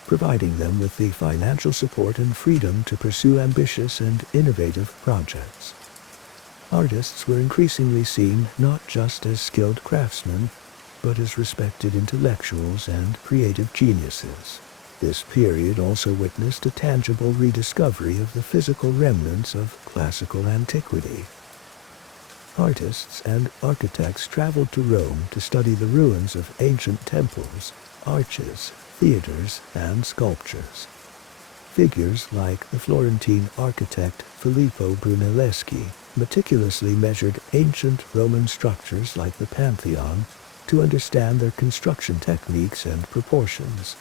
providing them with the financial support and freedom to pursue ambitious and innovative projects. Artists were increasingly seen not just as skilled craftsmen, but as respected intellectuals and creative geniuses. This period also witnessed a tangible rediscovery of the physical remnants of classical antiquity. Artists and architects traveled to Rome to study the ruins of ancient temples, arches, theaters, and sculptures. Figures like the Florentine architect Filippo Brunelleschi meticulously measured ancient Roman structures like the Pantheon to understand their construction techniques and proportions.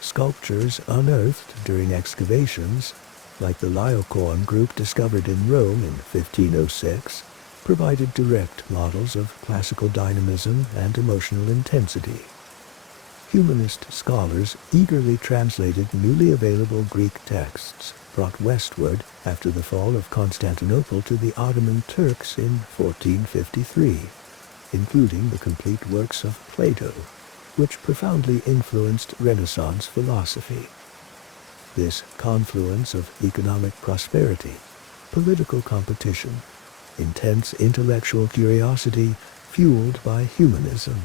Sculptures unearthed during excavations, like the Laocoon group discovered in Rome in 1506, provided direct models of classical dynamism and emotional intensity. Humanist scholars eagerly translated newly available Greek texts brought westward after the fall of Constantinople to the Ottoman Turks in 1453, including the complete works of Plato, which profoundly influenced Renaissance philosophy. This confluence of economic prosperity, political competition, intense intellectual curiosity fueled by humanism,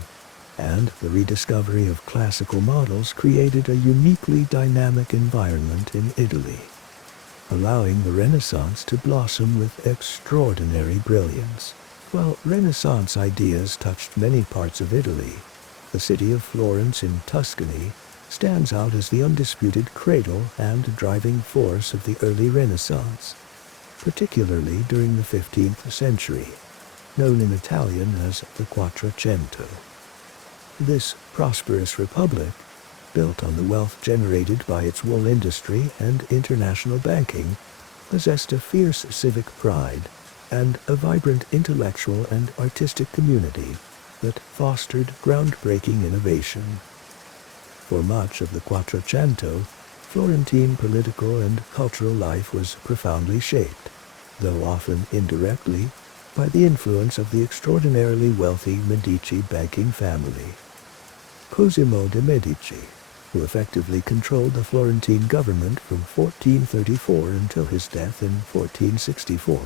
and the rediscovery of classical models created a uniquely dynamic environment in Italy, allowing the Renaissance to blossom with extraordinary brilliance. While Renaissance ideas touched many parts of Italy, the city of Florence in Tuscany stands out as the undisputed cradle and driving force of the early Renaissance, particularly during the 15th century, known in Italian as the Quattrocento. This prosperous republic, built on the wealth generated by its wool industry and international banking, possessed a fierce civic pride and a vibrant intellectual and artistic community that fostered groundbreaking innovation. For much of the Quattrocento, Florentine political and cultural life was profoundly shaped, though often indirectly, by the influence of the extraordinarily wealthy Medici banking family. Cosimo de' Medici, who effectively controlled the Florentine government from 1434 until his death in 1464,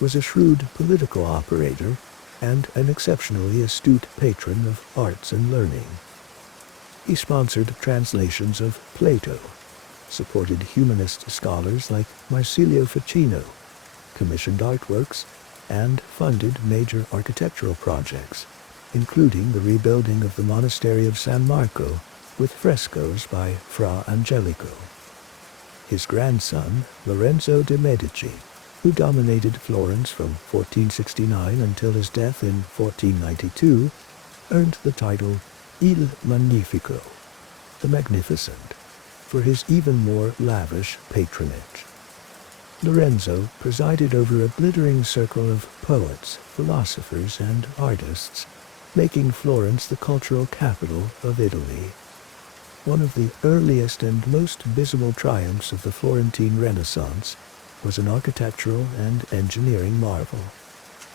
was a shrewd political operator and an exceptionally astute patron of arts and learning. He sponsored translations of Plato, supported humanist scholars like Marsilio Ficino, commissioned artworks, and funded major architectural projects, including the rebuilding of the monastery of San Marco with frescoes by Fra Angelico. His grandson, Lorenzo de' Medici, who dominated Florence from 1469 until his death in 1492, earned the title Il Magnifico, the Magnificent, for his even more lavish patronage. Lorenzo presided over a glittering circle of poets, philosophers, and artists, making Florence the cultural capital of Italy. One of the earliest and most visible triumphs of the Florentine Renaissance was an architectural and engineering marvel: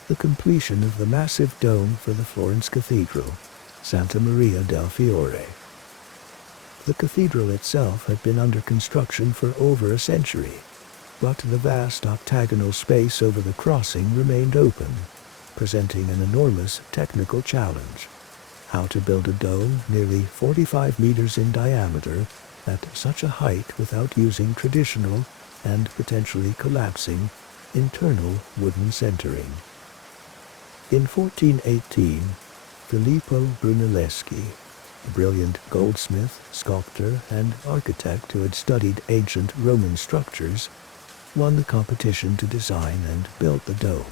the completion of the massive dome for the Florence Cathedral, Santa Maria del Fiore. The cathedral itself had been under construction for over a century, but the vast octagonal space over the crossing remained open, presenting an enormous technical challenge: how to build a dome nearly 45 meters in diameter at such a height without using traditional and potentially collapsing internal wooden centering. In 1418, Filippo Brunelleschi, a brilliant goldsmith, sculptor, and architect who had studied ancient Roman structures, won the competition to design and build the dome.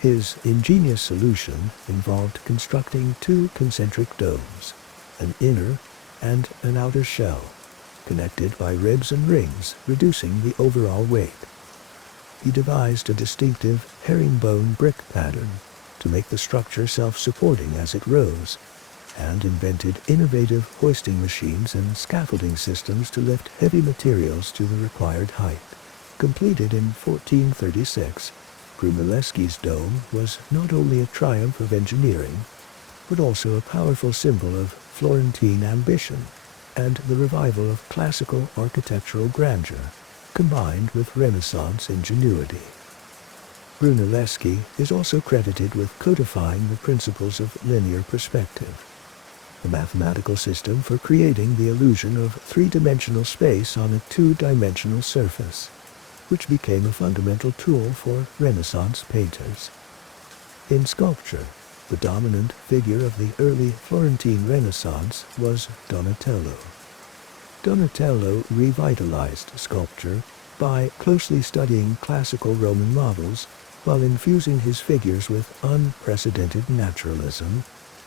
His ingenious solution involved constructing two concentric domes, an inner and an outer shell, connected by ribs and rings, reducing the overall weight. He devised a distinctive herringbone brick pattern to make the structure self-supporting as it rose, and invented innovative hoisting machines and scaffolding systems to lift heavy materials to the required height. Completed in 1436, Brunelleschi's dome was not only a triumph of engineering, but also a powerful symbol of Florentine ambition and the revival of classical architectural grandeur, combined with Renaissance ingenuity. Brunelleschi is also credited with codifying the principles of linear perspective, a mathematical system for creating the illusion of three-dimensional space on a two-dimensional surface, which became a fundamental tool for Renaissance painters. In sculpture, the dominant figure of the early Florentine Renaissance was Donatello. Donatello revitalized sculpture by closely studying classical Roman models while infusing his figures with unprecedented naturalism,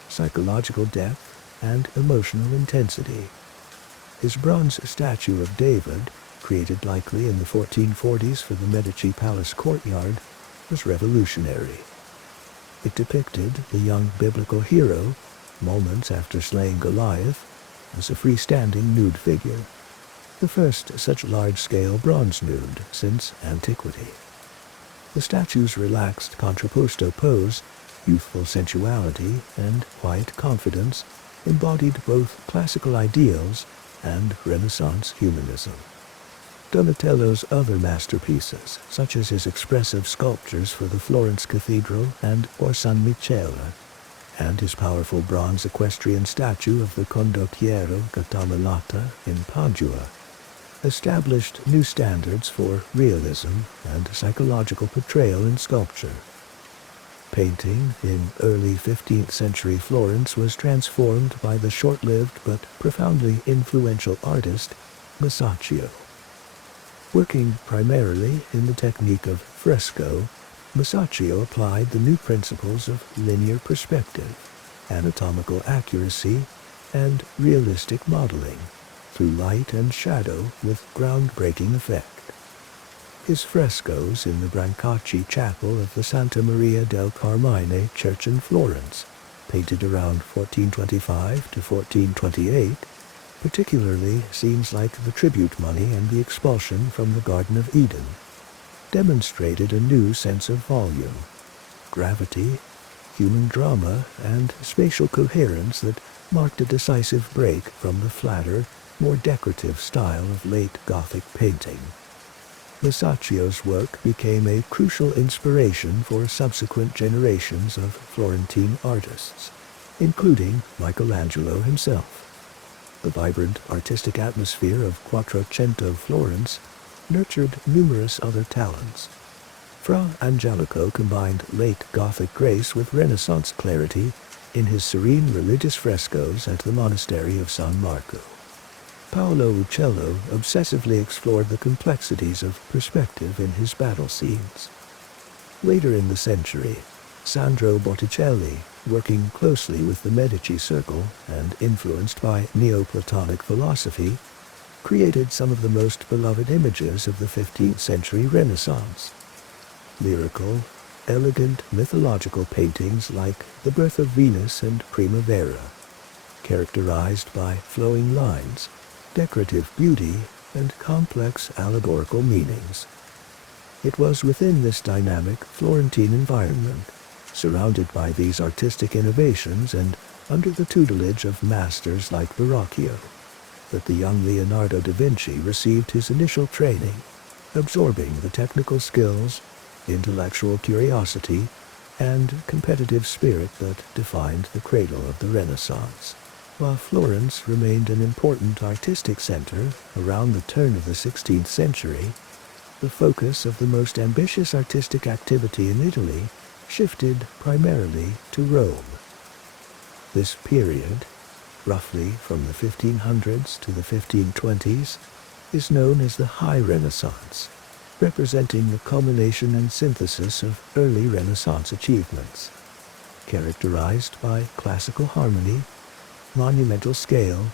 psychological depth, and emotional intensity. His bronze statue of David, created likely in the 1440s for the Medici Palace courtyard, was revolutionary. It depicted the young biblical hero, moments after slaying Goliath, as a freestanding nude figure, the first such large-scale bronze nude since antiquity. The statue's relaxed contrapposto pose, youthful sensuality, and quiet confidence embodied both classical ideals and Renaissance humanism. Donatello's other masterpieces, such as his expressive sculptures for the Florence Cathedral and for San Michele, and his powerful bronze equestrian statue of the Condottiero Gattamelata in Padua, established new standards for realism and psychological portrayal in sculpture. Painting in early 15th century Florence was transformed by the short-lived but profoundly influential artist Masaccio. Working primarily in the technique of fresco, Masaccio applied the new principles of linear perspective, anatomical accuracy, and realistic modeling through light and shadow with groundbreaking effect. His frescoes in the Brancacci Chapel of the Santa Maria del Carmine Church in Florence, painted around 1425 to 1428, particularly scenes like the tribute money and the expulsion from the Garden of Eden, demonstrated a new sense of volume, gravity, human drama, and spatial coherence that marked a decisive break from the flatter, more decorative style of late Gothic painting. Masaccio's work became a crucial inspiration for subsequent generations of Florentine artists, including Michelangelo himself. The vibrant artistic atmosphere of Quattrocento Florence nurtured numerous other talents. Fra Angelico combined late Gothic grace with Renaissance clarity in his serene religious frescoes at the monastery of San Marco. Paolo Uccello obsessively explored the complexities of perspective in his battle scenes. Later in the century, Sandro Botticelli, working closely with the Medici Circle and influenced by Neoplatonic philosophy, created some of the most beloved images of the 15th century Renaissance. Lyrical, elegant mythological paintings like The Birth of Venus and Primavera, characterized by flowing lines, decorative beauty, and complex allegorical meanings. It was within this dynamic Florentine environment, surrounded by these artistic innovations and under the tutelage of masters like Verrocchio, that the young Leonardo da Vinci received his initial training, absorbing the technical skills, intellectual curiosity, and competitive spirit that defined the cradle of the Renaissance. While Florence remained an important artistic center around the turn of the 16th century, the focus of the most ambitious artistic activity in Italy shifted primarily to Rome. This period, roughly from the 1500s to the 1520s, is known as the High Renaissance, representing the culmination and synthesis of early Renaissance achievements, characterized by classical harmony, monumental scale,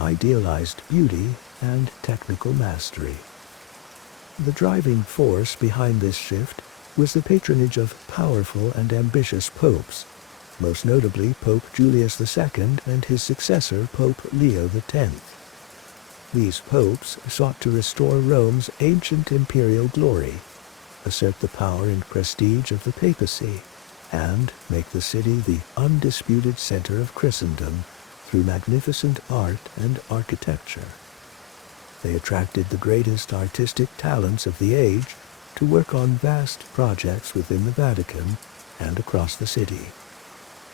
idealized beauty, and technical mastery. The driving force behind this shift was the patronage of powerful and ambitious popes, most notably Pope Julius II and his successor Pope Leo X. These popes sought to restore Rome's ancient imperial glory, assert the power and prestige of the papacy, and make the city the undisputed center of Christendom through magnificent art and architecture. They attracted the greatest artistic talents of the age to work on vast projects within the Vatican and across the city.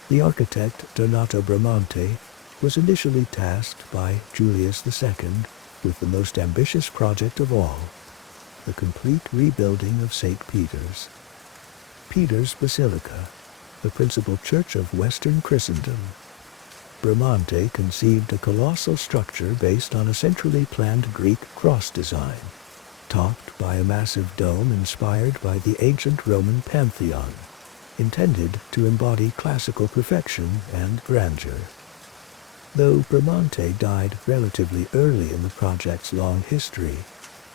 The architect Donato Bramante was initially tasked by Julius II with the most ambitious project of all, the complete rebuilding of St. Peter's. Peter's Basilica, the principal church of Western Christendom. Bramante conceived a colossal structure based on a centrally planned Greek cross design, topped by a massive dome inspired by the ancient Roman Pantheon, intended to embody classical perfection and grandeur. Though Bramante died relatively early in the project's long history,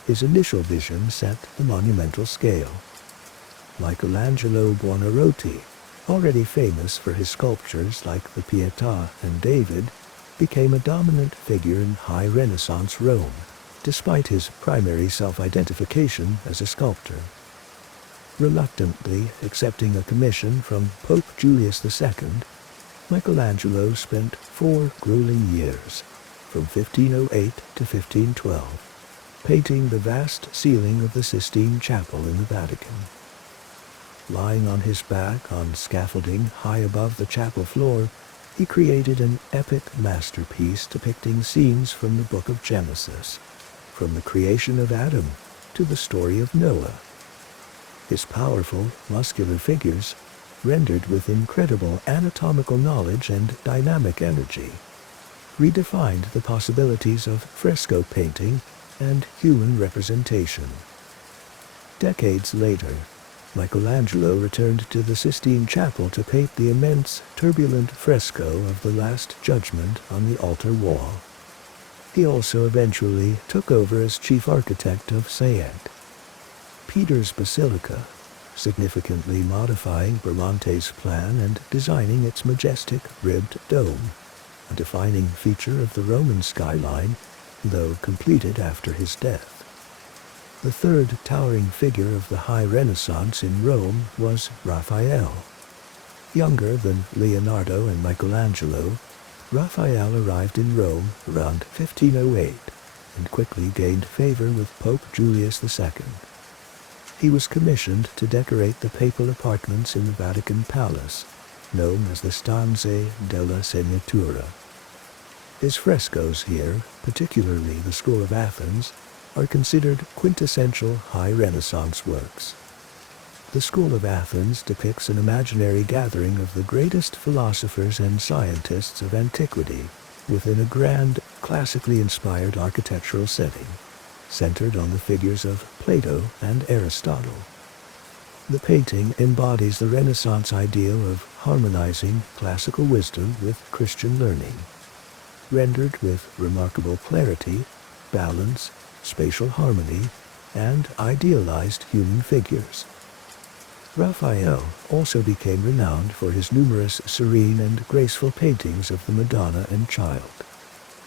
his initial vision set the monumental scale. Michelangelo Buonarroti, already famous for his sculptures like the Pietà and David, became a dominant figure in high Renaissance Rome, despite his primary self-identification as a sculptor. Reluctantly accepting a commission from Pope Julius II, Michelangelo spent 4 grueling years, from 1508 to 1512, painting the vast ceiling of the Sistine Chapel in the Vatican. Lying on his back on scaffolding high above the chapel floor, he created an epic masterpiece depicting scenes from the book of Genesis, from the creation of Adam to the story of Noah. His powerful, muscular figures, rendered with incredible anatomical knowledge and dynamic energy, redefined the possibilities of fresco painting and human representation. Decades later, Michelangelo returned to the Sistine Chapel to paint the immense, turbulent fresco of the Last Judgment on the altar wall. He also eventually took over as chief architect of Saint Peter's Basilica, significantly modifying Bramante's plan and designing its majestic ribbed dome, a defining feature of the Roman skyline, though completed after his death. The third towering figure of the High Renaissance in Rome was Raphael. Younger than Leonardo and Michelangelo, Raphael arrived in Rome around 1508 and quickly gained favor with Pope Julius II. He was commissioned to decorate the papal apartments in the Vatican Palace, known as the Stanze della Segnatura. His frescoes here, particularly the School of Athens, are considered quintessential High Renaissance works. The School of Athens depicts an imaginary gathering of the greatest philosophers and scientists of antiquity within a grand, classically inspired architectural setting, centered on the figures of Plato and Aristotle. The painting embodies the Renaissance ideal of harmonizing classical wisdom with Christian learning, rendered with remarkable clarity, balance, spatial harmony, and idealized human figures. Raphael also became renowned for his numerous serene and graceful paintings of the Madonna and Child,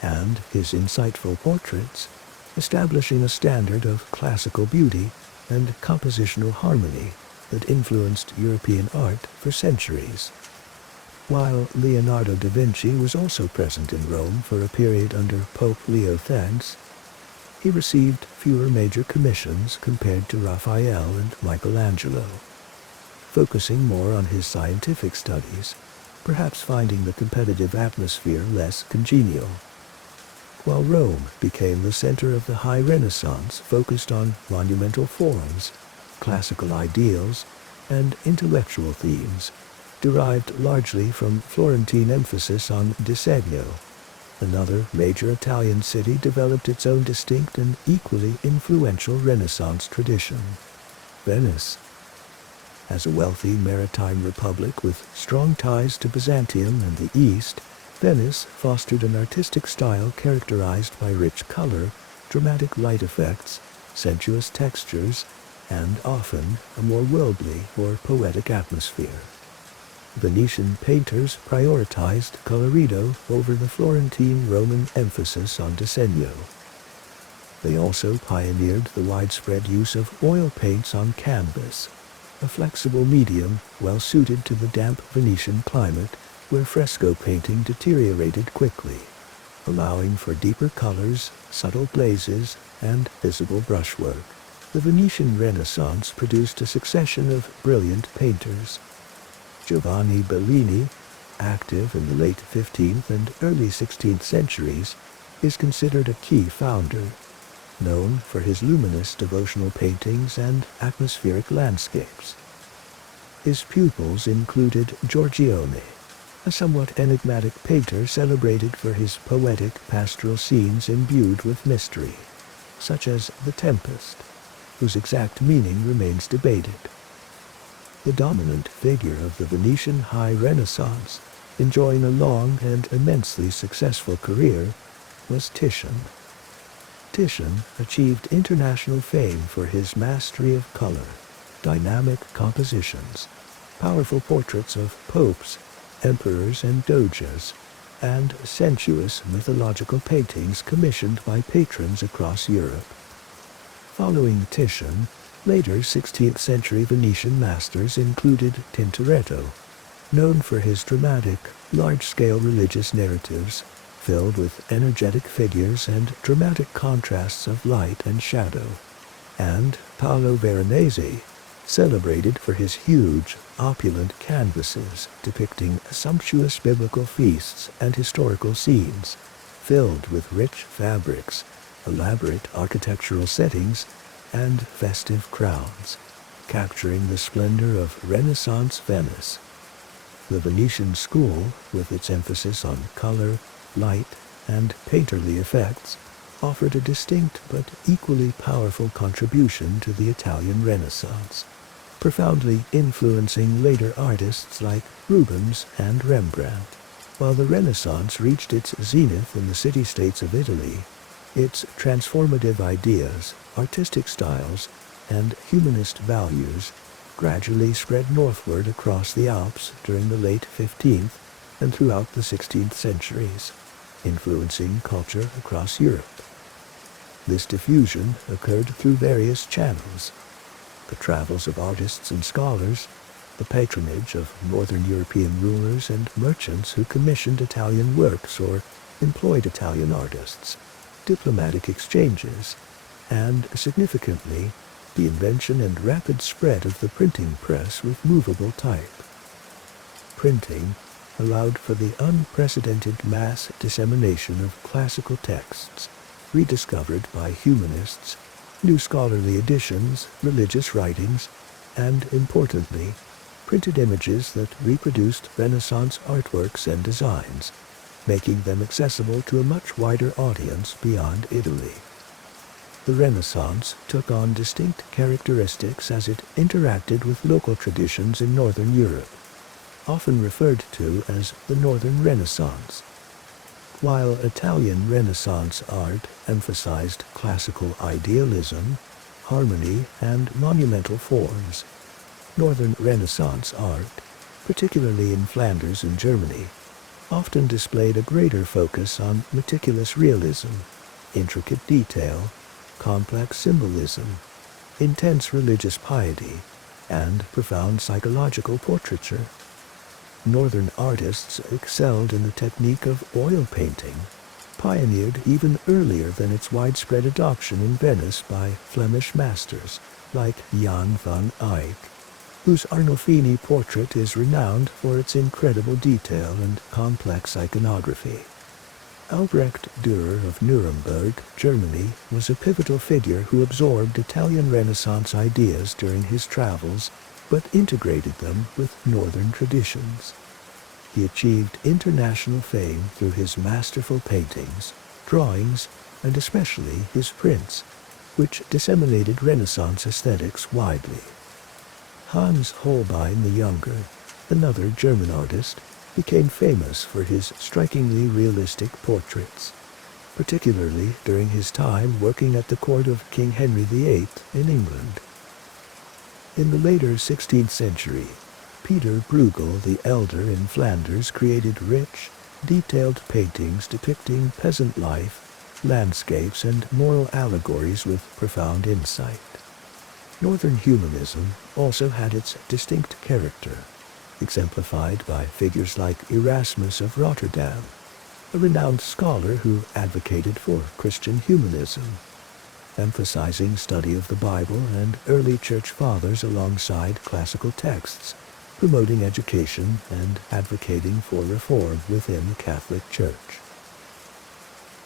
and his insightful portraits, establishing a standard of classical beauty and compositional harmony that influenced European art for centuries. While Leonardo da Vinci was also present in Rome for a period under Pope Leo X, he received fewer major commissions compared to Raphael and Michelangelo, focusing more on his scientific studies, perhaps finding the competitive atmosphere less congenial. While Rome became the center of the High Renaissance focused on monumental forms, classical ideals, and intellectual themes, derived largely from Florentine emphasis on disegno. Another major Italian city developed its own distinct and equally influential Renaissance tradition, Venice. As a wealthy maritime republic with strong ties to Byzantium and the East, Venice fostered an artistic style characterized by rich color, dramatic light effects, sensuous textures, and often a more worldly or poetic atmosphere. Venetian painters prioritized colorido over the Florentine Roman emphasis on disegno. They also pioneered the widespread use of oil paints on canvas, a flexible medium well suited to the damp Venetian climate where fresco painting deteriorated quickly, allowing for deeper colors, subtle glazes, and visible brushwork. The Venetian Renaissance produced a succession of brilliant painters. Giovanni Bellini, active in the late 15th and early 16th centuries, is considered a key founder, known for his luminous devotional paintings and atmospheric landscapes. His pupils included Giorgione, a somewhat enigmatic painter celebrated for his poetic pastoral scenes imbued with mystery, such as The Tempest, whose exact meaning remains debated. The dominant figure of the Venetian High Renaissance, enjoying a long and immensely successful career, was Titian. Titian achieved international fame for his mastery of color, dynamic compositions, powerful portraits of popes, emperors and doges, and sensuous mythological paintings commissioned by patrons across Europe. Following Titian, later 16th century Venetian masters included Tintoretto, known for his dramatic, large-scale religious narratives filled with energetic figures and dramatic contrasts of light and shadow, and Paolo Veronese, celebrated for his huge, opulent canvases depicting sumptuous biblical feasts and historical scenes, filled with rich fabrics, elaborate architectural settings, and festive crowds, capturing the splendor of Renaissance Venice. The Venetian school, with its emphasis on color, light, and painterly effects, offered a distinct but equally powerful contribution to the Italian Renaissance, profoundly influencing later artists like Rubens and Rembrandt. While the Renaissance reached its zenith in the city-states of Italy, its transformative ideas, artistic styles, and humanist values gradually spread northward across the Alps during the late 15th and throughout the 16th centuries, influencing culture across Europe. This diffusion occurred through various channels: the travels of artists and scholars, the patronage of northern European rulers and merchants who commissioned Italian works or employed Italian artists, diplomatic exchanges, and, significantly, the invention and rapid spread of the printing press with movable type. Printing allowed for the unprecedented mass dissemination of classical texts, rediscovered by humanists, new scholarly editions, religious writings, and, importantly, printed images that reproduced Renaissance artworks and designs, making them accessible to a much wider audience beyond Italy. The Renaissance took on distinct characteristics as it interacted with local traditions in Northern Europe, often referred to as the Northern Renaissance. While Italian Renaissance art emphasized classical idealism, harmony, and monumental forms, Northern Renaissance art, particularly in Flanders and Germany, often displayed a greater focus on meticulous realism, intricate detail, complex symbolism, intense religious piety, and profound psychological portraiture. Northern artists excelled in the technique of oil painting, pioneered even earlier than its widespread adoption in Venice by Flemish masters like Jan van Eyck, whose Arnolfini portrait is renowned for its incredible detail and complex iconography. Albrecht Dürer of Nuremberg, Germany, was a pivotal figure who absorbed Italian Renaissance ideas during his travels, but integrated them with Northern traditions. He achieved international fame through his masterful paintings, drawings, and especially his prints, which disseminated Renaissance aesthetics widely. Hans Holbein the Younger, another German artist, became famous for his strikingly realistic portraits, particularly during his time working at the court of King Henry VIII in England. In the later 16th century, Peter Bruegel the Elder in Flanders created rich, detailed paintings depicting peasant life, landscapes, and moral allegories with profound insight. Northern humanism also had its distinct character, exemplified by figures like Erasmus of Rotterdam, a renowned scholar who advocated for Christian humanism, emphasizing study of the Bible and early church fathers alongside classical texts, promoting education and advocating for reform within the Catholic Church.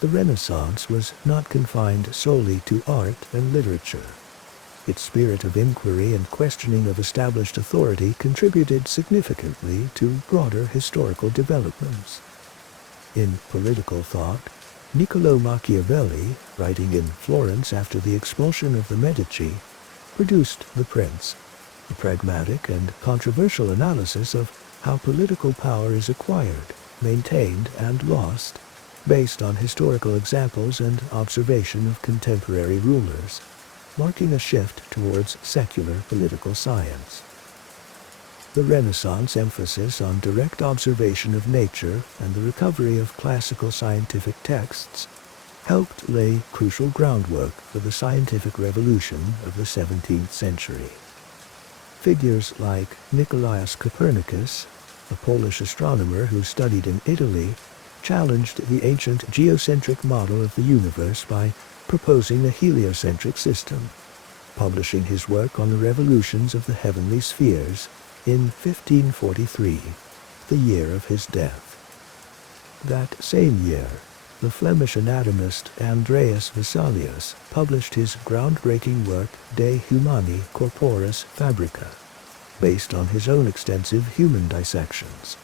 The Renaissance was not confined solely to art and literature. Its spirit of inquiry and questioning of established authority contributed significantly to broader historical developments. In political thought, Niccolò Machiavelli, writing in Florence after the expulsion of the Medici, produced The Prince, a pragmatic and controversial analysis of how political power is acquired, maintained, and lost, based on historical examples and observation of contemporary rulers, marking a shift towards secular political science. The Renaissance emphasis on direct observation of nature and the recovery of classical scientific texts helped lay crucial groundwork for the scientific revolution of the 17th century. Figures like Nicolaus Copernicus, a Polish astronomer who studied in Italy, challenged the ancient geocentric model of the universe by proposing a heliocentric system, publishing his work on the revolutions of the heavenly spheres in 1543, the year of his death. That same year, the Flemish anatomist Andreas Vesalius published his groundbreaking work De Humani Corporis Fabrica, based on his own extensive human dissections,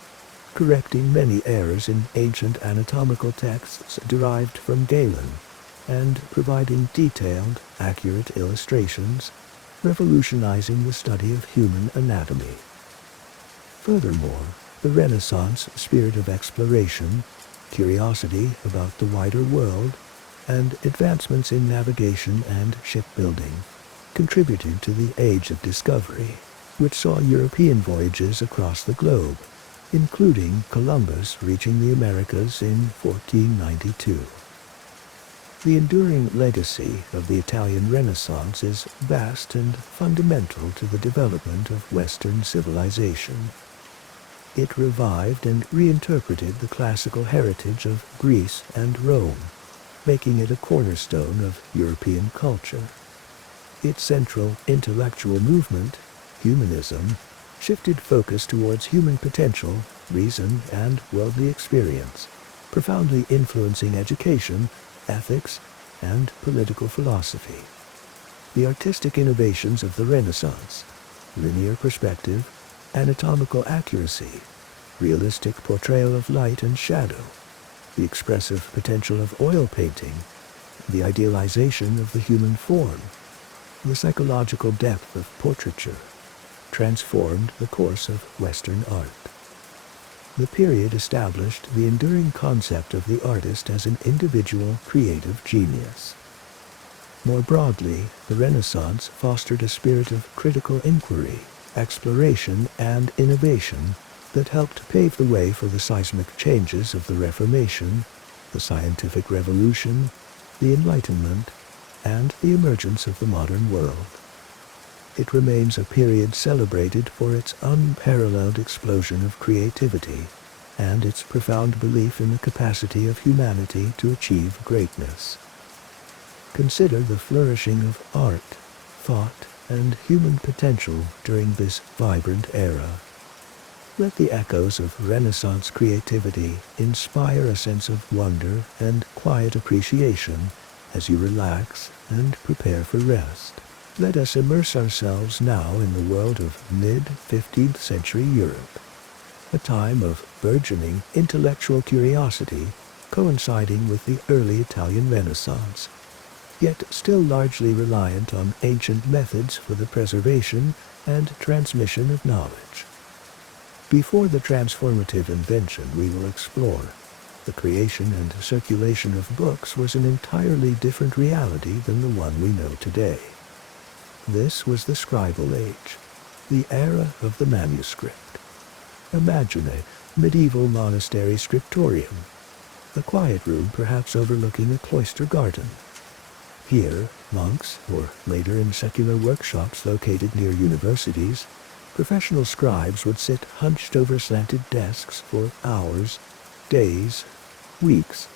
correcting many errors in ancient anatomical texts derived from Galen, and providing detailed, accurate illustrations, revolutionizing the study of human anatomy. Furthermore, the Renaissance spirit of exploration, curiosity about the wider world, and advancements in navigation and shipbuilding contributed to the Age of Discovery, which saw European voyages across the globe, including Columbus reaching the Americas in 1492. The enduring legacy of the Italian Renaissance is vast and fundamental to the development of Western civilization. It revived and reinterpreted the classical heritage of Greece and Rome, making it a cornerstone of European culture. Its central intellectual movement, humanism, shifted focus towards human potential, reason, and worldly experience, profoundly influencing education, ethics, and political philosophy. The artistic innovations of the Renaissance, linear perspective, anatomical accuracy, realistic portrayal of light and shadow, the expressive potential of oil painting, the idealization of the human form, the psychological depth of portraiture, transformed the course of Western art. The period established the enduring concept of the artist as an individual creative genius. More broadly, the Renaissance fostered a spirit of critical inquiry, exploration, and innovation that helped pave the way for the seismic changes of the Reformation, the scientific revolution, the Enlightenment, and the emergence of the modern world. It remains a period celebrated for its unparalleled explosion of creativity and its profound belief in the capacity of humanity to achieve greatness. Consider the flourishing of art, thought, and human potential during this vibrant era. Let the echoes of Renaissance creativity inspire a sense of wonder and quiet appreciation as you relax and prepare for rest. Let us immerse ourselves now in the world of mid-15th century Europe, a time of burgeoning intellectual curiosity coinciding with the early Italian Renaissance, yet still largely reliant on ancient methods for the preservation and transmission of knowledge. Before the transformative invention we will explore, the creation and circulation of books was an entirely different reality than the one we know today. This was the scribal age, the era of the manuscript. Imagine a medieval monastery scriptorium, a quiet room perhaps overlooking a cloister garden. Here, monks, or later in secular workshops located near universities, professional scribes would sit hunched over slanted desks for hours, days, weeks,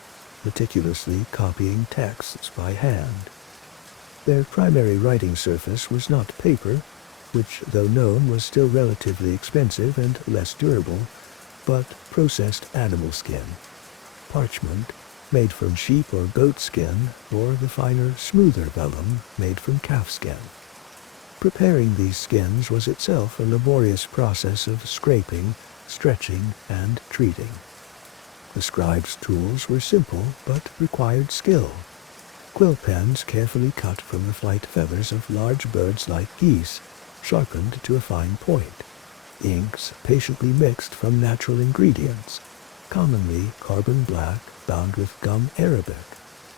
meticulously copying texts by hand. Their primary writing surface was not paper, which, though known, was still relatively expensive and less durable, but processed animal skin, parchment, made from sheep or goat skin, or the finer, smoother vellum made from calf skin. Preparing these skins was itself a laborious process of scraping, stretching, and treating. The scribe's tools were simple but required skill. Quill pens carefully cut from the flight feathers of large birds like geese, sharpened to a fine point. Inks patiently mixed from natural ingredients, commonly carbon black bound with gum arabic,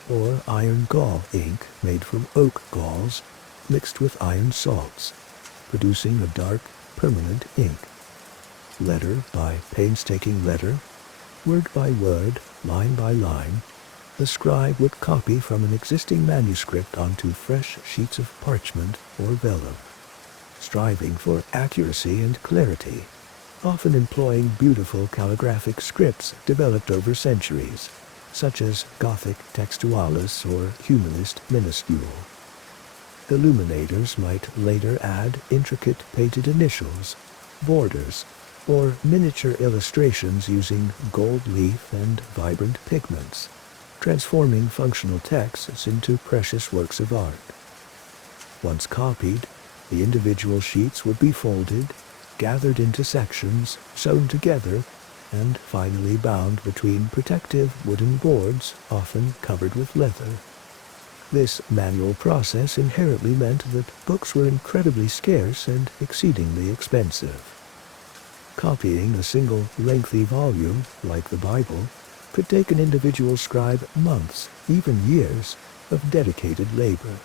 or iron gall ink made from oak galls mixed with iron salts, producing a dark, permanent ink. Letter by painstaking letter, word by word, line by line, the scribe would copy from an existing manuscript onto fresh sheets of parchment or vellum, striving for accuracy and clarity, often employing beautiful calligraphic scripts developed over centuries, such as Gothic textualis or humanist minuscule. Illuminators might later add intricate painted initials, borders, or miniature illustrations using gold leaf and vibrant pigments, transforming functional texts into precious works of art. Once copied, the individual sheets would be folded, gathered into sections, sewn together, and finally bound between protective wooden boards, often covered with leather. This manual process inherently meant that books were incredibly scarce and exceedingly expensive. Copying a single lengthy volume, like the Bible, could take an individual scribe months, even years, of dedicated labor.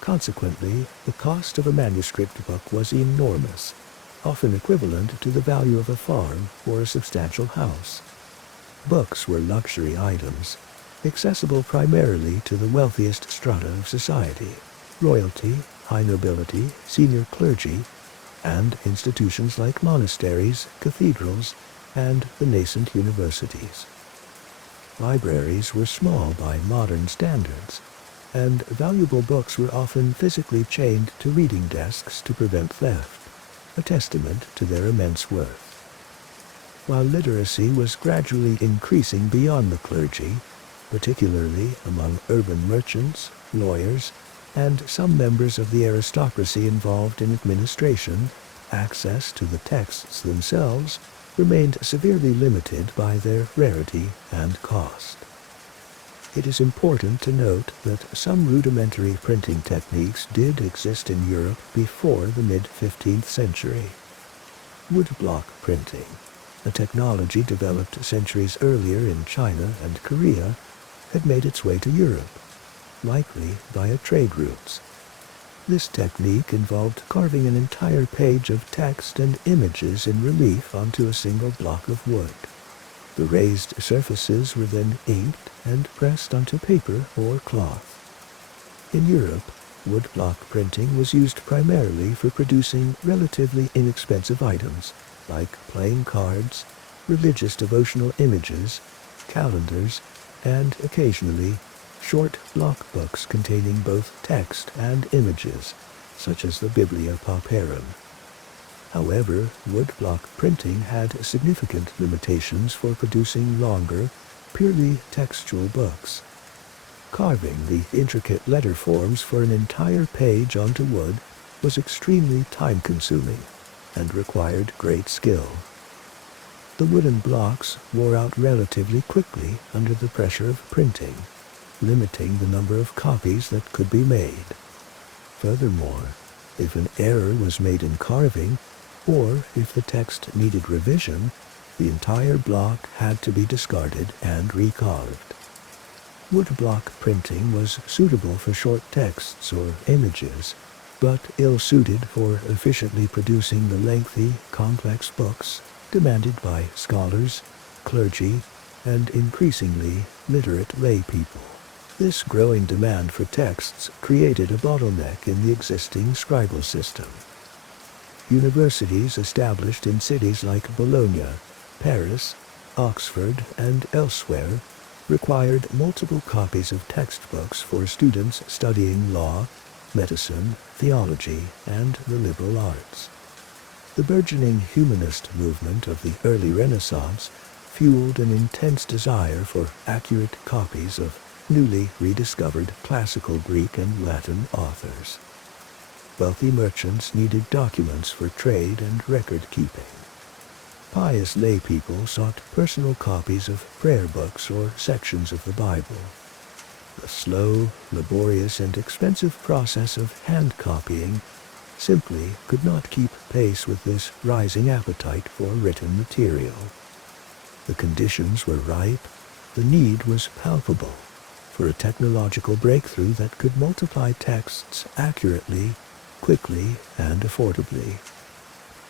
Consequently, the cost of a manuscript book was enormous, often equivalent to the value of a farm or a substantial house. Books were luxury items, accessible primarily to the wealthiest strata of society, royalty, high nobility, senior clergy, and institutions like monasteries, cathedrals, and the nascent universities. Libraries were small by modern standards, and valuable books were often physically chained to reading desks to prevent theft, a testament to their immense worth. While literacy was gradually increasing beyond the clergy, particularly among urban merchants, lawyers, and some members of the aristocracy involved in administration, access to the texts themselves remained severely limited by their rarity and cost. It is important to note that some rudimentary printing techniques did exist in Europe before the mid-15th century. Woodblock printing, a technology developed centuries earlier in China and Korea, had made its way to Europe, likely via trade routes. This technique involved carving an entire page of text and images in relief onto a single block of wood. The raised surfaces were then inked and pressed onto paper or cloth. In Europe, woodblock printing was used primarily for producing relatively inexpensive items like playing cards, religious devotional images, calendars, and occasionally short block books containing both text and images, such as the Biblia Pauperum. However, woodblock printing had significant limitations for producing longer, purely textual books. Carving the intricate letter forms for an entire page onto wood was extremely time-consuming and required great skill. The wooden blocks wore out relatively quickly under the pressure of printing, limiting the number of copies that could be made. Furthermore, if an error was made in carving, or if the text needed revision, the entire block had to be discarded and recarved. Woodblock printing was suitable for short texts or images, but ill-suited for efficiently producing the lengthy, complex books demanded by scholars, clergy, and increasingly literate lay people. This growing demand for texts created a bottleneck in the existing scribal system. Universities established in cities like Bologna, Paris, Oxford, and elsewhere required multiple copies of textbooks for students studying law, medicine, theology, and the liberal arts. The burgeoning humanist movement of the early Renaissance fueled an intense desire for accurate copies of newly rediscovered classical Greek and Latin authors. Wealthy merchants needed documents for trade and record-keeping. Pious lay people sought personal copies of prayer books or sections of the Bible. The slow, laborious, and expensive process of hand copying simply could not keep pace with this rising appetite for written material. The conditions were ripe, the need was palpable for a technological breakthrough that could multiply texts accurately, quickly, and affordably.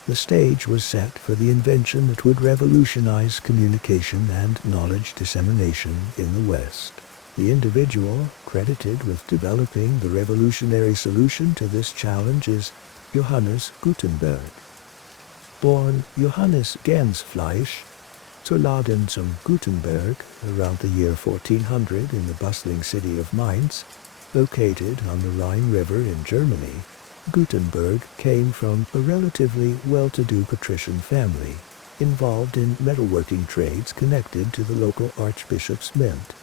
The stage was set for the invention that would revolutionize communication and knowledge dissemination in the West. The individual credited with developing the revolutionary solution to this challenge is Johannes Gutenberg. Born Johannes Gänsfleisch zu Leyden zum Gutenberg around the year 1400 in the bustling city of Mainz, located on the Rhine River in Germany, Gutenberg came from a relatively well-to-do patrician family, involved in metalworking trades connected to the local archbishop's mint.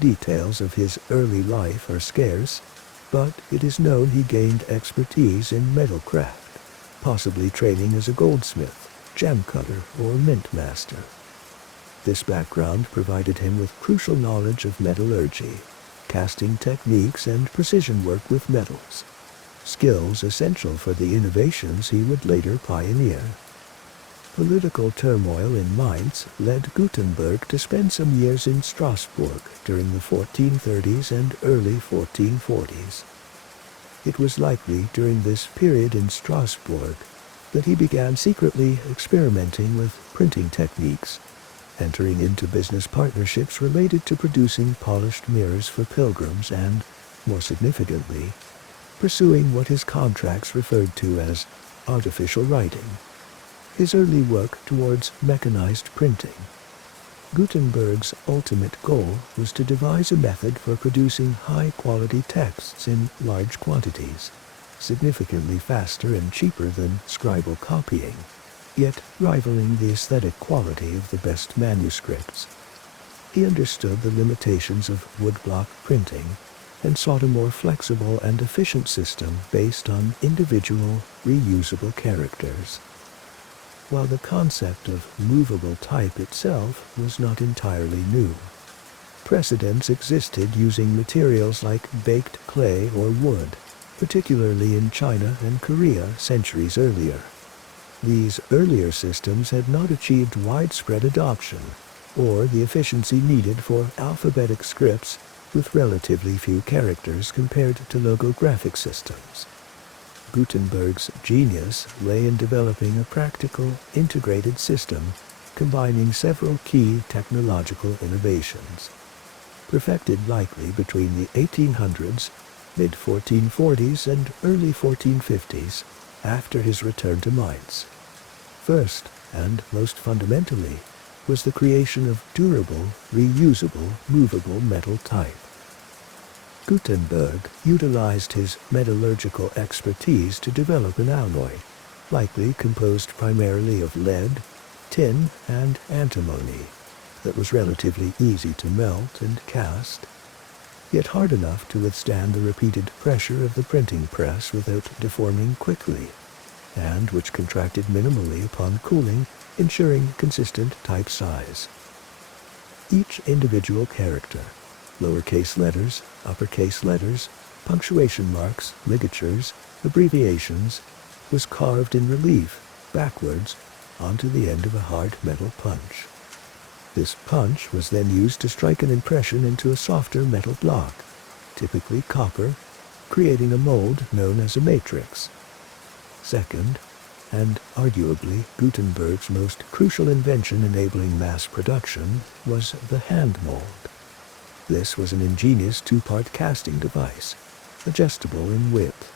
Details of his early life are scarce, but it is known he gained expertise in metalcraft, possibly training as a goldsmith, gem cutter, or mint master. This background provided him with crucial knowledge of metallurgy, casting techniques, and precision work with metals, skills essential for the innovations he would later pioneer. Political turmoil in Mainz led Gutenberg to spend some years in Strasbourg during the 1430s and early 1440s. It was likely during this period in Strasbourg that he began secretly experimenting with printing techniques, entering into business partnerships related to producing polished mirrors for pilgrims and, more significantly, pursuing what his contracts referred to as artificial writing, his early work towards mechanized printing. Gutenberg's ultimate goal was to devise a method for producing high-quality texts in large quantities, significantly faster and cheaper than scribal copying, yet rivaling the aesthetic quality of the best manuscripts. He understood the limitations of woodblock printing and sought a more flexible and efficient system based on individual, reusable characters. While the concept of movable type itself was not entirely new, precedents existed using materials like baked clay or wood, particularly in China and Korea centuries earlier. These earlier systems had not achieved widespread adoption or the efficiency needed for alphabetic scripts with relatively few characters compared to logographic systems. Gutenberg's genius lay in developing a practical, integrated system combining several key technological innovations, perfected likely between the 1800s, mid-1440s, and early 1450s after his return to Mainz. First, and most fundamentally, was the creation of durable, reusable, movable metal type. Gutenberg utilized his metallurgical expertise to develop an alloy, likely composed primarily of lead, tin, and antimony, that was relatively easy to melt and cast, yet hard enough to withstand the repeated pressure of the printing press without deforming quickly, and which contracted minimally upon cooling, ensuring consistent type size. Each individual character, lowercase letters, uppercase letters, punctuation marks, ligatures, abbreviations, was carved in relief, backwards, onto the end of a hard metal punch. This punch was then used to strike an impression into a softer metal block, typically copper, creating a mold known as a matrix. Second, and arguably Gutenberg's most crucial invention enabling mass production, was the hand mold. This was an ingenious two-part casting device, adjustable in width,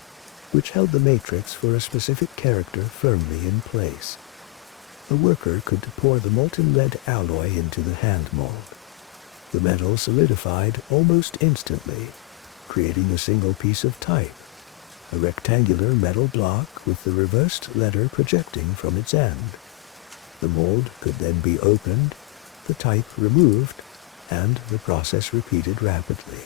which held the matrix for a specific character firmly in place. A worker could pour the molten lead alloy into the hand mold. The metal solidified almost instantly, creating a single piece of type, a rectangular metal block with the reversed letter projecting from its end. The mold could then be opened, the type removed, and the process repeated rapidly.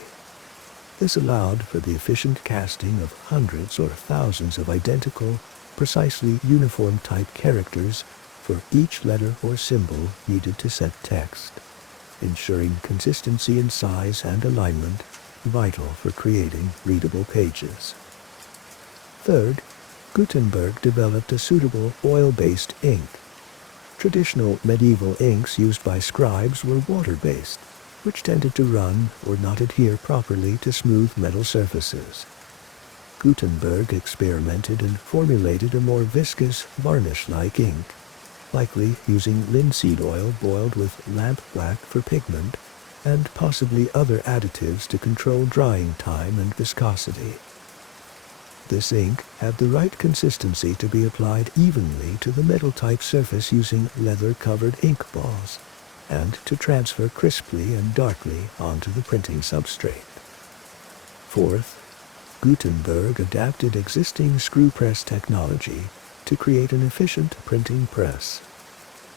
This allowed for the efficient casting of hundreds or thousands of identical, precisely uniform type characters for each letter or symbol needed to set text, ensuring consistency in size and alignment, vital for creating readable pages. Third, Gutenberg developed a suitable oil-based ink. Traditional medieval inks used by scribes were water-based, which tended to run or not adhere properly to smooth metal surfaces. Gutenberg experimented and formulated a more viscous, varnish-like ink, likely using linseed oil boiled with lamp black for pigment, and possibly other additives to control drying time and viscosity. This ink had the right consistency to be applied evenly to the metal-type surface using leather-covered ink balls, and to transfer crisply and darkly onto the printing substrate. Fourth, Gutenberg adapted existing screw press technology to create an efficient printing press.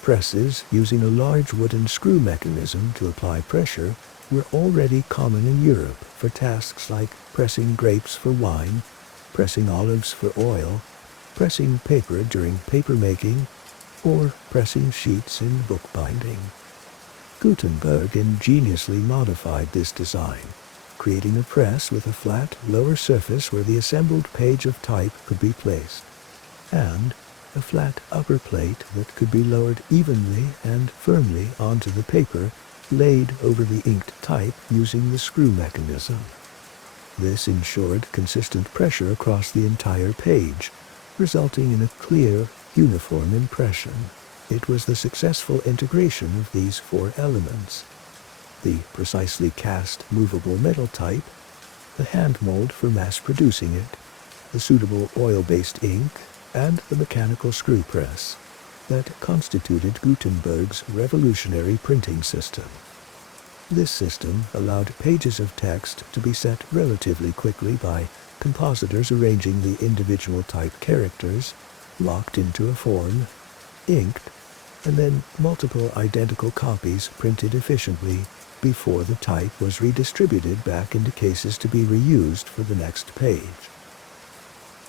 Presses using a large wooden screw mechanism to apply pressure were already common in Europe for tasks like pressing grapes for wine, pressing olives for oil, pressing paper during papermaking, or pressing sheets in bookbinding. Gutenberg ingeniously modified this design, creating a press with a flat lower surface where the assembled page of type could be placed, and a flat upper plate that could be lowered evenly and firmly onto the paper laid over the inked type using the screw mechanism. This ensured consistent pressure across the entire page, resulting in a clear, uniform impression. It was the successful integration of these four elements: the precisely cast movable metal type, the hand mold for mass producing it, the suitable oil-based ink, and the mechanical screw press that constituted Gutenberg's revolutionary printing system. This system allowed pages of text to be set relatively quickly by compositors arranging the individual type characters, locked into a form, inked, and then multiple identical copies printed efficiently before the type was redistributed back into cases to be reused for the next page.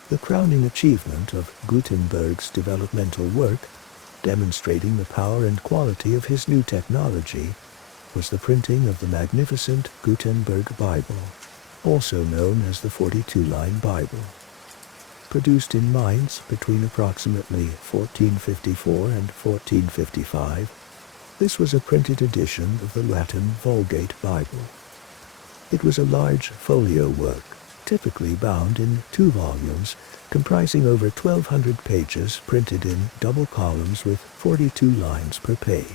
The crowning achievement of Gutenberg's developmental work, demonstrating the power and quality of his new technology, was the printing of the magnificent Gutenberg Bible, also known as the 42-line Bible. Produced in Mainz between approximately 1454 and 1455, this was a printed edition of the Latin Vulgate Bible. It was a large folio work, typically bound in 2 volumes, comprising over 1,200 pages printed in double columns with 42 lines per page.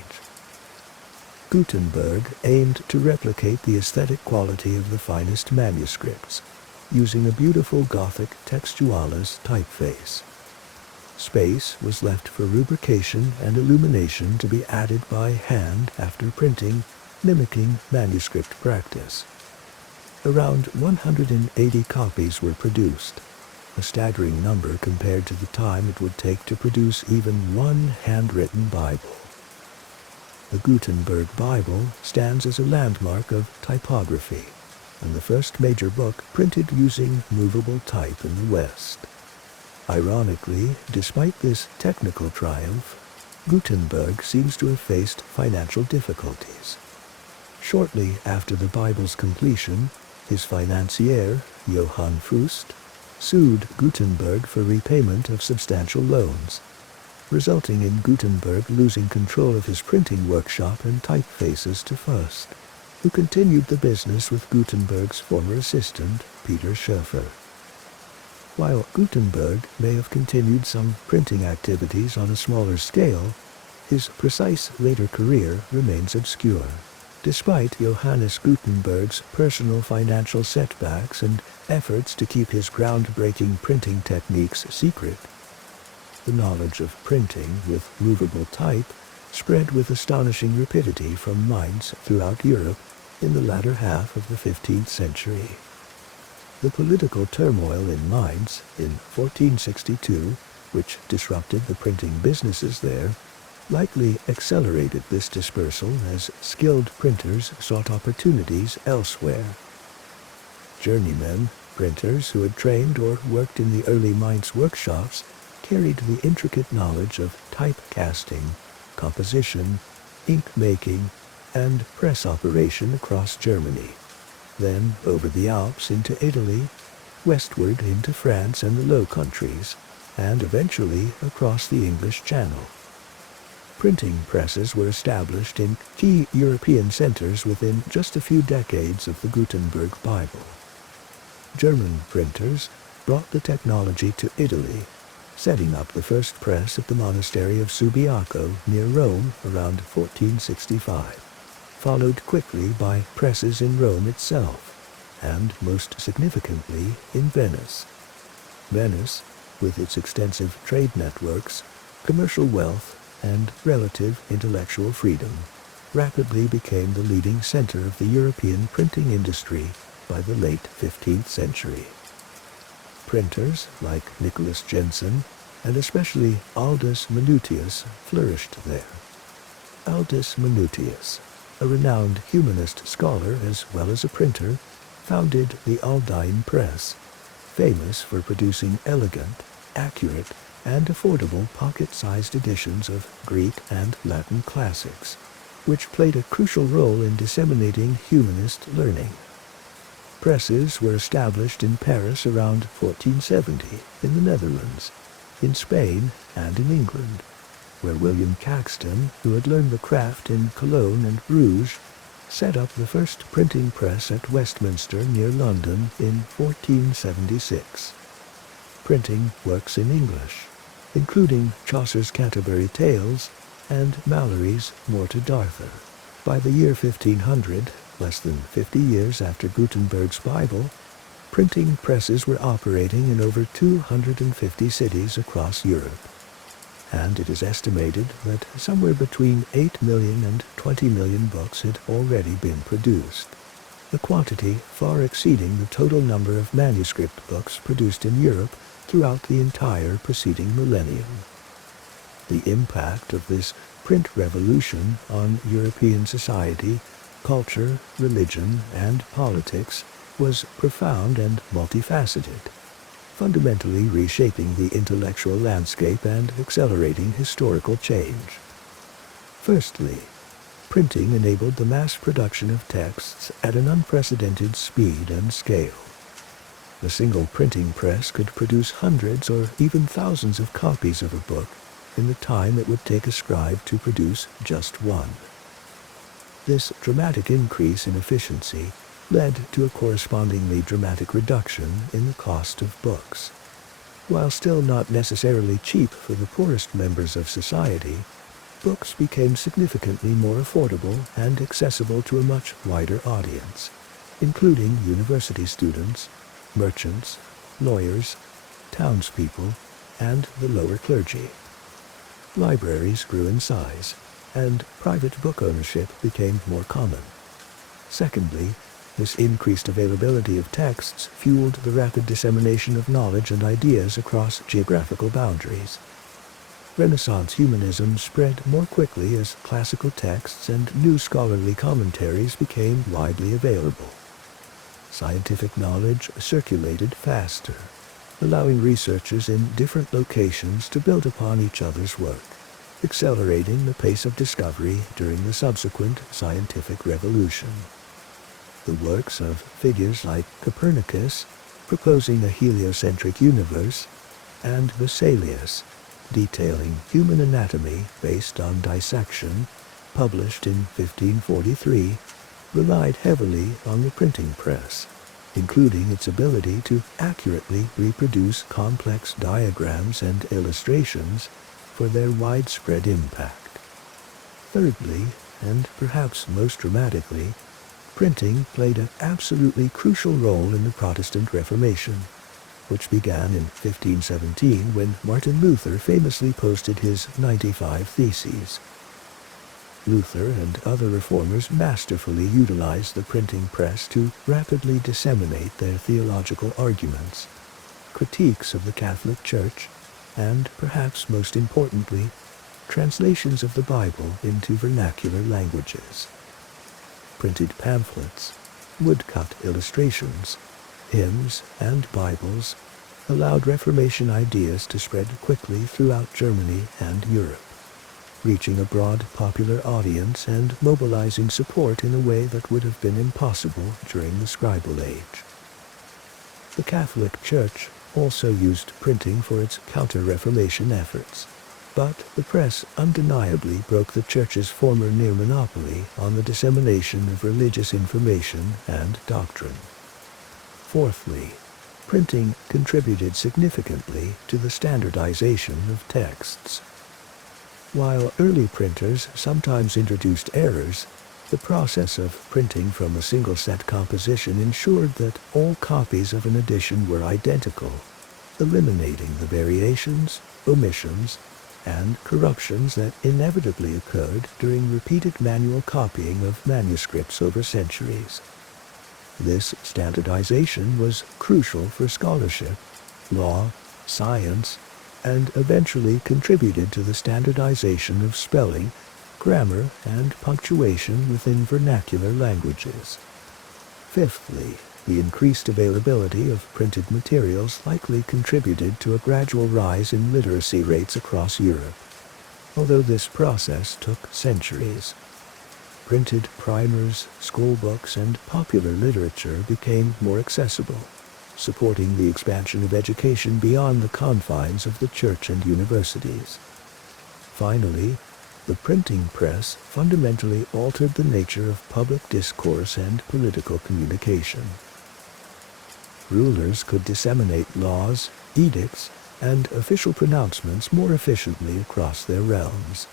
Gutenberg aimed to replicate the aesthetic quality of the finest manuscripts, using a beautiful Gothic textualis typeface. Space was left for rubrication and illumination to be added by hand after printing, mimicking manuscript practice. Around 180 copies were produced, a staggering number compared to the time it would take to produce even one handwritten Bible. The Gutenberg Bible stands as a landmark of typography, and the first major book printed using movable type in the West. Ironically, despite this technical triumph, Gutenberg seems to have faced financial difficulties. Shortly after the Bible's completion, his financier, Johann Fust, sued Gutenberg for repayment of substantial loans, resulting in Gutenberg losing control of his printing workshop and typefaces to Fust. who continued the business with Gutenberg's former assistant, Peter Schoeffer. While Gutenberg may have continued some printing activities on a smaller scale, his precise later career remains obscure, despite Johannes Gutenberg's personal financial setbacks and efforts to keep his groundbreaking printing techniques secret. The knowledge of printing with movable type spread with astonishing rapidity from minds throughout Europe in the latter half of the 15th century. The political turmoil in Mainz in 1462, which disrupted the printing businesses there, likely accelerated this dispersal as skilled printers sought opportunities elsewhere. Journeymen, printers who had trained or worked in the early Mainz workshops, carried the intricate knowledge of typecasting, composition, ink-making, and press operation across Germany, then over the Alps into Italy, westward into France and the Low Countries, and eventually across the English Channel. Printing presses were established in key European centers within just a few decades of the Gutenberg Bible. German printers brought the technology to Italy, setting up the first press at the monastery of Subiaco near Rome around 1465, followed quickly by presses in Rome itself, and most significantly in Venice. Venice, with its extensive trade networks, commercial wealth, and relative intellectual freedom, rapidly became the leading center of the European printing industry by the late 15th century. Printers like Nicholas Jensen, and especially Aldus Manutius, flourished there. Aldus Manutius, a renowned humanist scholar as well as a printer, founded the Aldine Press, famous for producing elegant, accurate, and affordable pocket-sized editions of Greek and Latin classics, which played a crucial role in disseminating humanist learning. Presses were established in Paris around 1470, in the Netherlands, in Spain, and in England, where William Caxton, who had learned the craft in Cologne and Bruges, set up the first printing press at Westminster near London in 1476. Printing works in English, including Chaucer's Canterbury Tales and Malory's Morte d'Arthur. By the year 1500, less than 50 years after Gutenberg's Bible, printing presses were operating in over 250 cities across Europe, and it is estimated that somewhere between 8 million and 20 million books had already been produced, a quantity far exceeding the total number of manuscript books produced in Europe throughout the entire preceding millennium. The impact of this print revolution on European society, culture, religion, and politics was profound and multifaceted, fundamentally reshaping the intellectual landscape and accelerating historical change. Firstly, printing enabled the mass production of texts at an unprecedented speed and scale. A single printing press could produce hundreds or even thousands of copies of a book in the time it would take a scribe to produce just one. This dramatic increase in efficiency led to a correspondingly dramatic reduction in the cost of books. While still not necessarily cheap for the poorest members of society, books became significantly more affordable and accessible to a much wider audience, including university students, merchants, lawyers, townspeople, and the lower clergy. Libraries grew in size, and private book ownership became more common. Secondly, this increased availability of texts fueled the rapid dissemination of knowledge and ideas across geographical boundaries. Renaissance humanism spread more quickly as classical texts and new scholarly commentaries became widely available. Scientific knowledge circulated faster, allowing researchers in different locations to build upon each other's work, accelerating the pace of discovery during the subsequent scientific revolution. The works of figures like Copernicus, proposing a heliocentric universe, and Vesalius, detailing human anatomy based on dissection, published in 1543, relied heavily on the printing press, including its ability to accurately reproduce complex diagrams and illustrations for their widespread impact. Thirdly, and perhaps most dramatically, printing played an absolutely crucial role in the Protestant Reformation, which began in 1517 when Martin Luther famously posted his 95 Theses. Luther and other reformers masterfully utilized the printing press to rapidly disseminate their theological arguments, critiques of the Catholic Church, and, perhaps most importantly, translations of the Bible into vernacular languages. Printed pamphlets, woodcut illustrations, hymns, and Bibles allowed Reformation ideas to spread quickly throughout Germany and Europe, reaching a broad popular audience and mobilizing support in a way that would have been impossible during the scribal age. The Catholic Church also used printing for its counter-Reformation efforts, but the press undeniably broke the Church's former near monopoly on the dissemination of religious information and doctrine. Fourthly, printing contributed significantly to the standardization of texts. While early printers sometimes introduced errors, the process of printing from a single set composition ensured that all copies of an edition were identical, eliminating the variations, omissions, and corruptions that inevitably occurred during repeated manual copying of manuscripts over centuries. This standardization was crucial for scholarship, law, science, and eventually contributed to the standardization of spelling, grammar, and punctuation within vernacular languages. Fifthly, the increased availability of printed materials likely contributed to a gradual rise in literacy rates across Europe, although this process took centuries. Printed primers, schoolbooks, and popular literature became more accessible, supporting the expansion of education beyond the confines of the church and universities. Finally, the printing press fundamentally altered the nature of public discourse and political communication. Rulers could disseminate laws, edicts, and official pronouncements more efficiently across their realms.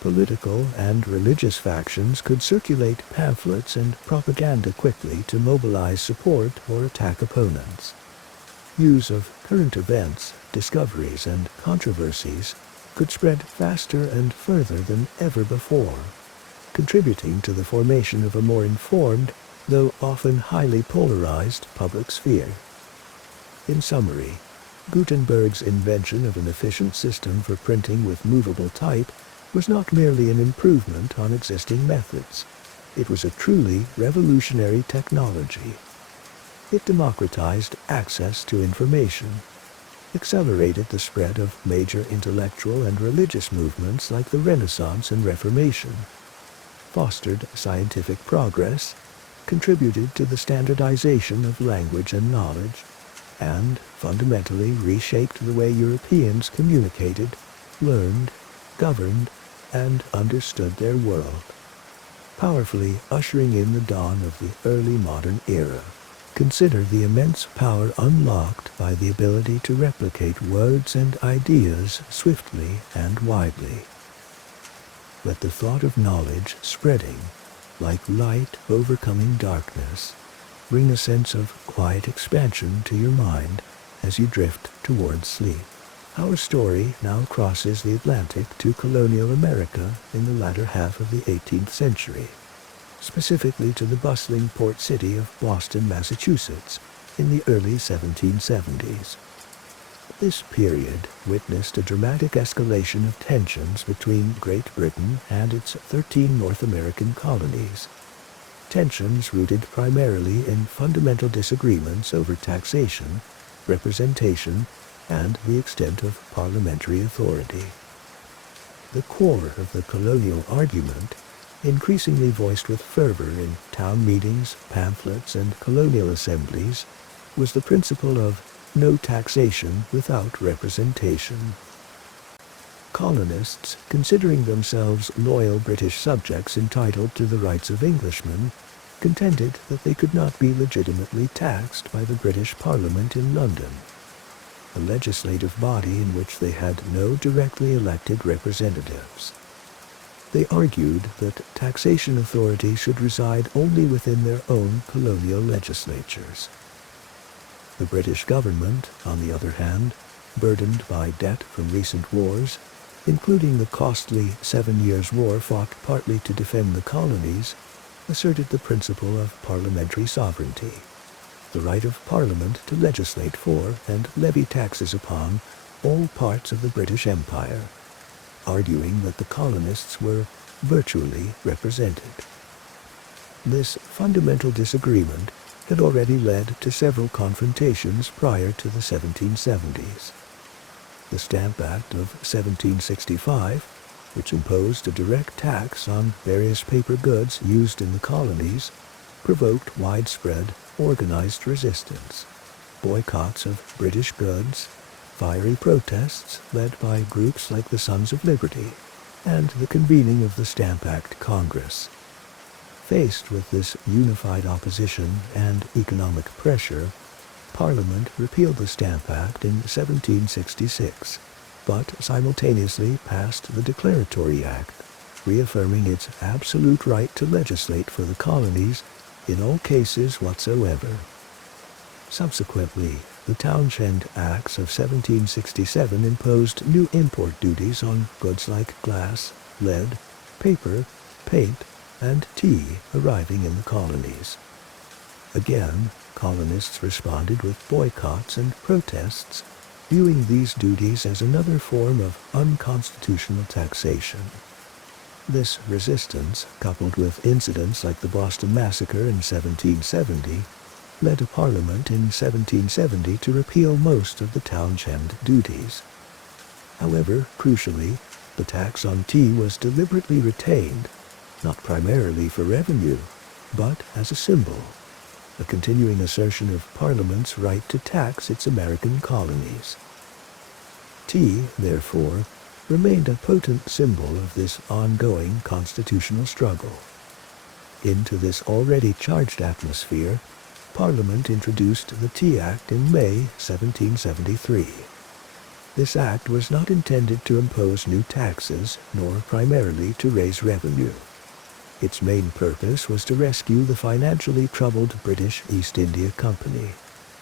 Political and religious factions could circulate pamphlets and propaganda quickly to mobilize support or attack opponents. News of current events, discoveries, and controversies could spread faster and further than ever before, contributing to the formation of a more informed, though often highly polarized, public sphere. In summary, Gutenberg's invention of an efficient system for printing with movable type was not merely an improvement on existing methods. It was a truly revolutionary technology. It democratized access to information, accelerated the spread of major intellectual and religious movements like the Renaissance and Reformation, fostered scientific progress, contributed to the standardization of language and knowledge, and fundamentally reshaped the way Europeans communicated, learned, governed, and understood their world, powerfully ushering in the dawn of the early modern era. Consider the immense power unlocked by the ability to replicate words and ideas swiftly and widely. Let the thought of knowledge spreading, like light overcoming darkness, bring a sense of quiet expansion to your mind as you drift towards sleep. Our story now crosses the Atlantic to colonial America in the latter half of the 18th century, specifically to the bustling port city of Boston, Massachusetts, in the early 1770s. This period witnessed a dramatic escalation of tensions between Great Britain and its 13 North American colonies, tensions rooted primarily in fundamental disagreements over taxation, representation, and the extent of parliamentary authority. The core of the colonial argument, increasingly voiced with fervor in town meetings, pamphlets, and colonial assemblies, was the principle of no taxation without representation. Colonists, considering themselves loyal British subjects entitled to the rights of Englishmen, contended that they could not be legitimately taxed by the British Parliament in London, a legislative body in which they had no directly elected representatives. They argued that taxation authority should reside only within their own colonial legislatures. The British government, on the other hand, burdened by debt from recent wars, including the costly 7 Years' War fought partly to defend the colonies, asserted the principle of parliamentary sovereignty, the right of Parliament to legislate for and levy taxes upon all parts of the British Empire, arguing that the colonists were virtually represented. This fundamental disagreement had already led to several confrontations prior to the 1770s. The Stamp Act of 1765, which imposed a direct tax on various paper goods used in the colonies, provoked widespread organized resistance, boycotts of British goods, fiery protests led by groups like the Sons of Liberty, and the convening of the Stamp Act Congress. Faced with this unified opposition and economic pressure, Parliament repealed the Stamp Act in 1766, but simultaneously passed the Declaratory Act, reaffirming its absolute right to legislate for the colonies in all cases whatsoever. Subsequently, the Townshend Acts of 1767 imposed new import duties on goods like glass, lead, paper, paint, and tea arriving in the colonies. Again, colonists responded with boycotts and protests, viewing these duties as another form of unconstitutional taxation. This resistance, coupled with incidents like the Boston Massacre in 1770, led a Parliament in 1770 to repeal most of the Townshend duties. However, crucially, the tax on tea was deliberately retained, not primarily for revenue, but as a symbol, a continuing assertion of Parliament's right to tax its American colonies. Tea, therefore, remained a potent symbol of this ongoing constitutional struggle. Into this already charged atmosphere, Parliament introduced the Tea Act in May 1773. This act was not intended to impose new taxes, nor primarily to raise revenue. Its main purpose was to rescue the financially troubled British East India Company,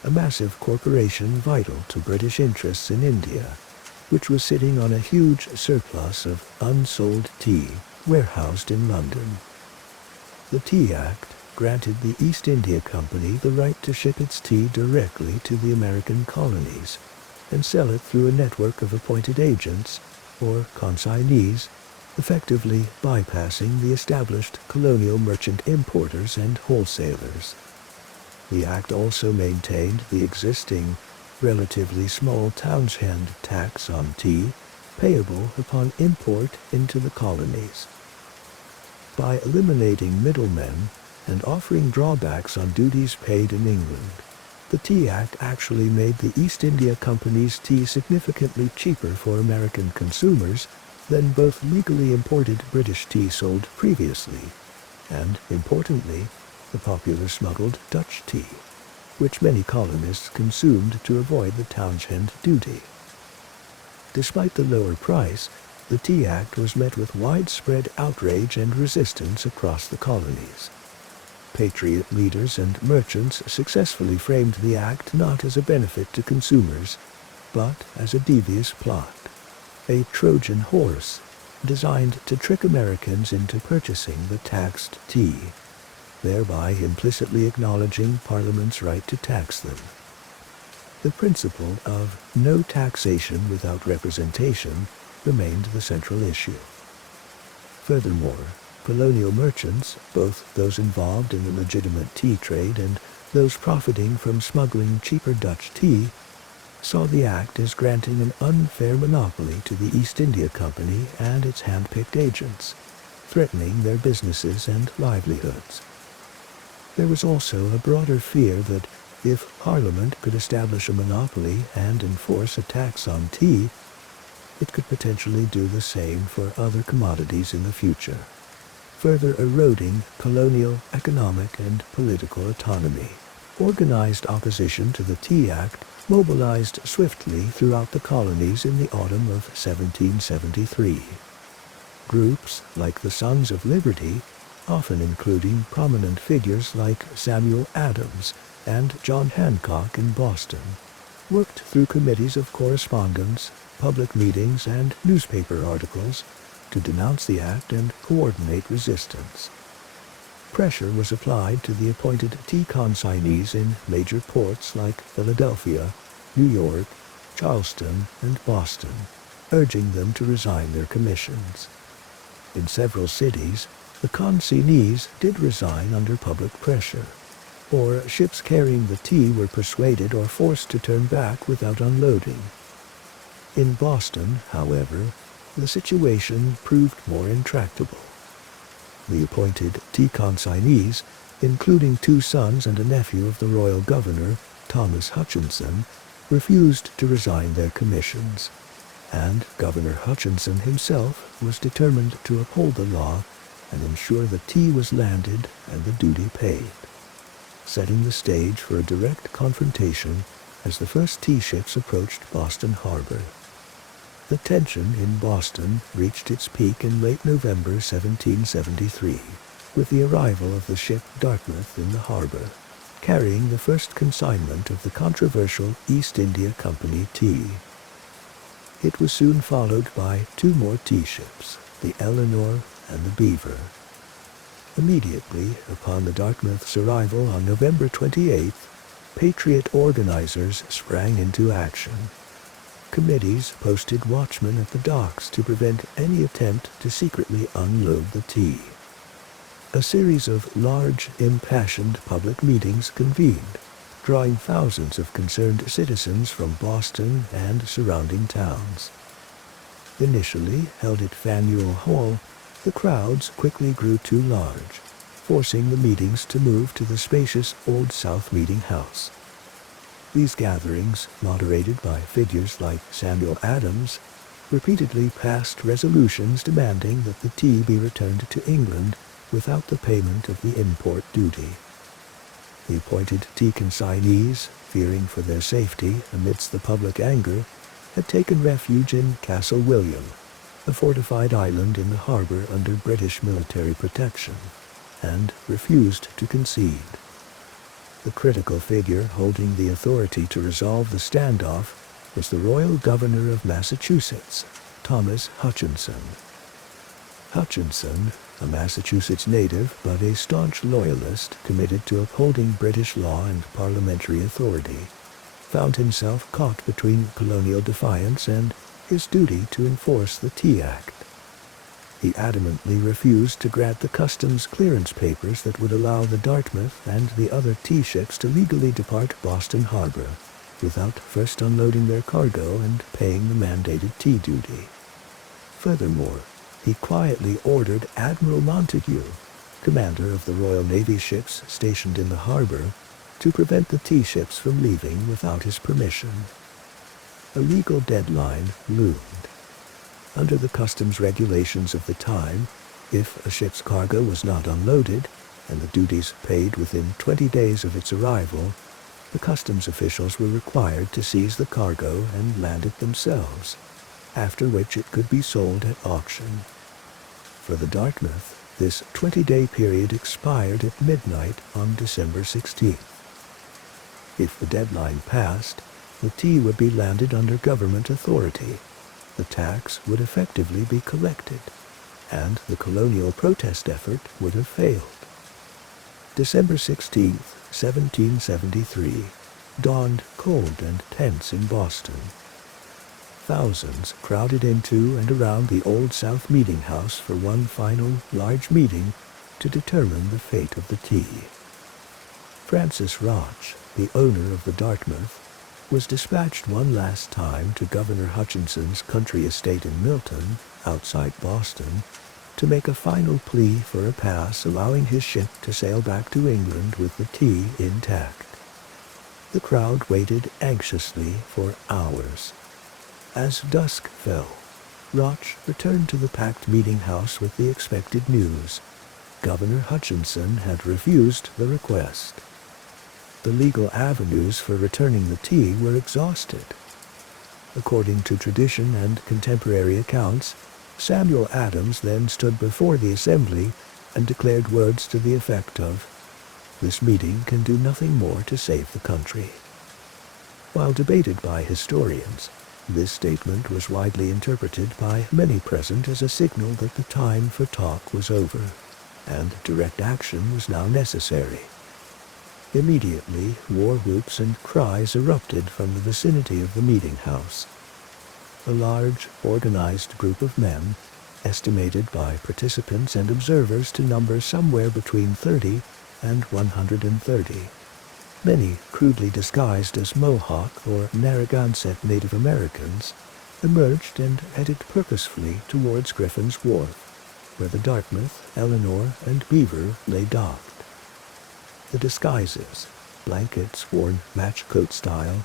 a massive corporation vital to British interests in India, which was sitting on a huge surplus of unsold tea warehoused in London. The Tea Act granted the East India Company the right to ship its tea directly to the American colonies and sell it through a network of appointed agents, or consignees, effectively bypassing the established colonial merchant importers and wholesalers. The Act also maintained the existing, relatively small Townshend tax on tea payable upon import into the colonies. By eliminating middlemen and offering drawbacks on duties paid in England, the Tea Act actually made the East India Company's tea significantly cheaper for American consumers than both legally imported British tea sold previously, and, importantly, the popular smuggled Dutch tea, which many colonists consumed to avoid the Townshend duty. Despite the lower price, the Tea Act was met with widespread outrage and resistance across the colonies. Patriot leaders and merchants successfully framed the act not as a benefit to consumers, but as a devious plot, a Trojan horse designed to trick Americans into purchasing the taxed tea, thereby implicitly acknowledging Parliament's right to tax them. The principle of no taxation without representation remained the central issue. Furthermore, colonial merchants, both those involved in the legitimate tea trade and those profiting from smuggling cheaper Dutch tea, saw the act as granting an unfair monopoly to the East India Company and its hand-picked agents, threatening their businesses and livelihoods. There was also a broader fear that if Parliament could establish a monopoly and enforce a tax on tea, it could potentially do the same for other commodities in the future, further eroding colonial economic and political autonomy. Organized opposition to the Tea Act mobilized swiftly throughout the colonies in the autumn of 1773. Groups like the Sons of Liberty, often including prominent figures like Samuel Adams and John Hancock in Boston, worked through committees of correspondence, public meetings, and newspaper articles to denounce the act and coordinate resistance. Pressure was applied to the appointed tea consignees in major ports like Philadelphia, New York, Charleston, and Boston, urging them to resign their commissions. In several cities, the consignees did resign under public pressure, or ships carrying the tea were persuaded or forced to turn back without unloading. In Boston, however, the situation proved more intractable. The appointed tea consignees, including 2 sons and a nephew of the royal governor, Thomas Hutchinson, refused to resign their commissions, and Governor Hutchinson himself was determined to uphold the law and ensure the tea was landed and the duty paid, setting the stage for a direct confrontation as the first tea ships approached Boston Harbor. The tension in Boston reached its peak in late November 1773, with the arrival of the ship Dartmouth in the harbor, carrying the first consignment of the controversial East India Company tea. It was soon followed by 2 more tea ships, the Eleanor and the Beaver. Immediately upon the Dartmouth's arrival on November 28th, Patriot organizers sprang into action. Committees posted watchmen at the docks to prevent any attempt to secretly unload the tea. A series of large, impassioned public meetings convened, drawing thousands of concerned citizens from Boston and surrounding towns. Initially held at Faneuil Hall, the crowds quickly grew too large, forcing the meetings to move to the spacious Old South Meeting House. These gatherings, moderated by figures like Samuel Adams, repeatedly passed resolutions demanding that the tea be returned to England without the payment of the import duty. The appointed tea consignees, fearing for their safety amidst the public anger, had taken refuge in Castle William, a fortified island in the harbor under British military protection, and refused to concede. The critical figure holding the authority to resolve the standoff was the Royal Governor of Massachusetts, Thomas Hutchinson. Hutchinson, a Massachusetts native but a staunch loyalist committed to upholding British law and parliamentary authority, found himself caught between colonial defiance and his duty to enforce the Tea Act. He adamantly refused to grant the customs clearance papers that would allow the Dartmouth and the other tea ships to legally depart Boston Harbor without first unloading their cargo and paying the mandated tea duty. Furthermore, he quietly ordered Admiral Montague, commander of the Royal Navy ships stationed in the harbor, to prevent the tea ships from leaving without his permission. A legal deadline loomed. Under the customs regulations of the time, if a ship's cargo was not unloaded and the duties paid within 20 days of its arrival, the customs officials were required to seize the cargo and land it themselves, after which it could be sold at auction. For the Dartmouth, this 20-day period expired at midnight on December 16th. If the deadline passed, the tea would be landed under government authority. The tax would effectively be collected, and the colonial protest effort would have failed. December 16, 1773, dawned cold and tense in Boston. Thousands crowded into and around the Old South Meeting House for one final large meeting to determine the fate of the tea. Francis Roch, the owner of the Dartmouth, was dispatched one last time to Governor Hutchinson's country estate in Milton, outside Boston, to make a final plea for a pass allowing his ship to sail back to England with the tea intact. The crowd waited anxiously for hours. As dusk fell, Roch returned to the packed meeting house with the expected news, Governor Hutchinson had refused the request. The legal avenues for returning the tea were exhausted. According to tradition and contemporary accounts, Samuel Adams then stood before the assembly and declared words to the effect of, "This meeting can do nothing more to save the country." While debated by historians, this statement was widely interpreted by many present as a signal that the time for talk was over, and direct action was now necessary. Immediately, war whoops and cries erupted from the vicinity of the meeting house. A large, organized group of men, estimated by participants and observers to number somewhere between 30 and 130, many crudely disguised as Mohawk or Narragansett Native Americans, emerged and headed purposefully towards Griffin's Wharf, where the Dartmouth, Eleanor, and Beaver lay docked. The disguises, blankets worn match coat style,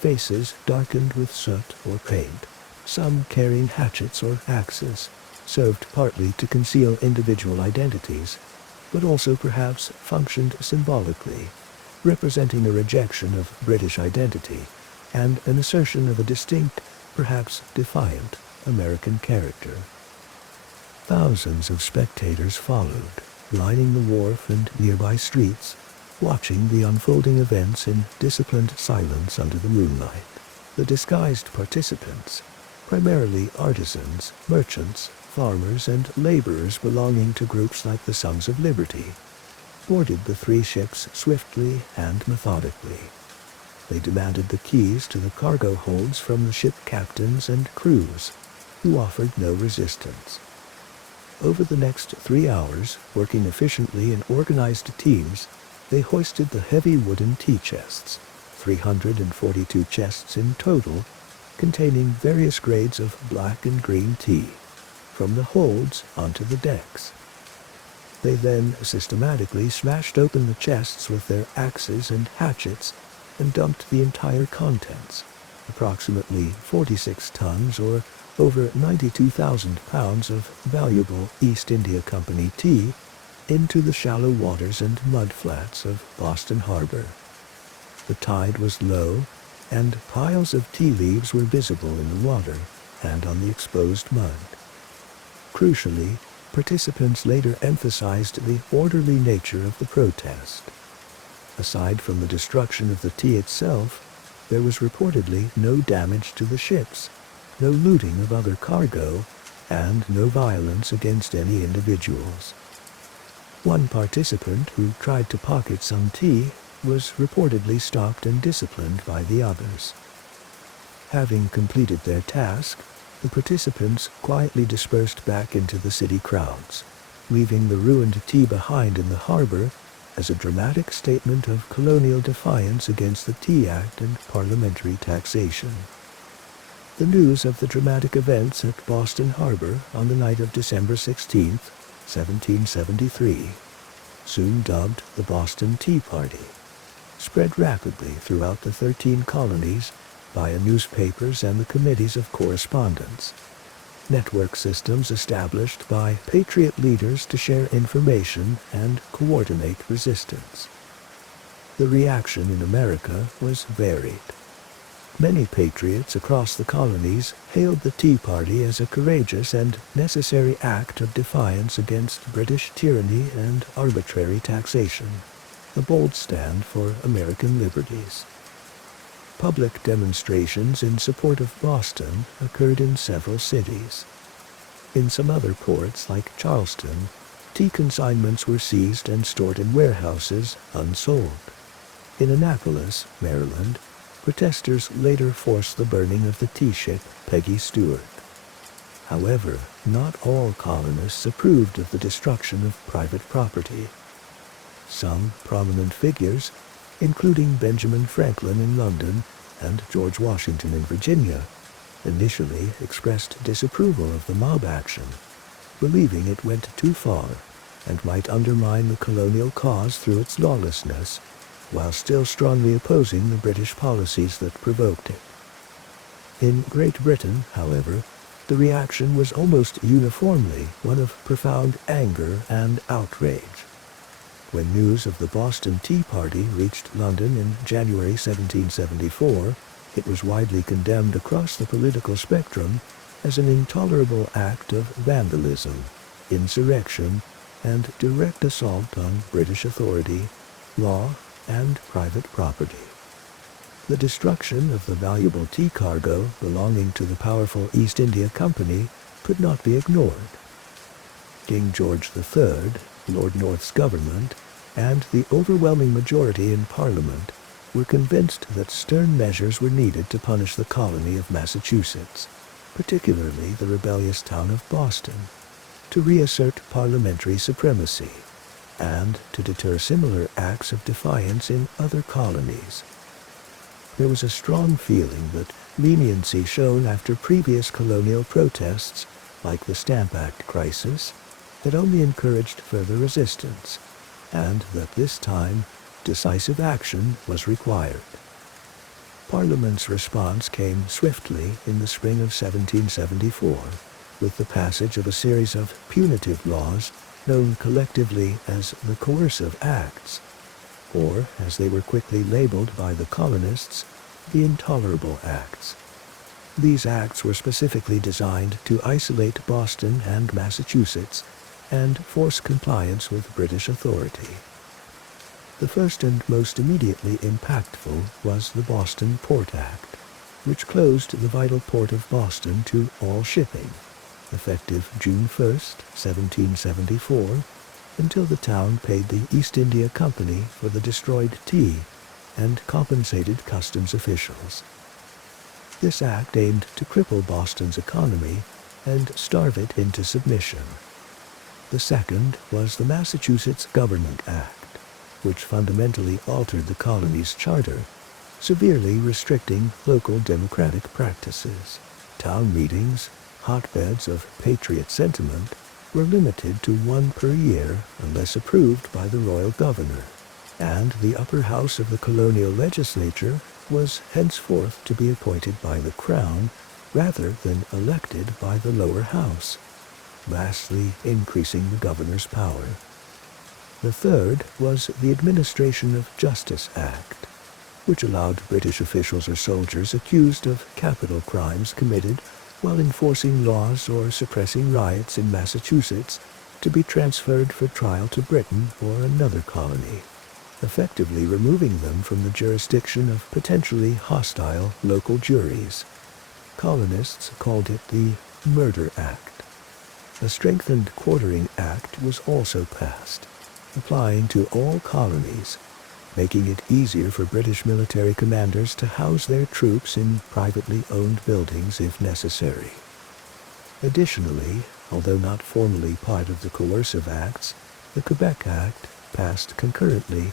faces darkened with soot or paint, some carrying hatchets or axes, served partly to conceal individual identities, but also perhaps functioned symbolically, representing a rejection of British identity and an assertion of a distinct, perhaps defiant, American character. Thousands of spectators followed, lining the wharf and nearby streets, watching the unfolding events in disciplined silence under the moonlight. The disguised participants, primarily artisans, merchants, farmers, and laborers belonging to groups like the Sons of Liberty, boarded the three ships swiftly and methodically. They demanded the keys to the cargo holds from the ship captains and crews, who offered no resistance. Over the next 3 hours, working efficiently in organized teams, they hoisted the heavy wooden tea chests, 342 chests in total, containing various grades of black and green tea, from the holds onto the decks. They then systematically smashed open the chests with their axes and hatchets and dumped the entire contents, approximately 46 tons or over 92,000 pounds of valuable East India Company tea, into the shallow waters and mudflats of Boston Harbor. The tide was low, and piles of tea leaves were visible in the water and on the exposed mud. Crucially, participants later emphasized the orderly nature of the protest. Aside from the destruction of the tea itself, there was reportedly no damage to the ships, no looting of other cargo, and no violence against any individuals. One participant who tried to pocket some tea was reportedly stopped and disciplined by the others. Having completed their task, the participants quietly dispersed back into the city crowds, leaving the ruined tea behind in the harbor as a dramatic statement of colonial defiance against the Tea Act and parliamentary taxation. The news of the dramatic events at Boston Harbor on the night of December 16, 1773, soon dubbed the Boston Tea Party, spread rapidly throughout the 13 colonies via newspapers and the committees of correspondence, network systems established by patriot leaders to share information and coordinate resistance. The reaction in America was varied. Many patriots across the colonies hailed the Tea Party as a courageous and necessary act of defiance against British tyranny and arbitrary taxation, a bold stand for American liberties. Public demonstrations in support of Boston occurred in several cities. In some other ports, like Charleston, tea consignments were seized and stored in warehouses unsold. In Annapolis, Maryland, protesters later forced the burning of the tea ship Peggy Stewart. However, not all colonists approved of the destruction of private property. Some prominent figures, including Benjamin Franklin in London and George Washington in Virginia, initially expressed disapproval of the mob action, believing it went too far and might undermine the colonial cause through its lawlessness, while still strongly opposing the British policies that provoked it. In Great Britain, however, the reaction was almost uniformly one of profound anger and outrage. When news of the Boston Tea Party reached London in January 1774, it was widely condemned across the political spectrum as an intolerable act of vandalism, insurrection, and direct assault on British authority, law, and private property. The destruction of the valuable tea cargo belonging to the powerful East India Company could not be ignored. King George III, Lord North's government, and the overwhelming majority in Parliament were convinced that stern measures were needed to punish the colony of Massachusetts, particularly the rebellious town of Boston, to reassert parliamentary supremacy, and to deter similar acts of defiance in other colonies. There was a strong feeling that leniency shown after previous colonial protests, like the Stamp Act crisis, had only encouraged further resistance, and that this time decisive action was required. Parliament's response came swiftly in the spring of 1774, with the passage of a series of punitive laws known collectively as the Coercive Acts, or, as they were quickly labeled by the colonists, the Intolerable Acts. These acts were specifically designed to isolate Boston and Massachusetts and force compliance with British authority. The first and most immediately impactful was the Boston Port Act, which closed the vital port of Boston to all shipping, effective June 1, 1774, until the town paid the East India Company for the destroyed tea and compensated customs officials. This act aimed to cripple Boston's economy and starve it into submission. The second was the Massachusetts Government Act, which fundamentally altered the colony's charter, severely restricting local democratic practices. Town meetings, hotbeds of patriot sentiment, were limited to one per year unless approved by the royal governor, and the upper house of the colonial legislature was henceforth to be appointed by the crown rather than elected by the lower house, vastly increasing the governor's power. The third was the Administration of Justice Act, which allowed British officials or soldiers accused of capital crimes committed while enforcing laws or suppressing riots in Massachusetts to be transferred for trial to Britain or another colony, effectively removing them from the jurisdiction of potentially hostile local juries. Colonists called it the Murder Act. A strengthened Quartering Act was also passed, applying to all colonies, making it easier for British military commanders to house their troops in privately owned buildings if necessary. Additionally, although not formally part of the Coercive Acts, the Quebec Act, passed concurrently,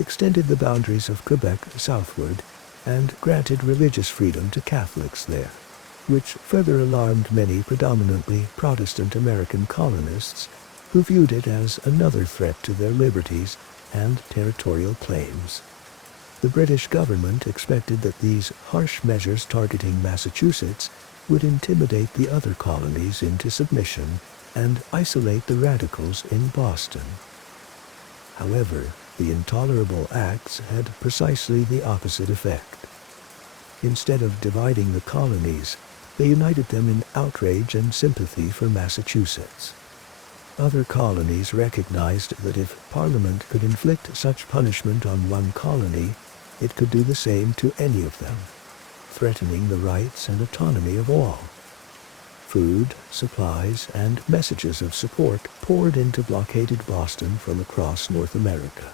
extended the boundaries of Quebec southward and granted religious freedom to Catholics there, which further alarmed many predominantly Protestant American colonists who viewed it as another threat to their liberties and territorial claims. The British government expected that these harsh measures targeting Massachusetts would intimidate the other colonies into submission and isolate the radicals in Boston. However, the Intolerable Acts had precisely the opposite effect. Instead of dividing the colonies, they united them in outrage and sympathy for Massachusetts. Other colonies recognized that if Parliament could inflict such punishment on one colony, it could do the same to any of them, threatening the rights and autonomy of all. Food, supplies, and messages of support poured into blockaded Boston from across North America.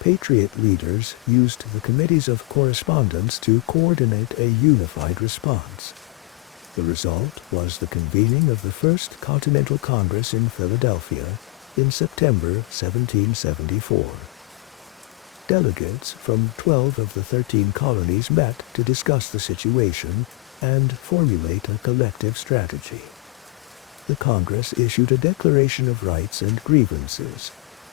Patriot leaders used the committees of correspondence to coordinate a unified response. The result was the convening of the First Continental Congress in Philadelphia in September 1774. Delegates from 12 of the 13 colonies met to discuss the situation and formulate a collective strategy. The Congress issued a Declaration of Rights and Grievances,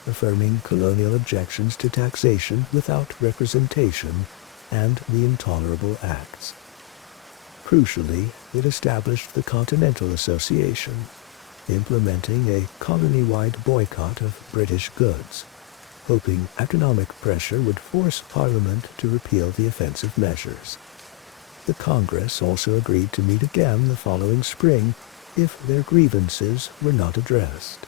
affirming colonial objections to taxation without representation and the Intolerable Acts. Crucially, it established the Continental Association, implementing a colony-wide boycott of British goods, hoping economic pressure would force Parliament to repeal the offensive measures. The Congress also agreed to meet again the following spring if their grievances were not addressed.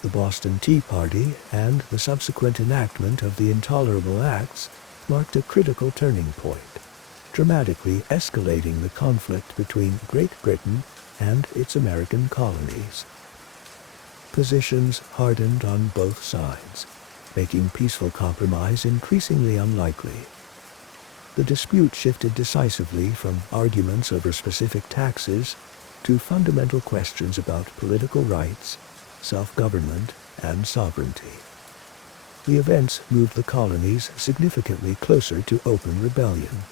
The Boston Tea Party and the subsequent enactment of the Intolerable Acts marked a critical turning point, dramatically escalating the conflict between Great Britain and its American colonies. Positions hardened on both sides, making peaceful compromise increasingly unlikely. The dispute shifted decisively from arguments over specific taxes to fundamental questions about political rights, self-government, and sovereignty. The events moved the colonies significantly closer to open rebellion.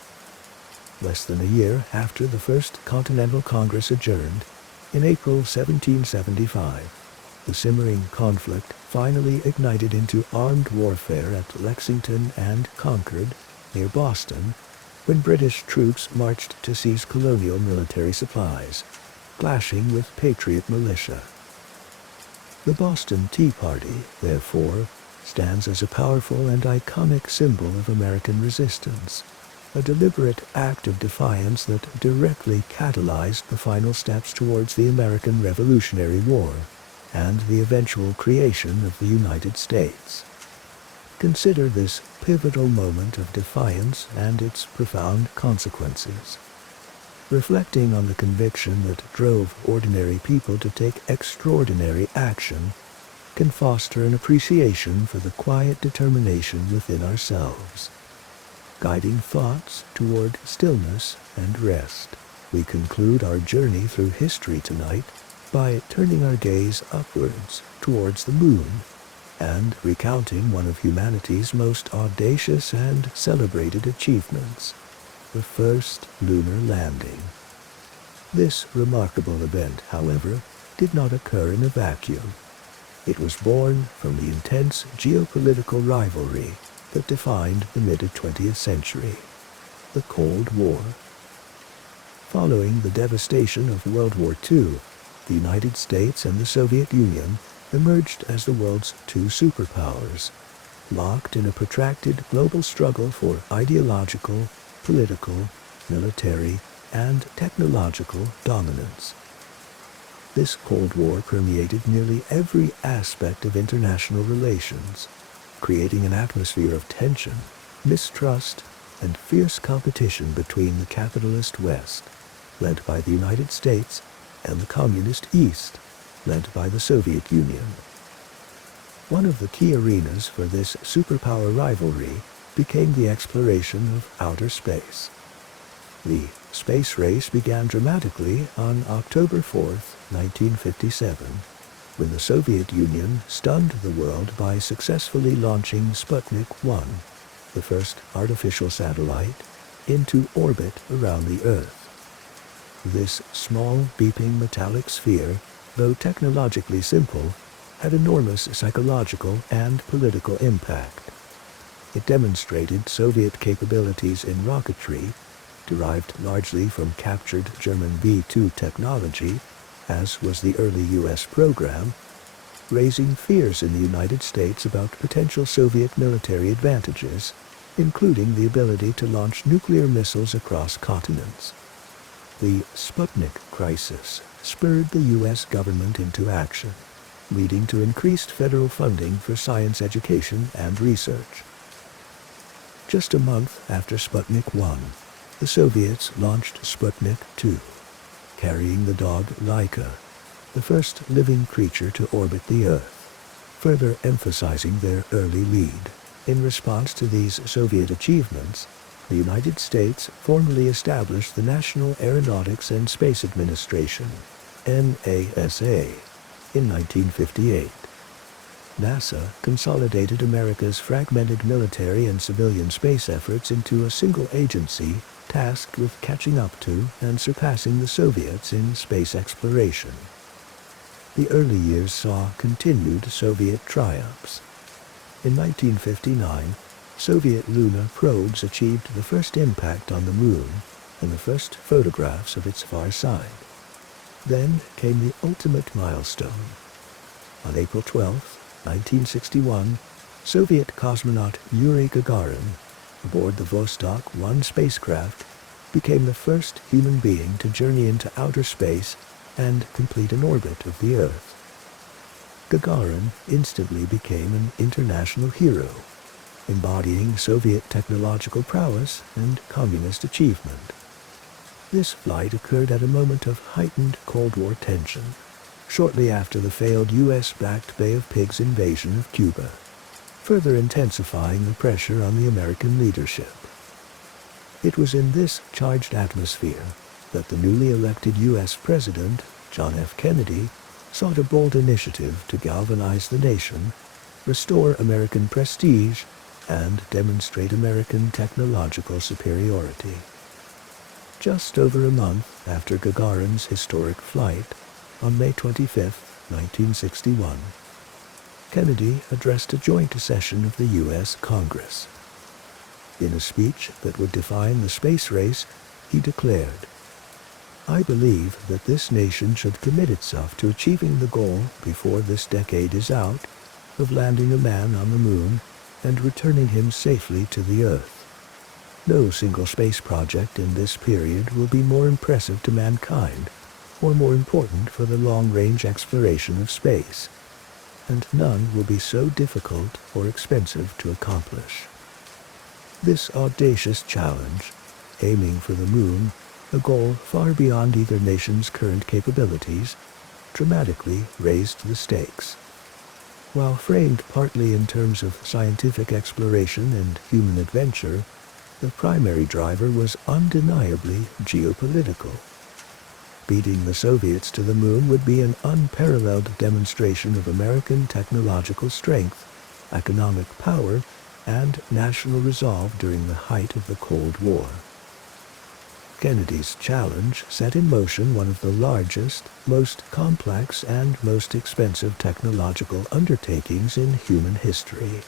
Less than a year after the First Continental Congress adjourned, in April 1775, the simmering conflict finally ignited into armed warfare at Lexington and Concord, near Boston, when British troops marched to seize colonial military supplies, clashing with Patriot militia. The Boston Tea Party, therefore, stands as a powerful and iconic symbol of American resistance, a deliberate act of defiance that directly catalyzed the final steps towards the American Revolutionary War and the eventual creation of the United States. Consider this pivotal moment of defiance and its profound consequences. Reflecting on the conviction that drove ordinary people to take extraordinary action can foster an appreciation for the quiet determination within ourselves. Guiding thoughts toward stillness and rest, we conclude our journey through history tonight by turning our gaze upwards towards the moon and recounting one of humanity's most audacious and celebrated achievements, the first lunar landing. This remarkable event, however, did not occur in a vacuum. It was born from the intense geopolitical rivalry that defined the mid-20th century, the Cold War. Following the devastation of World War II, the United States and the Soviet Union emerged as the world's two superpowers, locked in a protracted global struggle for ideological, political, military, and technological dominance. This Cold War permeated nearly every aspect of international relations, creating an atmosphere of tension, mistrust, and fierce competition between the capitalist West, led by the United States, and the communist East, led by the Soviet Union. One of the key arenas for this superpower rivalry became the exploration of outer space. The space race began dramatically on October 4, 1957, when the Soviet Union stunned the world by successfully launching Sputnik 1, the first artificial satellite, into orbit around the Earth. This small, beeping metallic sphere, though technologically simple, had enormous psychological and political impact. It demonstrated Soviet capabilities in rocketry, derived largely from captured German V-2 technology, as was the early U.S. program, raising fears in the United States about potential Soviet military advantages, including the ability to launch nuclear missiles across continents. The Sputnik crisis spurred the U.S. government into action, leading to increased federal funding for science education and research. Just a month after Sputnik 1, the Soviets launched Sputnik 2, carrying the dog Laika, the first living creature to orbit the Earth, further emphasizing their early lead. In response to these Soviet achievements, the United States formally established the National Aeronautics and Space Administration, NASA, in 1958. NASA consolidated America's fragmented military and civilian space efforts into a single agency tasked with catching up to and surpassing the Soviets in space exploration. The early years saw continued Soviet triumphs. In 1959, Soviet lunar probes achieved the first impact on the Moon, and the first photographs of its far side. Then came the ultimate milestone. On April 12, 1961, Soviet cosmonaut Yuri Gagarin, aboard the Vostok 1 spacecraft, became the first human being to journey into outer space and complete an orbit of the Earth. Gagarin instantly became an international hero, embodying Soviet technological prowess and communist achievement. This flight occurred at a moment of heightened Cold War tension, shortly after the failed U.S.-backed Bay of Pigs invasion of Cuba, further intensifying the pressure on the American leadership. It was in this charged atmosphere that the newly elected U.S. President, John F. Kennedy, sought a bold initiative to galvanize the nation, restore American prestige, and demonstrate American technological superiority. Just over a month after Gagarin's historic flight, on May 25, 1961, Kennedy addressed a joint session of the U.S. Congress. In a speech that would define the space race, he declared, "I believe that this nation should commit itself to achieving the goal before this decade is out of landing a man on the moon and returning him safely to the Earth. No single space project in this period will be more impressive to mankind or more important for the long-range exploration of space, and none will be so difficult or expensive to accomplish." This audacious challenge, aiming for the moon, a goal far beyond either nation's current capabilities, dramatically raised the stakes. While framed partly in terms of scientific exploration and human adventure, the primary driver was undeniably geopolitical. Beating the Soviets to the moon would be an unparalleled demonstration of American technological strength, economic power, and national resolve during the height of the Cold War. Kennedy's challenge set in motion one of the largest, most complex, and most expensive technological undertakings in human history.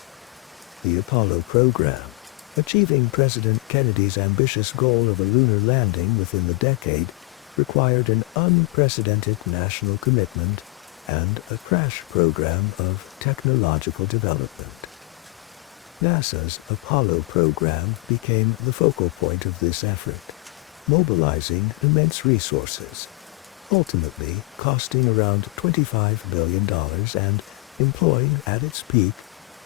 The Apollo program, achieving President Kennedy's ambitious goal of a lunar landing within the decade, required an unprecedented national commitment and a crash program of technological development. NASA's Apollo program became the focal point of this effort, mobilizing immense resources, ultimately costing around $25 billion and employing at its peak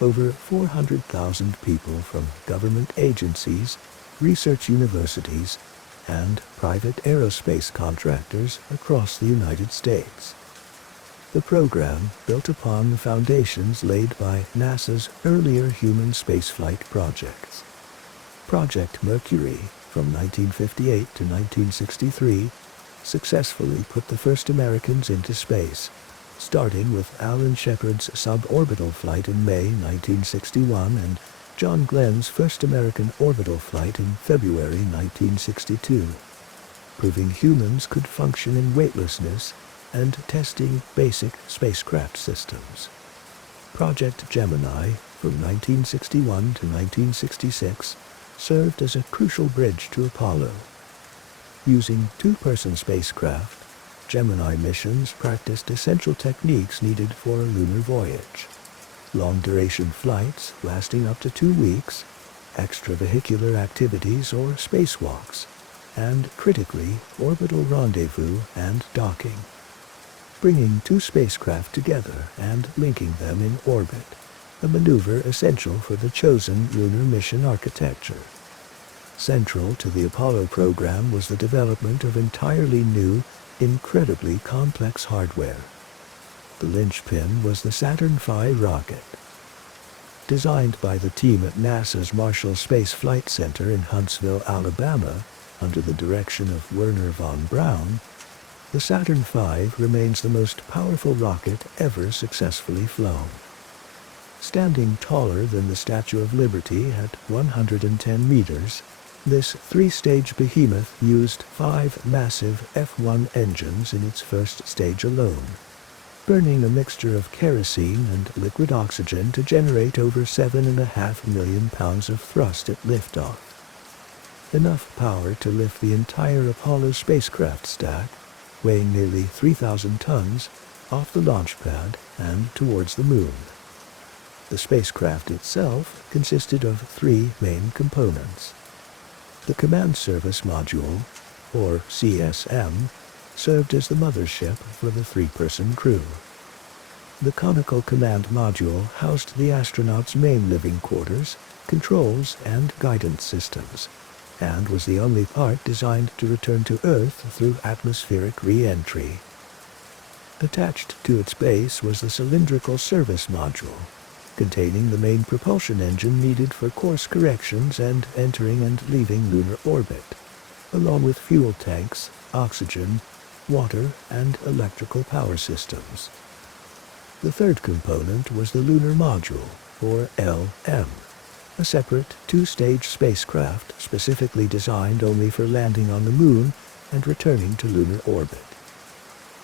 over 400,000 people from government agencies, research universities, and private aerospace contractors across the United States. The program built upon the foundations laid by NASA's earlier human spaceflight projects. Project Mercury, from 1958 to 1963, successfully put the first Americans into space, starting with Alan Shepard's suborbital flight in May 1961 and John Glenn's first American orbital flight in February 1962, proving humans could function in weightlessness and testing basic spacecraft systems. Project Gemini, from 1961 to 1966, served as a crucial bridge to Apollo. Using two-person spacecraft, Gemini missions practiced essential techniques needed for a lunar voyage: long-duration flights lasting up to 2 weeks, extravehicular activities or spacewalks, and, critically, orbital rendezvous and docking. Bringing two spacecraft together and linking them in orbit, a maneuver essential for the chosen lunar mission architecture. Central to the Apollo program was the development of entirely new, incredibly complex hardware. The linchpin was the Saturn V rocket. Designed by the team at NASA's Marshall Space Flight Center in Huntsville, Alabama, under the direction of Wernher von Braun, the Saturn V remains the most powerful rocket ever successfully flown. Standing taller than the Statue of Liberty at 110 meters, this three-stage behemoth used 5 massive F-1 engines in its first stage alone, burning a mixture of kerosene and liquid oxygen to generate over 7.5 million pounds of thrust at liftoff. enough power to lift the entire Apollo spacecraft stack, weighing nearly 3,000 tons, off the launch pad and towards the moon. The spacecraft itself consisted of three main components. The Command Service Module, or CSM, served as the mothership for the three-person crew. The conical command module housed the astronauts' main living quarters, controls, and guidance systems, and was the only part designed to return to Earth through atmospheric re-entry. Attached to its base was the cylindrical service module, containing the main propulsion engine needed for course corrections and entering and leaving lunar orbit, along with fuel tanks, oxygen, water, and electrical power systems. The third component was the Lunar Module, or LM, a separate two-stage spacecraft specifically designed only for landing on the Moon and returning to lunar orbit.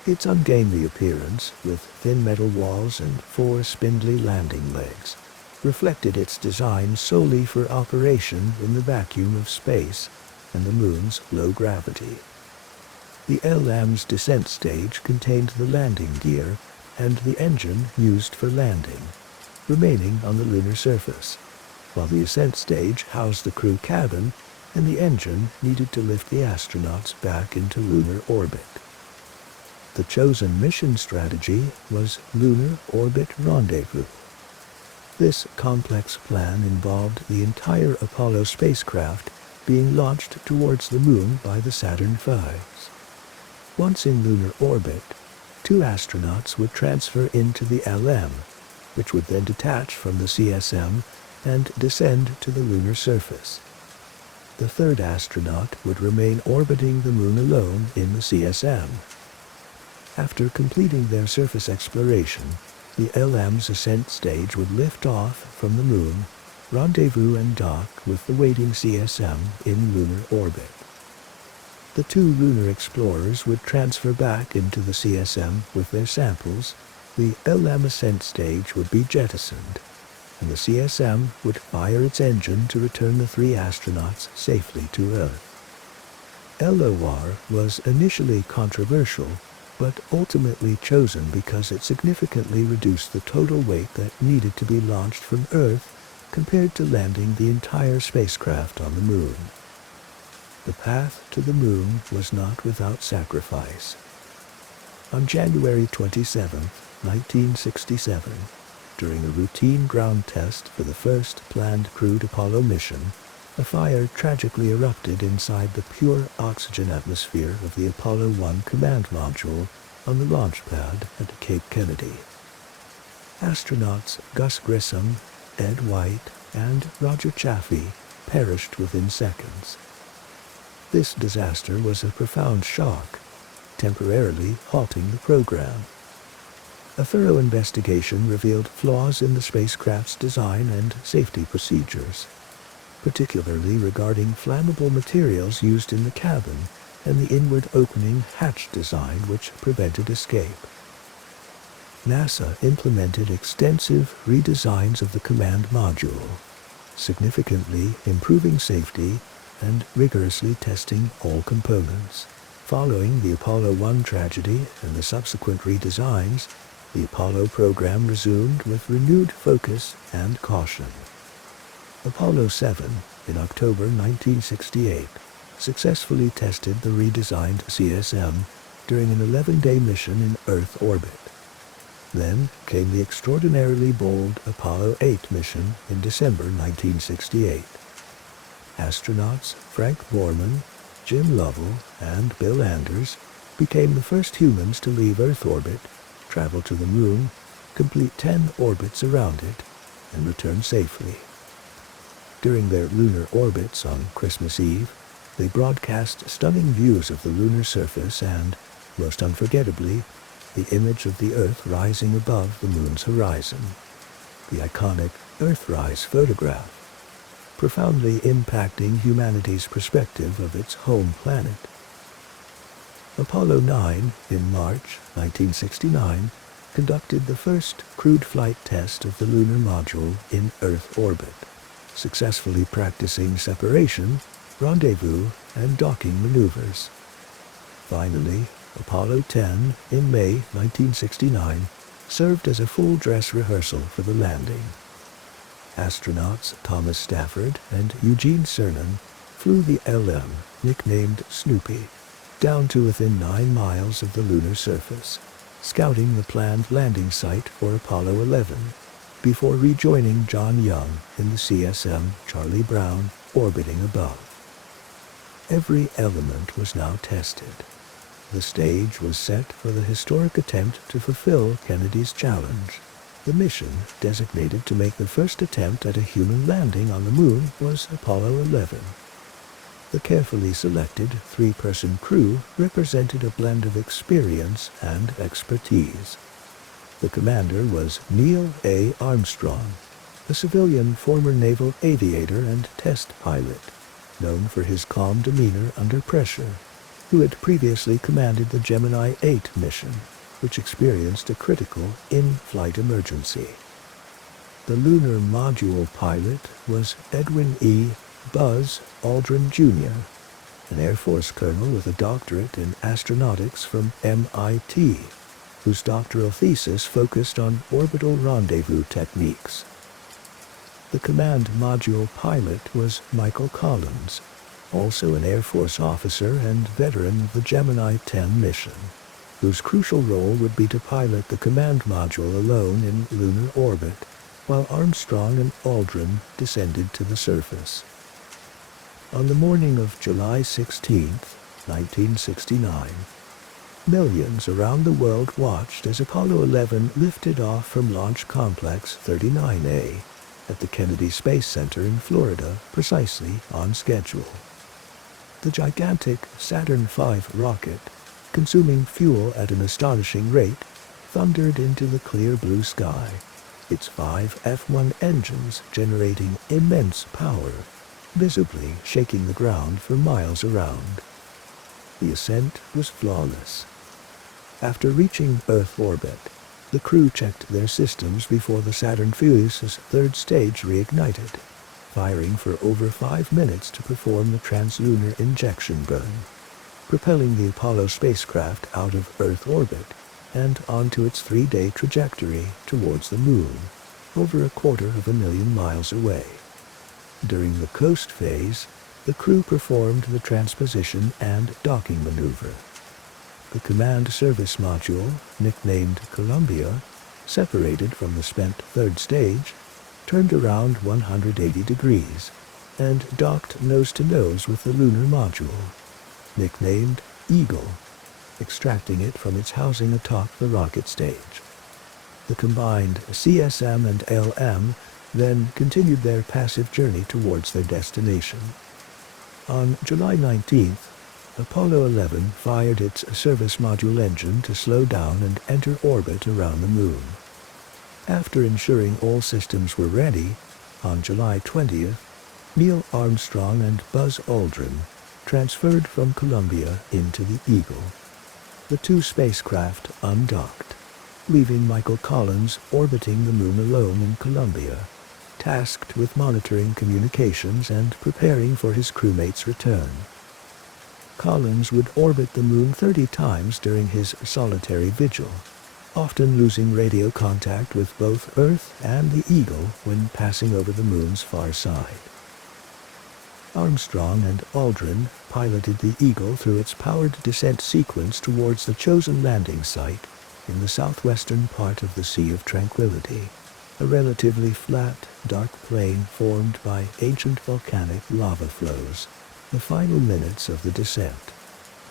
Its ungainly appearance, with thin metal walls and four spindly landing legs, reflected its design solely for operation in the vacuum of space and the Moon's low gravity. The LM's descent stage contained the landing gear and the engine used for landing, remaining on the lunar surface, while the ascent stage housed the crew cabin and the engine needed to lift the astronauts back into lunar orbit. The chosen mission strategy was Lunar Orbit Rendezvous. This complex plan involved the entire Apollo spacecraft being launched towards the Moon by the Saturn V. Once in lunar orbit, two astronauts would transfer into the LM, which would then detach from the CSM and descend to the lunar surface. The third astronaut would remain orbiting the Moon alone in the CSM. After completing their surface exploration, the LM's ascent stage would lift off from the Moon, rendezvous and dock with the waiting CSM in lunar orbit. The two lunar explorers would transfer back into the CSM with their samples, the LM ascent stage would be jettisoned, and the CSM would fire its engine to return the three astronauts safely to Earth. LOR was initially controversial, but ultimately chosen because it significantly reduced the total weight that needed to be launched from Earth compared to landing the entire spacecraft on the Moon. The path to the Moon was not without sacrifice. On January 27, 1967, during a routine ground test for the first planned crewed Apollo mission, a fire tragically erupted inside the pure oxygen atmosphere of the Apollo 1 command module on the launch pad at Cape Kennedy. Astronauts Gus Grissom, Ed White, and Roger Chaffee perished within seconds. This disaster was a profound shock, temporarily halting the program. A thorough investigation revealed flaws in the spacecraft's design and safety procedures, particularly regarding flammable materials used in the cabin and the inward opening hatch design which prevented escape. NASA implemented extensive redesigns of the command module, significantly improving safety and rigorously testing all components. Following the Apollo 1 tragedy and the subsequent redesigns, the Apollo program resumed with renewed focus and caution. Apollo 7, in October 1968, successfully tested the redesigned CSM during an 11-day mission in Earth orbit. Then came the extraordinarily bold Apollo 8 mission in December 1968. Astronauts Frank Borman, Jim Lovell, and Bill Anders became the first humans to leave Earth orbit, travel to the Moon, complete 10 orbits around it, and return safely. During their lunar orbits on Christmas Eve, they broadcast stunning views of the lunar surface and, most unforgettably, the image of the Earth rising above the Moon's horizon, the iconic Earthrise photograph, profoundly impacting humanity's perspective of its home planet. Apollo 9, in March 1969, conducted the first crewed flight test of the lunar module in Earth orbit, successfully practicing separation rendezvous, and docking maneuvers. Finally, Apollo 10 in May 1969 served as a full dress rehearsal for the landing. Astronauts Thomas Stafford and Eugene Cernan flew the LM, nicknamed Snoopy, down to within 9 miles of the lunar surface, scouting the planned landing site for Apollo 11, before rejoining John Young in the CSM Charlie Brown orbiting above. Every element was now tested. The stage was set for the historic attempt to fulfill Kennedy's challenge. The mission, designated to make the first attempt at a human landing on the moon, was Apollo 11. The carefully selected 3-person crew represented a blend of experience and expertise. The commander was Neil A. Armstrong, a civilian former naval aviator and test pilot, known for his calm demeanor under pressure, who had previously commanded the Gemini 8 mission, which experienced a critical in-flight emergency. The lunar module pilot was Edwin E. Buzz Aldrin Jr., an Air Force colonel with a doctorate in astronautics from MIT, whose doctoral thesis focused on orbital rendezvous techniques. The command module pilot was Michael Collins, also an Air Force officer and veteran of the Gemini 10 mission, whose crucial role would be to pilot the command module alone in lunar orbit, while Armstrong and Aldrin descended to the surface. On the morning of July 16, 1969, millions around the world watched as Apollo 11 lifted off from Launch Complex 39A at the Kennedy Space Center in Florida, precisely on schedule. The gigantic Saturn V rocket, consuming fuel at an astonishing rate, thundered into the clear blue sky, its 5 F-1 engines generating immense power, visibly shaking the ground for miles around. The ascent was flawless. After reaching Earth orbit, the crew checked their systems before the Saturn Vu's third stage reignited, firing for over 5 minutes to perform the translunar injection burn, propelling the Apollo spacecraft out of Earth orbit and onto its 3-day trajectory towards the Moon, over 250,000 miles away. During the coast phase, the crew performed the transposition and docking maneuver. The command service module, nicknamed Columbia, separated from the spent third stage, turned around 180 degrees, and docked nose-to-nose with the lunar module, nicknamed Eagle, extracting it from its housing atop the rocket stage. The combined CSM and LM then continued their passive journey towards their destination. On July 19th, Apollo 11 fired its service module engine to slow down and enter orbit around the Moon. After ensuring all systems were ready, on July 20th, Neil Armstrong and Buzz Aldrin transferred from Columbia into the Eagle. The 2 spacecraft undocked, leaving Michael Collins orbiting the Moon alone in Columbia, tasked with monitoring communications and preparing for his crewmate's return. Collins would orbit the Moon 30 times during his solitary vigil, often losing radio contact with both Earth and the Eagle when passing over the Moon's far side. Armstrong and Aldrin piloted the Eagle through its powered descent sequence towards the chosen landing site in the southwestern part of the Sea of Tranquility, a relatively flat, dark plain formed by ancient volcanic lava flows. The final minutes of the descent,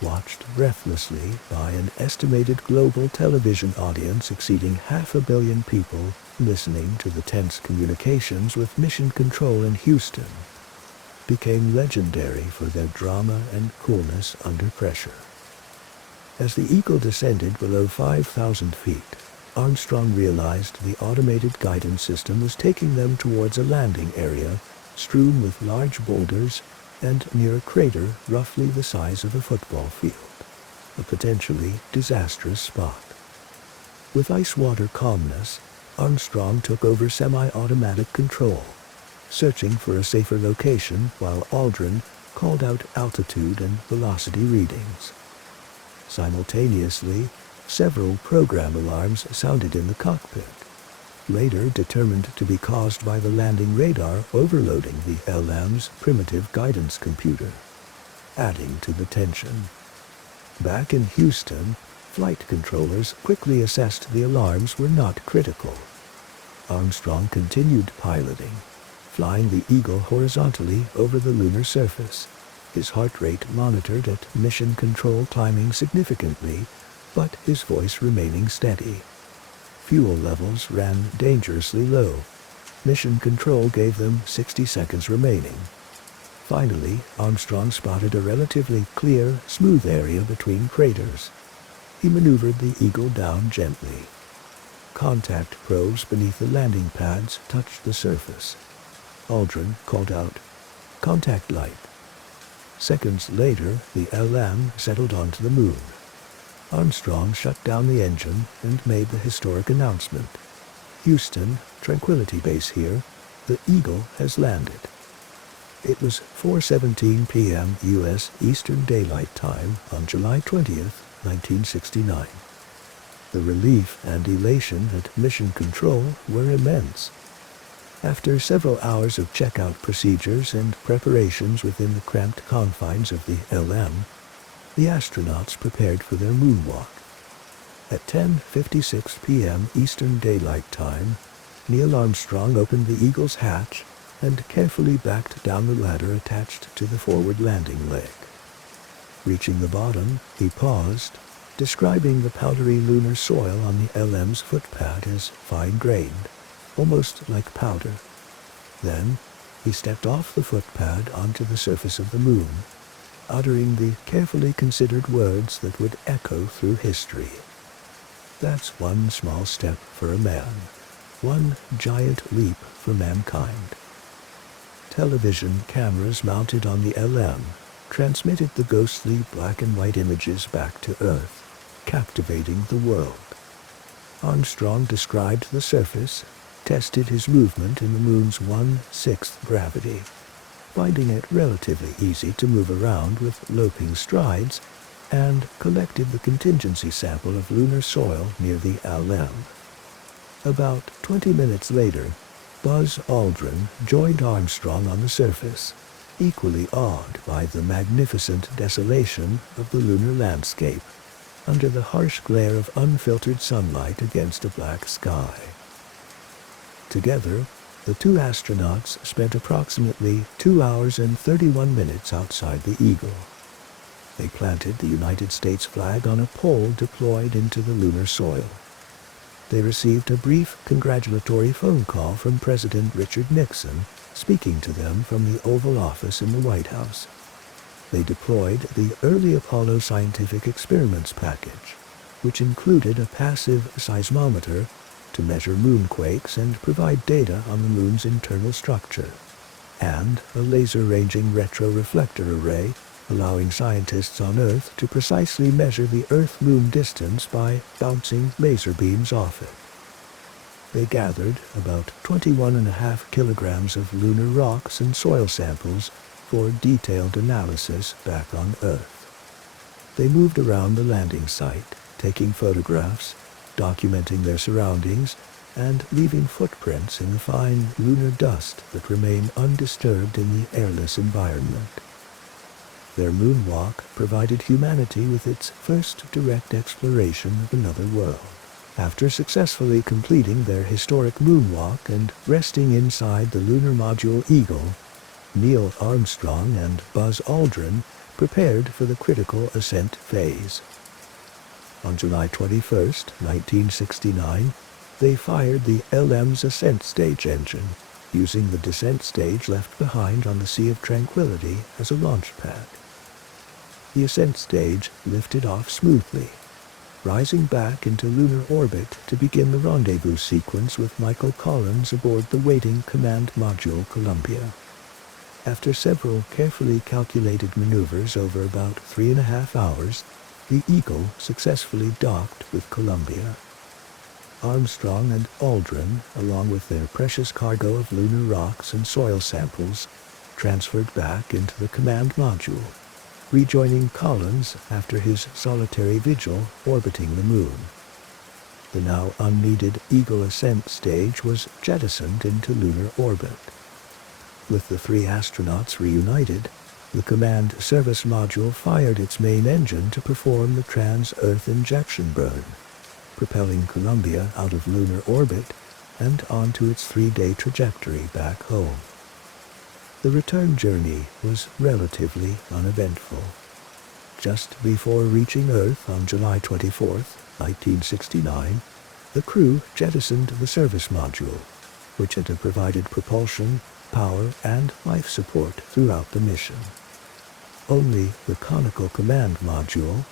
watched breathlessly by an estimated global television audience exceeding 500 million people listening to the tense communications with Mission Control in Houston, became legendary for their drama and coolness under pressure. As the Eagle descended below 5,000 feet, Armstrong realized the automated guidance system was taking them towards a landing area strewn with large boulders and near a crater roughly the size of a football field, a potentially disastrous spot. With ice-water calmness, Armstrong took over semi-automatic control, searching for a safer location while Aldrin called out altitude and velocity readings. Simultaneously, several program alarms sounded in the cockpit, later determined to be caused by the landing radar overloading the LM's primitive guidance computer, adding to the tension. Back in Houston, flight controllers quickly assessed the alarms were not critical. Armstrong continued piloting, flying the Eagle horizontally over the lunar surface, his heart rate monitored at mission control climbing significantly, but his voice remaining steady. Fuel levels ran dangerously low. Mission control gave them 60 seconds remaining. Finally, Armstrong spotted a relatively clear, smooth area between craters. He maneuvered the Eagle down gently. Contact probes beneath the landing pads touched the surface. Aldrin called out, "Contact light." Seconds later, the LM settled onto the moon. Armstrong shut down the engine and made the historic announcement. "Houston, Tranquility Base here. The Eagle has landed." It was 4:17 p.m. U.S. Eastern Daylight Time on July 20th, 1969. The relief and elation at Mission Control were immense. After several hours of checkout procedures and preparations within the cramped confines of the LM, the astronauts prepared for their moonwalk. At 10:56 p.m. Eastern Daylight Time, Neil Armstrong opened the Eagle's hatch and carefully backed down the ladder attached to the forward landing leg. Reaching the bottom, he paused, describing the powdery lunar soil on the LM's footpad as fine-grained, almost like powder. Then, he stepped off the footpad onto the surface of the moon, uttering the carefully considered words that would echo through history. "That's one small step for a man, one giant leap for mankind." Television cameras mounted on the LM transmitted the ghostly black and white images back to Earth, captivating the world. Armstrong described the surface, tested his movement in the moon's 1/6 gravity, finding it relatively easy to move around with loping strides, and collected the contingency sample of lunar soil near the LM. About 20 minutes later, Buzz Aldrin joined Armstrong on the surface, equally awed by the magnificent desolation of the lunar landscape under the harsh glare of unfiltered sunlight against a black sky. Together, the two astronauts spent approximately 2 hours and 31 minutes outside the Eagle. They planted the United States flag on a pole deployed into the lunar soil. They received a brief congratulatory phone call from President Richard Nixon, speaking to them from the Oval Office in the White House. They deployed the early Apollo scientific experiments package, which included a passive seismometer to measure moonquakes and provide data on the moon's internal structure, and a laser-ranging retroreflector array allowing scientists on Earth to precisely measure the Earth-Moon distance by bouncing laser beams off it. They gathered about 21.5 kilograms of lunar rocks and soil samples for detailed analysis back on Earth. They moved around the landing site, taking photographs, documenting their surroundings, and leaving footprints in the fine lunar dust that remain undisturbed in the airless environment. Their moonwalk provided humanity with its first direct exploration of another world. After successfully completing their historic moonwalk and resting inside the lunar module Eagle, Neil Armstrong and Buzz Aldrin prepared for the critical ascent phase. On July 21, 1969, they fired the LM's ascent stage engine, using the descent stage left behind on the Sea of Tranquility as a launch pad. The ascent stage lifted off smoothly, rising back into lunar orbit to begin the rendezvous sequence with Michael Collins aboard the waiting Command Module Columbia. After several carefully calculated maneuvers over about 3.5 hours, the Eagle successfully docked with Columbia. Armstrong and Aldrin, along with their precious cargo of lunar rocks and soil samples, transferred back into the command module, rejoining Collins after his solitary vigil orbiting the moon. The now unneeded Eagle ascent stage was jettisoned into lunar orbit. With the three astronauts reunited, the command service module fired its main engine to perform the trans-Earth injection burn, propelling Columbia out of lunar orbit and onto its 3-day trajectory back home. The return journey was relatively uneventful. Just before reaching Earth on July 24, 1969, the crew jettisoned the service module, which had provided propulsion, power, and life support throughout the mission. Only the conical command module,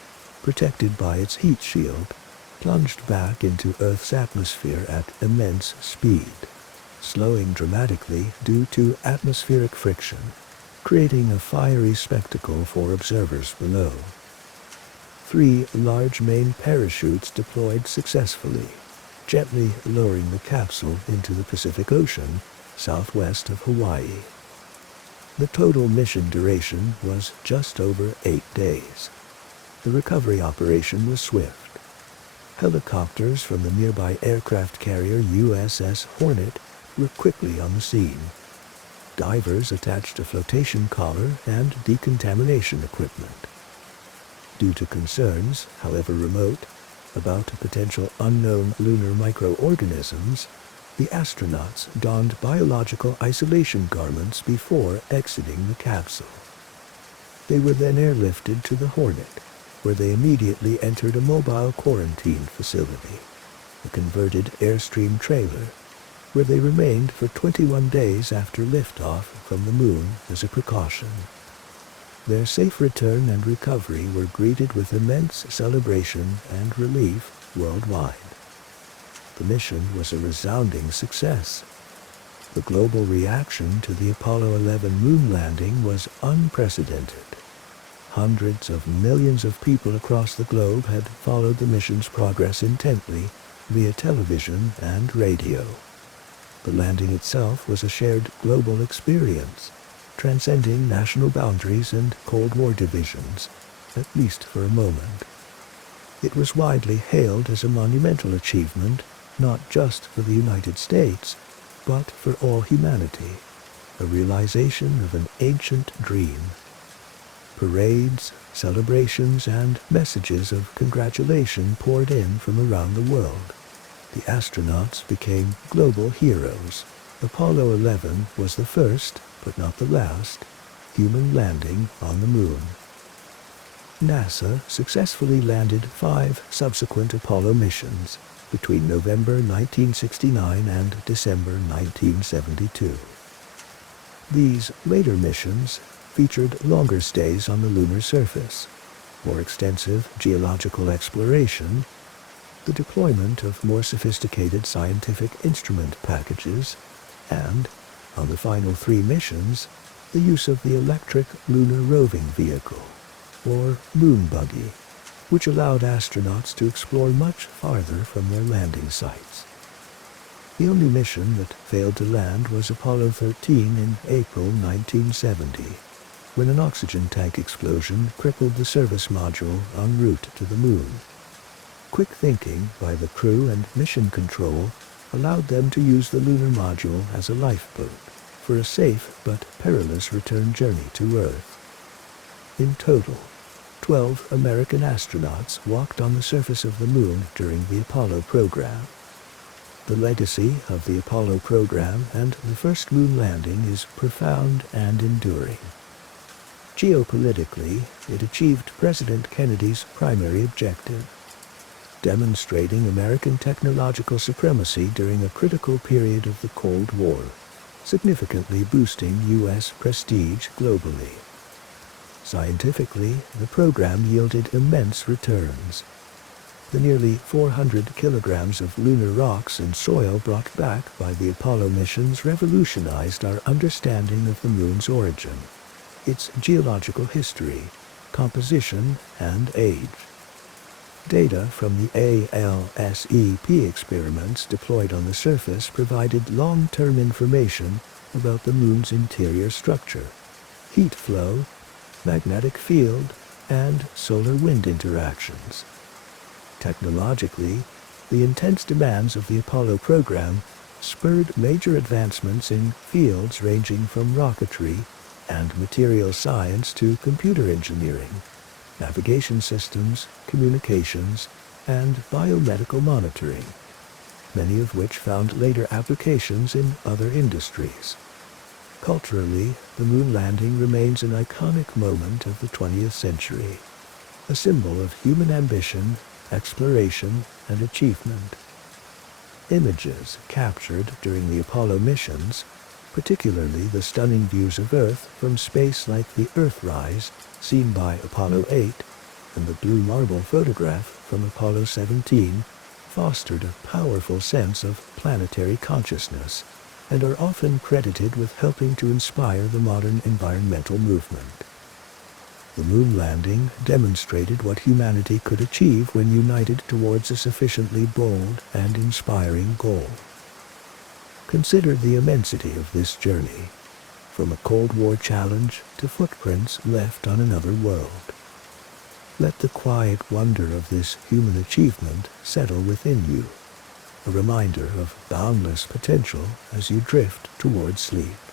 protected by its heat shield, plunged back into Earth's atmosphere at immense speed, slowing dramatically due to atmospheric friction, creating a fiery spectacle for observers below. 3 large main parachutes deployed successfully, gently lowering the capsule into the Pacific Ocean, southwest of Hawaii. The total mission duration was just over 8 days. The recovery operation was swift. Helicopters from the nearby aircraft carrier USS Hornet were quickly on the scene. Divers attached a flotation collar and decontamination equipment. Due to concerns, however remote, about potential unknown lunar microorganisms, the astronauts donned biological isolation garments before exiting the capsule. They were then airlifted to the Hornet, where they immediately entered a mobile quarantine facility, a converted Airstream trailer, where they remained for 21 days after liftoff from the moon as a precaution. Their safe return and recovery were greeted with immense celebration and relief worldwide. The mission was a resounding success. The global reaction to the Apollo 11 moon landing was unprecedented. Hundreds of millions of people across the globe had followed the mission's progress intently via television and radio. The landing itself was a shared global experience, transcending national boundaries and Cold War divisions, at least for a moment. It was widely hailed as a monumental achievement, not just for the United States, but for all humanity, a realization of an ancient dream. Parades, celebrations, and messages of congratulation poured in from around the world. The astronauts became global heroes. Apollo 11 was the first, but not the last, human landing on the moon. NASA successfully landed 5 subsequent Apollo missions between November 1969 and December 1972. These later missions featured longer stays on the lunar surface, more extensive geological exploration, the deployment of more sophisticated scientific instrument packages, and, on the final 3 missions, the use of the Electric Lunar Roving Vehicle, or moon buggy, which allowed astronauts to explore much farther from their landing sites. The only mission that failed to land was Apollo 13 in April 1970, when an oxygen tank explosion crippled the service module en route to the moon. Quick thinking by the crew and mission control allowed them to use the lunar module as a lifeboat for a safe but perilous return journey to Earth. In total, 12 American astronauts walked on the surface of the moon during the Apollo program. The legacy of the Apollo program and the first moon landing is profound and enduring. Geopolitically, it achieved President Kennedy's primary objective, demonstrating American technological supremacy during a critical period of the Cold War, significantly boosting U.S. prestige globally. Scientifically, the program yielded immense returns. The nearly 400 kilograms of lunar rocks and soil brought back by the Apollo missions revolutionized our understanding of the moon's origin, its geological history, composition, and age. Data from the ALSEP experiments deployed on the surface provided long-term information about the moon's interior structure, heat flow, magnetic field, and solar-wind interactions. Technologically, the intense demands of the Apollo program spurred major advancements in fields ranging from rocketry and material science to computer engineering, navigation systems, communications, and biomedical monitoring, many of which found later applications in other industries. Culturally, the moon landing remains an iconic moment of the 20th century, a symbol of human ambition, exploration, and achievement. Images captured during the Apollo missions, particularly the stunning views of Earth from space like the Earthrise seen by Apollo 8 and the blue marble photograph from Apollo 17, fostered a powerful sense of planetary consciousness and are often credited with helping to inspire the modern environmental movement. The moon landing demonstrated what humanity could achieve when united towards a sufficiently bold and inspiring goal. Consider the immensity of this journey, from a Cold War challenge to footprints left on another world. Let the quiet wonder of this human achievement settle within you, a reminder of boundless potential as you drift towards sleep.